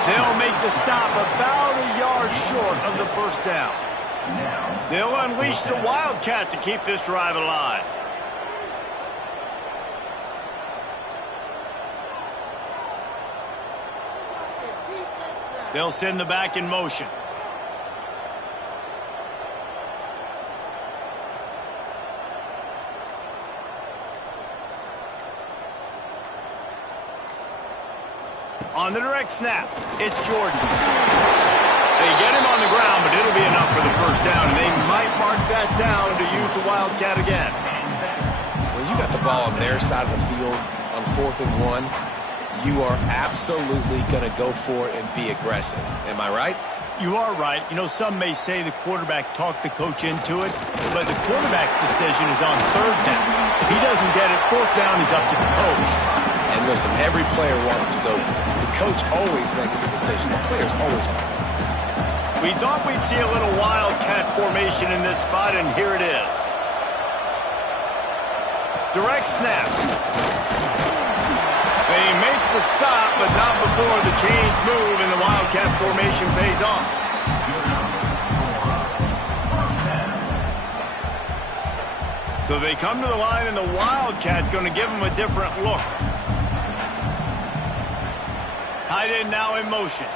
They'll make the stop about a yard short of the first down. They'll unleash the Wildcat to keep this drive alive. They'll send the back in motion. On the direct snap, it's Jordan. They get him on the ground, but it'll be enough for the first down, and they might mark that down to use the Wildcat again. When you got the ball on their side of the field on 4th and 1, you are absolutely going to go for it and be aggressive. Am I right? You are right. You know, some may say the quarterback talked the coach into it, but the quarterback's decision is on 3rd down. If he doesn't get it, 4th down is up to the coach. And listen, every player wants to go for it. The coach always makes the decision. The players always make it. We thought we'd see a little Wildcat formation in this spot, and here it is. Direct snap. They make the stop, but not before the chains move and the Wildcat formation pays off. So they come to the line, and the Wildcat going to give them a different look. Tight end now in motion.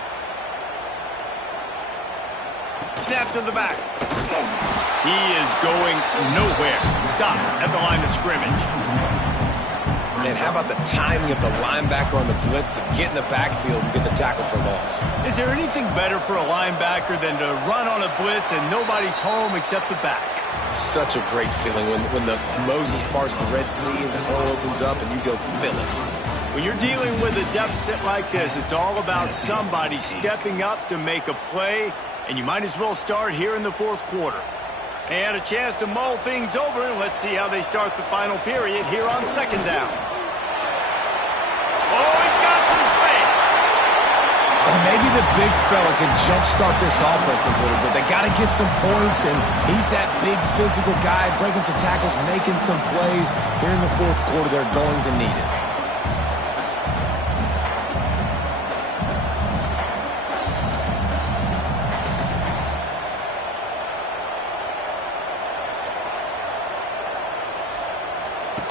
Snap to the back. He is going nowhere. Stop at the line of scrimmage. And how about the timing of the linebacker on the blitz to get in the backfield and get the tackle for loss? Is there anything better for a linebacker than to run on a blitz and nobody's home except the back? Such a great feeling when the Moses parts the Red Sea and the hole opens up and you go fill it. When you're dealing with a deficit like this, it's all about somebody stepping up to make a play, and you might as well start here in the 4th quarter. They had a chance to mull things over, and let's see how they start the final period here on 2nd down. Oh, he's got some space. And maybe the big fella can jumpstart this offense a little bit. They got to get some points, and he's that big physical guy, breaking some tackles, making some plays. Here in the 4th quarter, they're going to need it.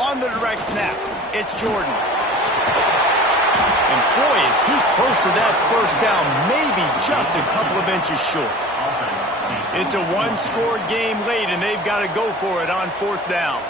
On the direct snap, it's Jordan. And boy, is he close to that 1st down, maybe just a couple of inches short. It's a one-score game late, and they've got to go for it on 4th down.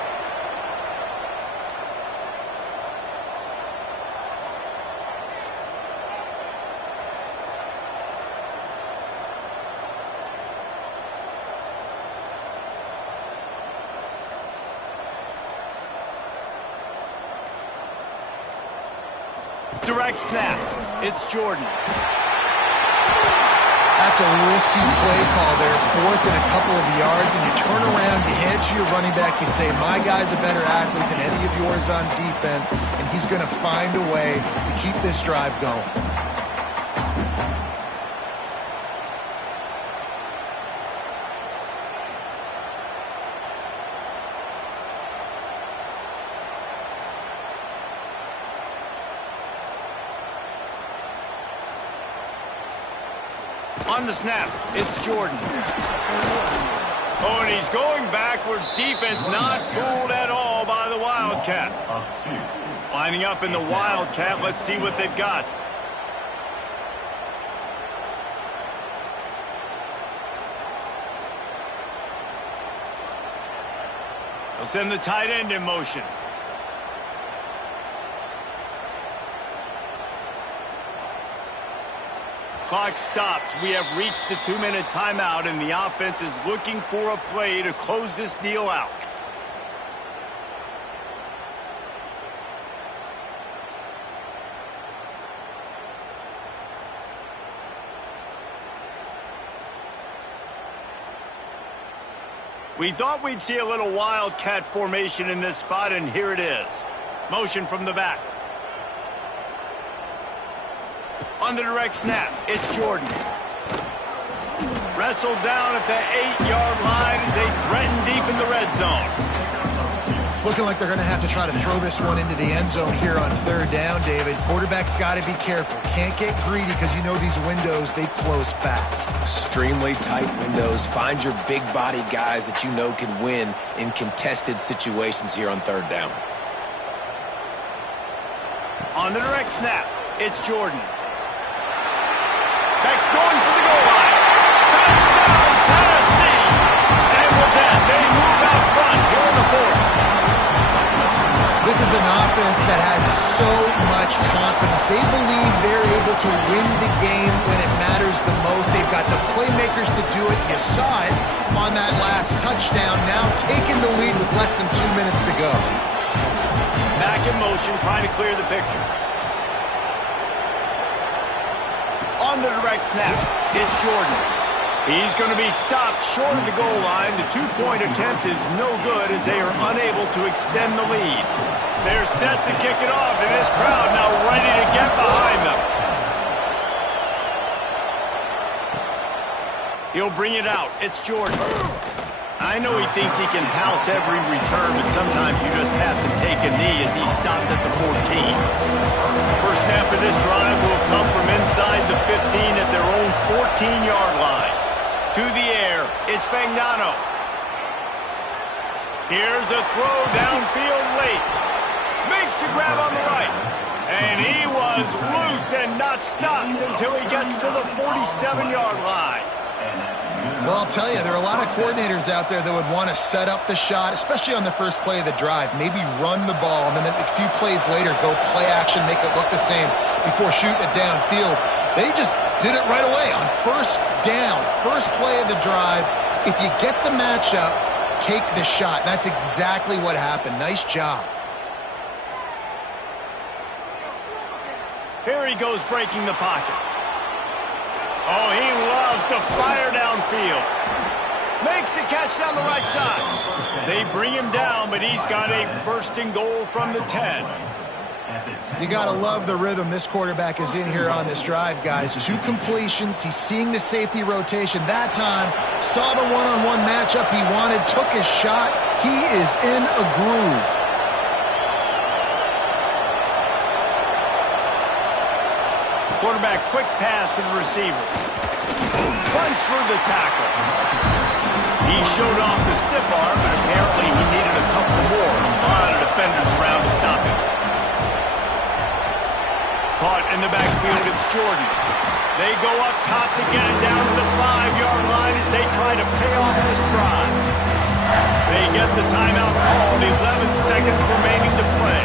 Direct snap. It's Jordan. That's a risky play call there. 4th and a couple of yards, and you turn around, you hand it to your running back, you say, my guy's a better athlete than any of yours on defense, and he's going to find a way to keep this drive going. On the snap, it's Jordan. Oh, and he's going backwards. Defense not fooled at all by the Wildcat. Lining up in the Wildcat. Let's see what they've got. They'll send the tight end in motion. Clock stops. We have reached the 2-minute timeout, and the offense is looking for a play to close this deal out. We thought we'd see a little Wildcat formation in this spot, and here it is. Motion from the back. On the direct snap, it's Jordan. Wrestled down at the 8-yard line as they threaten deep in the red zone. It's looking like they're going to have to try to throw this one into the end zone here on 3rd down, David. Quarterback's got to be careful. Can't get greedy because you know these windows, they close fast. Extremely tight windows. Find your big-bodied guys that you know can win in contested situations here on 3rd down. On the direct snap, it's Jordan. Beck's going for the goal line. Touchdown, Tennessee! And with that, they move out front here in the fourth. This is an offense that has so much confidence. They believe they're able to win the game when it matters the most. They've got the playmakers to do it. You saw it on that last touchdown. Now taking the lead with less than 2 minutes to go. Back in motion, trying to clear the picture. On the direct snap, it's Jordan. He's going to be stopped short of the goal line. The two-point attempt is no good as they are unable to extend the lead. They're set to kick it off, and this crowd now ready to get behind them. He'll bring it out. It's Jordan. I know he thinks he can house every return, but sometimes you just have to take a knee as he stopped at the 14. First snap of this drive will come from inside the 15 at their own 14-yard line. To the air, it's Fagnano. Here's a throw downfield late. Makes a grab on the right. And he was loose and not stopped until he gets to the 47-yard line. Well, I'll tell you, there are a lot of coordinators out there that would want to set up the shot, especially on the first play of the drive, maybe run the ball, and then a few plays later go play action, make it look the same before shooting it downfield. They just did it right away on first down, first play of the drive. If you get the matchup, take the shot. That's exactly what happened. Nice job. Here he goes breaking the pocket. Oh, he loves to fire downfield. Makes a catch down the right side. They bring him down, but he's got a first and goal from the 10. You got to love the rhythm this quarterback is in here on this drive, guys. 2 completions. He's seeing the safety rotation. That time, saw the one-on-one matchup he wanted, took his shot. He is in a groove. Quarterback, quick pass to the receiver. Punch through the tackle. He showed off the stiff arm, but apparently he needed a couple more. A lot of defenders around to stop him. Caught in the backfield, it's Jordan. They go up top to get it down to the 5-yard line as they try to pay off this drive. They get the timeout called, 11 seconds remaining to play.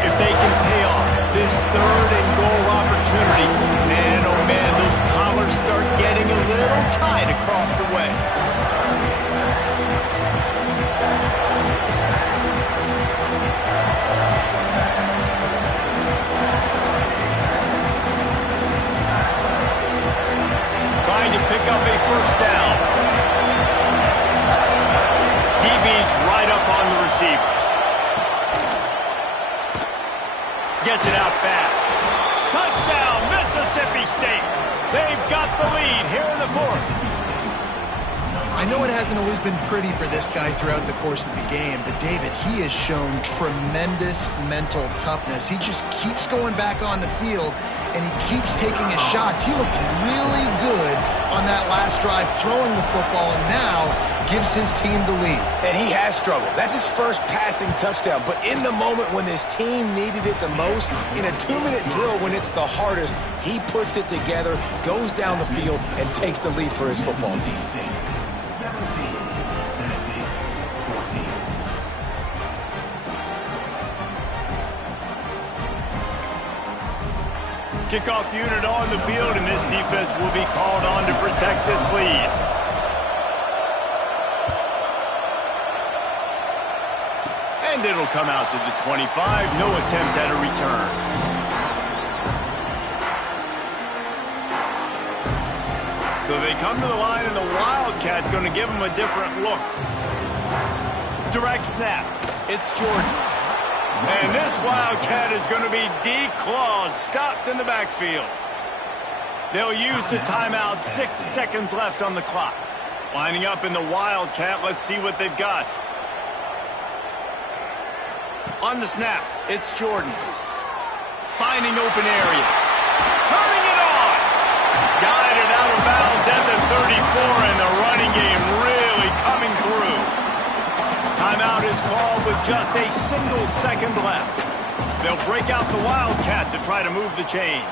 If they can pay off this third and goal opportunity, man, oh man, those collars start getting a little tight across the way. Trying to pick up a first down. DB's right up on the receivers. Gets it out fast. Touchdown, Mississippi State. They've got the lead here in the fourth. I know it hasn't always been pretty for this guy throughout the course of the game, but David, he has shown tremendous mental toughness. He just keeps going back on the field, and he keeps taking his shots. He looked really good on that last drive throwing the football, and now gives his team the lead. And he has struggled. That's his first passing touchdown. But in the moment when this team needed it the most, in a 2-minute drill when it's the hardest, he puts it together, goes down the field, and takes the lead for his football team. 17, Tennessee 14. Kickoff unit on the field, and this defense will be called on to protect this lead. And it'll come out to the 25. No attempt at a return. So they come to the line, and the Wildcat going to give them a different look. Direct snap. It's Jordan. And this Wildcat is going to be declawed, stopped in the backfield. They'll use the timeout, 6 seconds left on the clock. Lining up in the Wildcat, let's see what they've got. On the snap, it's Jordan. Finding open areas. Turning it on. Got it out of bounds at the 34, and the running game really coming through. Timeout is called with just a single second left. They'll break out the Wildcat to try to move the chains.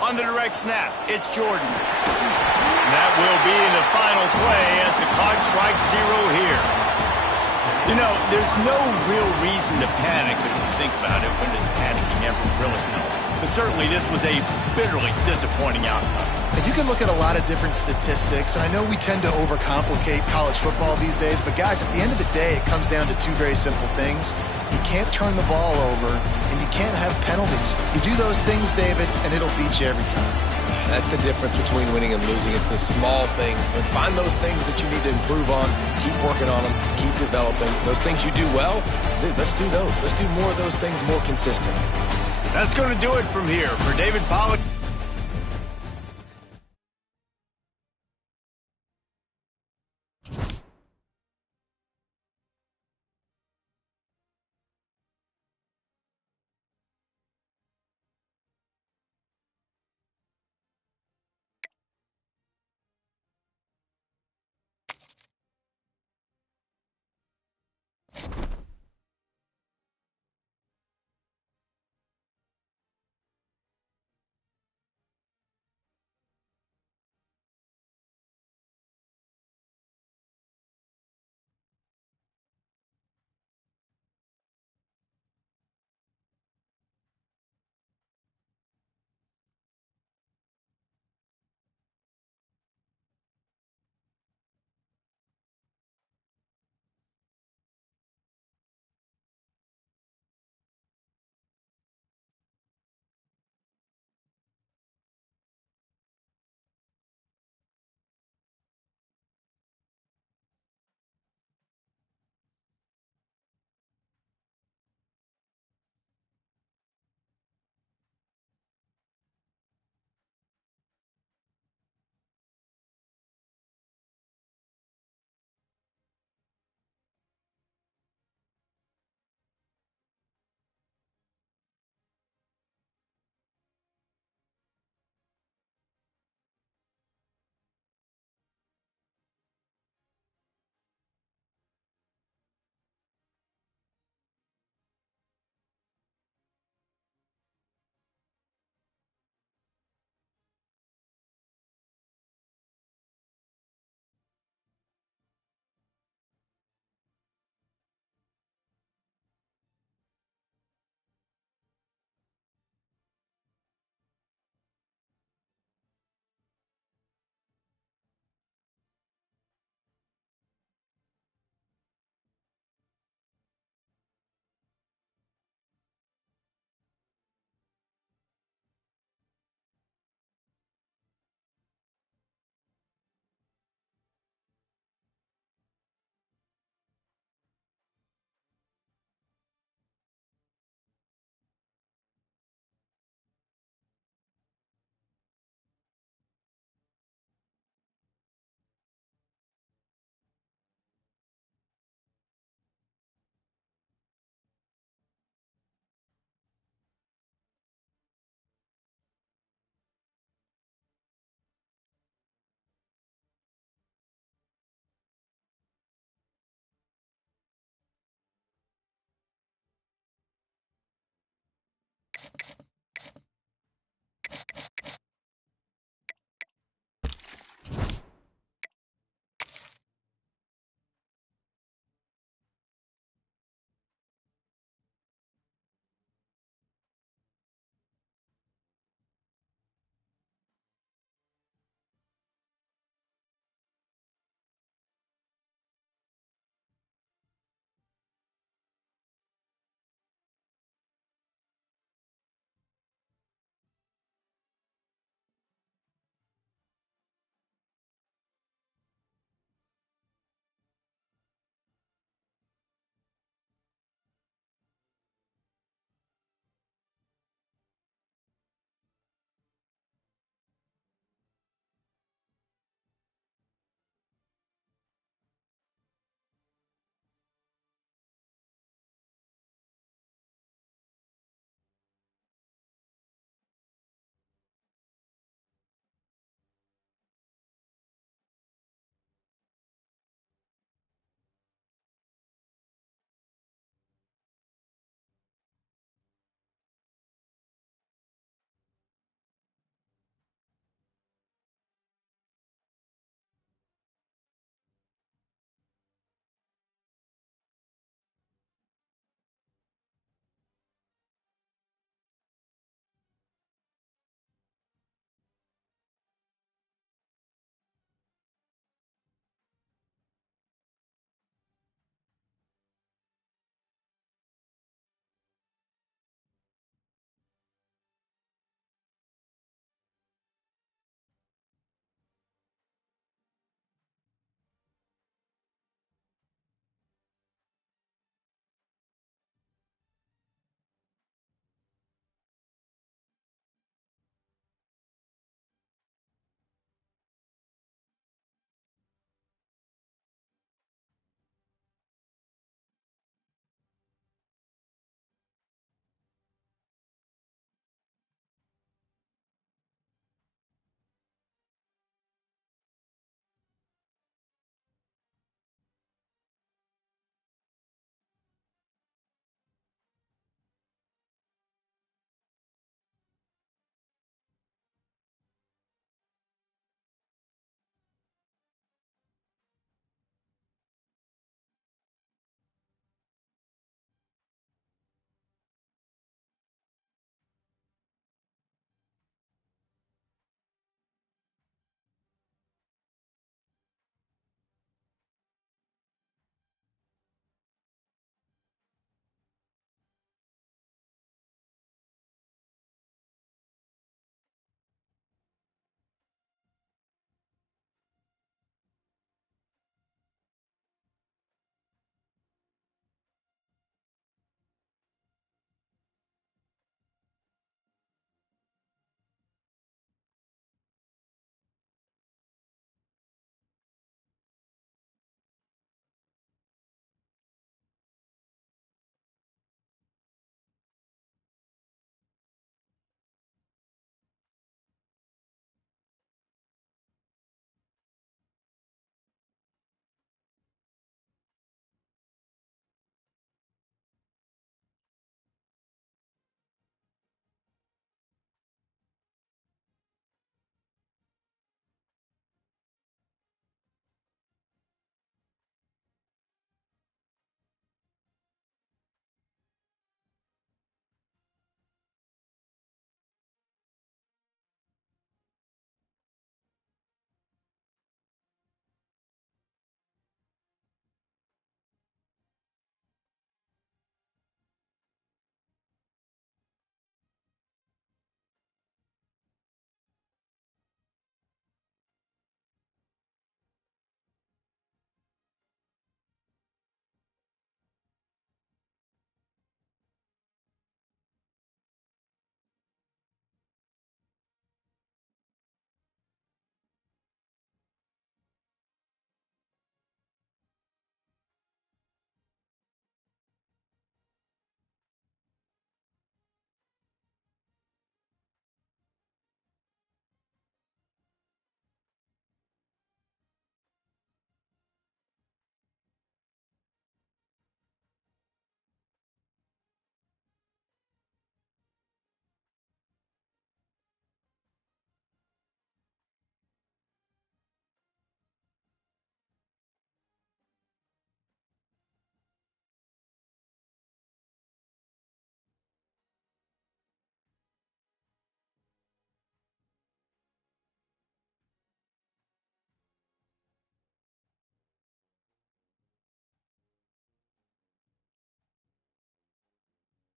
On the direct snap, it's Jordan. And that will be the final play as the clock strikes 0 here. You know, there's no real reason to panic if you think about it. When does panic? You never really know. But certainly this was a bitterly disappointing outcome. And you can look at a lot of different statistics, and I know we tend to overcomplicate college football these days, but guys, at the end of the day, it comes down to two very simple things. You can't turn the ball over, and you can't have penalties. You do those things, David, and it'll beat you every time. That's the difference between winning and losing. It's the small things, but find those things that you need to improve on. Keep working on them. Keep developing. Those things you do well, let's do those. Let's do more of those things more consistently. That's going to do it from here. For David Pollack